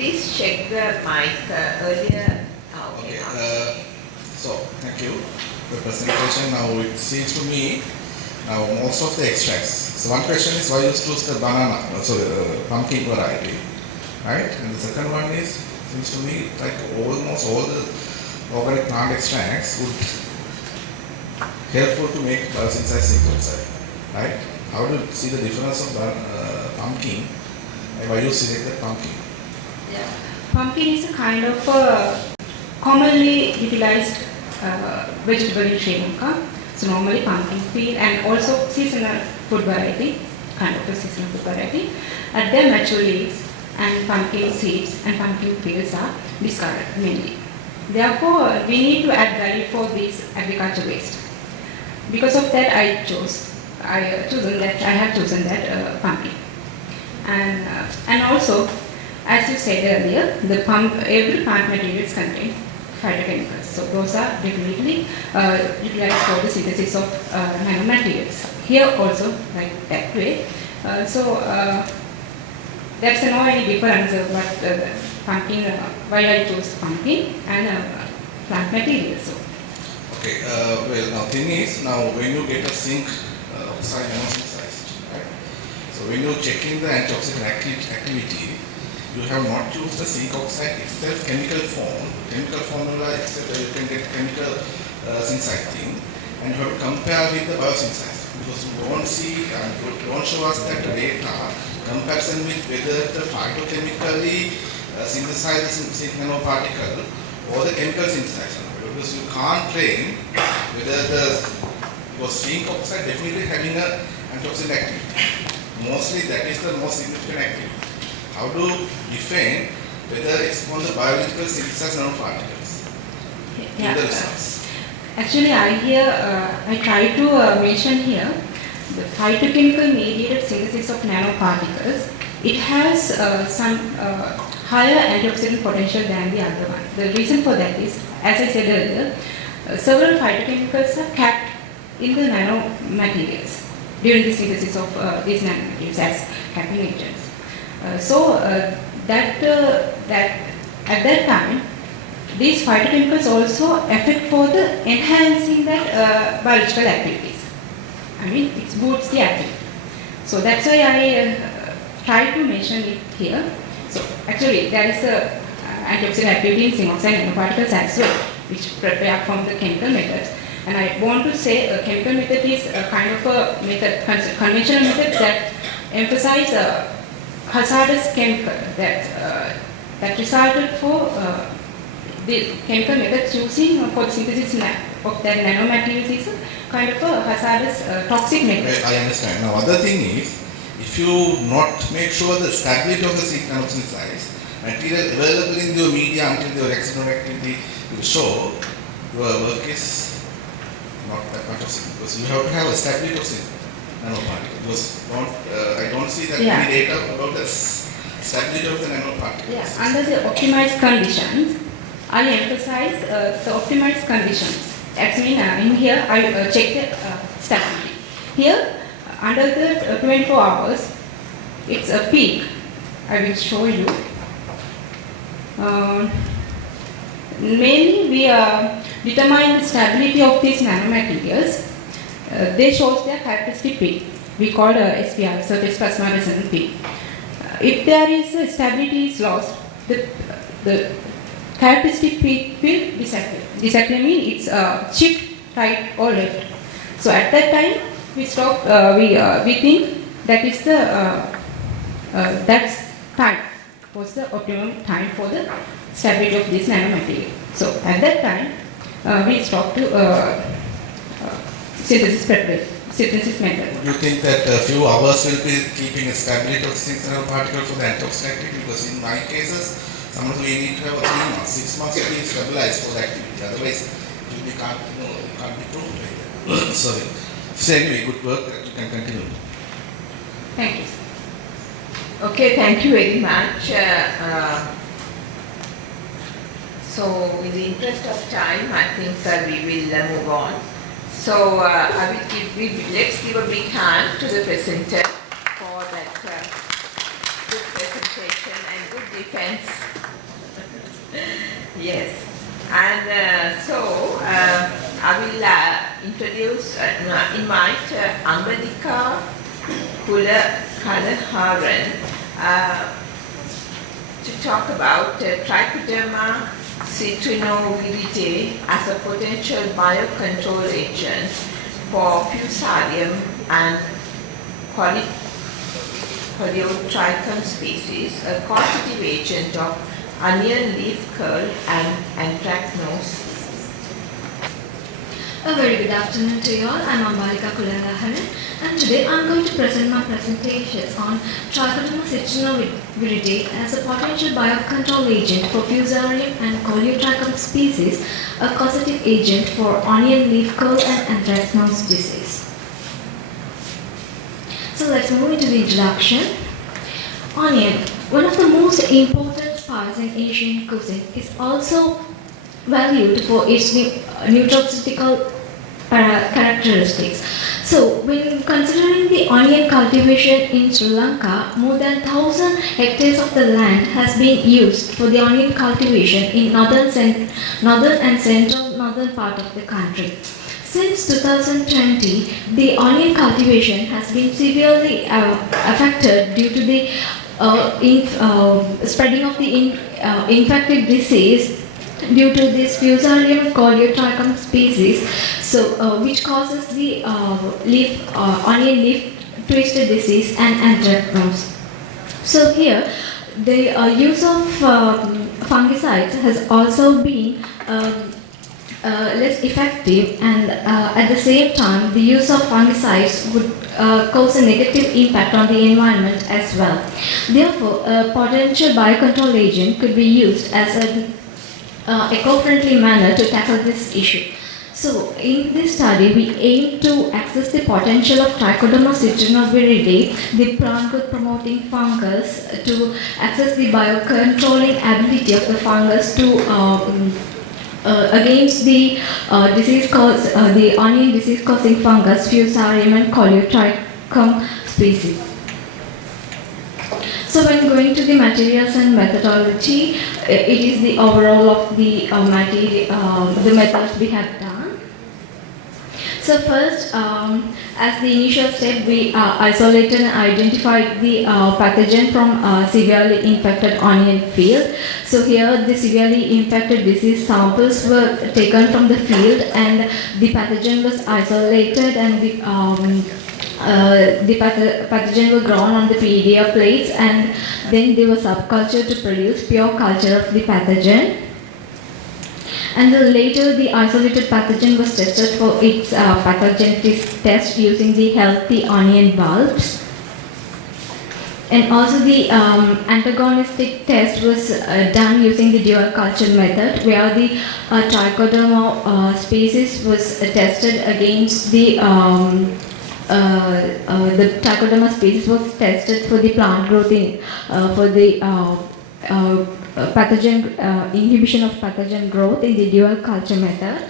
please check the mic earlier? Okay. So, thank you. The presentation now, it seems to me, now most of the extracts. So one question is why you choose the pumpkin variety, right? And the second one is, seems to me like almost all the organic plant extracts would helpful to make synthesized oxide, right? How do you see the difference of pumpkin and why you select the pumpkin? Yeah. Pumpkin is a kind of commonly utilized vegetable in Sri Lanka. So normally pumpkin peel and also seasonal food variety, kind of a seasonal food variety. At their mature leaves and pumpkin seeds and pumpkin peels are discarded mainly. Therefore, we need to add value for this agriculture waste. Because of that, I have chosen that pumpkin. And also, as you said earlier, every plant materials contain phytochemicals. So those are definitely utilized for the synthesis of nanomaterials. Here also, like that way. There's no any difference but pumpkin, why I chose pumpkin and plant materials. So. Okay, well now thing is, now when you get a zinc oxide nanosynthesized, right? So when you're checking the antioxidant activity, you have not used the zinc oxide itself chemical formula itself, you can get chemical synthesizing, and you have to compare with the biosynthesized, because you don't see and don't show us that the data comparison with whether the phytochemically synthesized zinc nanoparticle or the chemical synthesizer, because you can't claim whether the zinc oxide definitely having an antioxidant activity. Mostly that is the most significant activity. How to define whether it's on the biological synthesized nanoparticles in the results? Actually, I try to mention here the phytochemical mediated synthesis of nanoparticles. It has some higher antioxidant potential than the other one. The reason for that is, as I said earlier, several phytochemicals are capped in the nanomaterials during the synthesis of these nanomaterials as capping agents. That at that time, these phytochemicals also affect for the enhancing that biological activities. I mean, it boosts the activity. So that's why I try to mention it here. So actually, there is a antioxidant activity in zinc oxide nanoparticles as well, which prepare from the chemical methods. And I want to say a chemical method is a kind of a method, conventional method that emphasize hazardous chemical that resulted for the chemical methods using for the synthesis of that nanomaterials is a kind of a hazardous toxic method. I understand. Now, other thing is, if you not make sure the stability of the zinc nanosynthesized material available in your media until your external activity will show, your work is not that much of zinc, because you have to have a stability of zinc nanoparticle. Because I don't see that many data about the stability of the nanoparticles. Yeah, under the optimized conditions, I emphasize the optimized conditions. Actually, in here I check the stability. Here, under the 24 hours, it's a peak. I will show you. Mainly, we determine the stability of these nanomaterials. They show their characteristic peak. We call SPR, surface plasma resonance peak. If there is a stability is lost, the characteristic peak will disappear. Disappear means it's shift right or left. So at that time, we stop. We think that is the that's time was the optimum time for the stability of this nanomaterial. So at that time, we stop to synthesis method. Do you think that a few hours will be keeping a stability of zinc nanoparticle for the antioxidant activity? Because in my cases, sometimes we need to have 3 months, 6 months to be stabilized for the activity. Otherwise, it can't be proven like that. Sorry. So anyway, good work. You can continue. Thank you. Okay, thank you very much. So, in the interest of time, I think we will move on. So, let's give a big hand to the presenter for that good presentation and good defense Yes. And I will invite Ambadika Kalaharan to talk about Trichoderma citrinoviride as a potential biocontrol agent for Fusarium and Coleotrichum species, a causative agent of onion leaf curl and anthracnose. A very good afternoon to you all. I'm Ambalika Kulalaharan, and today I'm going to present my presentation on Trichoderma citrinoviride as a potential biocontrol agent for Fusarium and Coleotrichum species, a causative agent for onion leaf curl and anthracnose disease. So let's move into the introduction. Onion, one of the most important spices in Asian cuisine, is also valued for its nutraceutical characteristics. So, when considering the onion cultivation in Sri Lanka, more than 1,000 hectares of the land has been used for the onion cultivation in northern and central northern part of the country. Since 2020, the onion cultivation has been severely affected due to the spreading of the infected disease due to this Fusarium Coleotrichum species, which causes the onion leaf twisted disease and anthracnose. So here, the use of fungicides has also been less effective, and at the same time the use of fungicides would cause a negative impact on the environment as well. Therefore, a potential biocontrol agent could be used as an eco-friendly manner to tackle this issue. So, in this study, we aim to access the potential of Trichoderma citrinoviride, the plant growth promoting fungus, to access the biocontrolling ability of the fungus to against the the onion disease causing fungus Fusarium and Coleotrichum species. So when going to the materials and methodology, it is the overall of the the methods we have done. So first, as the initial step, we isolated and identified the pathogen from severely infected onion field. So here the severely infected disease samples were taken from the field, and the pathogen was isolated, and the pathogen were grown on the PDA plates, and then they were subcultured to produce pure culture of the pathogen. And then later the isolated pathogen was tested for its pathogenesis test using the healthy onion bulbs. And also the antagonistic test was done using the dual culture method, where the Trichoderma species was tested against the Trichoderma species was tested for the plant growth for the pathogen inhibition of pathogen growth in the dual culture method.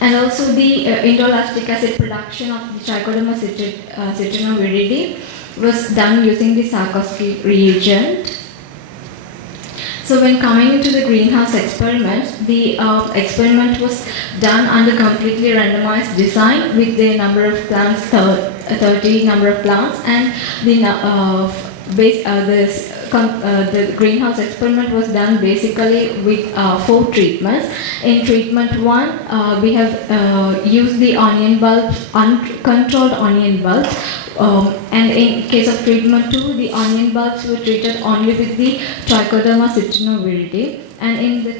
And also the indolactic acid production of the Trichoderma citrinoviride was done using the Sarkowski reagent. So when coming into the greenhouse experiment, the experiment was done under completely randomized design with the number of plants, 30 number of plants, and the greenhouse experiment was done basically with 4 treatments. In treatment 1, we have used the onion bulbs, uncontrolled onion bulbs, and in case of treatment 2, the onion bulbs were treated only with the Trichoderma citrinoviride. And in the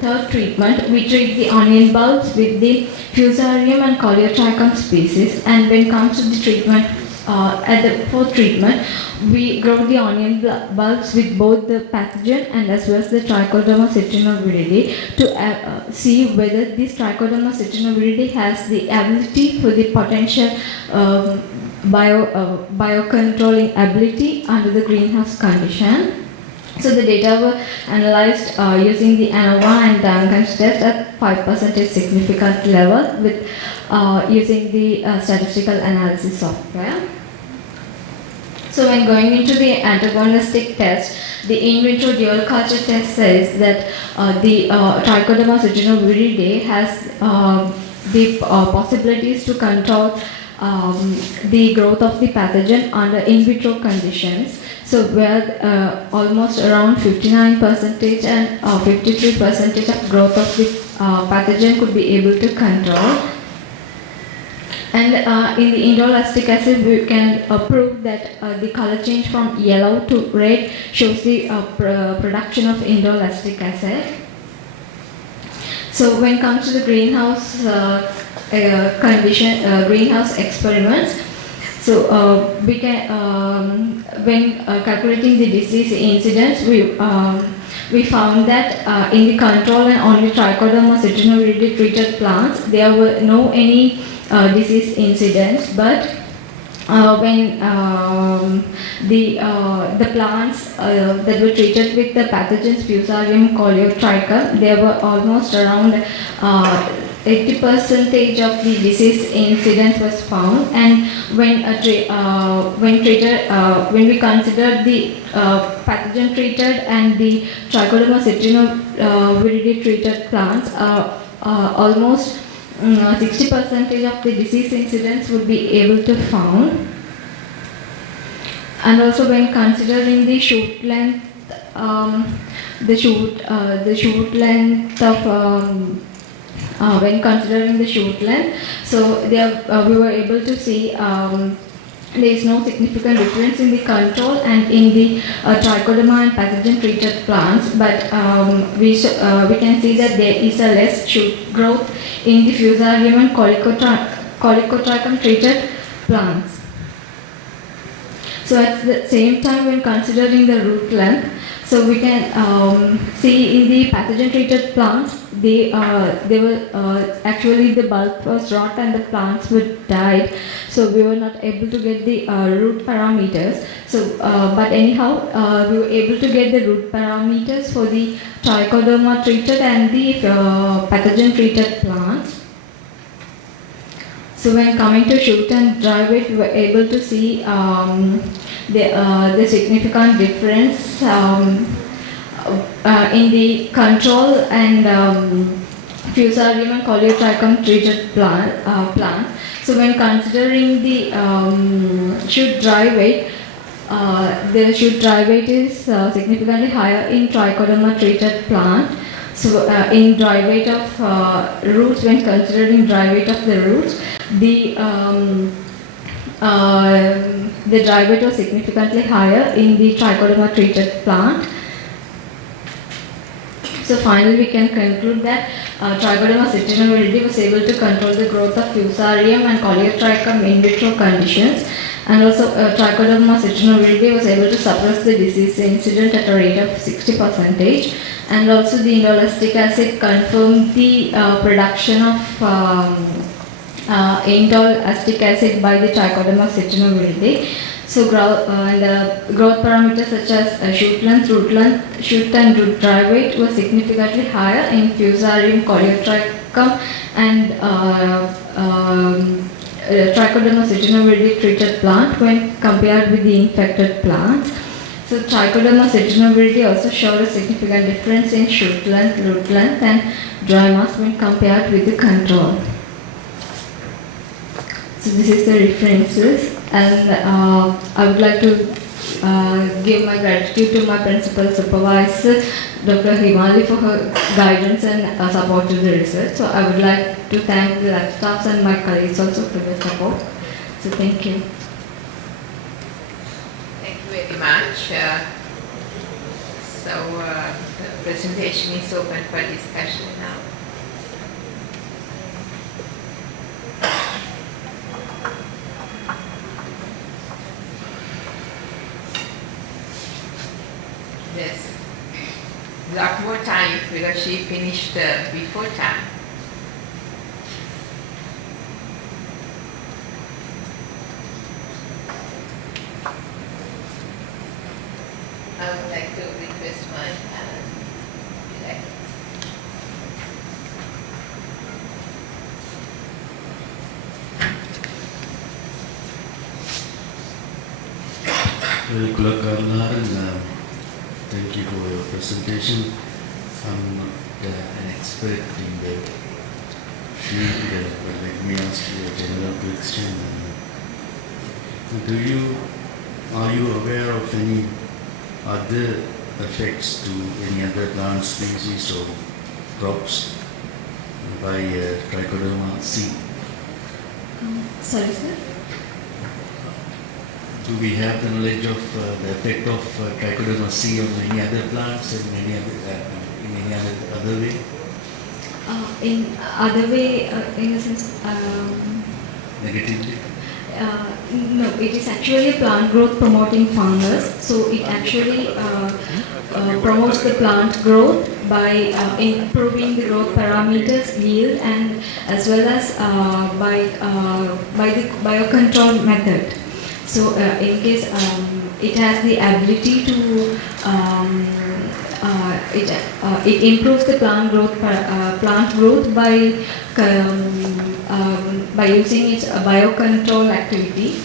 third treatment, we treat the onion bulbs with the Fusarium and Coleotrichum species. And when it comes to the treatment, at the fourth treatment, we grow the onion bulbs with both the pathogen and as well as the Trichoderma citrinoviride to see whether this Trichoderma citrinoviride has the ability for the potential biocontrolling ability under the greenhouse condition. So the data were analyzed using the ANOVA and Lankan's test at 5% significant level with using the statistical analysis software. So when going into the antagonistic test, the in-vitro dual culture test says that the Trichoderma citrinoviride has the possibilities to control the growth of the pathogen under in-vitro conditions. So where almost around 59% and 53% of growth of the pathogen could be able to control. And in the indole-acetic acid, we can prove that the color change from yellow to red shows the production of indole-acetic acid. So when it comes to the greenhouse greenhouse experiments, so we can when calculating the disease incidence, we found that in the control and only Trichoderma citrinoviride treated plants, there were no any disease incidents, but when the plants that were treated with the pathogens Fusarium coleotrichum, there were almost around 80% of the disease incidence was found. And when we considered the pathogen treated and the Trichoderma citrinoviride treated plants, almost 60% of the disease incidence would be able to found. And also when considering the shoot length, when considering the shoot length, so there we were able to see there is no significant difference in the control and in the Trichoderma and pathogen treated plants, but we can see that there is a less shoot growth in the Fusarium and coleotrichum treated plants. So at the same time, when considering the root length, so we can see in the pathogen treated plants, they were actually the bulb was rot and the plants were died, so we were not able to get the root parameters. So but anyhow we were able to get the root parameters for the Trichoderma treated and the pathogen treated plants. So when coming to shoot and dry weight, we were able to see the significant difference in the control and Fusarium and coleotrichum treated plant. So when considering the shoot dry weight, the shoot dry weight is significantly higher in Trichoderma treated plant. So in dry weight of roots, when considering dry weight of the roots, the dry weight was significantly higher in the Trichoderma treated plant. So finally we can conclude that Trichoderma citrinoviride was able to control the growth of Fusarium and coleotrichum in vitro conditions, and also Trichoderma citrinoviride was able to suppress the disease incident at a rate of 60%, and also the indole-acetic acid confirmed the production of indole-acetic acid by the Trichoderma citrinoviride. So growth parameters such as shoot length, shoot and root dry weight were significantly higher in Fusarium coleotrichum and Trichoderma citrinoviride treated plant when compared with the infected plants. So Trichoderma citrinoviride also showed a significant difference in shoot length, root length and dry mass when compared with the control. So this is the references, and I would like to give my gratitude to my principal supervisor, Dr. Himali, for her guidance and support to the research. So I would like to thank the lab staffs and my colleagues also for their support. So thank you. Thank you very much. The presentation is open for discussion now. Yes. Lot more time because she finished before time. I would like to request my Kulankarlahan Thank you for your presentation. I'm not an expert in the field, but let me ask you a general question. Are you aware of any other effects to any other plant species or crops by Trichoderma C? Sorry, sir? Do we have the knowledge of the effect of Trichoderma C on any other plants and in any other way? In other way, in the sense, Negatively? no, it is actually a plant growth promoting fungus. So it actually promotes the plant growth by improving the growth parameters, yield, and as well as by the biocontrol method. So in case it has the ability to it improves the plant growth by using its biocontrol activity.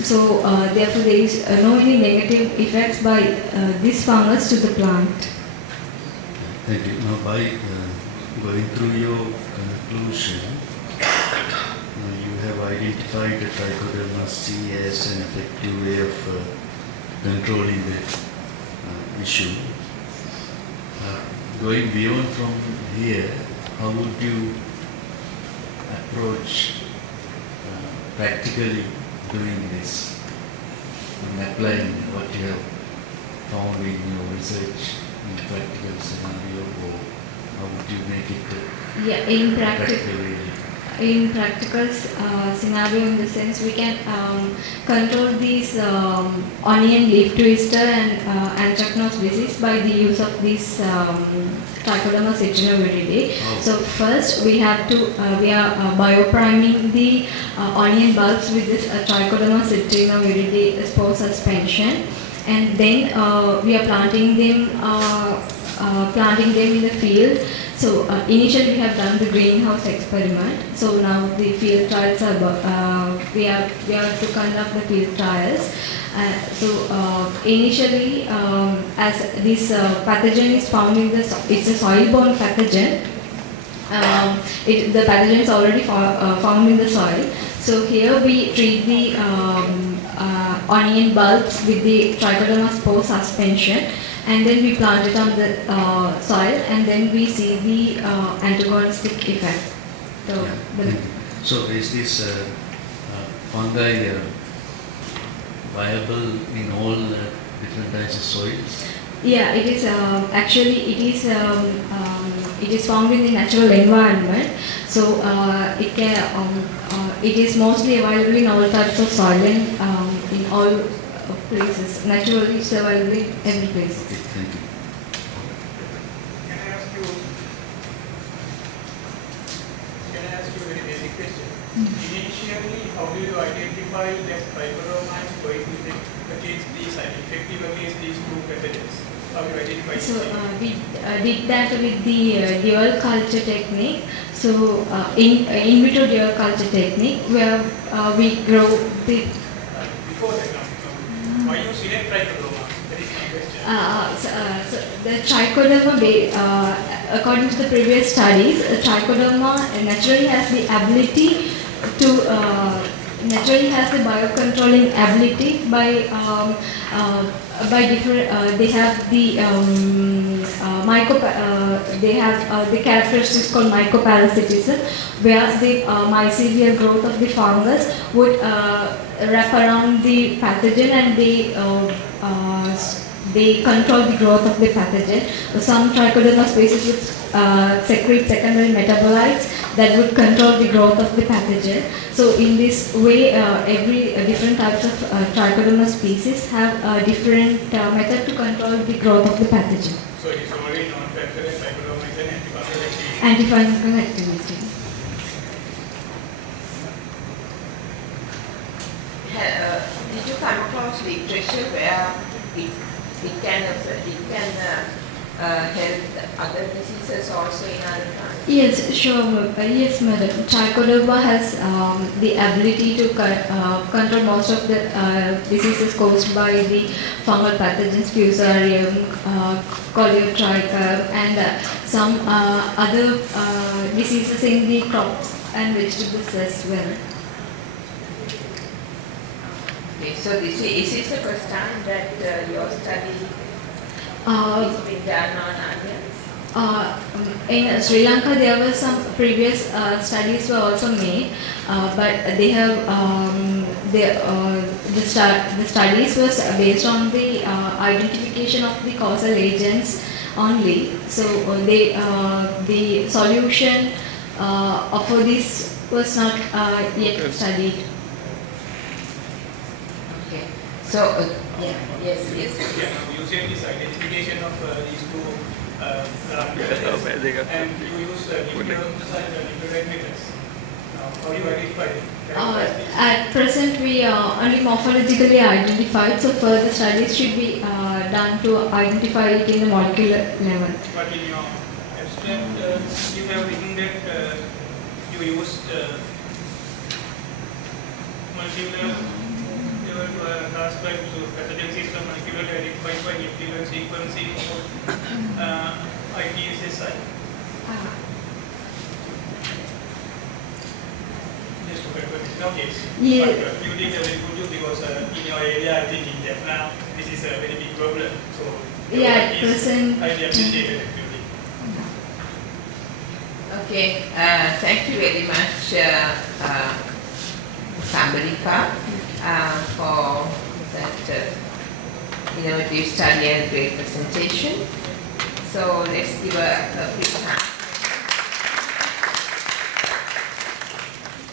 So therefore there is no any negative effects by this fungus to the plant. Thank you. Now by going through your conclusion, you have identified the Trichoderma C as an effective way of controlling the issue. Going beyond from here, how would you approach practically doing this and applying what you have found in your research in practical scenario, or how would you make it practically? In practical scenario, in the sense we can control these onion leaf twister and anthracnose disease by the use of this Trichoderma Citrinoviridae. So first we have to we are biopriming the onion bulbs with this Trichoderma Citrinoviridae spore suspension, and then we are planting them in the field. So initially we have done the greenhouse experiment. So now the field trials are we are to conduct the field trials. So initially, as this pathogen is found in the it's a soil-borne pathogen. The pathogen is already found in the soil. So here we treat the onion bulbs with the Trichoderma spore suspension, and then we plant it on the soil, and then we see the antagonistic effect. So is this fungi viable in all different types of soils? Yeah, it is actually it is found in the natural environment. So it is mostly available in all types of soil and in all places. Naturally, it's available in every place. Thank you. Can I ask you a very basic question? Initially, how do you identify that Trichoderma is going to effective against these two pathogens? How do you identify? So we did that with the dual culture technique. So in vitro dual culture technique, where we grow the. Before that, why you select Trichoderma? That is my question. So the Trichoderma, according to the previous studies, Trichoderma naturally has the ability to naturally has the biocontrolling ability by different. They have the they have the characteristics called mycoparasitism, where the mycelial growth of the fungus would wrap around the pathogen, and they control the growth of the pathogen. Some Trichoderma species would secrete secondary metabolites that would control the growth of the pathogen. So in this way, every different types of Trichoderma species have a different method to control the growth of the pathogen. So it is already known factor that Trichoderma is an Antifungal activity. Did you come across literature where it can help other diseases also in other plants? Yes, sure. Yes, madam. Trichoderma has the ability to control most of the diseases caused by the fungal pathogens, Fusarium, Coleotrichum, and some other diseases in the crops and vegetables as well. Okay, so is this the first time that your study is being done on onions? In Sri Lanka, there were some previous studies were also made, but they have the studies was based on the identification of the causal agents only. So the solution for this was not yet studied. Okay. So yeah, yes. Yeah, using this identification of these two and you use nucleotides methods. How do you identify them? At present, we are only morphologically identified, so further studies should be done to identify it in the molecular level. But in your abstract, you have written that you used molecular level to transcribe to pathogen system molecularly identified by nuclear sequencing of IPSSI. Just to confirm, no case. Yeah. But you did a very good job because in your area, I think in Japan, this is a very big problem. So Yeah, at present. highly appreciated actually. Okay, thank you very much, Sambalika, for that innovative study and great presentation. So let's give a quick hand.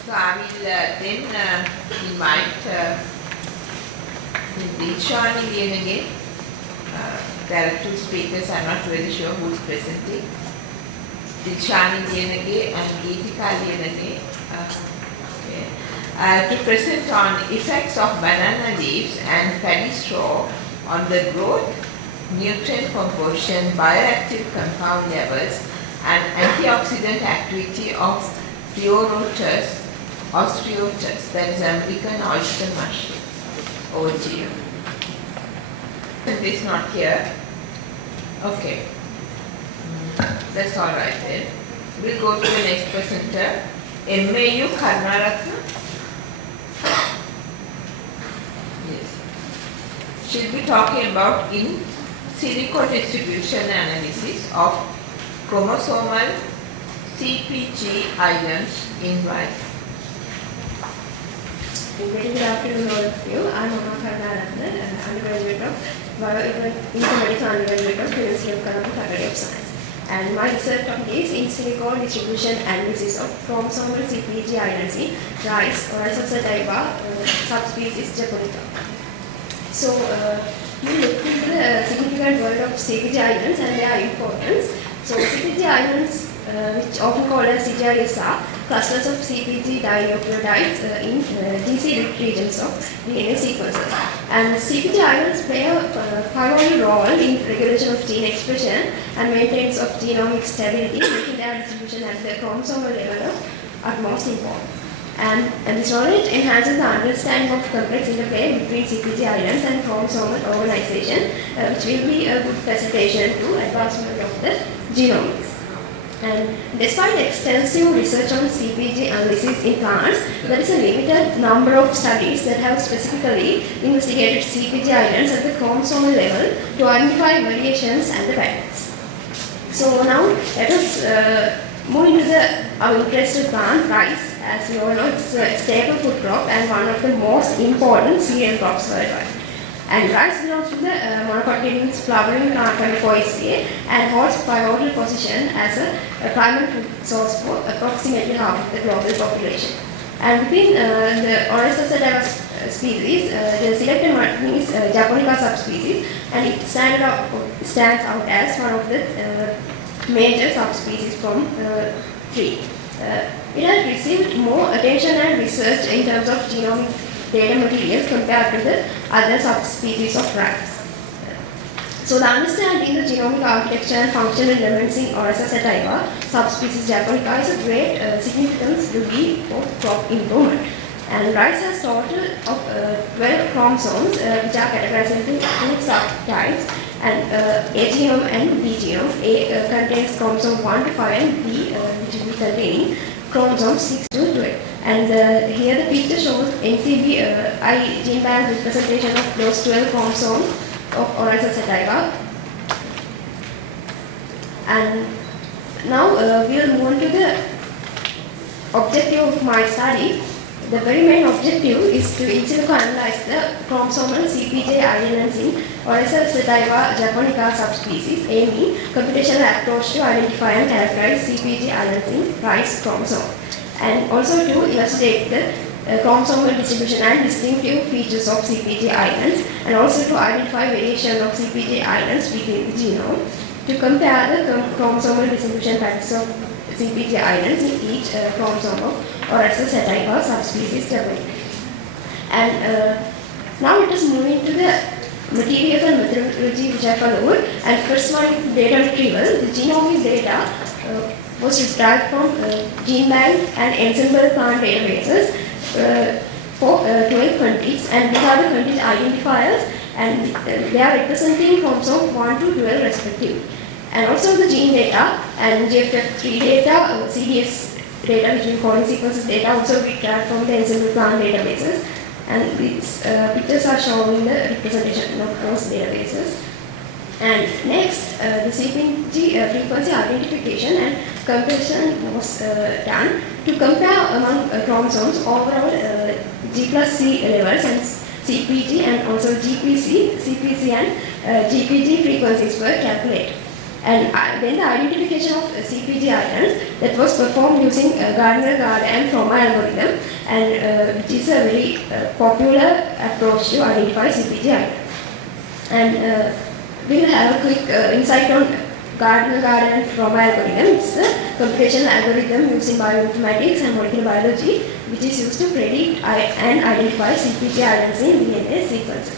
So I will then invite Dilshani again. There are two speakers, I'm not very sure who is presenting. Dilshani and Geethika to present on effects of banana leaves and paddy straw on the growth, nutrient composition, bioactive compound levels, and antioxidant activity of Ostreotus, that is American oyster mushroom. Over to you. It is not here. Okay. That's all right then. We'll go to the next presenter, MAU Karnaratna. Yes. She'll be talking about in silico distribution analysis of chromosomal CPG islands in rice. Very good afternoon all of you. I am Karnaratna, undergraduate of Bioinformatics undergraduate of University of Colombo Faculty of Science. And my research topic is in silico distribution analysis of chromosomal CPG islands in rice or Rhizosphativa subspecies Japonica. So we look into the significant world of CPG islands and their importance. So CPG islands, which often called as CGIs, are clusters of CPG dinucleotides in GC regions of DNA sequences. And CPG islands play a pivotal role in regulation of gene expression and maintenance of genomic stability, making their distribution at the chromosomal level of utmost importance. And this knowledge enhances the understanding of complex interplay between CPG islands and chromosomal organization, which will be a good facilitation to advancement of the genomics. And despite extensive research on CPG analysis in plants, there is a limited number of studies that have specifically investigated CPG islands at the chromosomal level to identify variations and the patterns. So now let us move into our interested plant, rice. As you all know, it's a staple food crop and one of the most important cereal crops worldwide. And rice belongs to the monocotyledonous flowering plant family Poaceae and holds pivotal position as a primary food source for approximately half of the global population. And within the Rhizosphativa species, the selected one is Japonica subspecies, and it stands out as one of the major subspecies from three. It has received more attention and research in terms of genomic data materials compared to the other subspecies of rice. So the understanding the genomic architecture and functional elements in Orasa sativa, subspecies japonica, is of great significance to be for crop improvement. And rice has total of 12 chromosomes which are categorized into two subtypes, and A genome and B genome. A contains chromosome 1 to 5 and B which will be containing chromosome 6 to 12. And here the picture shows NCBI gene bank representation of those 12 chromosomes of Orasa sativa. And now we'll move on to the objective of my study. The very main objective is to in silico analyze the chromosomal CPJ islands in Orasa sativa japonica subspecies, aiming computational approach to identify and characterize CPJ islands in rice chromosome, and also to illustrate the chromosomal distribution and distinctive features of CPJ islands, and also to identify variation of CPJ islands within the genome, to compare the chromosomal distribution patterns of CPJ islands in each chromosome of Orasa sativa subspecies W. And now let us move into the materials and methodology which I followed. And first one is data retrieval. The genomic data was retrieved from gene bank and ensemble plant databases for 12 countries, and these are the country identifiers, and they are representing chromosome 1 to 12 respectively. And also the gene data and GFF3 data, CDS data, which we call sequences data, also retrieved from the ensemble plant databases. And these pictures are showing the representation of those databases. And next, the CPG frequency identification and comparison was done to compare among chromosomes overall G plus C levels and CPG, and also GPC, CPC and GPG frequencies were calculated. And then the identification of CPG islands that was performed using Gardner-Gard and Froma algorithm, and which is a very popular approach to identify CPG islands. And we'll have a quick insight on Gardner-Gard and Froma algorithm. It's a computational algorithm using bioinformatics and molecular biology, which is used to predict and identify CPG islands in DNA sequences.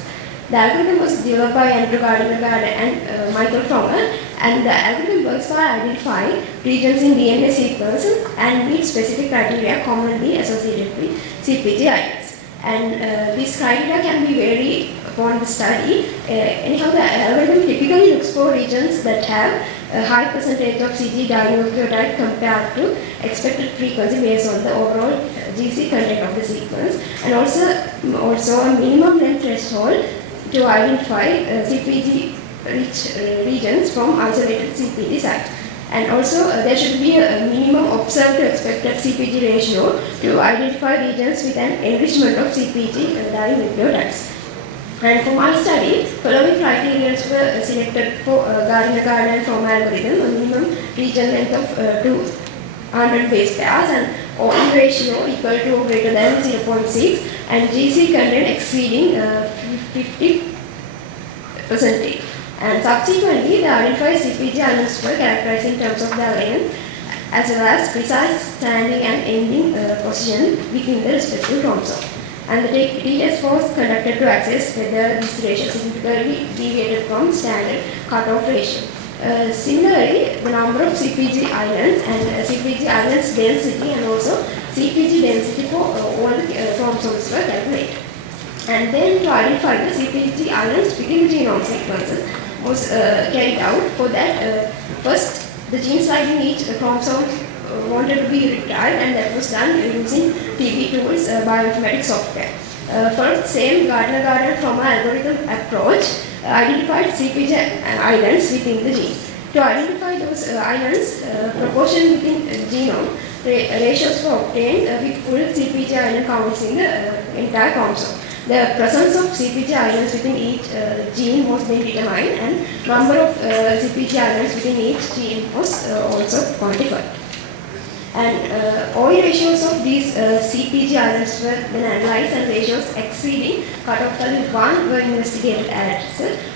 The algorithm was developed by Andrew Gardner-Gard and Michael Froma, and the algorithm works by identifying regions in DNA sequence and meet specific criteria commonly associated with CPG islands. And these criteria can be varied upon the study. Anyhow, the algorithm typically looks for regions that have a high percentage of CG dinucleotide compared to expected frequency based on the overall GC content of the sequence, and also a minimum length threshold to identify CPG-rich regions from isolated CPG sites. And also there should be a minimum observed to expected CPG ratio to identify regions with an enrichment of CPG dinucleotides. And for my study, following criteria were selected for Gardner-Gard and Froma algorithm: a minimum region length of 200 base pairs, and OE ratio equal to or greater than 0.6, and GC content exceeding 50%. And subsequently, the identified CPG islands were characterized in terms of their length, as well as precise standing and ending position within the respective chromosome. And the t-test was conducted to assess whether this ratio significantly deviated from standard cutoff ratio. Similarly, the number of CPG islands and CPG islands density and also CPG density for all the chromosomes were calculated. And then to identify the CPG islands within the genome sequences was carried out. For that, first the gene slide in each chromosome wanted to be retrieved, and that was done using TB tools bioinformatics software. First, same Gardner-Gard and Froma algorithm approach identified CPG islands within the gene. To identify those islands, proportion within genome ratios were obtained with full CPG island counts in the entire chromosome. The presence of CPG islands within each gene was then determined, and number of CPG islands within each gene was also quantified. And OE ratios of these CPG islands were then analyzed, and ratios exceeding cutoff value 1 were investigated as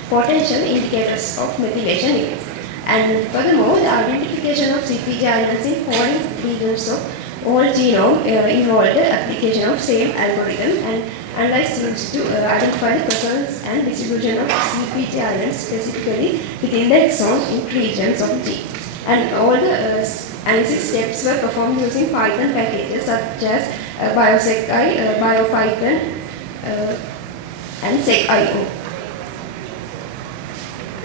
potential indicators of methylation events. And furthermore, the identification of CPG islands in foreign regions of whole genome involved the application of same algorithm, and analyzed used to identify the presence and distribution of CPG islands specifically within the exon in regions of the gene. And all the analysis steps were performed using Python packages such as BioSecI, BioPython, and SecIO.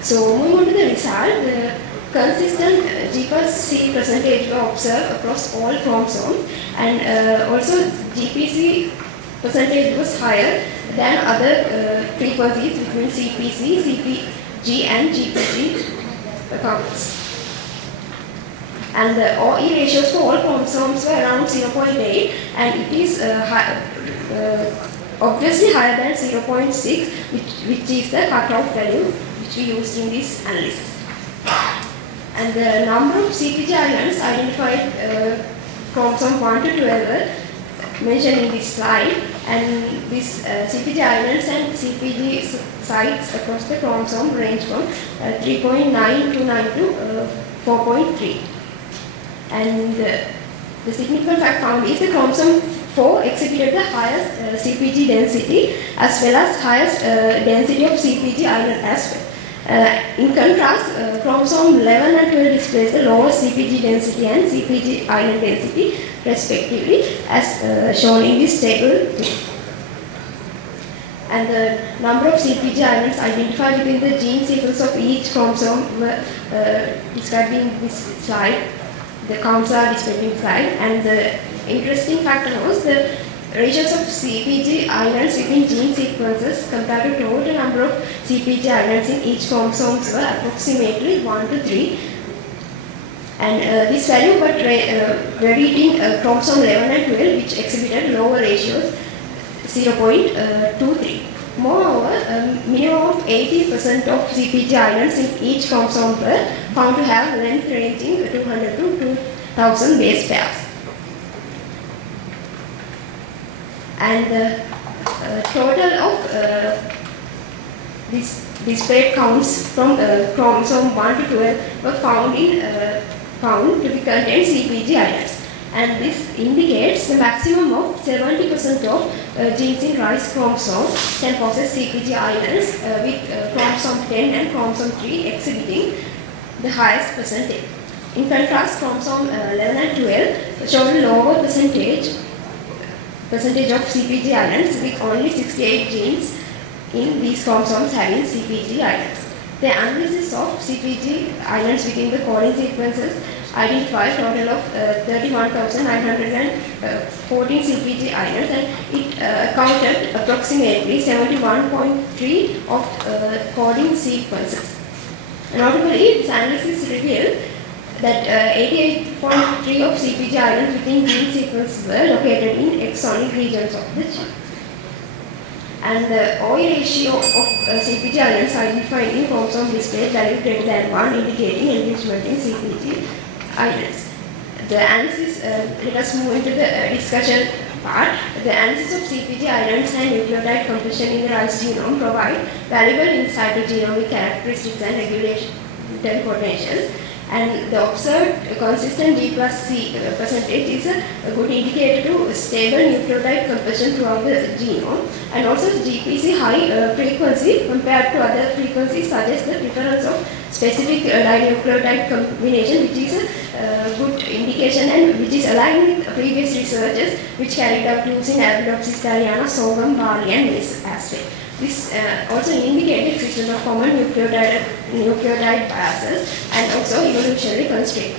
So moving on to the result, the consistent G+C percentage were observed across all chromosomes, and also GPC percentage was higher than other frequencies between CPC, CPG and GPG counts. And the OE ratios for all chromosomes were around 0.8, and it is obviously higher than 0.6, which is the cutoff value which we used in this analysis. And the number of CPG islands identified chromosome 1 to 12 mentioned in this slide, and these CPG islands and CPG sites across the chromosome range from 3.9 to 9 to 4.3. And the significant fact found is the chromosome 4 exhibited the highest CPG density as well as highest density of CPG island as well. In contrast, chromosome 11 and 12 displays the lowest CPG density and CPG island density respectively, as shown in this table. And the number of CPG islands identified within the gene sequence of each chromosome were described in this slide. The counts are displayed in slide, and the interesting factor was the ratios of CPG islands within gene sequences compared to total number of CPG islands in each chromosome were approximately 1 to 3. And this value varied in chromosome 11 and 12, which exhibited lower ratios, 0.23. Moreover, a minimum of 80% of CPG islands in each chromosome were found to have length ranging 200 to 2000 base pairs. And the total of displayed counts from chromosome 1 to 12 were found to be contained CPG islands. And this indicates the maximum of 70% of genes in rice chromosome can possess CPG islands, with chromosome 10 and chromosome 3 exhibiting the highest percentage. In contrast, chromosome 11 and 12 showed a lower percentage of CPG islands, with only 68 genes in these chromosomes having CPG islands. The analysis of CPG islands within the coding sequences identified a total of 31,914 CPG islands, and it accounted approximately 71.3% of coding sequences. Notably, this analysis revealed that 88.3% of CPG islands within gene sequence were located in exonic regions of the gene. And the OE ratio of CPG islands identified in chromosome displayed value greater than 1, indicating enrichment in CPG islands. The analysis, let us move into the discussion part. The analysis of CPG islands and nucleotide composition in the rice genome provide valuable insight to genomic characteristics and regulatory potentials. And the observed consistent G+C percentage is a good indicator to stable nucleotide composition throughout the genome, and also GPC high frequency compared to other frequencies suggests the preference of specific dinucleotide combination, which is a good indication and which is aligned with previous researches which carried out using Arabidopsis thaliana, sorghum, barley and maize as well. This also indicated existence of common nucleotide biases and also evolutionary constraint.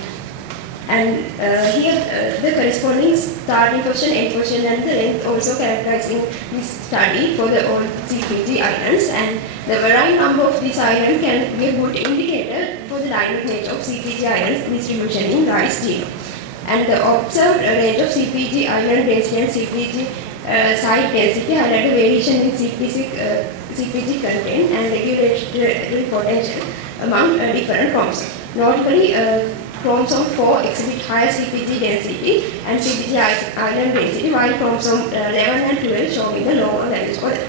And here the corresponding starting position, end position and the length also characterizing this study for the all CPG islands, and the varying number of these islands can be a good indicator for the dynamic nature of CPG islands distribution in rice genome. And the observed range of CPG island density and CPG site density highlight a variation in CPG content and regulatory potential among different chromosomes. Notably, chromosome 4 exhibit higher CPG density and CPG island density, while chromosome 11 and 12 showing the lower values for that.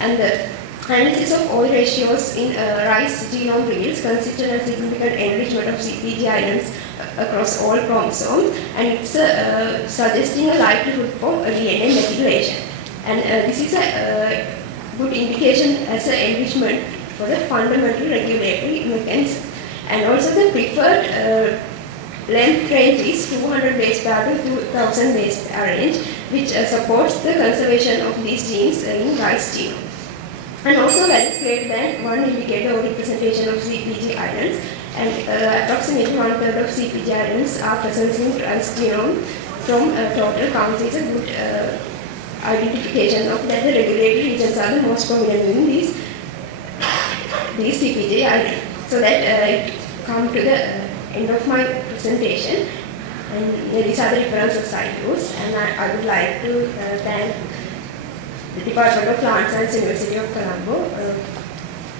And the analysis of oil ratios in rice genome reveals consistent and significant enrichment of CPG islands across all chromosomes, and it's suggesting a likelihood for DNA methylation. And this is a good indication as an enrichment for the fundamental regulatory mechanism. And also the preferred length range is 200 base pair to 2000 base pair range, which supports the conservation of these genes in rice genome. And also values greater than 1 indicator or representation of CPG islands, and approximately 1/3 of CPG islands are present in rice genome from total counts is a good identification of that the regulatory regions are the most prominent in these CPG islands. So that it come to the end of my presentation, and these are the references I use, and I would like to thank the Department of Plant Science, University of Colombo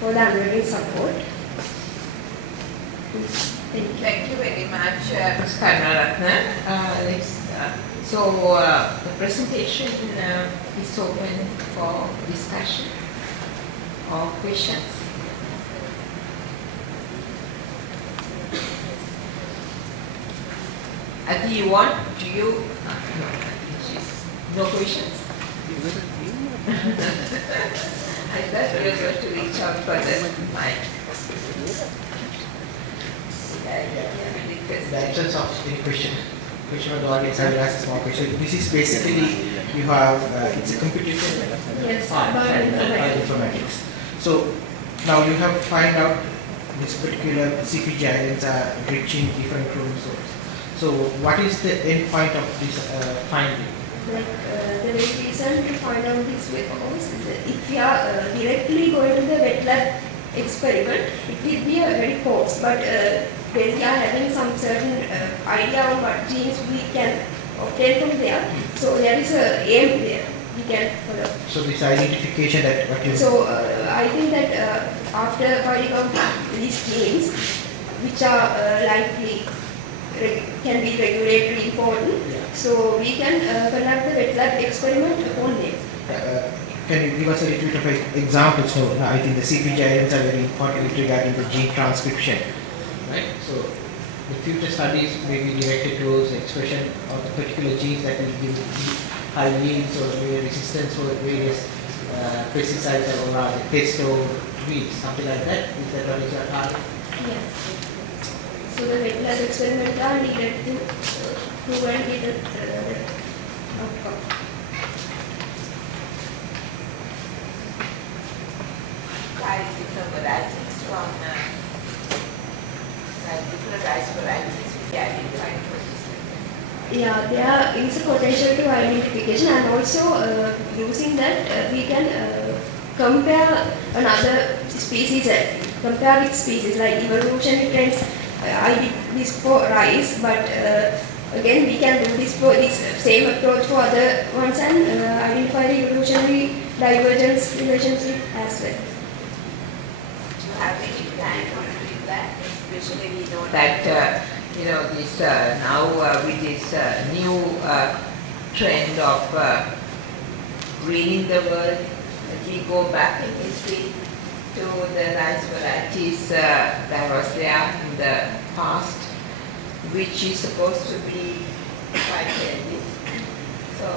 for the unwavering support. Thank you very much, Ms. Karnaratna. The presentation is open for discussion or questions. Do you want? Do you? No questions? I thought we were going to reach out for the mic. In the absence of any question from the audience, I will ask a small question. This is basically, you have, it's a computation part, bioinformatics. So now you have to find out this particular CPG islands are enriching different chromosomes. So what is the end point of this finding? Like the very reason to find out this way is if we are directly going to the wet lab experiment, it will be a very cost, but when we are having some certain idea on what genes we can obtain from there, so there is a aim there we can follow. So this identification that what you... So I think that after finding out these genes, which are likely can be regulatory important, so we can conduct the wet lab experiment upon them. Can you give us a little bit of an example? So I think the CPG islands are very important regarding the gene transcription, right? So the future studies may be directed towards the expression of the particular genes that will give high yields or resistance for various pesticides or rather pest or weeds, something like that. Is that what is your target? Yeah. So the wet lab experiments are needed to prove and get the outcome. Different varieties from different rice varieties we identified. Yeah, there is a potential to identification, and also using that we can compare another species, compare with species like evolutionary trends. I did this for rice, but again we can do this for this same approach for other ones and identify the evolutionary divergence relationship as well. Have any plan on doing that? Especially we know that this now with this new trend of greening the world, we go back in history to the rice varieties that was there in the past, which is supposed to be quite healthy. So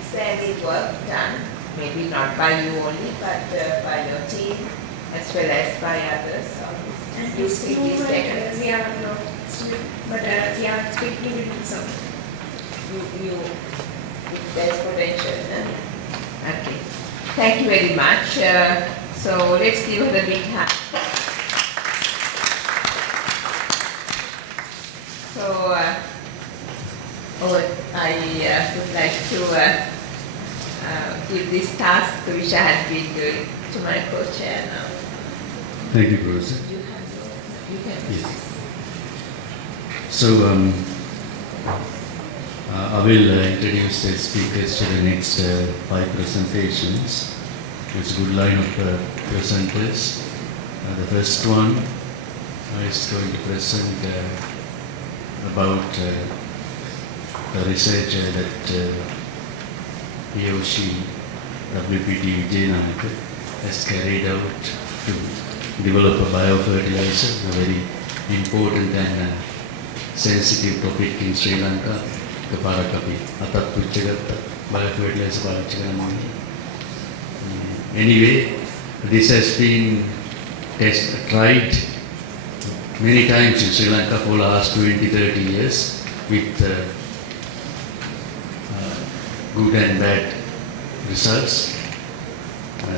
is there any work done, maybe not by you only, but by your team as well as by others on using these techniques? We are not still, but we are expecting to do so. If there's potential, okay. Thank you very much. So let's give her a big hand. So I would like to give this task which I had been doing to my co-chair now. Thank you, Professor. You can. Yes. So I will introduce the speakers to the next 5 presentations. It's a good line of presenters. The first one is going to present about the research that he or she, WPT Vijayanagar, has carried out to develop a biofertilizer, a very important and sensitive topic in Sri Lanka. Kepada kami atat puccagat biofertilizer palicchigana. Anyway, this has been tried many times in Sri Lanka for the last 20-30 years with good and bad results.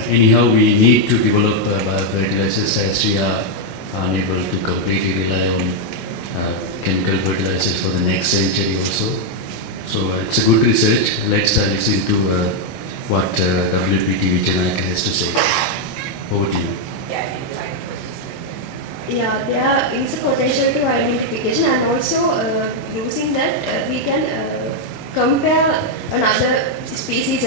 Anyhow, we need to develop biofertilizers as we are unable to completely rely on chemical fertilizers for the next century also. So it's a good research. Let's listen to what WPT Vijayanayaka has to say. Over to you. Yeah, there is a potential to identification, and also using that we can compare another species,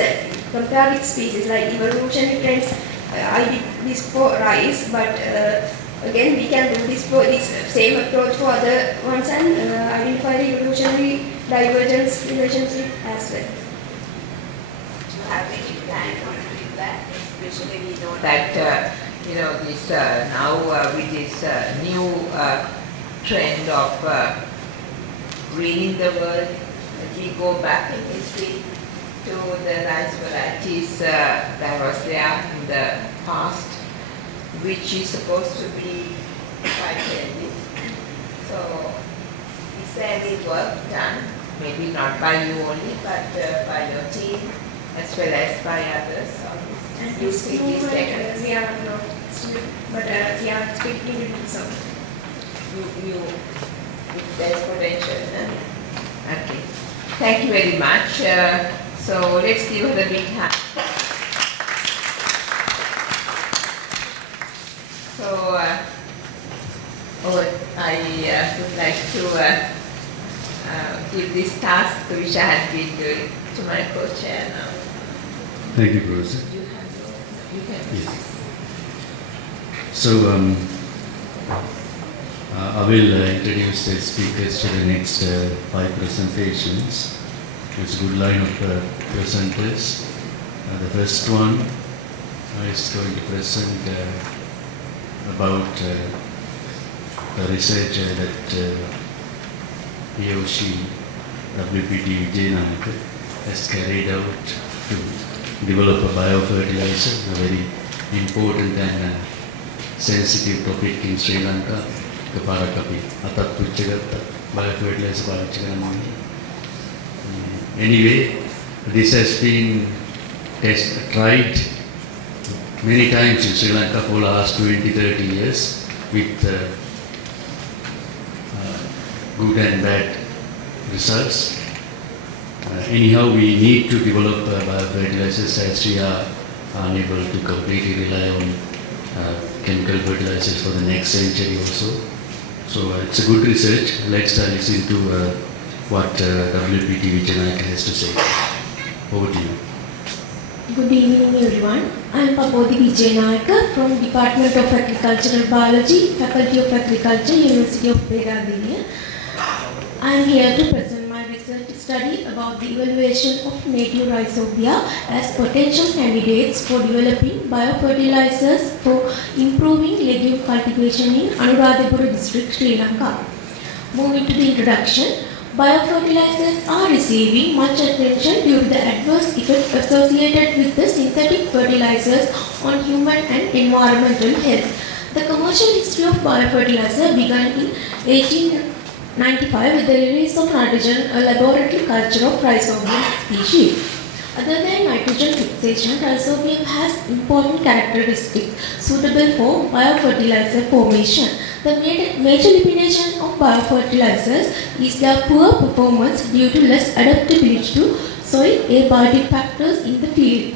compare with species like evolutionary trends. I did this for rice, but again we can do this for this same approach for other ones and identify the evolutionary divergence relationship as well. Do you have any plan on doing that? Especially we know that this now with this new trend of greening the world, we go back in history to the rice varieties that was there in the past, which is supposed to be quite healthy. So is there any work done, maybe not by you only, but by your team as well as by others on this, using these techniques? We are not still, but we are expecting to do so. There's potential. Okay. Thank you very much. So let's give her a big hand. So I would like to give this task which I had been doing to my co-chair now. Thank you, Professor. You can. Yes. So I will introduce the speakers to the next 5 presentations. It's a good line of presenters. The first one is going to present about the research that he or she, WPT Vijayanayaka, has carried out to develop a biofertilizer, a very important and sensitive topic in Sri Lanka. Biofertilizer palicchigana. Anyway, this has been tried many times in Sri Lanka for the last 20-30 years with good and bad results. Anyhow, we need to develop biofertilizers as we are unable to completely rely on chemical fertilizers for the next century also. So it's a good research. Let's listen to what WPT Vijayanayaka has to say. Over to you. Good evening everyone. I am Paddy Vijayanayaka from Department of Agricultural Biology, Faculty of Agriculture, University of Dandeniya. I am here to present my research study about the evaluation of native rhizobia as potential candidates for developing biofertilizers for improving legume cultivation in Anuradhapura district, Sri Lanka. Moving to the introduction, biofertilizers are receiving much attention due to the adverse effects associated with the synthetic fertilizers on human and environmental health. The commercial history of biofertilizer began in 1895 with the release of nitrogen, a laboratory culture of rhizobium species. Other than nitrogen fixation, rhizobium has important characteristics suitable for biofertilizer formation. The major limitation of biofertilizers is their poor performance due to less adaptability to soil abiotic factors in the field.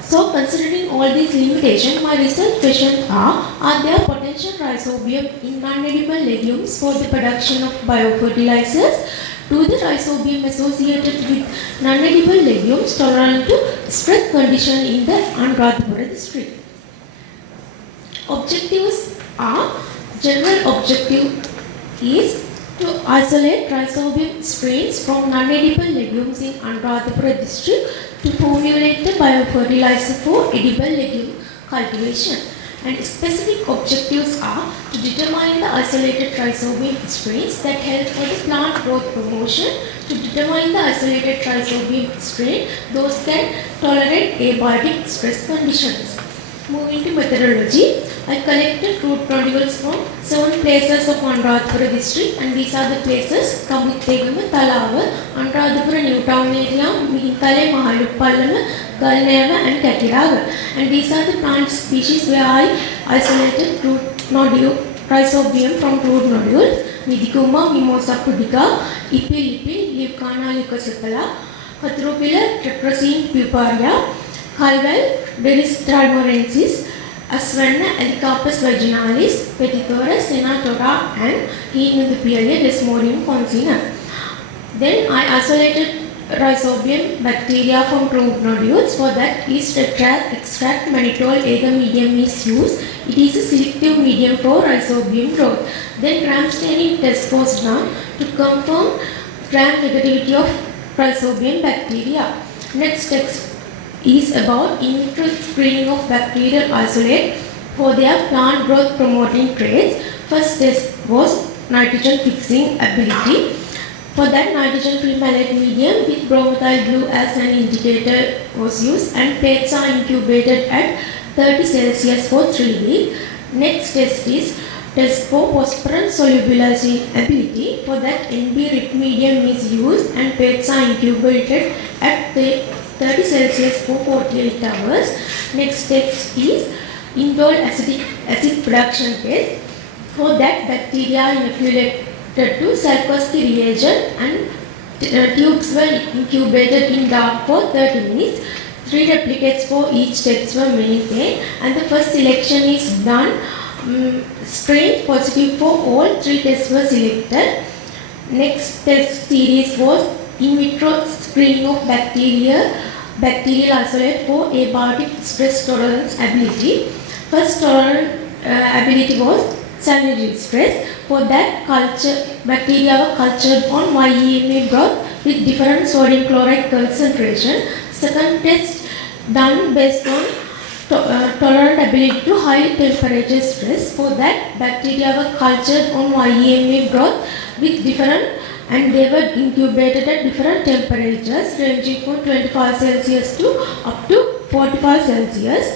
So, considering all these limitations, my research questions are there potential rhizobium in non-edible legumes for the production of biofertilizers? Do the rhizobium associated with non-edible legumes tolerant to stress conditions in the Anuradhapura district? Objectives are: general objective is to isolate rhizobium strains from non-edible legumes in Anuradhapura district to formulate a biofertilizer for edible legume cultivation. and specific objectives are to determine the isolated rhizobium strains that help for the plant growth promotion, to determine the isolated rhizobium strain, those can tolerate abiotic stress conditions. Moving to methodology, I collected root nodules from 7 places of Anuradhapura district, and these are the places: Kamithegama, Thalawa, Anuradhapura New Town area, Mihinkale, Mahaluppallama, Galneva and Kakiraga. And these are the plant species where I isolated root nodule rhizobium from root nodules: Nidikuma, Mimosa pudica, Ipil, Leucana leucocephala, Catropilla, Tetracine puparia, Calval, Denis thalmorensis, Asvanna, Alicarpus vaginalis, Petithora, Senatora, and Heminthopialia desmodium consina. Then I isolated rhizobium bacteria from root nodules. For that, yeast extract mannitol agar medium is used. It is a selective medium for rhizobium growth. Then gram staining test was done to confirm gram negativity of rhizobium bacteria. Next text is about in-vitro screening of bacterial isolate for their plant growth promoting traits. First test was nitrogen fixing ability. For that, nitrogen free malate medium with bromoethyl blue as an indicator was used, and plates are incubated at 30 Celsius for 3 weeks. Next test is test for phosphorus solubilizing ability. For that, NB-rich medium is used and plates are incubated at 30 Celsius for 48 hours. Next test is indole acid production test. For that, bacteria inoculated to Salkowski reagent and tubes were incubated in dark for 30 minutes. 3 replicates for each test were maintained, and the first selection is done. Strain positive for all 3 tests were selected. Next test series was in vitro screening of bacterial isolate for abiotic stress tolerance ability. First tolerant ability was sanitary stress. For that, bacteria were cultured on YEMA broth with different sodium chloride concentration. Second test done based on tolerant ability to high temperature stress. For that, bacteria were cultured on YEMA broth with different, and they were incubated at different temperatures ranging from 25 Celsius to up to 45 Celsius.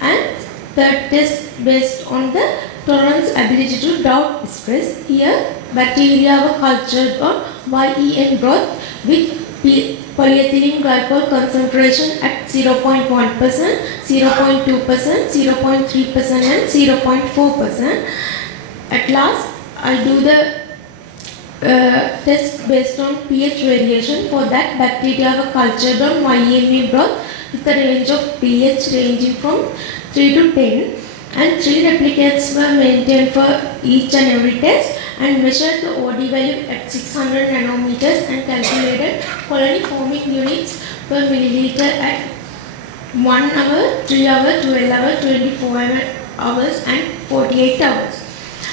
And third test based on the tolerance ability to drought stress. Here, bacteria were cultured on YEN broth with polyethylene glycol concentration at 0.1%, 0.2%, 0.3% and 0.4%. At last, I do the test based on pH variation. For that, bacteria were cultured on YEMA broth with a range of pH ranging from 3 to 10, and 3 replicates were maintained for each and every test, and measured the OD value at 600 nanometers and calculated colony forming units per milliliter at 1 hour, 3 hour, 12 hour, 24 hours and 48 hours.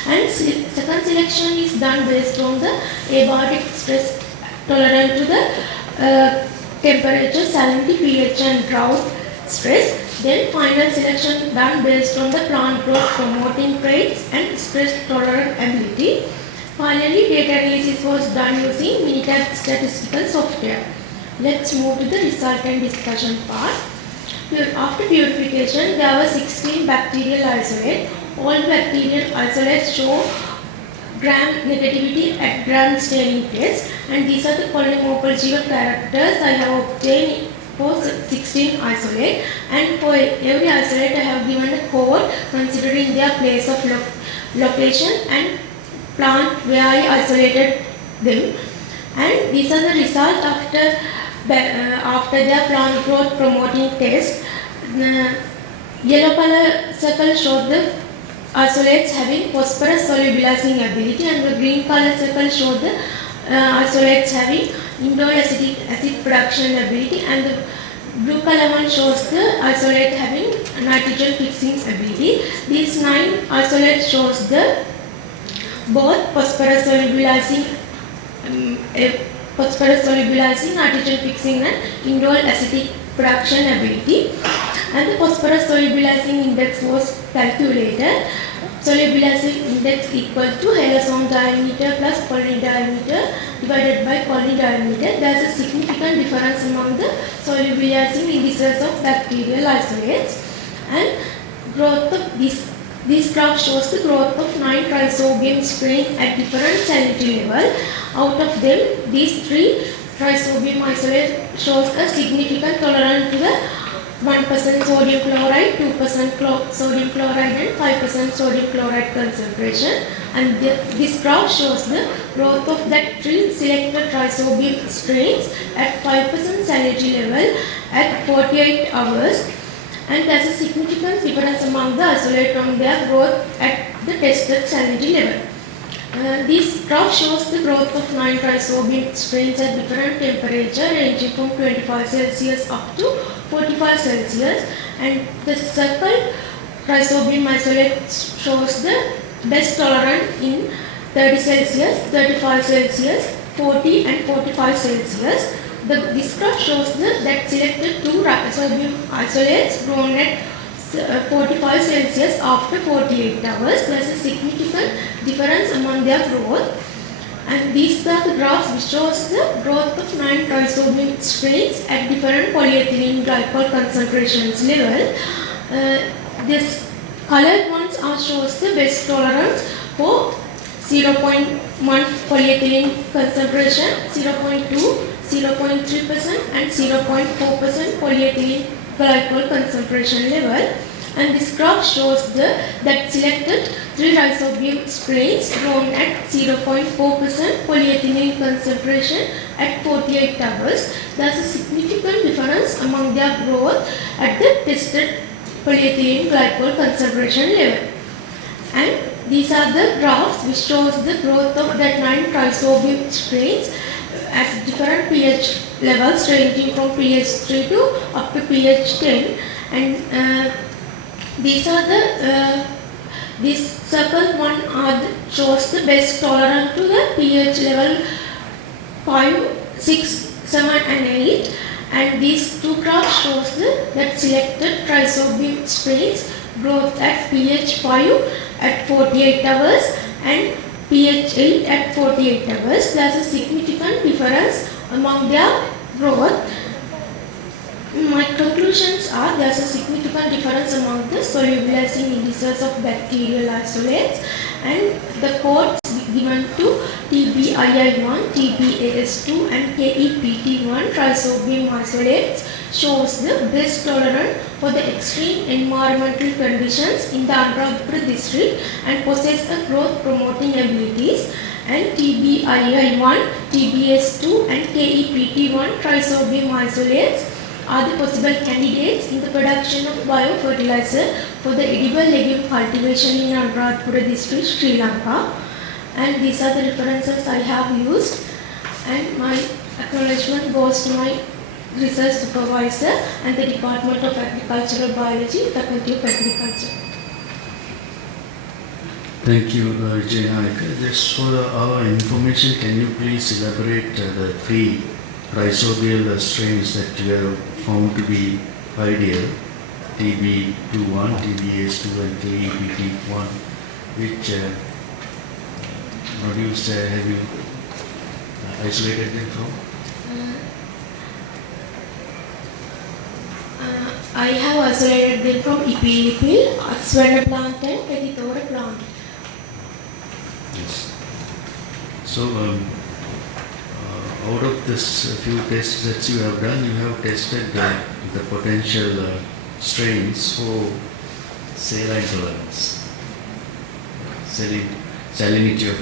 And second selection is done based on the abiotic stress tolerant to the temperature, salinity, pH and drought stress. Then final selection done based on the plant growth promoting traits and stress tolerant ability. Finally, data analysis was done using Minitab statistical software. Let's move to the result and discussion part. After purification, there were 16 bacterial isolates. All bacterial isolates show gram negativity at gram staining test, and these are the colony morphological characters I have obtained for 16 isolate, and for every isolate I have given a code considering their place of location and plant where I isolated them. And these are the results after their plant growth promoting test. The yellow color circle showed the isolates having phosphorus solubilizing ability, and the green color circle showed the isolates having indole acid production ability, and the blue color one shows the isolate having nitrogen fixing ability. These 9 isolates shows the both phosphorus solubilizing, nitrogen fixing and indole acidic production ability. and the phosphorus solubilizing index was calculated. Solubilizing index equal to halosome diameter plus colony diameter divided by colony diameter. There is a significant difference among the solubilizing indices of bacterial isolates, and growth of this graph shows the growth of 9 Rhizobium strains at different salinity level. Out of them, these 3 Rhizobium isolates shows a significant tolerance to the 1% sodium chloride, 2% sodium chloride and 5% sodium chloride concentration, and this graph shows the growth of that 3 selected Rhizobium strains at 5% salinity level at 48 hours, and there is a significant difference among the isolate from their growth at the tested salinity level. This graph shows the growth of 9 Rhizobium strains at different temperature ranging from 25 Celsius up to 45 Celsius, and the circled Rhizobium isolate shows the best tolerance in 30 Celsius, 35 Celsius, 40 and 45 Celsius. This graph shows that selected 2 Rhizobium isolates grown at 45 Celsius after 48 hours. There is a significant difference among their growth, and these are the graphs which shows the growth of 9 Rhizobium strains at different polyethylene glycol concentrations level. This colored ones shows the best tolerance for 0.1 polyethylene concentration, 0.2, 0.3% and 0.4% polyethylene glycol concentration level, and this graph shows that selected 3 Rhizobium strains grown at 0.4% polyethylene concentration at 48 hours. There is a significant difference among their growth at the tested polyethylene glycol concentration level, and these are the graphs which shows the growth of that 9 Rhizobium strains at different pH levels ranging from pH 3 to up to pH 10, and these are the this circle one shows the best tolerance to the pH level 5, 6, 7 and 8, and these 2 graphs shows that selected Rhizobium strains growth at pH 5 at 48 hours and pH 8 at 48 hours. There is a significant difference among their growth. My conclusions are there is a significant difference among the solubilizing indices of bacterial isolates, and the codes given to TBII1, TBAS2 and KEPT1 Rhizobium isolates shows the best tolerance for the extreme environmental conditions in the Undergraduate district and possess a growth promoting abilities, and TBII1, TBS2 and KEPT1 Rhizobium isolates are the possible candidates in the production of biofertilizer for the edible legume cultivation in Undergraduate district, Sri Lanka, and these are the references I have used, and my acknowledgement goes to my research supervisor and the Department of Agricultural Biology, Faculty of Agriculture. Thank you, Jayasinghe. Just for our information, can you please elaborate the 3 rhizobial strains that you have found to be ideal, TB21, TBS2 and KEPT1, which modules have you isolated them from? I have isolated them from Ipilipil, Swana plant and Pedithora plant. Yes. So, out of this few tests that you have done, you have tested the potential strains for saline tolerance, salinity of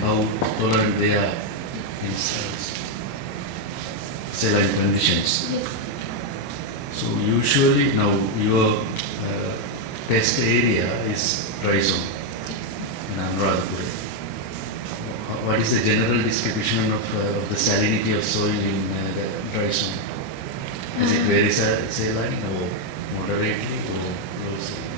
how tolerant they are in saline conditions. Yes. So usually now your test area is dry zone in Anuradhapura. What is the general distribution of the salinity of soil in the dry zone? Is it very saline or moderately or low saline?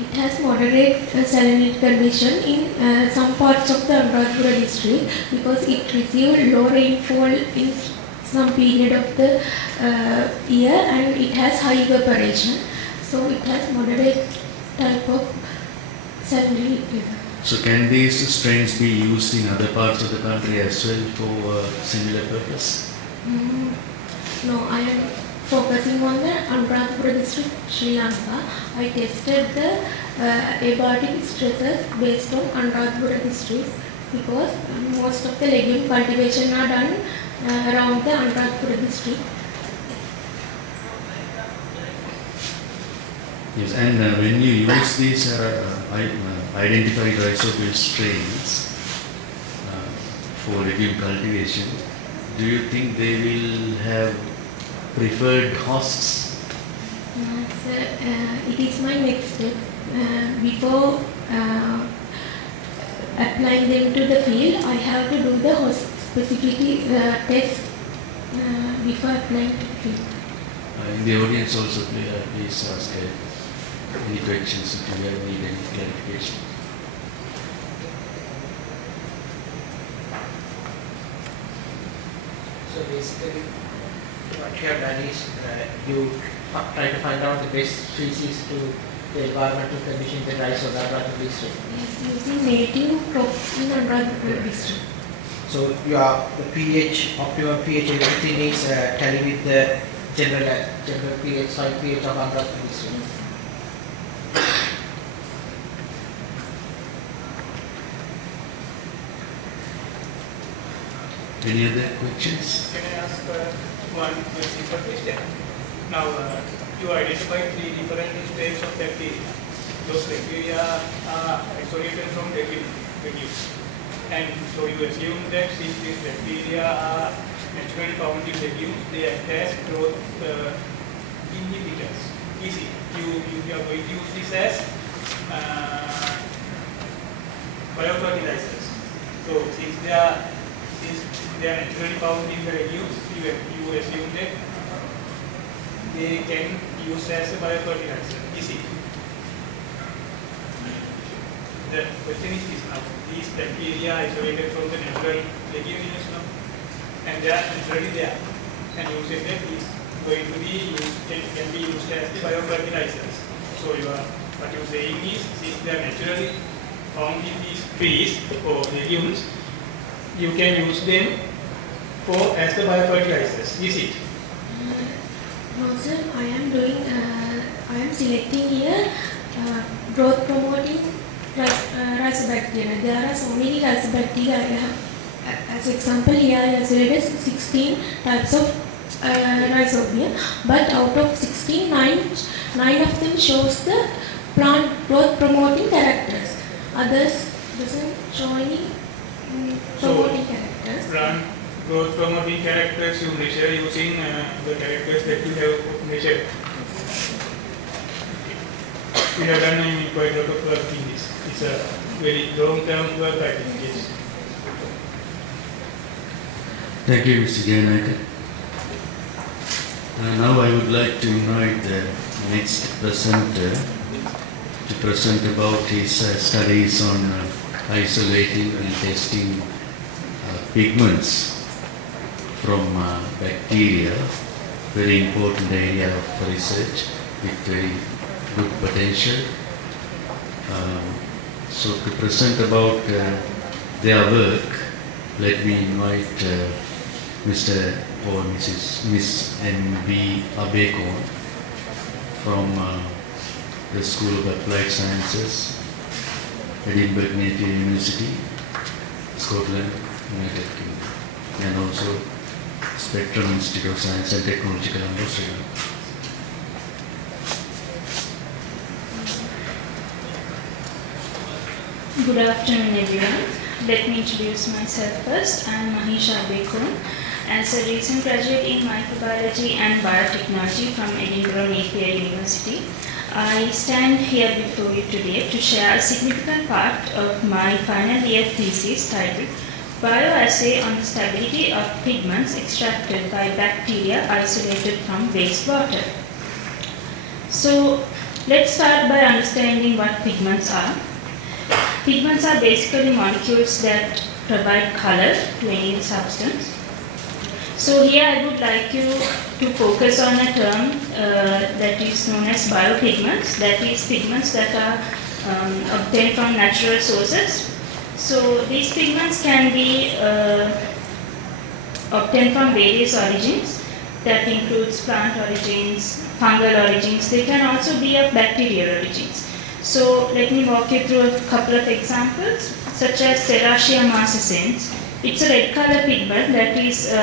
It has moderate salinity condition in some parts of the Anuradhapura district because it received low rainfall in some period of the year, and it has high evaporation, so it has moderate type of salary level. So can these strains be used in other parts of the country as well for similar purpose? No, I am focusing on the Undergraduate district, Sri Lanka. I tested the abiotic stresses based on Undergraduate district because most of the legume cultivation are done around the Undergraduate district. Yes, and when you use these identified rhizobial strains for legume cultivation, do you think they will have preferred hosts? It is my next step. Before applying them to the field, I have to do the host specificity test before applying to the field. In the audience also, please ask any questions if you need any clarification. So basically, what you have done is you try to find out the best species to the environmental condition that rise on that particular district. Yes, using native crops in Undergraduate district. So the pH, optimum pH, everything is tally with the general pH, soil pH of Undergraduate district. Any other questions? Can I ask one simple question? Now, you identified 3 different strains of bacteria. Those bacteria are isolated from legumes. And so you assume that since these bacteria are naturally found in legumes, they act as growth inhibitors. Easy. You are going to use this as biofertilizers. So since they are naturally found in the legumes, you assume that they can use as a biofertilizer. Easy. The question is this now. These bacteria are isolated from the natural leguminous now, and they are naturally there. And you say that is going to be used, can be used as the biofertilizers. So what you are saying is, since they are naturally found in these trees or legumes, you can use them as the biofertilizers. Is it? No sir, I am selecting here growth promoting rhizobacteria. There are so many rhizobacteria I have. As example, here I isolated 16 types of rhizobia, but out of 16, 9 of them shows the plant growth promoting characters. Others doesn't show any promoting characters. Plant growth promoting characters you measure using the characters that you have measured. We have done quite a lot of work in this. It's a very long-term work, I think. Yes. Thank you, Mr. Jayasinghe. Now I would like to invite the next presenter to present about his studies on isolating and testing pigments from bacteria, very important area of research with very good potential. So to present about their work, let me invite Mr. or Miss M.B. Abeygunawardana from the School of Applied Sciences, Edinburgh Napier University, Scotland, United Kingdom, and also Spectrum Institute of Science and Technology, Colombo, Sri Lanka. Good afternoon, everyone. Let me introduce myself first. I am Mahisha Abeygunawardana. As a recent graduate in microbiology and biotechnology from Edinburgh Napier University, I stand here before you today to share a significant part of my final year thesis titled Bioassay on the Stability of Pigments Extracted by Bacteria Isolated from Wastewater. So, let's start by understanding what pigments are. Pigments are basically molecules that provide color to any substance. So here I would like you to focus on a term that is known as biopigments, that is pigments that are obtained from natural sources. So these pigments can be obtained from various origins. That includes plant origins, fungal origins. They can also be of bacterial origins. So let me walk you through a couple of examples, such as Serratia marcescens. It's a red color pigment that is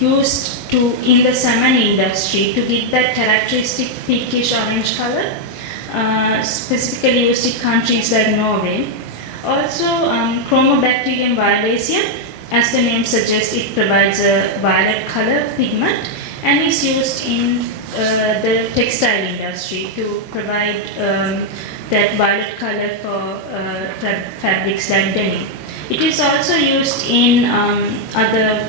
used in the salmon industry to give that characteristic pinkish orange color, specifically used in countries like Norway. Also, Chromobacterium violacea, as the name suggests, it provides a violet color pigment and is used in the textile industry to provide that violet color for fabrics like denim. It is also used in other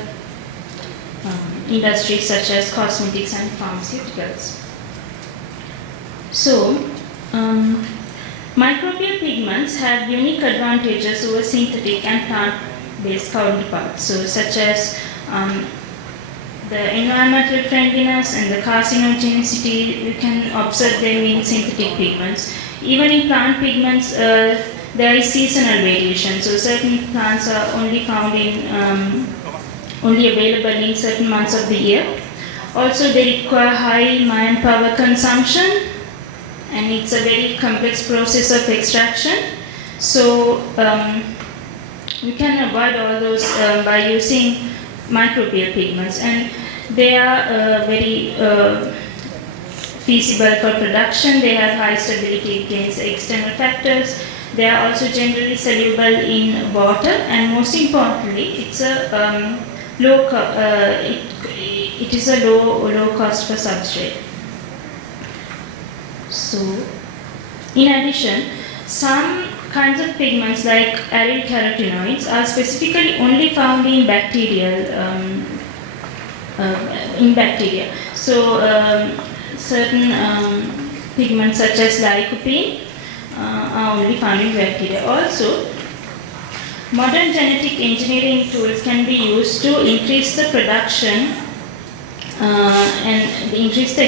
industries such as cosmetics and pharmaceuticals. So, microbial pigments have unique advantages over synthetic and plant-based counterparts, so such as the environmental friendliness and the carcinogenicity. You can observe them in synthetic pigments. Even in plant pigments, there is seasonal variation. So certain plants are only found in, only available in certain months of the year. Also, they require high manpower consumption, and it's a very complex process of extraction. So we can avoid all those by using microbial pigments, and they are very feasible for production. They have high stability against external factors. They are also generally soluble in water, and most importantly, it's a it is a low cost for substrate. So, in addition, some kinds of pigments like aryl carotenoids are specifically only found in bacteria. So, certain pigments such as lycopene are only found in bacteria. Also, modern genetic engineering tools can be used to increase the production and increase the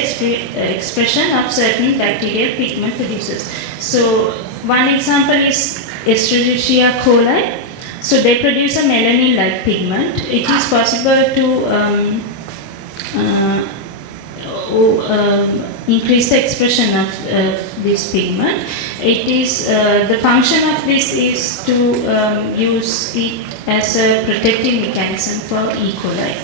expression of certain bacterial pigment producers. So, one example is Escherichia coli. So, they produce a melanin-like pigment. It is possible to increase the expression of this pigment. It is the function of this is to use it as a protective mechanism for E. coli.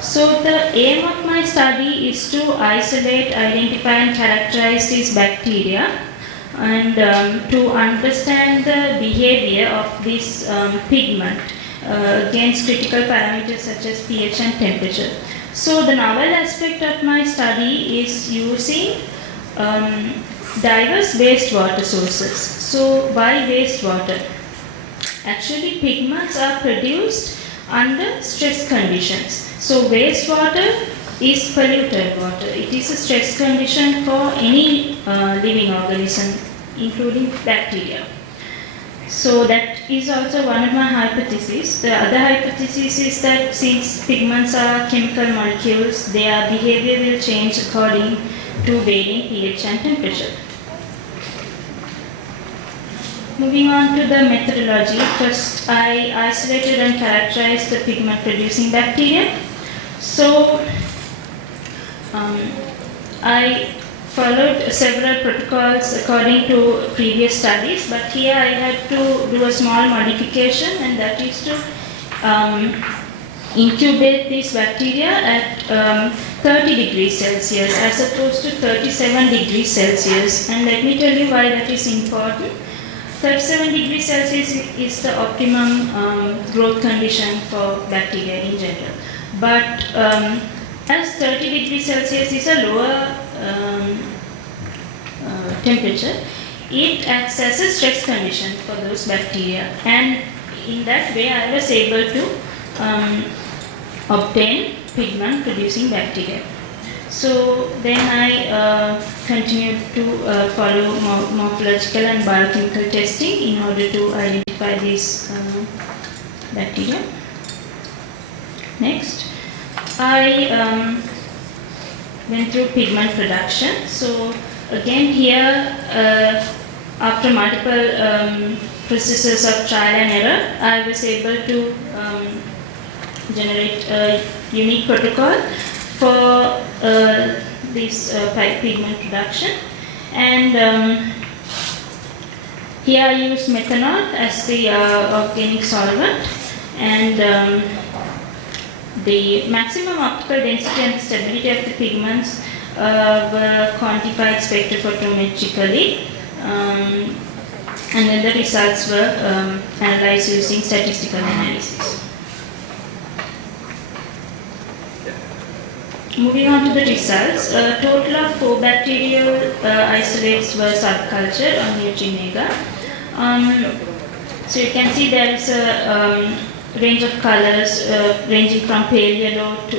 So the aim of my study is to isolate, identify and characterize these bacteria, and to understand the behavior of this pigment against critical parameters such as pH and temperature. So the novel aspect of my study is using diverse wastewater sources. So why wastewater? Actually, pigments are produced under stress conditions. So wastewater is polluted water. It is a stress condition for any living organism, including bacteria. So that is also one of my hypotheses. The other hypothesis is that since pigments are chemical molecules, their behavior will change according to varying pH and temperature. Moving on to the methodology, first I isolated and characterized the pigment producing bacteria. So I followed several protocols according to previous studies, but here I had to do a small modification, and that is to incubate these bacteria at 30 degrees Celsius as opposed to 37 degrees Celsius. And let me tell you why that is important. 37 degrees Celsius is the optimum growth condition for bacteria in general. But as 30 degrees Celsius is a lower temperature, it acts as a stress condition for those bacteria, and in that way I was able to obtain pigment producing bacteria. So then I continued to follow morphological and biochemical testing in order to identify these bacteria. Next, I went through pigment production. So again here, after multiple processes of trial and error, I was able to generate a unique protocol for this pigment production. And here I use methanol as the organic solvent, and the maximum optical density and stability of the pigments were quantified spectrophotometrically, and then the results were analyzed using statistical analysis. Moving on to the results, a total of 4 bacterial isolates were subcultured on Nutrimega. So you can see there is a range of colors ranging from pale yellow to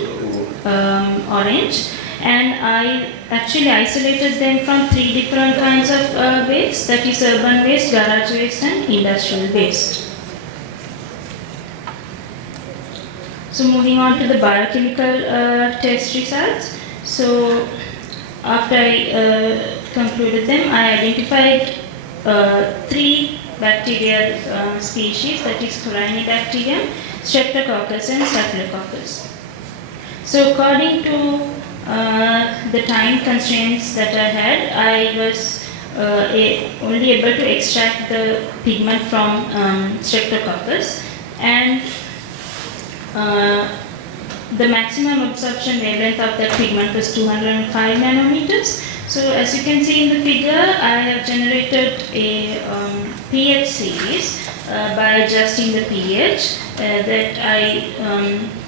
orange, and I actually isolated them from 3 different kinds of waste, that is urban waste, garage waste and industrial waste. So moving on to the biochemical test results. So after I concluded them, I identified 3 bacterial species, that is Corynebacterium, Streptococcus and Staphylococcus. So according to the time constraints that I had, I was only able to extract the pigment from Streptococcus, and the maximum absorption wavelength of that pigment was 205 nanometers. So as you can see in the figure, I have generated a pH series by adjusting the pH that I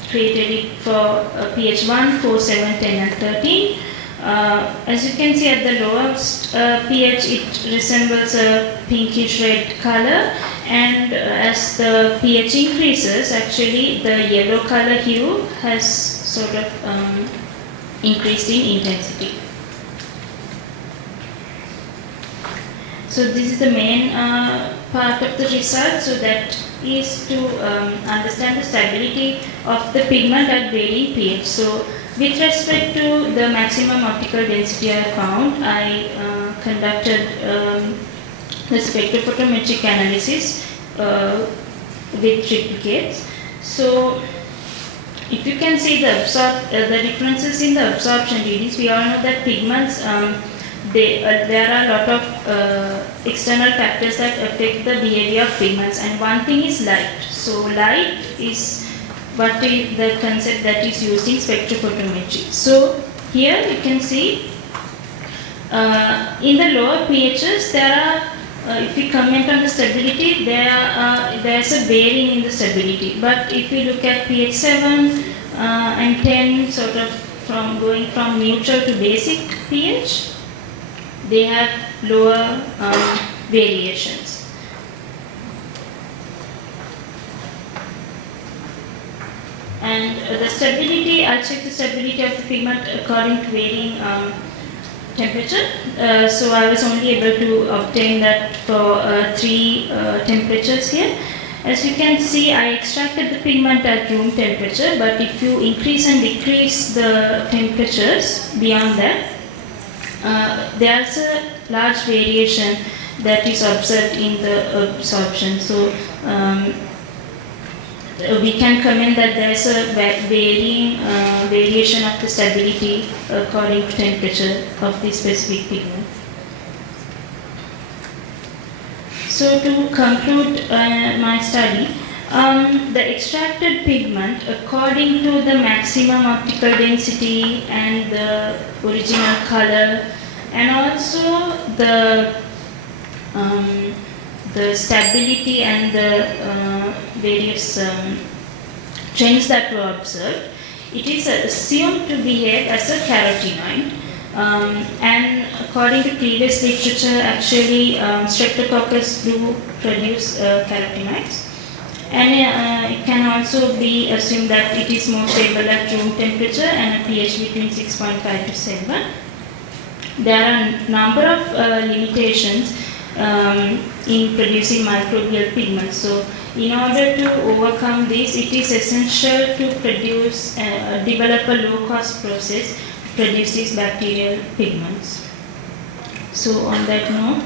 created it for pH 1, 4, 7, 10 and 13. As you can see at the lowest pH, it resembles a pinkish red color, and as the pH increases, actually the yellow color hue has sort of increased in intensity. So this is the main part of the result, so that is to understand the stability of the pigment at varying pH. So with respect to the maximum optical density I found, I conducted the spectrophotometric analysis with triplicates. So if you can see the differences in the absorption readings, we all know that pigments, there are a lot of external factors that affect the behavior of pigments, and one thing is light. So light is what is the concept that is used in spectrophotometry. So here you can see in the lower pHs there are, if we comment on the stability, there's a varying in the stability. But if we look at pH 7 and 10, sort of going from neutral to basic pH, they have lower variations. And the stability, I'll check the stability of the pigment according to varying temperature. So I was only able to obtain that for 3 temperatures here. As you can see, I extracted the pigment at room temperature, but if you increase and decrease the temperatures beyond that, there's a large variation that is observed in the absorption. So we can comment that there's a varying variation of the stability according to temperature of the specific pigment. So to conclude my study, the extracted pigment, according to the maximum optical density and the original color, and also the stability and the various trends that were observed, it is assumed to behave as a carotenoid. And according to previous literature, actually Streptococcus do produce carotenoids. And it can also be assumed that it is more stable at room temperature and a pH between 6.5 to 7. There are a number of limitations in producing microbial pigments. So In order to overcome this, it is essential to develop a low-cost process to produce these bacterial pigments. So on that note,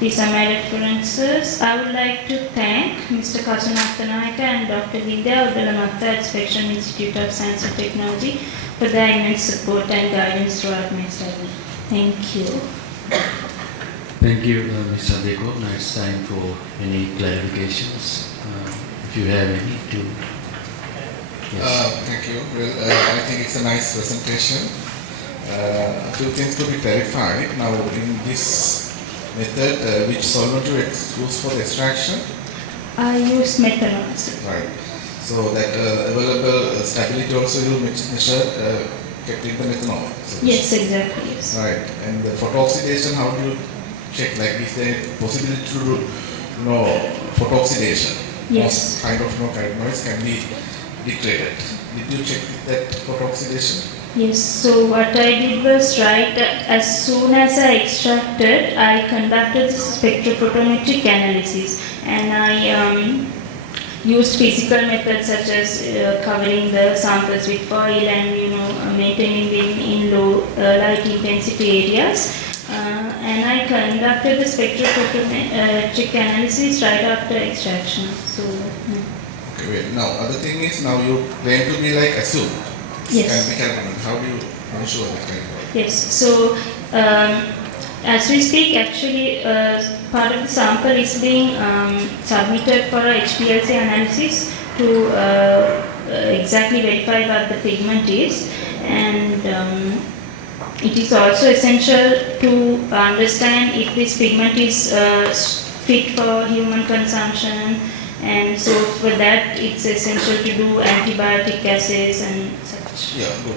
these are my references. I would like to thank Mr. Kasunathanayaka and Dr. Vidya Udalamatta at Spectrum Institute of Science and Technology for their immense support and guidance throughout my study. Thank you. Thank you, Ms. Adeko. Now it's time for any clarifications. If you have any, to. Yes. Thank you. Well, I think it's a nice presentation. A few things to be clarified. Now, in this method, which solvent you use for the extraction? I use methanol. Right. So that available stability also you measure kept in the methanol solution. Yes, exactly. Yes. Right. And the photooxidation, how do you check? Like, is there possibility to do, photooxidation? Yes. Most kind of carotenoids can be degraded. Did you check that photooxidation? Yes, so what I did was as soon as I extracted, I conducted spectrophotometric analysis, and I used physical methods such as covering the samples with foil and maintaining them in low light intensity areas. And I conducted the spectrophotometric analysis right after extraction. So. Okay, wait. Now, other thing is now you claim to be like assumed. Yes. How do you ensure that? Yes. So, as we speak, actually, part of the sample is being submitted for a HPLC analysis to exactly verify what the pigment is, and it is also essential to understand if this pigment is fit for human consumption. And so for that, it's essential to do antibiotic assays and such. Yeah, good.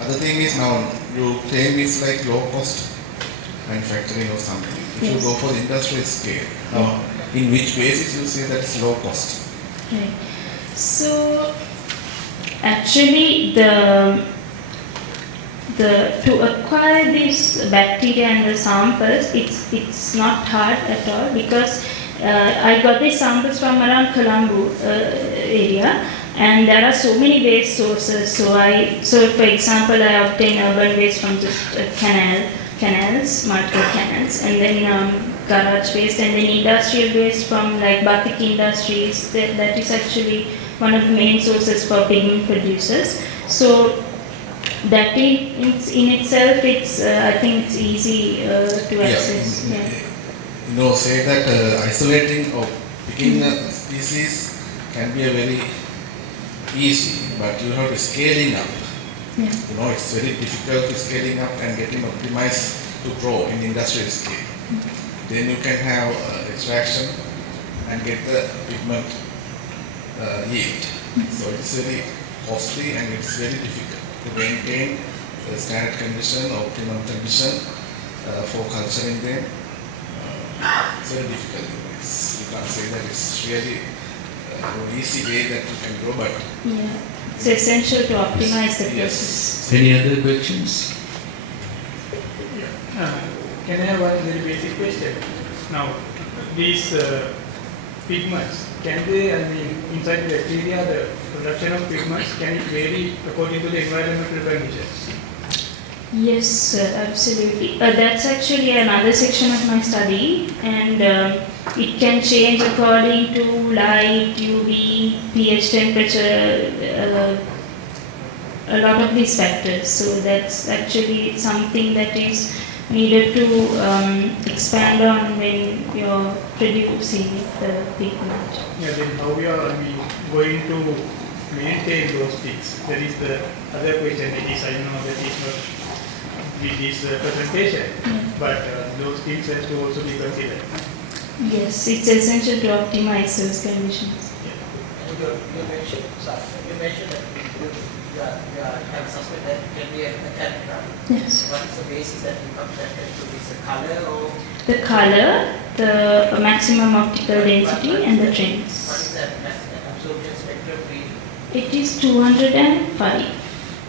Other thing is now you claim it's like low cost manufacturing or something. If Yes. you go for the industrial scale, now in which basis you say that it's low cost? Right. So actually, to acquire these bacteria and the samples, it's not hard at all, because I got these samples from around Colombo area, and there are so many waste sources. So for example, I obtain urban waste from just canals, multiple canals, and then garage waste, and then industrial waste from like Batik Industries. That is actually one of the main sources for pigment producers. So that in itself, it's I think it's easy to access. Yeah. Say that isolating or picking a species can be a very easy, but you have to scaling up. Yeah. It's very difficult to scaling up and getting optimized to grow in industrial scale. Then you can have extraction and get the pigment yield. So it's very costly and it's very difficult to maintain the standard condition, optimum condition for culturing them. It's very difficult. You can't say that it's really an easy way that you can grow, but yeah, it's essential to optimize the process. Any other questions? Can I have one very basic question? Now, these pigments, can they, inside the bacteria, the production of pigments, can it vary according to the environmental conditions? Yes, absolutely. That's actually another section of my study, and it can change according to light, UV, pH temperature, a lot of these factors. So that's actually something that is needed to expand on when you're producing the pigment. Yeah, then how we are going to maintain those peaks? That is the other question. It is, I know that is not with this presentation, but those things have to also be considered. Yes, it's essential to optimize those conditions. You mentioned that you have suspect that it can be a character. Yes. What is the basis that you come that is the color or? The color, the maximum optical density, and the trends. What is that absorption spectrum reading? It is 205,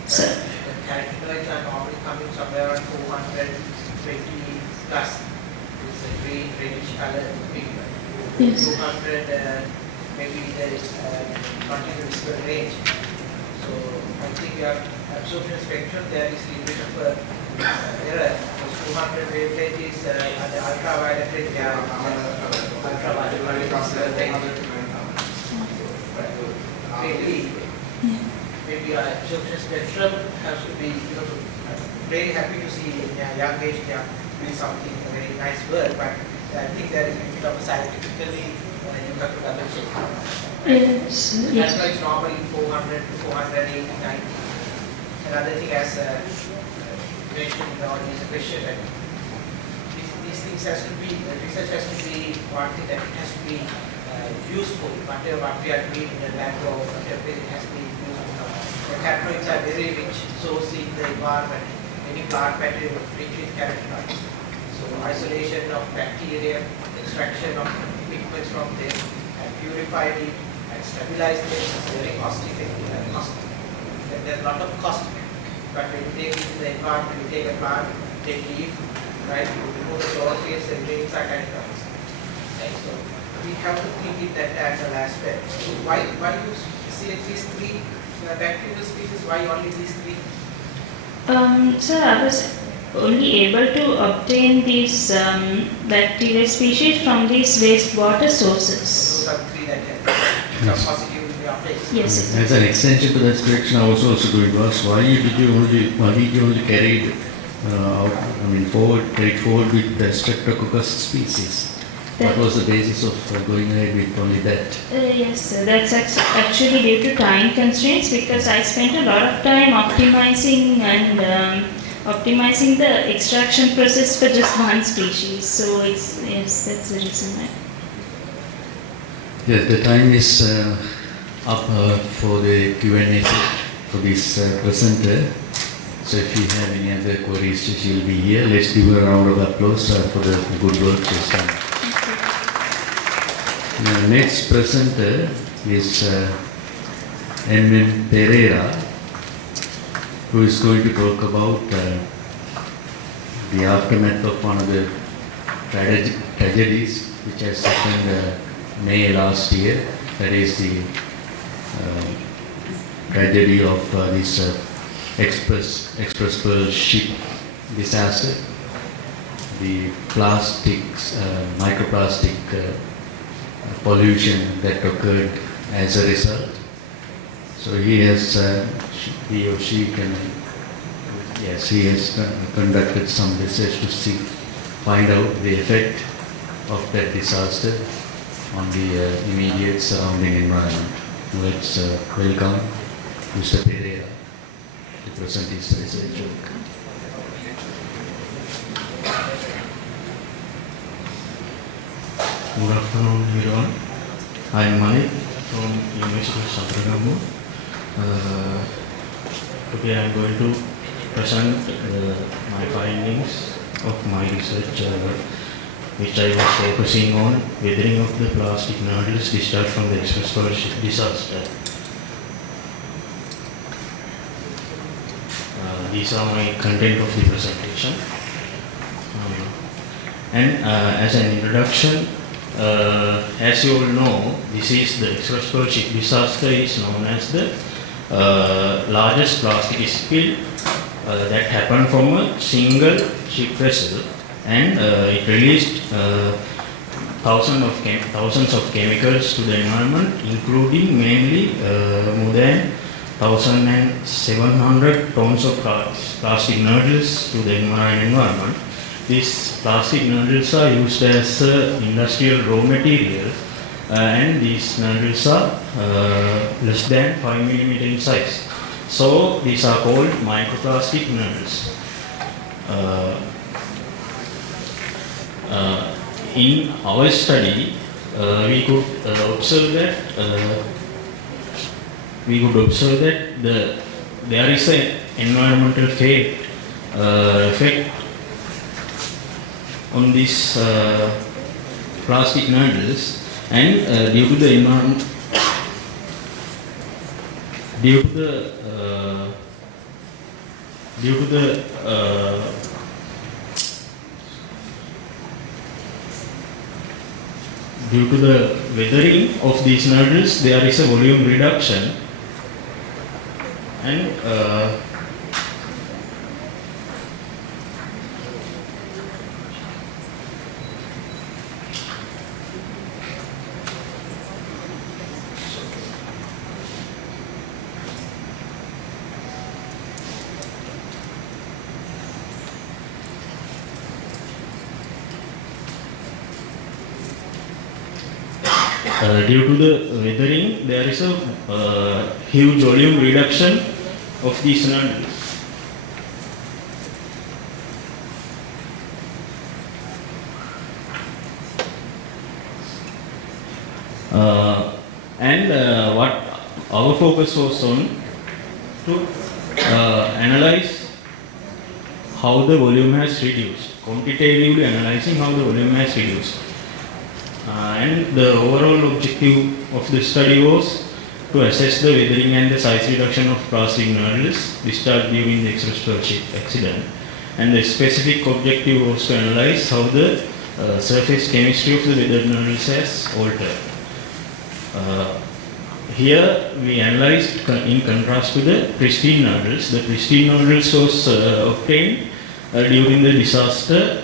sir. The carotenoids are normally coming somewhere around 420 plus. It's a green, reddish color pigment. Yes. 200 maybe there is continuous visible range. So I think your absorption spectrum there is a little bit of error. 200 wavelength is at the ultraviolet range. Ultraviolet range. Maybe your absorption spectrum has to be, I'm very happy to see in a young age they are doing something very nice work, but I think there is a bit of scientifically you have to double check. Yes. That's why it's normally 400 to 480, 90. Another thing as mentioned in the audience question, that these things has to be, the research has to be one thing that it has to be useful. Whatever what we are doing in the lab or whatever, it has to be useful. The carotenoids are very rich source in the environment. Any plant material rich with carotenoids. So isolation of bacteria, extraction of pigments from them, and purify it and stabilize them is very cost effective and costly. And there's a lot of cost. But when you take it in the environment, you take a plant, take leaf, right? You remove the chlorophyll, the grains are carotenoids. Right? So we have to think it that angle aspect. So why you see at least 3 bacterial species? Why only these 3? Sir, I was only able to obtain these bacterial species from these wastewater sources. Those are 3 that have positive in the uptake. Yes. As an extension to that direction, I was also going to ask, why did you only carry forward with the Streptococcus species? What was the basis of going ahead with only that? Yes, sir. That's actually due to time constraints, because I spent a lot of time optimizing the extraction process for just one species. So that's the reason why. Yes, the time is up for the Q&A for this presenter. So if you have any other queries, she will be here. Let's give her a round of applause for the good work she's done. The next presenter is M. Pereira, who is going to talk about the aftermath of one of the tragedies which has happened May last year. That is the tragedy of this Express Pearl ship disaster, the microplastic pollution that occurred as a result. So he or she has conducted some research to find out the effect of that disaster on the immediate surrounding environment. Let's welcome Mr. Pereira to present his research work. Good afternoon, everyone. I am Mani from University of Sabaragamu. Today I am going to present my findings of my research, which I was focusing on weathering of the plastic nodules discharged from the Express Pearl ship disaster. These are my content of the presentation. As an introduction, as you all know, this is the Express Pearl ship disaster is known as the largest plastic spill that happened from a single ship vessel, and it released thousands of chemicals to the environment, including mainly more than 1,700 tons of plastic nodules to the environment. These plastic nodules are used as industrial raw material, and these nodules are less than 5 mm in size. So these are called microplastic nodules. In our study, we could observe that there is an environmental effect on these plastic nodules, and due to the due to the weathering of these nodules, there is a volume reduction, and due to the weathering, there is a huge volume reduction of these nodules. What our focus was on to analyze how the volume has reduced, quantitatively analyzing how the volume has reduced. And the overall objective of the study was to assess the weathering and the size reduction of plastic nodules discharged during the express ship accident. And the specific objective was to analyze how the surface chemistry of the weathered nodules has altered. Here we analyzed in contrast to the pristine nodules. The pristine nodules was obtained during the disaster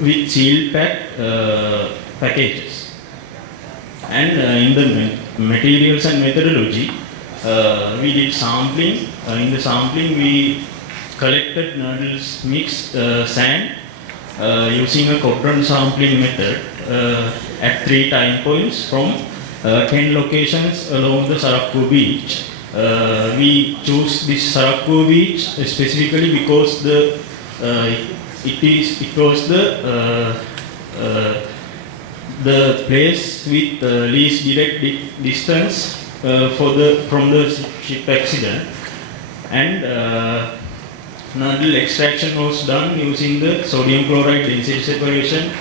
with sealed packed packages. And in the materials and methodology, we did sampling. In the sampling, we collected nodules, mixed sand using a quadrant sampling method at 3 time points from 10 locations along the Sarakku beach. We choose this Sarakku beach specifically because it was the place with least direct distance from the ship accident, and nodule extraction was done using the sodium chloride density separation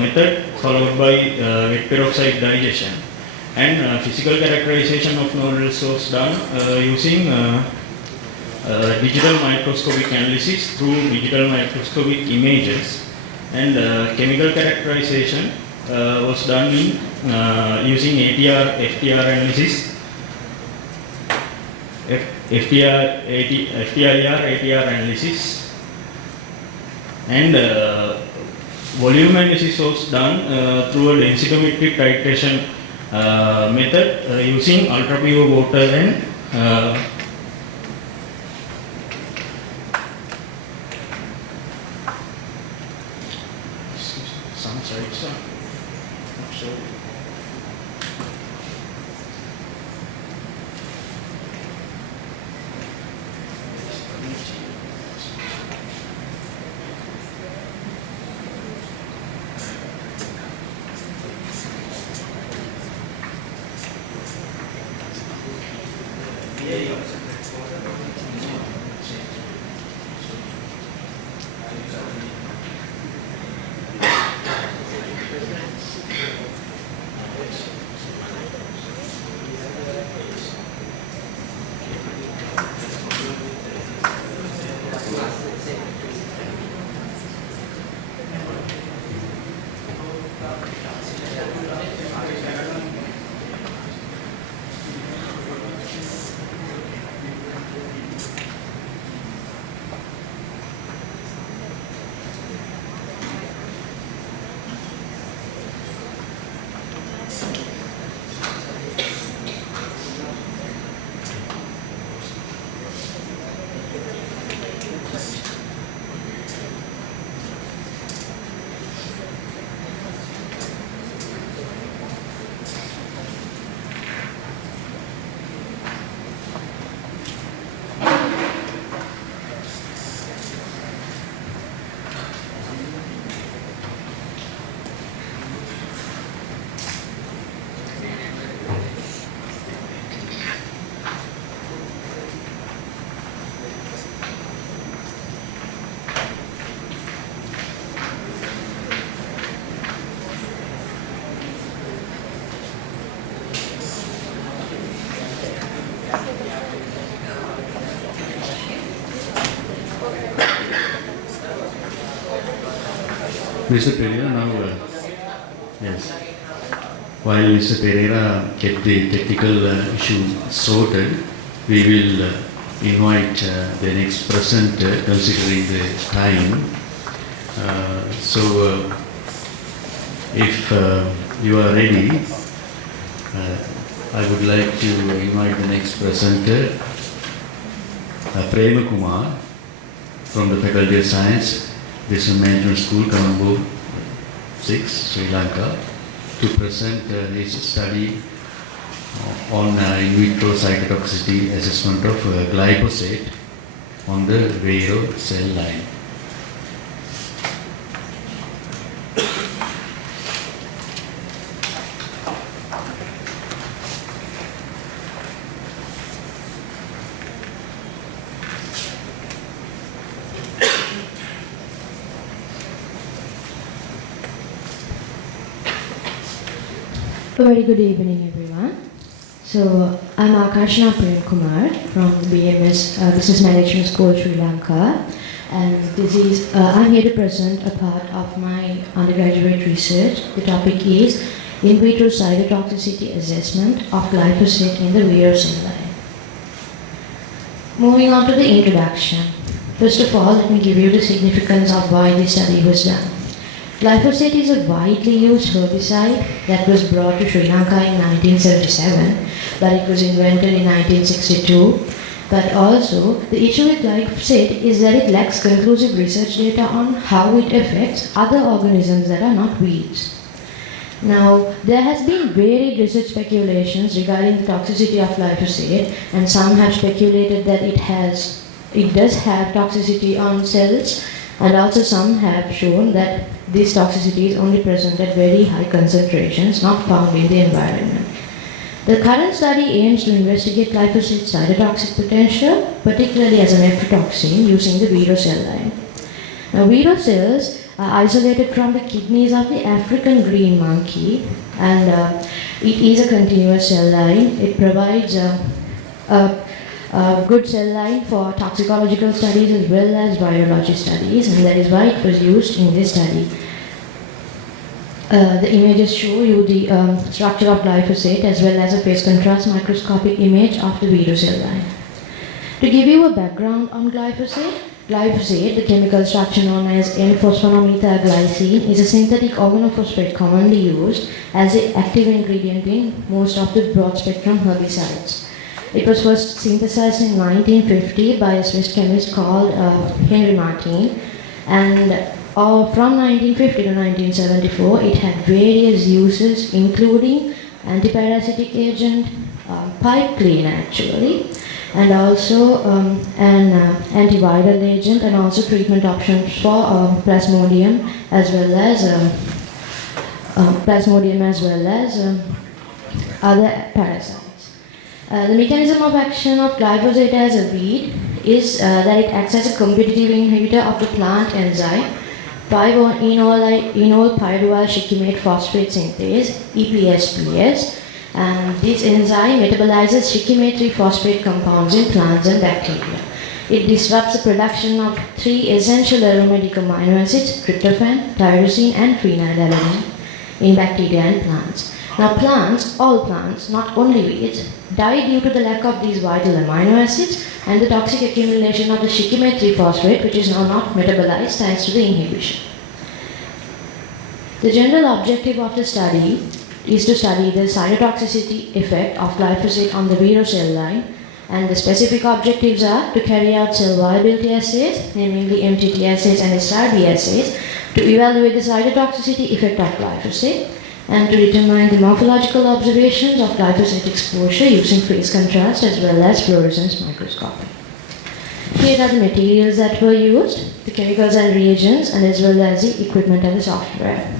method followed by wet peroxide digestion. And physical characterization of nodules was done using digital microscopic analysis through digital microscopic images, and chemical characterization was done in using ATR, FTR analysis, FTIR, ATR analysis, and volume analysis was done through a densitometric titration method using ultra pure water and some sites are not sure. Mr. Pereira now, yes. While Mr. Pereira get the technical issue sorted, we will invite the next presenter considering the time. If you are ready, I would like to invite the next presenter, Prema Kumar from the Faculty of Science, Business Management School, Colombo 6, Sri Lanka, to present his study on in vitro cytotoxicity assessment of glyphosate on the Vero cell line. A very good evening, everyone. So, I'm Akashna Prem Kumar from the BMS Business Management School, Sri Lanka, and I'm here to present a part of my undergraduate research. The topic is in vitro cytotoxicity assessment of glyphosate in the Vero cell line. Moving on to the introduction. First of all, let me give you the significance of why this study was done. Glyphosate is a widely used herbicide that was brought to Sri Lanka in 1977, but it was invented in 1962. But also, the issue with glyphosate is that it lacks conclusive research data on how it affects other organisms that are not weeds. Now, there has been varied research speculations regarding the toxicity of glyphosate, and some have speculated that it does have toxicity on cells, and also some have shown that this toxicity is only present at very high concentrations, not found in the environment. The current study aims to investigate glyphosate's cytotoxic potential, particularly as an aflatoxin, using the Vero cell line. Now, Vero cells are isolated from the kidneys of the African green monkey, and it is a continuous cell line. It provides a good cell line for toxicological studies as well as virology studies, and that is why it was used in this study. The images show you the structure of glyphosate as well as a phase contrast microscopic image of the Vero cell line. To give you a background on glyphosate, the chemical structure known as N-phosphonamethylglycine, is a synthetic organophosphate commonly used as an active ingredient in most of the broad-spectrum herbicides. It was first synthesized in 1950 by a Swiss chemist called Henry Martin, and from 1950 to 1974 it had various uses, including antiparasitic agent, pipe cleaner actually, and also an antiviral agent, and also treatment options for plasmodium as well as other parasites. The mechanism of action of glyphosate as a weed is that it acts as a competitive inhibitor of the plant enzyme 5-enol pyruvyl shikimate phosphate synthase, EPSPS, and this enzyme metabolizes shikimate 3-phosphate compounds in plants and bacteria. It disrupts the production of 3 essential aromatic amino acids, tryptophan, tyrosine, and phenylalanine in bacteria and plants. Now all plants, not only weeds, die due to the lack of these vital amino acids and the toxic accumulation of the shikimate 3-phosphate, which is now not metabolized thanks to the inhibition. The general objective of the study is to study the cytotoxicity effect of glyphosate on the Vero cell line, and the specific objectives are to carry out cell viability assays, namely MTT assays and SRB assays, to evaluate the cytotoxicity effect of glyphosate, and to determine the morphological observations of glyphosate exposure using phase contrast as well as fluorescence microscopy. Here are the materials that were used, the chemicals and reagents, and as well as the equipment and the software.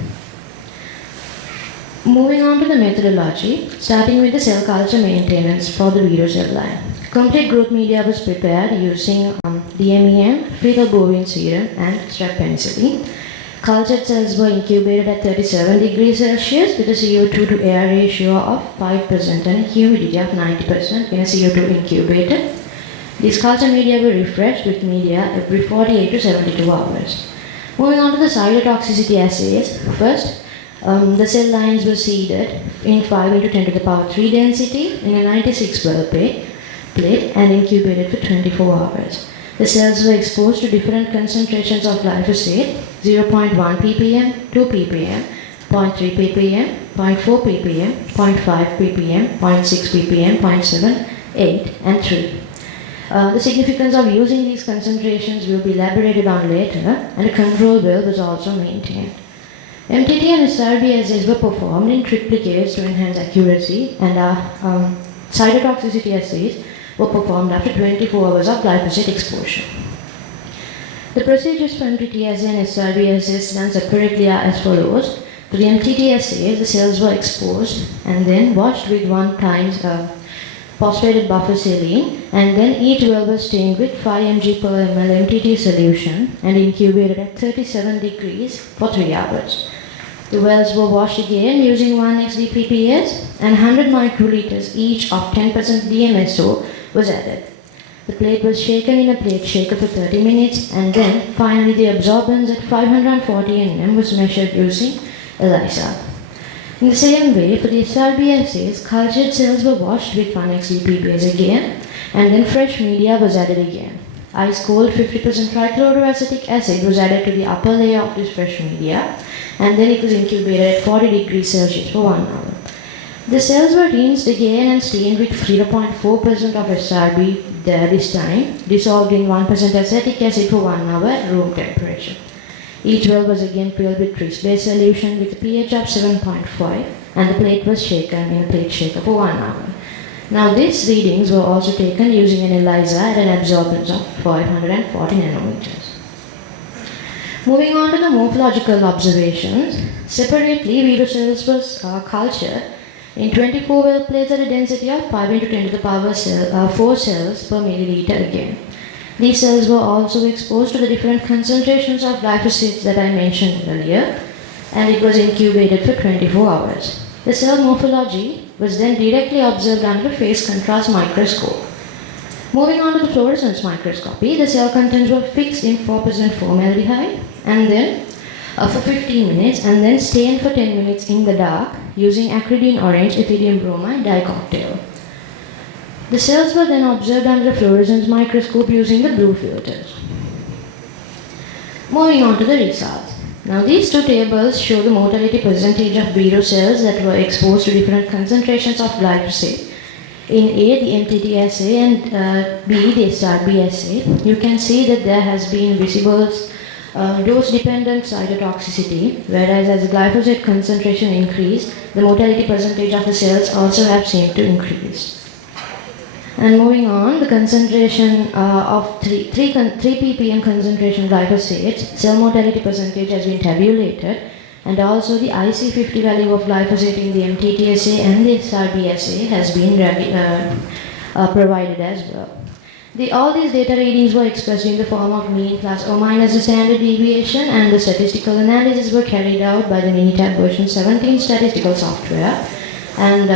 Moving on to the methodology, starting with the cell culture maintenance for the Vero cell line. Complete growth media was prepared using DMEM, fetal bovine serum, and strep penicillin. Cultured cells were incubated at 37 degrees Celsius with a CO2 to air ratio of 5% and a humidity of 90% in a CO2 incubator. These culture media were refreshed with media every 48 to 72 hours. Moving on to the cytotoxicity assays. First, the cell lines were seeded in 5 into 10 to the power 3 density in a 96 well plate and incubated for 24 hours. The cells were exposed to different concentrations of glyphosate, 0.1 ppm, 2 ppm, 0.3 ppm, 0.4 ppm, 0.5 ppm, 0.6 ppm, 0.7, 8 and 3. The significance of using these concentrations will be elaborated on later, and a control well was also maintained. MTT and SRB assays were performed in triplicates to enhance accuracy, and cytotoxicity assays were performed after 24 hours of glyphosate exposure. The procedures for MTT assay and SRB assays done separately are as follows. For the MTT assays, the cells were exposed and then washed with 1 times phosphated buffer saline, and then each well was stained with 5 mg per ml MTT solution and incubated at 37 degrees for 3 hours. The wells were washed again using 1 xdPPS, and 100 microliters each of 10% DMSO was added. The plate was shaken in a plate shaker for 30 minutes, and then finally the absorbance at 540 nm was measured using ELISA. In the same way, for the SRB assays, cultured cells were washed with 1 xdPPS again, and then fresh media was added again. Ice cold 50% trichloroacetic acid was added to the upper layer of this fresh media, and then it was incubated at 40 degrees Celsius for 1 hour. The cells were rinsed again and stained with 0.4% of SRB this time, dissolved in 1% acetic acid for 1 hour at room temperature. Each well was again filled with tris-based solution with a pH of 7.5, and the plate was shaken in a plate shaker for 1 hour. Now these readings were also taken using an ELISA at an absorbance of 540 nanometers. Moving on to the morphological observations, separately Vero cells was cultured in 24 well plates at a density of 5 into 10 to the power 4 cells per milliliter again. These cells were also exposed to the different concentrations of glyphosate that I mentioned earlier, and it was incubated for 24 hours. The cell morphology was then directly observed under a phase contrast microscope. Moving on to the fluorescence microscopy, the cell contents were fixed in 4% formaldehyde and then for 15 minutes and then stained for 10 minutes in the dark using acridine orange ethylium bromide dye cocktail. The cells were then observed under a fluorescence microscope using the blue filters. Moving on to the results. Now these two tables show the mortality percentage of Vero cells that were exposed to different concentrations of glyphosate. In A, the MTT assay, and B, the SRB assay, you can see that there has been visible dose-dependent cytotoxicity, whereas as the glyphosate concentration increased, the mortality percentage of the cells also have seemed to increase. And moving on, the concentration of 3 ppm concentration glyphosate, cell mortality percentage has been tabulated, and also the IC50 value of glyphosate in the MTT assay and the SRB assay has been provided as well. All these data readings were expressed in the form of mean plus or minus the standard deviation, and the statistical analysis were carried out by the Minitab version 17 statistical software and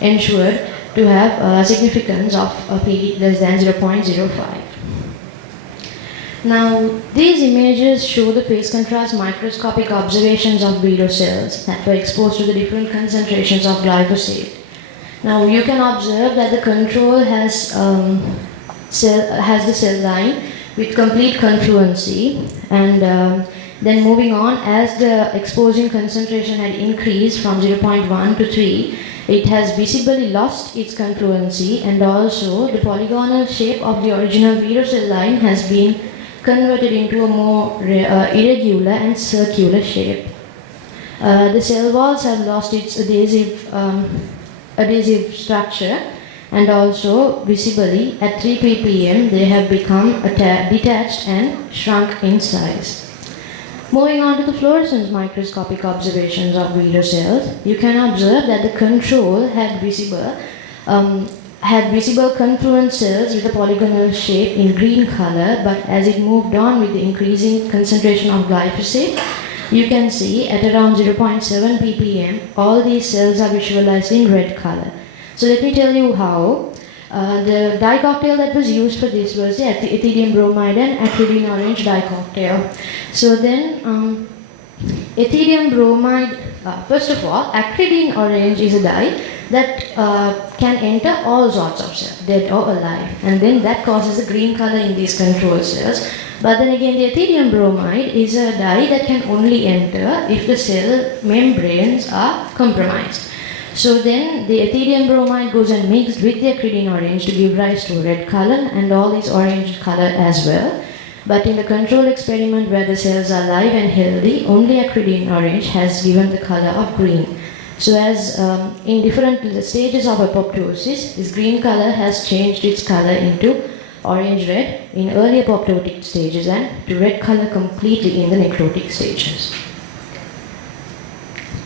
ensured to have a significance of p less than 0.05. Now, these images show the phase contrast microscopic observations of Vero cells that were exposed to the different concentrations of glyphosate. Now, you can observe that the control has the cell line with complete confluency, and then moving on, as the exposing concentration had increased from 0.1 to 3, it has visibly lost its confluency, and also the polygonal shape of the original Vero cell line has been converted into a more irregular and circular shape. The cell walls have lost its adhesive structure, and also visibly at 3 ppm they have become detached and shrunk in size. Moving on to the fluorescence microscopic observations of Vero cells, you can observe that the control had visible confluent cells with a polygonal shape in green color, but as it moved on with the increasing concentration of glyphosate, you can see at around 0.7 ppm, all these cells are visualized in red color. So let me tell you how. The dye cocktail that was used for this was the ethidium bromide and acridine orange dye cocktail. So then, ethidium bromide, first of all, acridine orange is a dye that can enter all sorts of cells, dead or alive, and then that causes a green color in these control cells. But then again, the ethidium bromide is a dye that can only enter if the cell membranes are compromised. So then the ethidium bromide goes and mixed with the acridine orange to give rise to a red color and all is orange color as well. But in the control experiment where the cells are live and healthy, only acridine orange has given the color of green. So as in different stages of apoptosis, this green color has changed its color into orange-red in early apoptotic stages and to red color completely in the necrotic stages.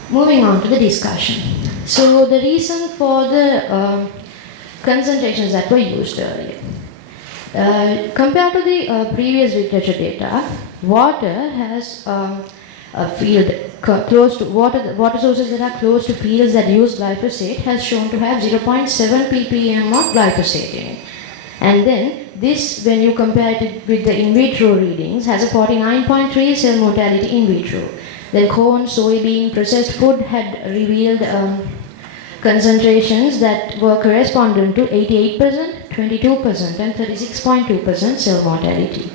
Moving on to the discussion. So the reason for the concentrations that were used earlier. Compared to the previous literature data, water has a field close to water sources that are close to fields that use glyphosate has shown to have 0.7 ppm of glyphosate in it. And then this, when you compare it with the in vitro readings, has a 49.3 cell mortality in vitro. Then corn, soybean, processed food had revealed concentrations that were correspondent to 88%, 22% and 36.2% cell mortality.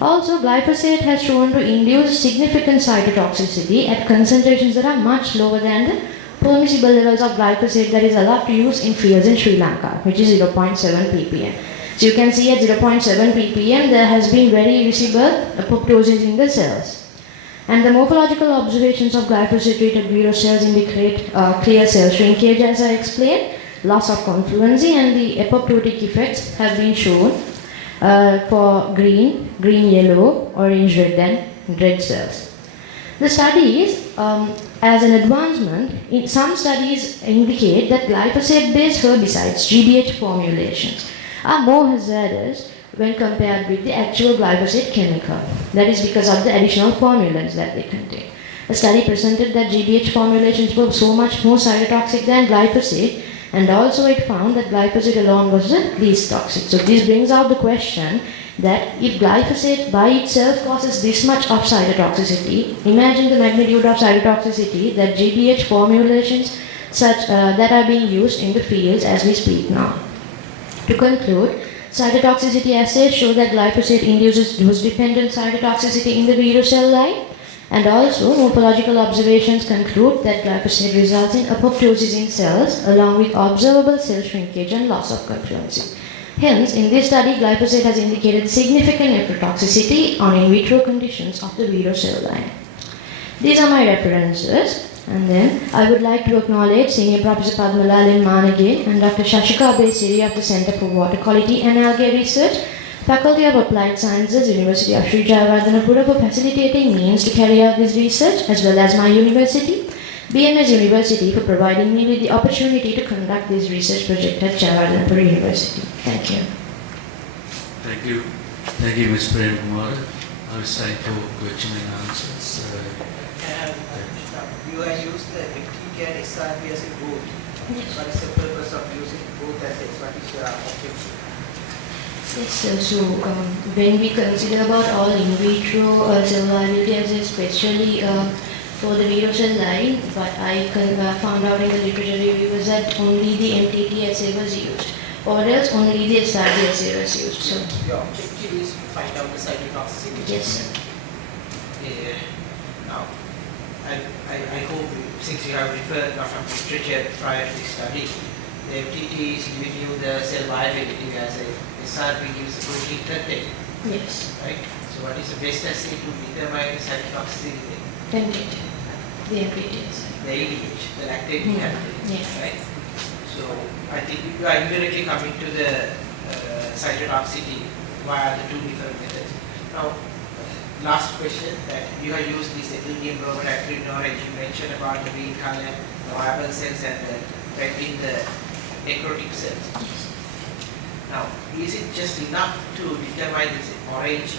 Also, glyphosate has shown to induce significant cytotoxicity at concentrations that are much lower than the permissible levels of glyphosate that is allowed to use in fields in Sri Lanka, which is 0.7 ppm. So you can see at 0.7 ppm there has been very visible apoptosis in the cells. And the morphological observations of glyphosate-treated vero cells indicate clear cell shrinkage, as I explained, loss of confluency, and the apoptotic effects have been shown for green, yellow, orange, red, and red cells. The studies, as an advancement, in some studies indicate that glyphosate-based herbicides, GBH formulations, are more hazardous when compared with the actual glyphosate chemical. That is because of the additional formulants that they contain. A study presented that GBH formulations were so much more cytotoxic than glyphosate, and also it found that glyphosate alone was the least toxic. So this brings out the question that if glyphosate by itself causes this much of cytotoxicity, imagine the magnitude of cytotoxicity that GBH formulations such that are being used in the fields as we speak now. To conclude, cytotoxicity assays show that glyphosate induces dose-dependent cytotoxicity in the vero cell line, and also morphological observations conclude that glyphosate results in apoptosis in cells along with observable cell shrinkage and loss of confluency. Hence, in this study, glyphosate has indicated significant nephrotoxicity on in vitro conditions of the vero cell line. These are my references. And then I would like to acknowledge Senior Professor Padmalalin Manage and Dr. Shashika Besiri of the Center for Water Quality and Algae Research, Faculty of Applied Sciences, University of Sri Lanka for facilitating means to carry out this research, as well as my university, BMS University, for providing me with the opportunity to conduct this research project at Jayaweera University. Thank you. Thank you. Thank you, Ms. Prem Kumar. Now it's time for question and answers. You have used the FTK and SRP as a both. What is the purpose of using both assays? What is your objective? Yes, so when we consider about all in vitro cell viability assays, especially for the vero cell line, but I found out in the literature review was that only the MTT assay was used, or else only the SRP assay was used. So your objective is to find out the cytotoxicity. Yes, sir. Now, I hope, since you have referred to some literature prior to this study, the FTT is giving you the cell viability as a SRP gives the protein content. Yes. Right? So what is the best assay to determine the cytotoxicity? MTT. The MTT assay. The ADH, the lactate dehydrate. Yes. Right? So I think you are indirectly coming to the cytotoxicity via the two different methods. Now, last question, that you have used this ethidium bromide acridine orange. You mentioned about the green color, the viable cells, and the red in the necrotic cells. Now, is it just enough to determine this orange,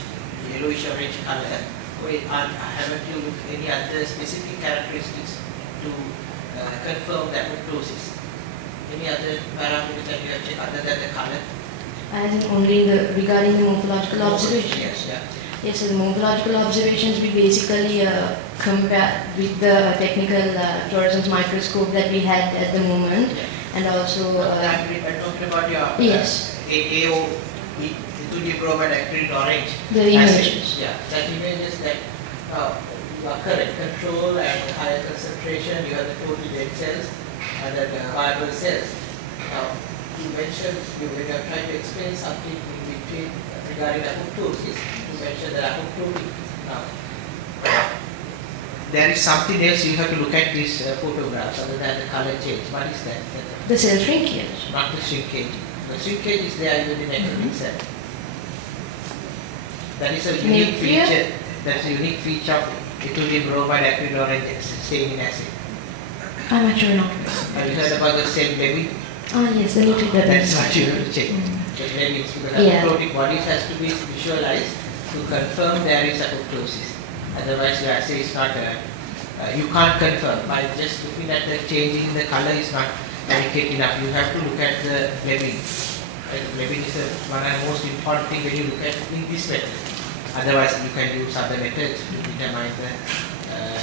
yellowish orange color, or haven't you looked at any other specific characteristics to confirm the apoptosis Any other parameters that you have checked other than the color? And only regarding the morphological observations. Yes, yeah. Yes, so the morphological observations we basically compare with the technical fluorescence microscope that we had at the moment, and also. I'm talking about your. Yes. AO, ethyl bromide acrid orange. The images. Yeah, that images that you are correct. Control and higher concentration. You have the total dead cells and the viable cells. You mentioned you were trying to explain something in between regarding apoptosis. You mentioned that apoptotic. There is something else you have to look at these photographs other than the color change. What is that? The cell shrinkage. Not the shrinkage. The shrinkage is there even in ectopic cell. That is a unique feature. That's a unique feature of ethyl bromide acrid orange staining acid. I'm actually not. Have you heard about the cell Levy? Yes, the nutrient. That's what you have to check. The Levy, because apoptotic bodies has to be visualized to confirm there is apoptosis. Otherwise, your assay is not. You can't confirm by just looking at the changing in the color is not adequate enough. You have to look at the Levy. Levy is one of the most important thing when you look at in this method. Otherwise, you can use other methods to determine the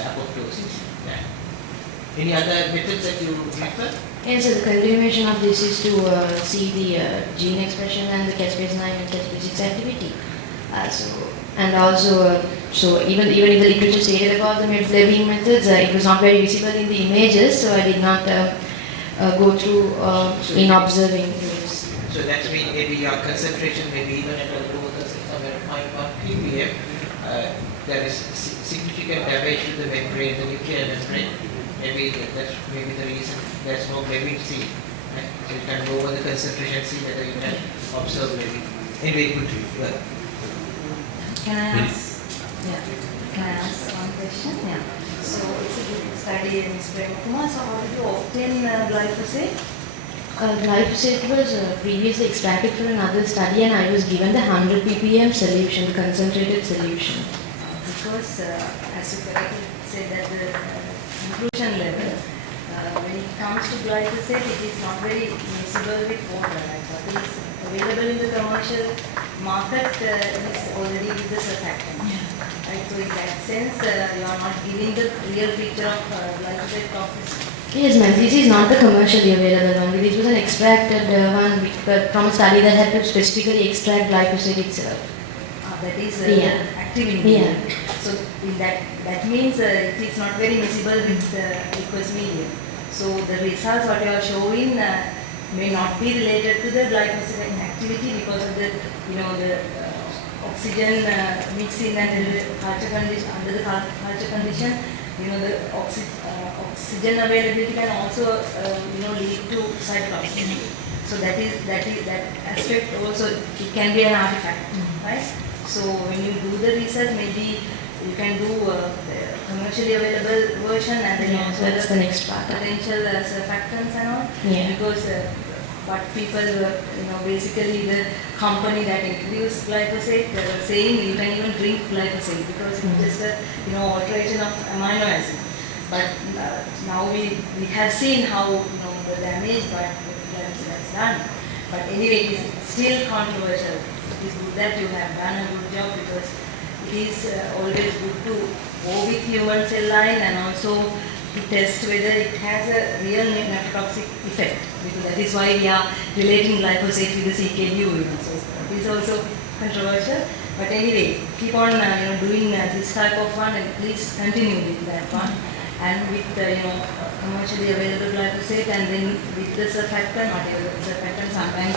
apoptosis. Yeah. Any other methods that you prefer? Yes, so the continuation of this is to see the gene expression and the caspase 9 and caspase 6 activity. And also, so even if the literature stated about the Levy methods, it was not very visible in the images, so I did not go through in observing this. So that means maybe your concentration may be even at a lower concentration, somewhere 0.1 ppm. There is significant damage to the membrane, the nuclear membrane. Maybe that's maybe the reason there's no Levy C. Right? So you can lower the concentration, see whether you can observe Levy. Anyway, good to you. Well. Can I ask? Yeah. Can I ask one question? Yeah. So it's a good study in Spring. So how did you obtain glyphosate? Glyphosate was previously extracted from another study, and I was given the 100 ppm solution, the concentrated solution. Because as you correctly said that the inclusion level, when it comes to glyphosate, it is not very miscible with water. Like what is available in the commercial market is already with the surfactant. Right? So in that sense, you are not giving the real picture of glyphosate toxicity. Yes, ma'am. This is not the commercially available one. This was an extracted one from a study that had to specifically extract glyphosate itself. That is active ingredient. Yeah. So in that means it is not very miscible with aqueous medium. So the results what you are showing may not be related to the glyphosate activity because of the the oxygen mixing and the culture condition under the culture condition. The oxygen availability can also lead to cytotoxicity. So that aspect also it can be an artifact, right? So when you do the research, maybe you can do the commercially available version and then also that's the next part. Potential surfactants and all. Yeah. Because what people basically the company that introduced glyphosate saying you can even drink glyphosate because it's just a alteration of amino acid. But now we have seen how the damage that glyphosate has done. But anyway, it is still controversial. It is good that you have done a good job because it is always good to go with human cell line and also to test whether it has a real nephrotoxic effect. Because that is why we are relating glyphosate with the CKU. So it is also controversial. But anyway, keep on doing this type of one and please continue with that one. And with commercially available glyphosate and then with the surfactant, whatever the surfactant, sometimes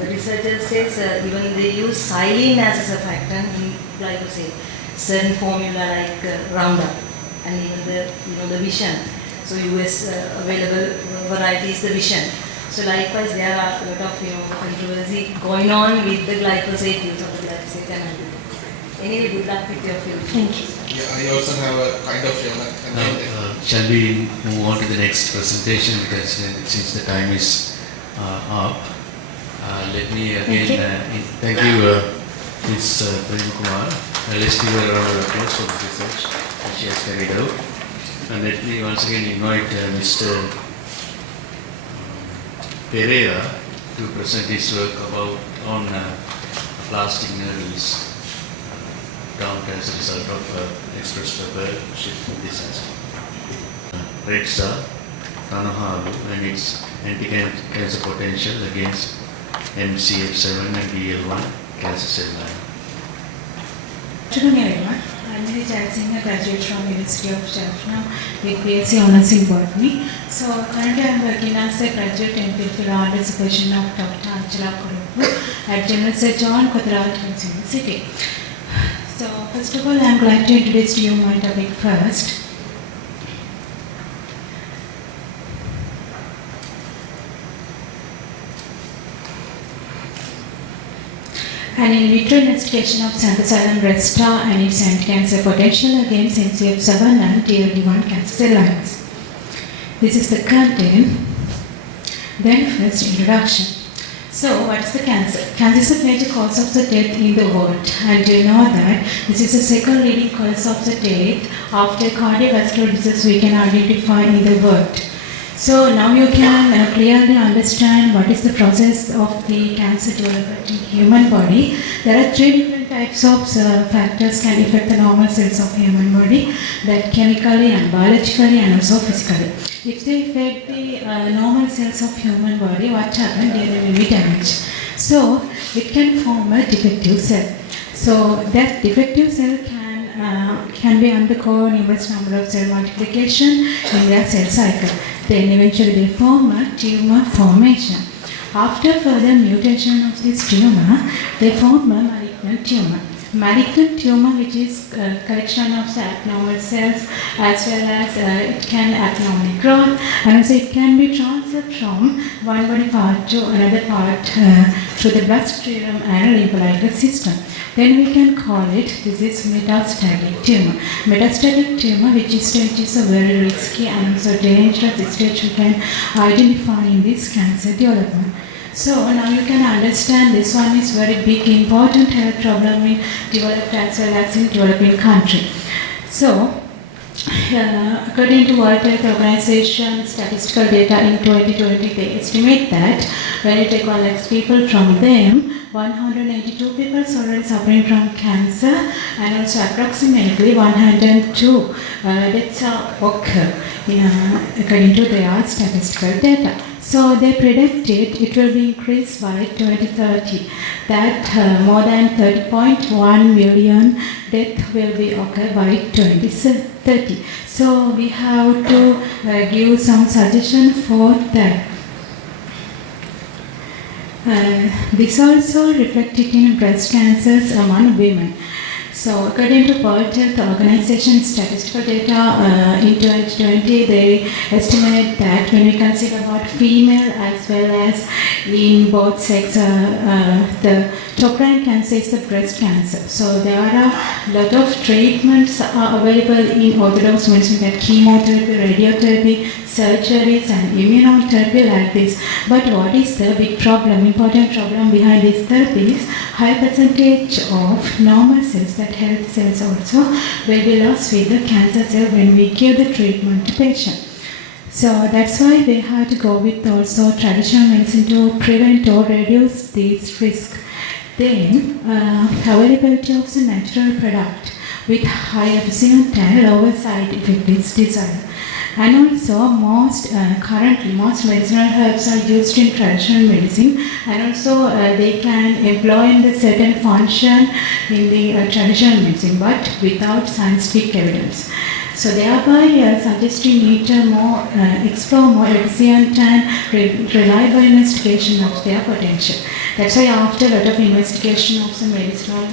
the researchers says even they use xylene as a surfactant in glyphosate. Certain formula like Roundup and even the Vision. So US available variety is the Vision. So likewise there are a lot of controversy going on with the glyphosate use of the glyphosate and anyway, good luck with your future. Thank you. Yeah, I also have a kind of shall we move on to the next presentation because since the time is up. Let me again thank you, Ms. Prem. Let's give her a round of applause for the research that she has carried out. And let me once again invite Mr. Pereira to present his work on plastic needles down as a result of express rubber shift disease. Redsa, Tanahalu and its anti-cancer potential against MCF7 and DL1 cancer cell line. Good afternoon everyone. I am Jayasinghe, graduate from University of Charitha with BSc Honours in Botany. So currently I am working as a graduate MPhil under supervision of Dr. Anjala Kurupu at General Sir John Kotelawala University. So first of all I am glad to introduce to you my topic first. An in-vitro investigation of Xanthocylum resta and its anti-cancer potential against MCF7 and DL1 cancer cell lines. This is the content. Then first introduction. So what is the cancer? Cancer is a major cause of the death in the world, and you know that this is the second leading cause of the death after cardiovascular disease we can identify in the world. So now you can clearly understand what is the process of the cancer development in human body. There are three different types of factors can affect the normal cells of human body, that chemically and biologically and also physically. If they affect the normal cells of human body, what happens? There will be damage. So it can form a defective cell. So that defective cell can be undergo numerous number of cell multiplication in their cell cycle. Then eventually they form a tumor formation. After further mutation of this tumor, they form a malignant tumor. Malignant tumor, which is a collection of abnormal cells, as well as it can abnormally grow, and also it can be transferred from one body part to another part through the bloodstream and lymphatic system. Then we can call it, this is metastatic tumor. Metastatic tumor, which is a very risky and also dangerous stage we can identify in this cancer development. So now you can understand this one is very big important health problem in developed as well as in developing country. So according to World Health Organization statistical data in 2020, they estimate that when you take 1 lakh people from them, 182 people are already suffering from cancer, and also approximately 102 deaths occur according to their statistical data. So they predicted it will be increased by 2030, that more than 30.1 million deaths will be occur by 2030. So we have to give some suggestion for that. This also reflected in breast cancers among women. So according to World Health Organization statistical data in 2020, they estimate that when we consider about female as well as in both sex, the top rank cancer is the breast cancer. So there are a lot of treatments available in orthodox medicine, like chemotherapy, radiotherapy, surgeries and immunotherapy like this. But what is the big problem, important problem behind these therapies? High percentage of normal cells, that health cells also, will be lost with the cancer cell when we give the treatment to patient. So that's why they have to go with also traditional medicine to prevent or reduce these risks. Then availability of the natural product with high efficiency and lower side effect is desired. And also currently most medicinal herbs are used in traditional medicine, and also they can employ in the certain function in the traditional medicine, but without scientific evidence. So thereby suggesting need to explore more efficient and reliable investigation of their potential. That's why after a lot of investigation of some medicinal,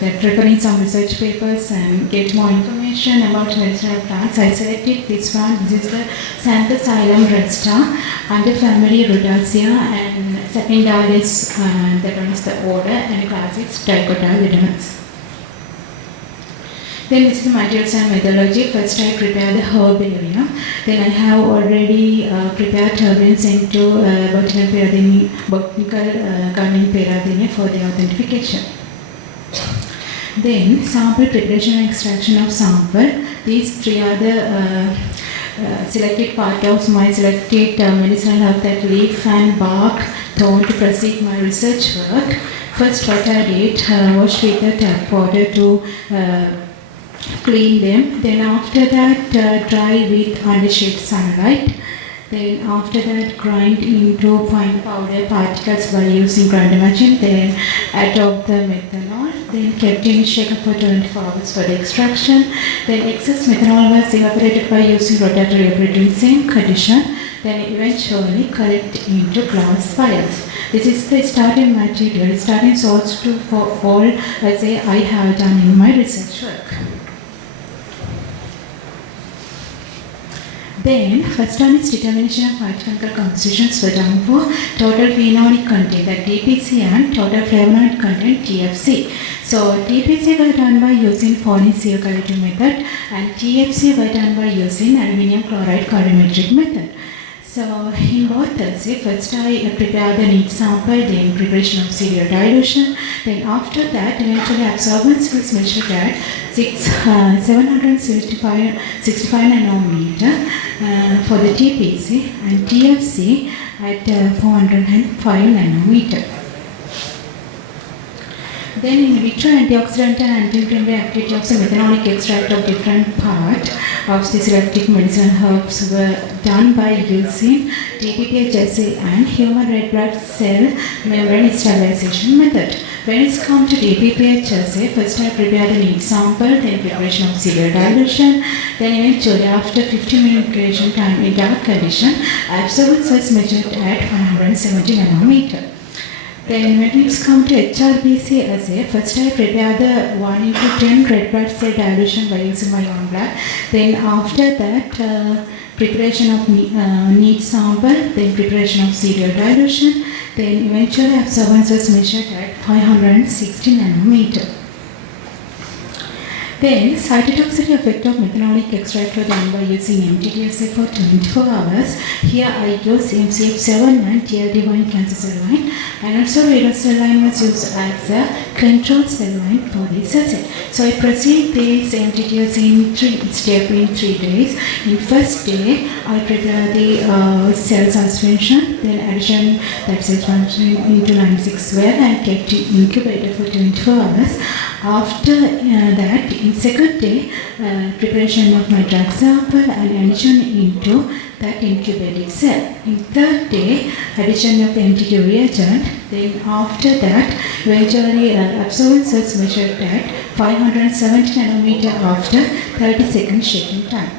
that preparing some research papers and get more information about medicinal plants, I selected this one. This is the Xanthocylum resta under family Rhodacea, and Sapindalis, that one is the order, and class is Trichotiledonous. Then this is the materials and methodology. First I prepare the herbarium. Then I have already prepared herbariums into botanical gardening Peradeniya for the authentication. Then sample preparation and extraction of sample. These three are the selected part of my selected medicinal herb, that leaf and bark, thorn, to proceed my research work. First what I did, wash with the tap water to clean them. Then after that, dry with under-shade sunlight. Then after that, grind into fine powder particles by using grinder machine. Then add up the methanol. Then kept in shaker for 24 hours for the extraction. Then excess methanol was evaporated by using rotatory operator in same condition. Then eventually collect into glass vials. This is the starting material, starting source for all as I have done in my research work. Then, first one is determination of phytochemical compositions were done for total phenolic content, that TPC, and total flavonoid content, TFC. So, TPC were done by using Foley seal collecting method, and TFC were done by using aluminium chloride colorimetric method. So, in both first I prepare the neat sample, then preparation of serial dilution, then after that eventually absorbance was measured at 765 nanometer for the TPC, and TFC at 405 nanometer. Then in vitro antioxidant and anti-inflammatory activity of the methanolic extract of different part of the selected medicinal herbs were done by using DPPH assay and human red blood cell membrane stabilization method. When it's come to DPPH assay, first I prepare the neat sample, then preparation of serial dilution, then eventually after 15-minute creation time in dark condition, absorbance was measured at 170 nanometer. Then when it's come to HRBC assay, first I prepare the 1:10 red blood cell dilution by using my own blood. Then after that, preparation of neat sample, then preparation of serial dilution, then eventually absorbance was measured at 560 nanometer. Then, cytotoxicity effect of methanolic extract were done by using MTTSA for 24 hours. Here I use MCF7 and TLD1 cancer cell line, and also radar cell line was used as a control cell line for this assay. So I proceed this MTTSA in 3 days. In first day, I prepare the cell suspension, then addition that cell suspension into 96 well and kept it incubator for 24 hours. After that, in second day, preparation of my drug sample and addition into that incubated cell. In third day, addition of MTT reagent. Then after that, eventually absorbance was measured at 570 nanometer after 30 seconds shaking time.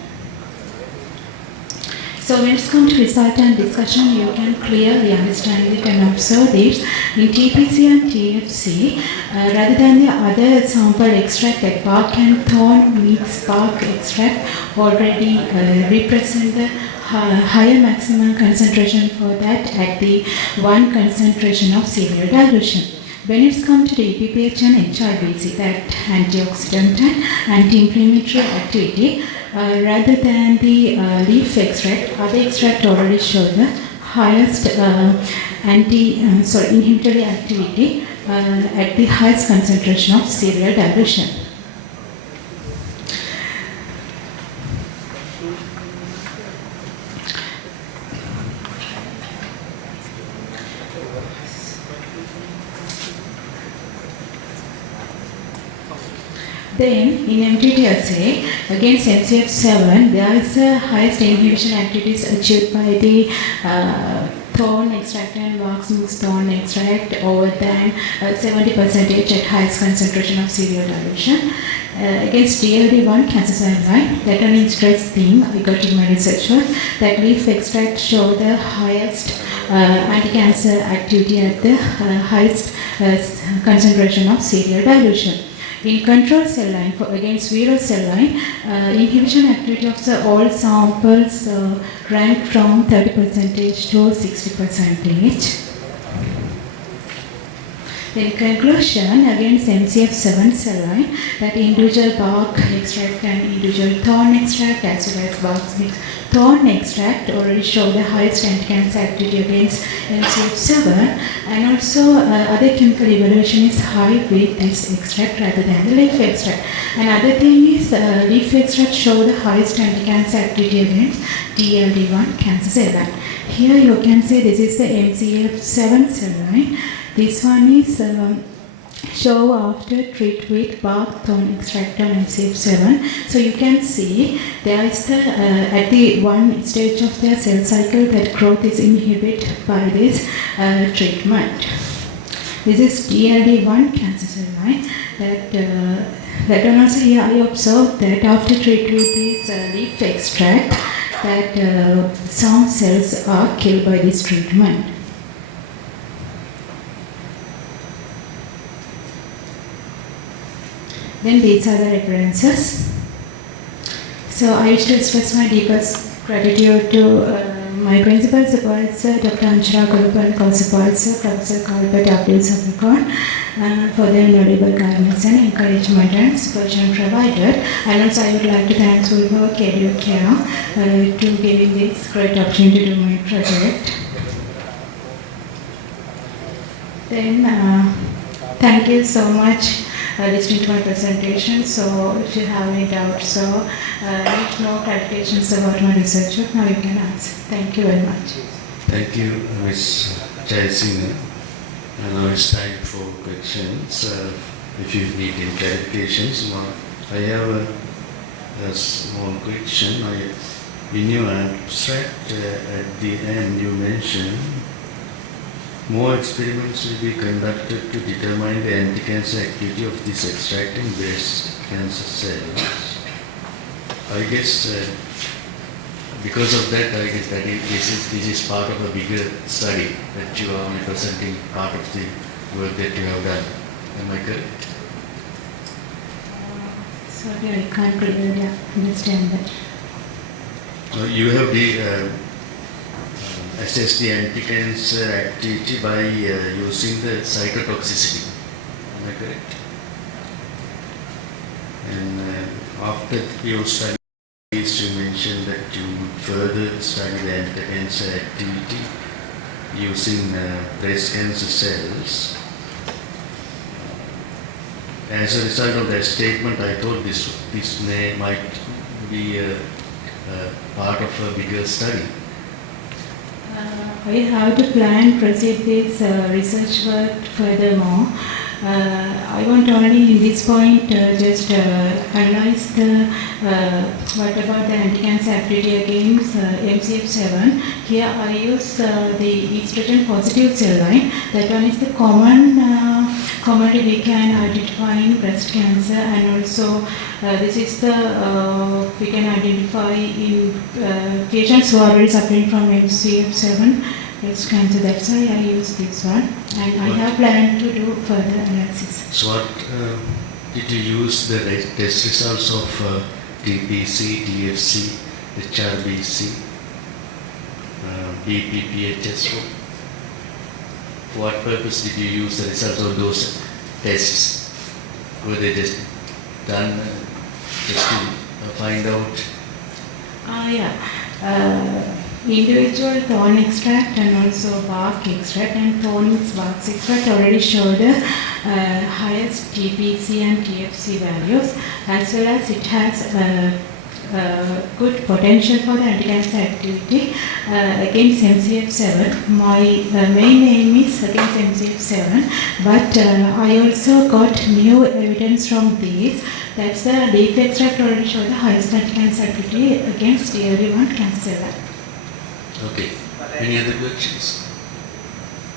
So when it's come to result and discussion, you can clearly understand it and observe this. In TPC and TFC, rather than the other sample extract like bark and thorn meets bark extract already represent the higher maximum concentration for that at the one concentration of serial dilution. When it's come to the EPPH and HIBC, that antioxidant and anti-inflammatory activity, rather than the leaf extract, other extract already show the highest inhibitory activity at the highest concentration of serial dilution. Then in MTT assay, against MCF7, there is a highest inhibition activities achieved by the thorn extract and wax mixed thorn extract over than 70% at highest concentration of serial dilution. Against DLD1 cancer cell line, that an interesting I got in my research work, that leaf extract show the highest anti-cancer activity at the highest concentration of serial dilution. In control cell line, against viral cell line, inhibition activity of the all samples rank from 30% to 60%. In conclusion, against MCF7 cell line, that individual bark extract and individual thorn extract as well as bark mixed thorn extract already show the highest anti-cancer activity against MCF7, and also other chemical evaluation is high with this extract rather than the leaf extract. Another thing is leaf extract show the highest anti-cancer activity against DLD1 cancer cell line. Here you can see this is the MCF7 cell line. This one is show after treat with bark thorn extract on MCF7. So you can see there is the at the one stage of their cell cycle that growth is inhibited by this treatment. This is DLD1 cancer cell line. That one also here I observed that after treat with this leaf extract that some cells are killed by this treatment. Then these are the references. So I wish to express my deepest gratitude to my principal supervisor, Dr. Anshara Kulupan, co-supervisor, Professor Kalpa W. Sapakon, for their invaluable guidance and encouragement and supervision provided. And also I would like to thank Sulfur KGN to giving this great opportunity to my project. Then thank you so much listening to my presentation. So if you have any doubts, so need more clarifications about my research work, now you can ask. Thank you very much. Thank you, Ms. Jayasinghe. And now it's time for questions. If you need any clarifications, I have a small question. In your abstract, at the end, you mentioned more experiments will be conducted to determine the anti-cancer activity of this extracting breast cancer cells. I guess because of that, I guess that this is part of a bigger study that you are representing part of the work that you have done. Am I correct? Sorry, I can't really understand that. You have assess the anti-cancer activity by using the cytotoxicity. Am I correct? And after your studies, you mentioned that you would further study the anti-cancer activity using breast cancer cells. As a result of that statement, I thought this might be a part of a bigger study. I have to plan proceed this research work furthermore. I want only in this point just analyze the what about the anti-cancer activity against MCF7. Here I use the estrogen positive cell line. That one is the commonly we can identify in breast cancer, and also this is the we can identify in patients who are already suffering from MCF7 breast cancer. That's why I use this one, and I have planned to do further analysis. So what did you use the test results of TPC, TFC, HRBC, BPPHS for? What purpose did you use the results of those tests? Were they just done just to find out? Individual thorn extract and also bark extract, and thorns bark extract already show the highest TPC and TFC values, as well as it has good potential for the anti-cancer activity against MCF7. My main aim is against MCF7, but I also got new evidence from these. That's the leaf extract already show the highest anti-cancer activity against DLD1 cancer cell. Okay. Any other questions?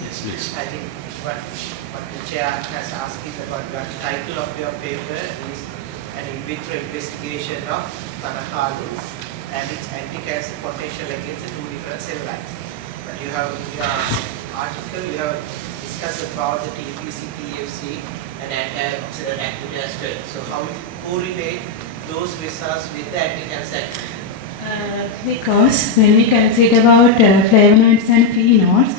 Yes, please. I think what the chair has asked is about the title of your paper is an in-vitro investigation of Tanakalu and its anti-cancer potential against the two different cell lines. But you have in your article, you have discussed about the TPC, TFC and antioxidant activity as well. So how you correlate those results with the anti-cancer activity? Because when we consider about flavonoids and phenols,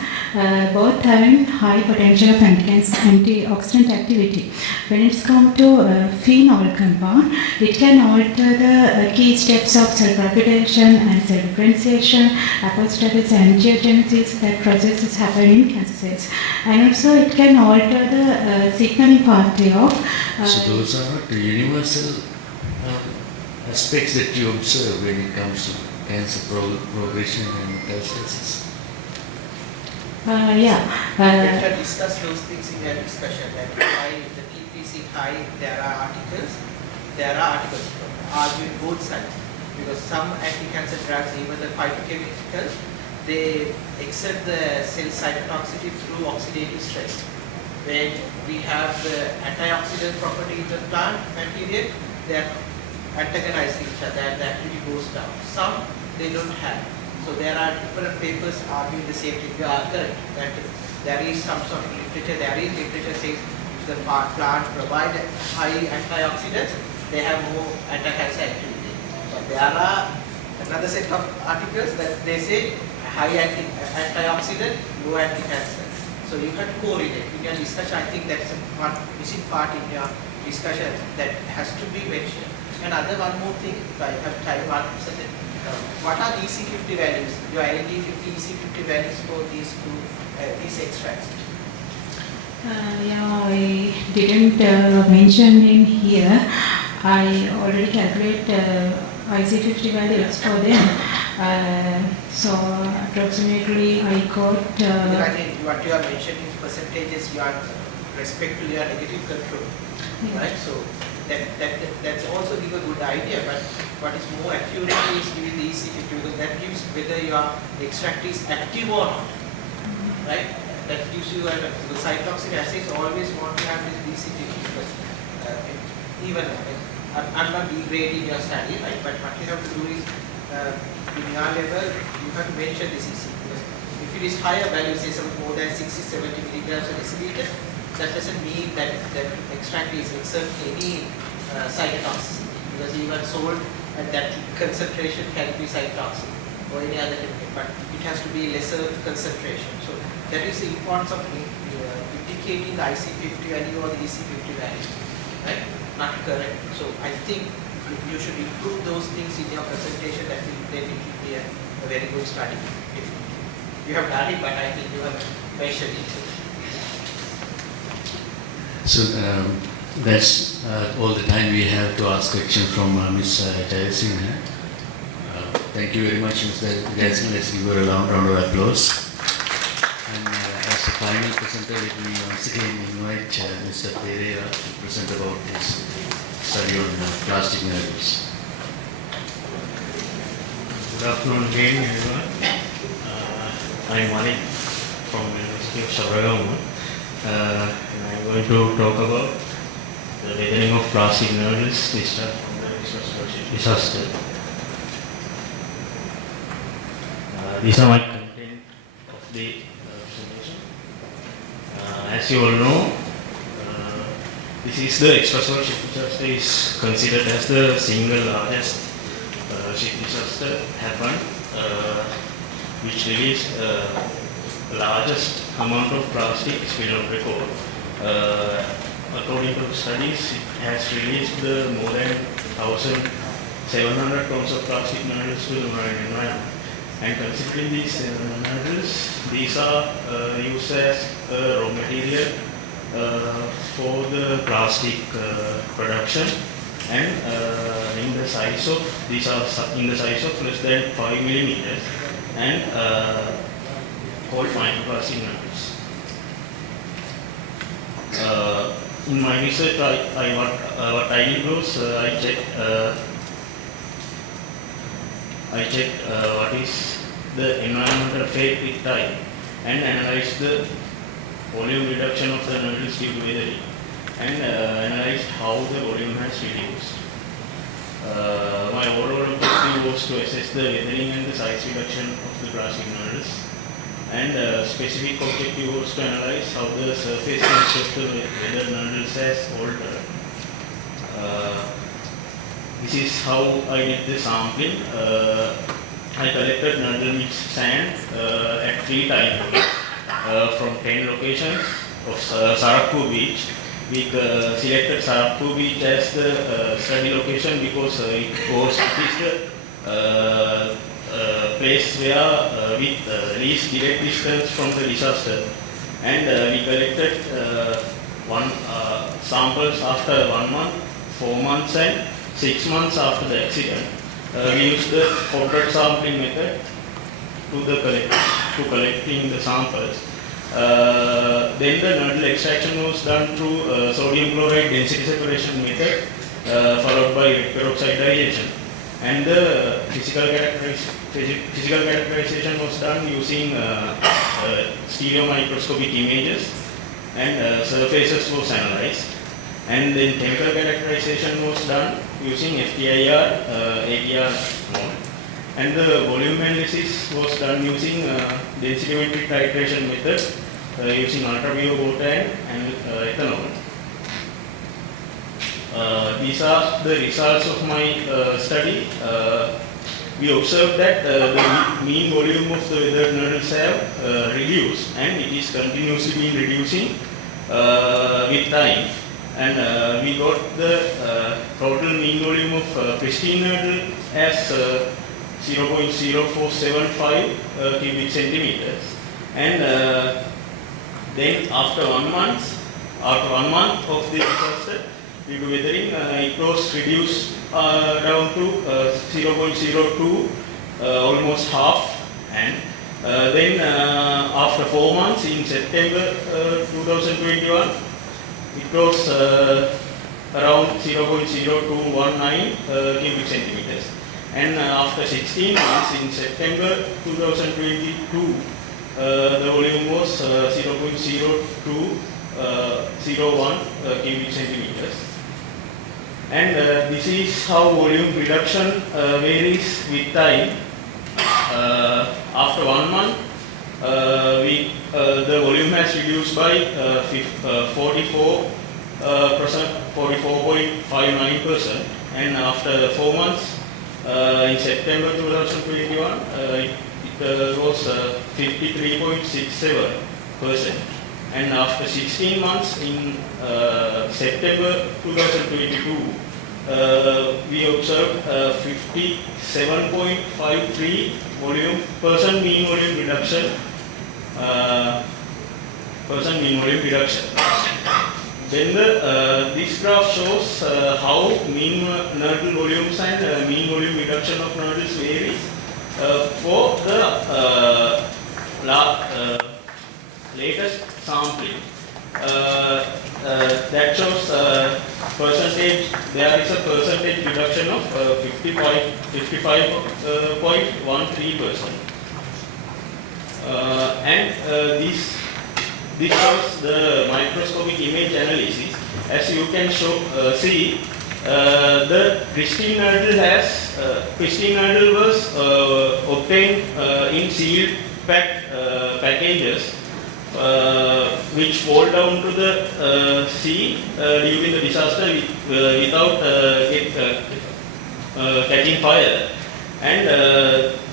both having high potential of antioxidant activity. When it's come to phenol compound, it can alter the key steps of self-replication and self-differentiation, apoptosis and angiogenesis. That process is happening in cancer cells. And also it can alter the signaling pathway of... so those are not the universal aspects that you observe when it comes to cancer progression and metastasis. We can discuss those things in their discussion. That why the TPC high, there are articles arguing both sides. Because some anti-cancer drugs, even the phytochemicals, they exert the cell cytotoxicity through oxidative stress. When we have the antioxidant property in the plant material, they are antagonizing each other and the activity goes down. Some they don't have. So there are different papers arguing the same thing. You are correct that there is some sort of literature. There is literature says if the plant provide high antioxidants, they have more anti-cancer activity. But there are another set of articles that they say high antioxidant, low anti-cancer. So you have to correlate in your discussion. I think that's one missing part in your discussion that has to be mentioned. And one more thing, if I have time, what are the EC50 values? Your LD50, EC50 values for these these extracts? I didn't mention in here. I already calculate IC50 values for them. So approximately I got... I think what you are mentioning percentages, you are respect to your negative control, right? So that's also give a good idea, but what is more accurate is giving the EC50 because that gives whether your extract is active or not, right? That gives you the cytotoxic assays always want to have this EC50 because even I'm not degrading your study, right? But what you have to do is in your level you have to mention this EC because if it is higher value, say something more than 60-70 milligrams per deciliter, that doesn't mean that extract is exerting any cytotoxicity because even salt at that concentration can be cytotoxic or any other chemical, but it has to be lesser concentration. So that is the importance of indicating the IC50 value or the EC50 value, right? Not correct. So I think you should improve those things in your presentation. That will then it will be a very good study. You have done it, but I think you have mentioned it. So that's all the time we have to ask questions from Ms. Jayasinghe. Thank you very much, Mr. Jayasinghe. Let's give her a round of applause. And as the final presenter, let me once again invite Mr. Pereira to present about his study on plastic nodules. Good afternoon again, everyone. I'm Malik from University of Sabaragaon. I'm going to talk about the weathering of plastic nodules discharged from the disaster. These are my content of the presentation. As you all know, this is the expressor ship disaster is considered as the single largest ship disaster happened, which released the largest amount of plastic spill on record. According to studies, it has released more than 1,700 tons of plastic nodules to the marine environment. And considering these nodules, these are used as raw material for the plastic production, and in the size of these are in the size of less than 5 millimeters, and called microplastic nodules. In my research, what I did was I checked what is the environmental effect with time and analyzed the volume reduction of the nodules due to weathering and analyzed how the volume has reduced. My overall objective was to assess the weathering and the size reduction of the plastic nodules, and specific objective was to analyze how the surface texture of the weathered nodules has altered. This is how I did the sampling. I collected nodule mixed sand at 3 time points. from 10 locations of Sarakpur Beach. We selected Sarakpur Beach as the study location because it is the place where with least direct distance from the disaster. And we collected samples after 1 month, 4 months and 6 months after the accident. We used the folded sampling method to collecting the samples. Then the nodal extraction was done through sodium chloride density separation method, followed by red peroxide digestion. And the physical characterization was done using stereo microscopic images, and surfaces was analyzed. And then chemical characterization was done using FTIR, ATR mode. And the volume analysis was done using densitometric titration method using ultraviolet water and ethanol. These are the results of my study. We observed that the mean volume of the weathered nodules have reduced, and it is continuously been reducing with time. And we got the total mean volume of pristine nodule as 0.0475 cubic centimeters. And then after 1 month of the disaster, due to weathering, it was reduced down to 0.02, almost half. And then after 4 months, in September 2021, it was around 0.0219 cubic centimeters. And after 16 months, in September 2022, the volume was 0.0201 cubic centimeters. And this is how volume reduction varies with time. After 1 month, the volume has reduced by 44.59%, and after 4 months, in September 2021, it was 53.67%, and after 16 months in September 2022, we observed 57.53 mean volume reduction. Then this graph shows how mean nodule volumes and mean volume reduction of nodules varies for the latest sampling. That shows percentage. There is a percentage reduction of 55.13%, and this shows the microscopic image analysis. As you can see, the pristine nodule was obtained in sealed packages, which fall down to the sea during the disaster without catching fire. And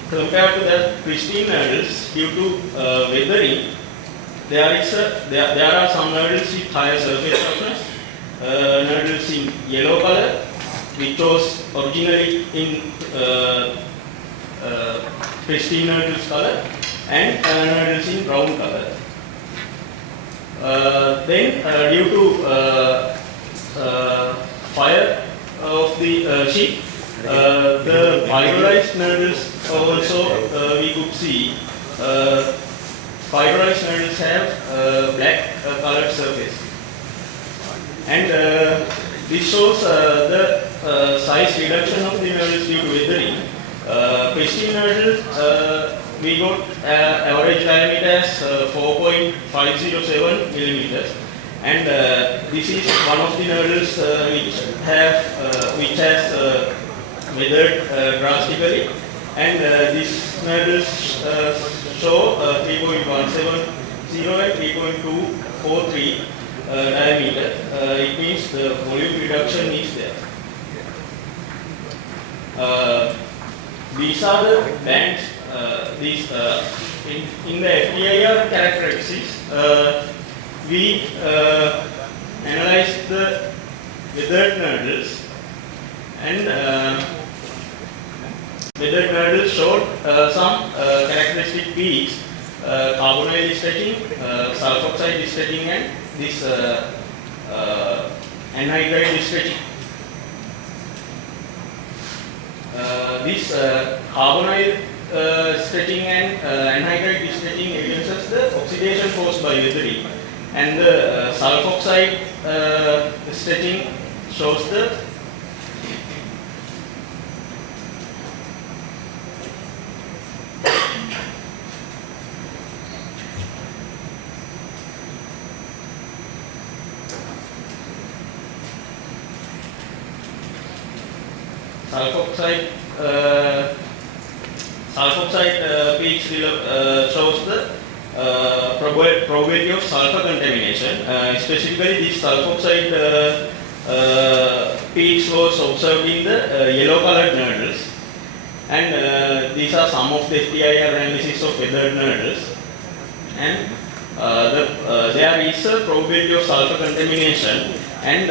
compared to the pristine nodules, due to weathering, there are some nodules with higher surface toughness, nodules in yellow color, which was originally in pristine nodules color, and nodules in brown color. Then due to fire of the ship, the fibrillized nodules also we could see. Fibrillized nodules have black colored surface, and this shows the size reduction of the nodules due to weathering. Pristine nodules, we got average diameter as 4.507 millimeters, and this is one of the nodules which has weathered drastically, and these nodules show 3.170 and 3.243 diameter. It means the volume reduction is there. These are the bands in the FTIR characteristics, we analyzed the weathered nodles, and weathered nodles showed some characteristic peaks, carbonyl stretching, sulfoxide stretching, and this anhydride stretching. This carbonyl stretching and anhydride stretching evidences the oxidation caused by weathering, and the sulfoxide stretching shows the sulfoxide peaks shows the probability of sulfur contamination. Specifically, this sulfoxide peaks was observed in the yellow colored nodles, and these are some of the FTIR analysis of weathered nodles. And there is a probability of sulfur contamination, and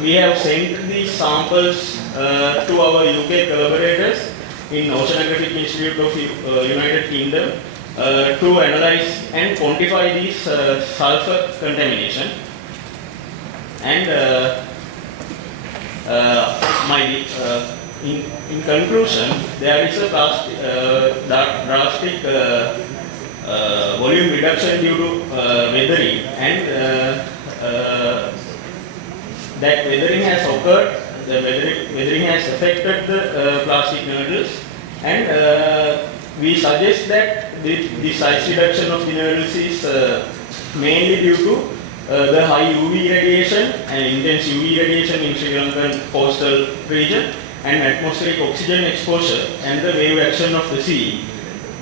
we have sent these samples to our UK collaborators in Oceanographic Institute of United Kingdom to analyze and quantify this sulfur contamination. And in conclusion, there is a drastic volume reduction due to weathering, and that weathering has occurred. The weathering has affected the plastic nodles, and we suggest that the size reduction of the nodles is mainly due to the high UV radiation and intense UV radiation in Sri Lankan coastal region, and atmospheric oxygen exposure, and the wave action of the sea.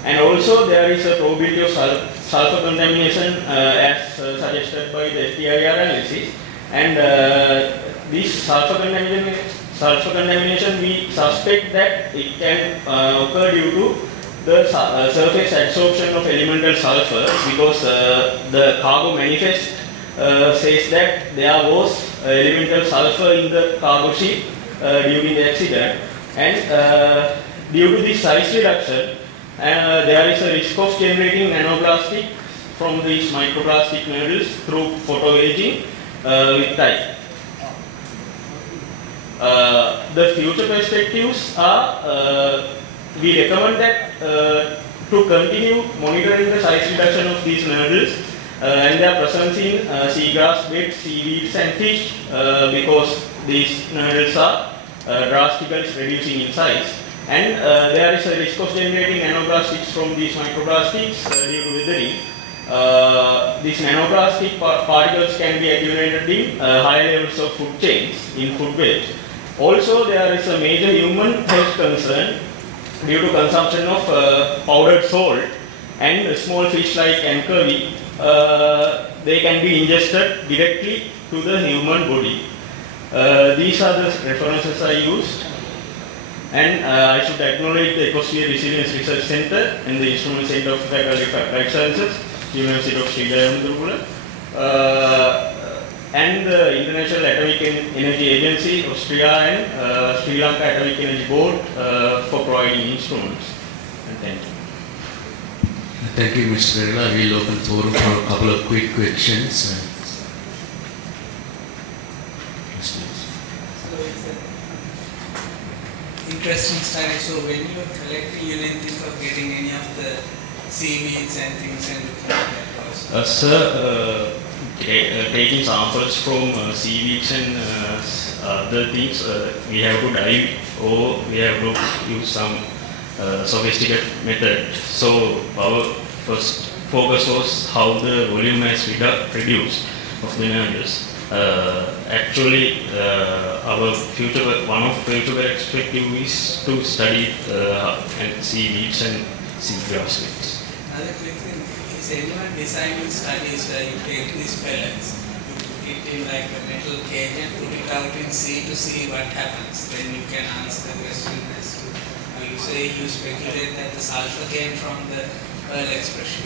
And also there is a probability of sulfur contamination as suggested by the FTIR analysis, and this sulfur contamination, we suspect that it can occur due to the surface adsorption of elemental sulfur, because the cargo manifest says that there was elemental sulfur in the cargo ship during the accident, and due to this size reduction, there is a risk of generating nanoplastic from these microplastic nodles through photoaging with time. The future perspectives are, we recommend that to continue monitoring the size reduction of these nodles and their presence in seagrass beds, seaweeds and fish, because these nodles are drastically reducing in size, and there is a risk of generating nanoplastics from these microplastics due to weathering. These nanoplastic particles can be accumulated in higher levels of food chains in food waste. Also, there is a major human health concern due to consumption of powdered salt and small fish like anchovy. They can be ingested directly to the human body. These are the references I used, and I should acknowledge the Ecosphere Resilience Research Center and the Instrument Center of Faculty of Life Sciences, University of Sri Lanka, and the International Atomic Energy Agency, Austria, and Sri Lanka Atomic Energy Board for providing instruments. And thank you. Thank you, Mr. Derile. We'll open the forum for a couple of quick questions. Interesting study. So when you are collecting, you didn't think of getting any of the seaweeds and things and looking at that process? Sir, taking samples from seaweeds and other things, we have to dive or we have to use some sophisticated method. So our first focus was how the volume has reduced of the nodules. Actually, our one of future perspective is to study seaweeds and seagrass weeds. Another quick thing, is anyone designing studies where you take these pellets, you put it in like a metal cage and put it out in sea to see what happens? Then you can answer the question as to you say you speculate that the sulfur came from the Pearl expression.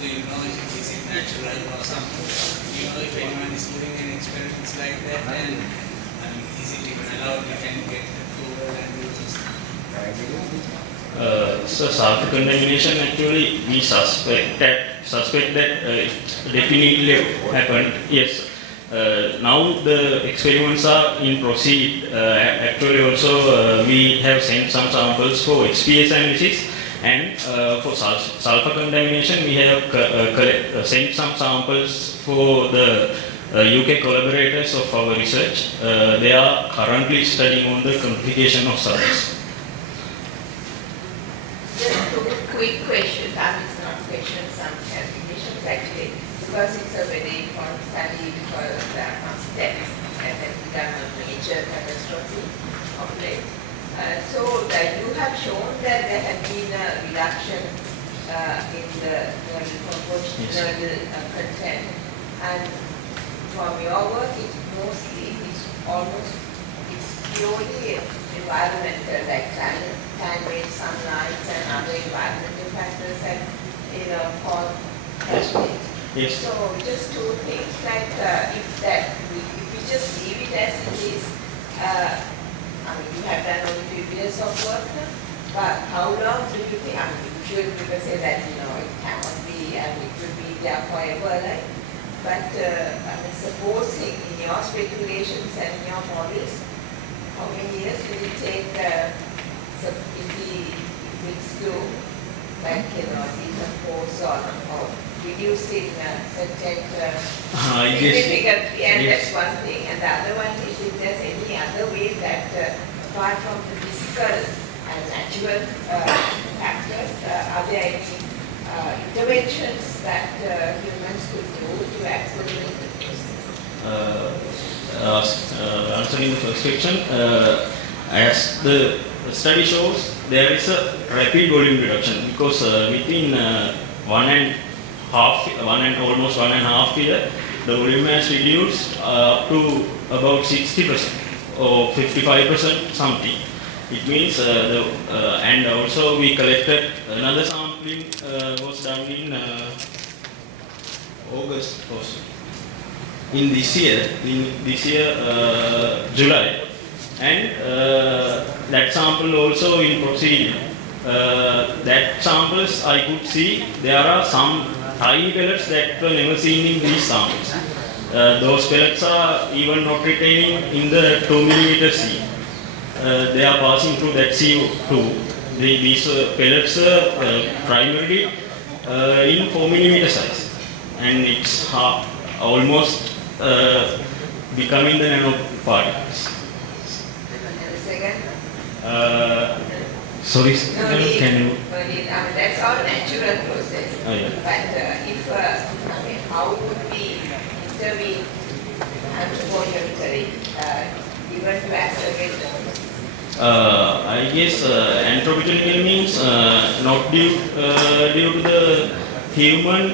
So is it natural or something? If anyone is doing any experiments like that, then is it even allowed? You can get approval and do this. So sulfur contamination, actually we suspect that it definitely happened. Yes. Now the experiments are in proceed. Actually also we have sent some samples for XPS analysis, and for sulfur contamination we have sent some samples for the UK collaborators of our research. They are currently studying on the quantification of sulfurs. Just two quick questions. It's not questions, some clarifications actually, because it's a very important study because there are steps and then become a major catastrophe of late. So you have shown that there has been a reduction in the nodal content, and from your work it's purely environmental, like climate, sunlight and other environmental factors that cause health. Yes. So just two things, like if we just leave it as it is, you have done only 2 years of work, but how long do you think? Usually people say that it cannot be and it will be there forever, right? But supposing in your speculations and in your models, how many years will it take if it's to decompose or reducing content significantly, and that's one thing. And the other one is if there's any other way that apart from the physical and natural factors, are there any interventions that humans could do to accelerate the process? Answering the first question, as the study shows, there is a rapid volume reduction because within almost 1.5 year, the volume has reduced up to about 60% or 55% something. It means, and also we collected another sampling was done in August also. In this year, July, and that sample also in procedure. That samples I could see there are some tiny pellets that were never seen in these samples. Those pellets are even not retaining in the 2 mm sea. They are passing through that CO2. These pellets are primarily in 4 mm size, and it's almost becoming the nanoparticles. Sorry, can you? That's all natural process. Oh, yeah. But how would we intervene anthropogenially even to accelerate the process? I guess anthropogenical means not due to the human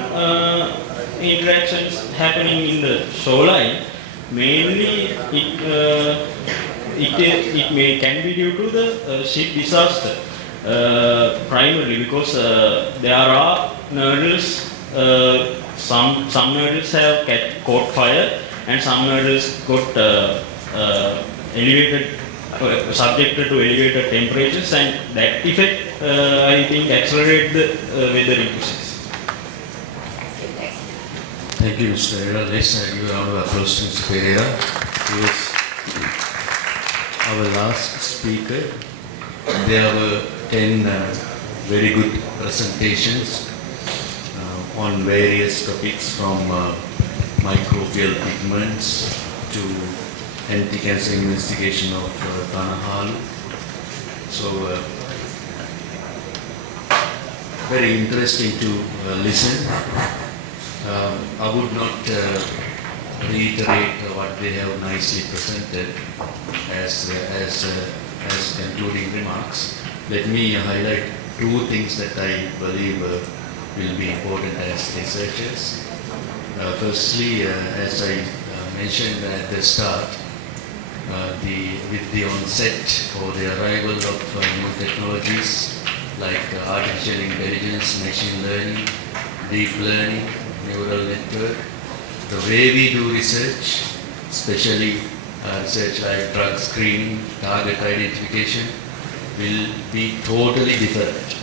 interactions happening in the shoreline. Mainly, it can be due to the ship disaster. Primarily because there are nurdles. Some nurdles have caught fire, and some nurdles got subjected to elevated temperatures, and that effect I think accelerate the weathering process. Thank you, Mr. Pereira. Let's give a round of applause to Mr. Pereira. He was our last speaker. There were 10 very good presentations on various topics from microbial pigments to anti-cancer investigation of Tanahalu. So very interesting to listen. I would not reiterate what they have nicely presented as concluding remarks. Let me highlight 2 things that I believe will be important as researchers. Firstly, as I mentioned at the start, with the onset or the arrival of new technologies like artificial intelligence, machine learning, deep learning, neural network, the way we do research, especially research like drug screening, target identification, will be totally different.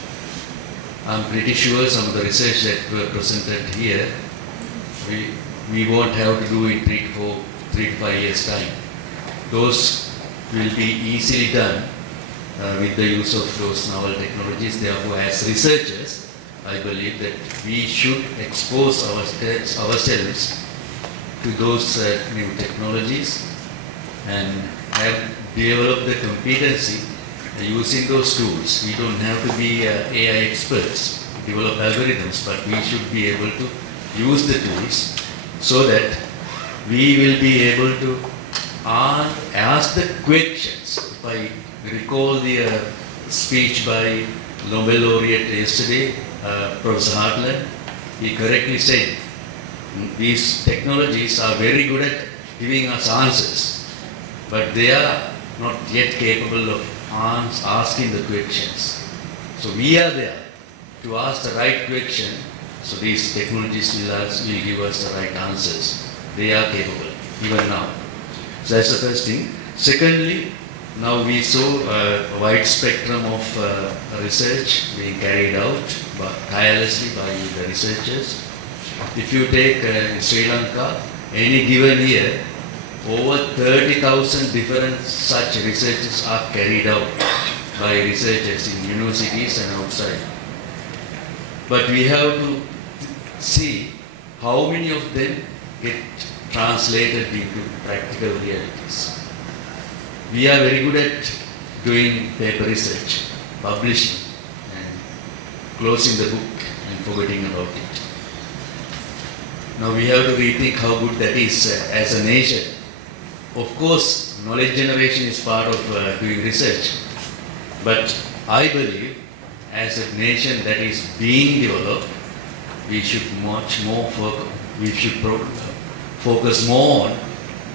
I'm pretty sure some of the research that were presented here, we won't have to do in 3 to 5 years' time. Those will be easily done with the use of those novel technologies. Therefore, as researchers, I believe that we should expose ourselves to those new technologies and have developed the competency using those tools. We don't have to be AI experts to develop algorithms, but we should be able to use the tools so that we will be able to ask the questions. If I recall the speech by Nobel laureate yesterday, Professor Hartland, he correctly said, these technologies are very good at giving us answers, but they are not yet capable of asking the questions. So we are there to ask the right question, so these technologies will give us the right answers. They are capable, even now. So that's the first thing. Secondly, now we saw a wide spectrum of research being carried out tirelessly by the researchers. If you take in Sri Lanka, any given year, over 30,000 different such researches are carried out by researchers in universities and outside. But we have to see how many of them get translated into practical realities. We are very good at doing paper research, publishing, and closing the book and forgetting about it. Now we have to rethink how good that is as a nation. Of course, knowledge generation is part of doing research, but I believe as a nation that is being developed, we should focus more on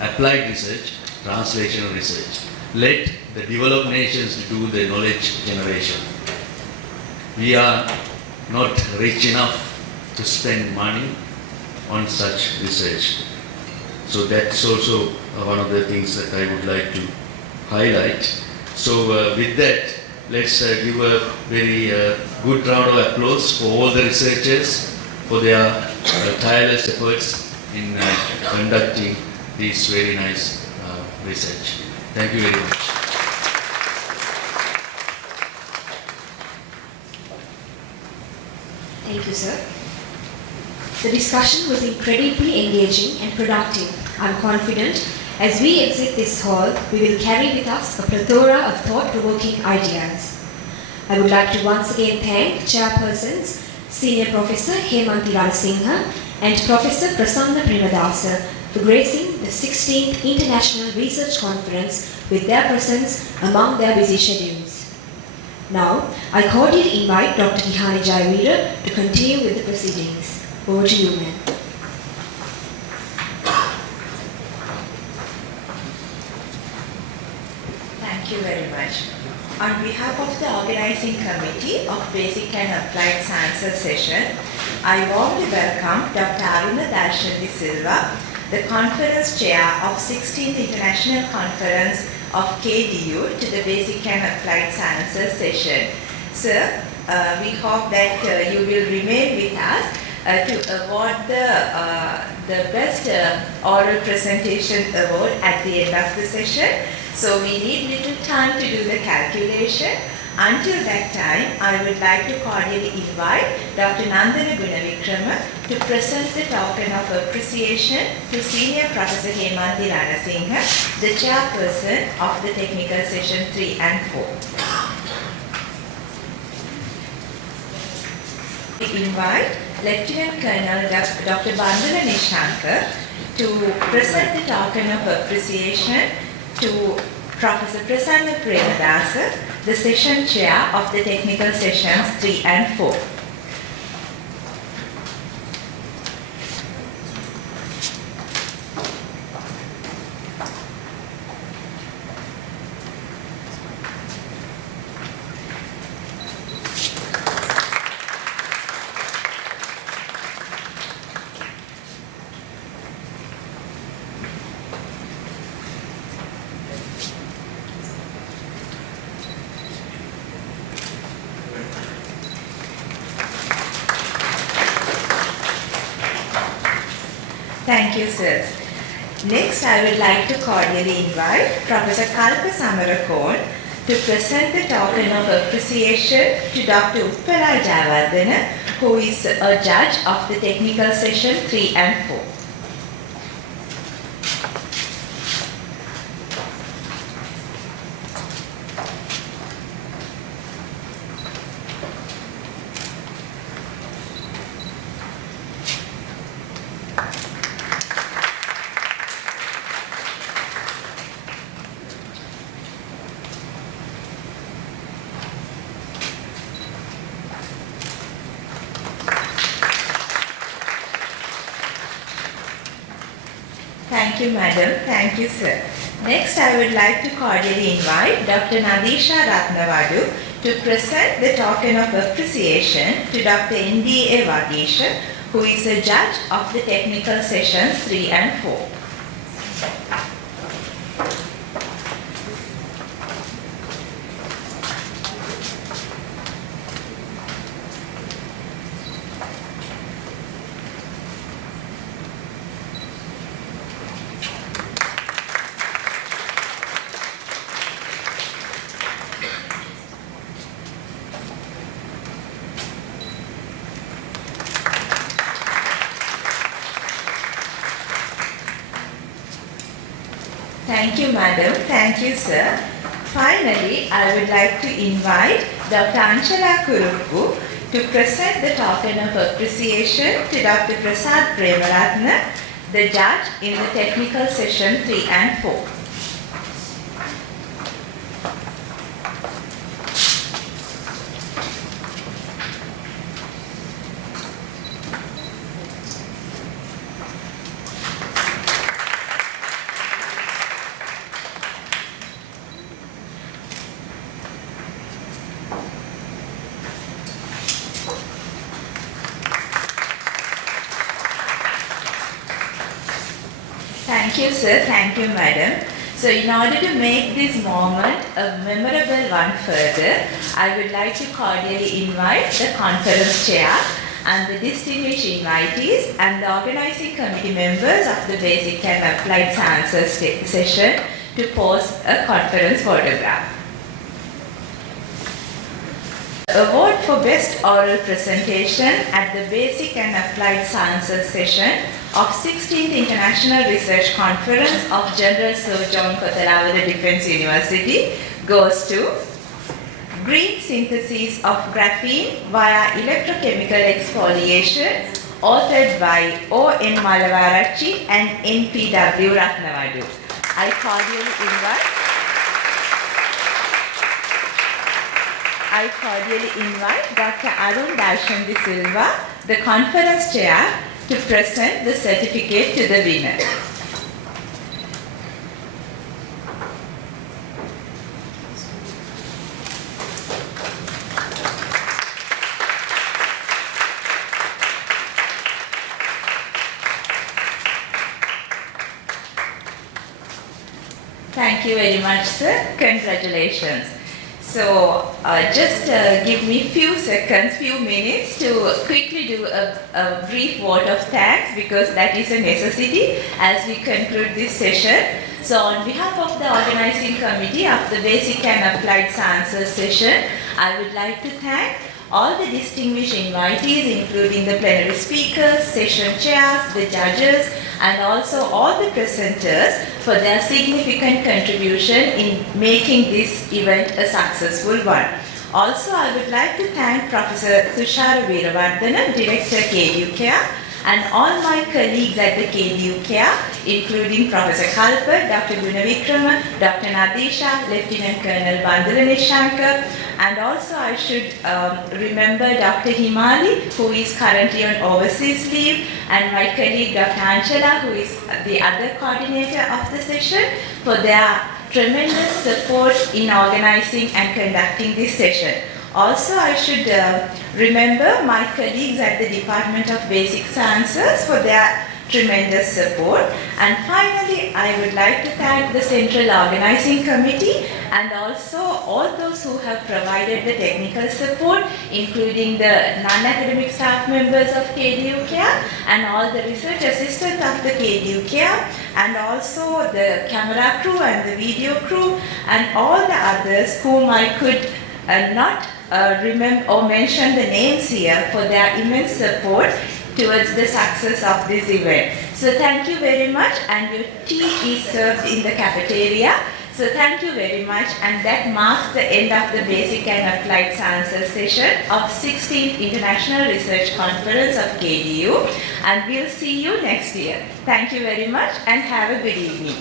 applied research, translational research. Let the developed nations do the knowledge generation. We are not rich enough to spend money on such research. So that's also one of the things that I would like to highlight. So with that, let's give a very good round of applause for all the researchers for their tireless efforts in conducting this very nice research. Thank you very much. Thank you, sir. The discussion was incredibly engaging and productive. I'm confident as we exit this hall, we will carry with us a plethora of thought-provoking ideas. I would like to once again thank Chairpersons, Senior Professor Hemanthi Ranasinghe and Professor Prasanna Premadasa for gracing the 16th International Research Conference with their presence among their busy schedules. Now, I cordially invite Dr. Gihani Jayaweera to continue with the proceedings. Over to you, ma'am. Thank you very much. On behalf of the organizing committee of Basic and Applied Sciences session, I warmly welcome Dr. Aruna Darshani Silva, the conference chair of 16th International Conference of KDU to the Basic and Applied Sciences session. Sir, we hope that you will remain with us to award the best oral presentation award at the end of the session. So we need little time to do the calculation. Until that time, I would like to cordially invite Dr. Nandana Gunavikrama to present the token of appreciation to Senior Professor Hemanthi Ranasinghe, the Chairperson of the Technical Session 3 and 4. We invite Lieutenant Colonel Dr. Bandara Nishankar to present the token of appreciation to Professor Prasanna Premadasa, the Session Chair of the Technical Sessions 3 and 4. Thank you, sirs. Next, I would like to cordially invite Professor Kalpa Samarakon to present the token of appreciation to Dr. Uppala Jayawardana, who is a judge of the technical session 3 and 4. Thank you, madam. Thank you, sir. Next, I would like to cordially invite Dr. Nadisha Ratnawadu to present the token of appreciation to Dr. N.D.A. Vadisha, who is the judge of the technical sessions 3 and 4. Thank you, madam. Thank you, sir. Finally, I would like to invite Dr. Anchala Kuruppu to present the token of appreciation to Dr. Prasad Premaratna, the judge in the technical session 3 and 4. Thank you, sir. Thank you, madam. So in order to make this moment a memorable one further, I would like to cordially invite the conference chair and the distinguished invitees and the organizing committee members of the Basic and Applied Sciences session to pose a conference photograph. The award for Best Oral Presentation at the Basic and Applied Sciences session of 16th International Research Conference of General Surgeon Kotelawala Defence University goes to Green Synthesis of Graphene via Electrochemical Exfoliation, authored by O.N. Malavarachi and N.P.W. Ratnawadu. I cordially invite Dr. Arun Darshan De Silva, the conference chair, to present the certificate to the winner. Thank you very much, sir. Congratulations. So just give me few seconds, few minutes to quickly do a brief vote of thanks, because that is a necessity as we conclude this session. So on behalf of the organizing committee of the Basic and Applied Sciences session, I would like to thank all the distinguished invitees, including the plenary speakers, session chairs, the judges, and also all the presenters for their significant contribution in making this event a successful one. Also, I would like to thank Professor Tushara Veeravardhana, Director KDU Care, and all my colleagues at the KDU Care, including Professor Kalpa, Dr. Gunavikrama, Dr. Nadisha, Lieutenant Colonel Bandara Nishankar, and also I should remember Dr. Himali, who is currently on overseas leave, and my colleague Dr. Anchala, who is the other coordinator of the session, for their tremendous support in organizing and conducting this session. Also, I should remember my colleagues at the Department of Basic Sciences for their tremendous support. And finally, I would like to thank the Central Organizing Committee and also all those who have provided the technical support, including the non-academic staff members of KDU CARE and all the research assistants of the KDU CARE, and also the camera crew and the video crew and all the others whom I could not remember or mention the names here for their immense support towards the success of this event. So thank you very much, and your tea is served in the cafeteria. So thank you very much, and that marks the end of the Basic and Applied Sciences session of 16th International Research Conference of KDU, and we'll see you next year. Thank you very much and have a good evening.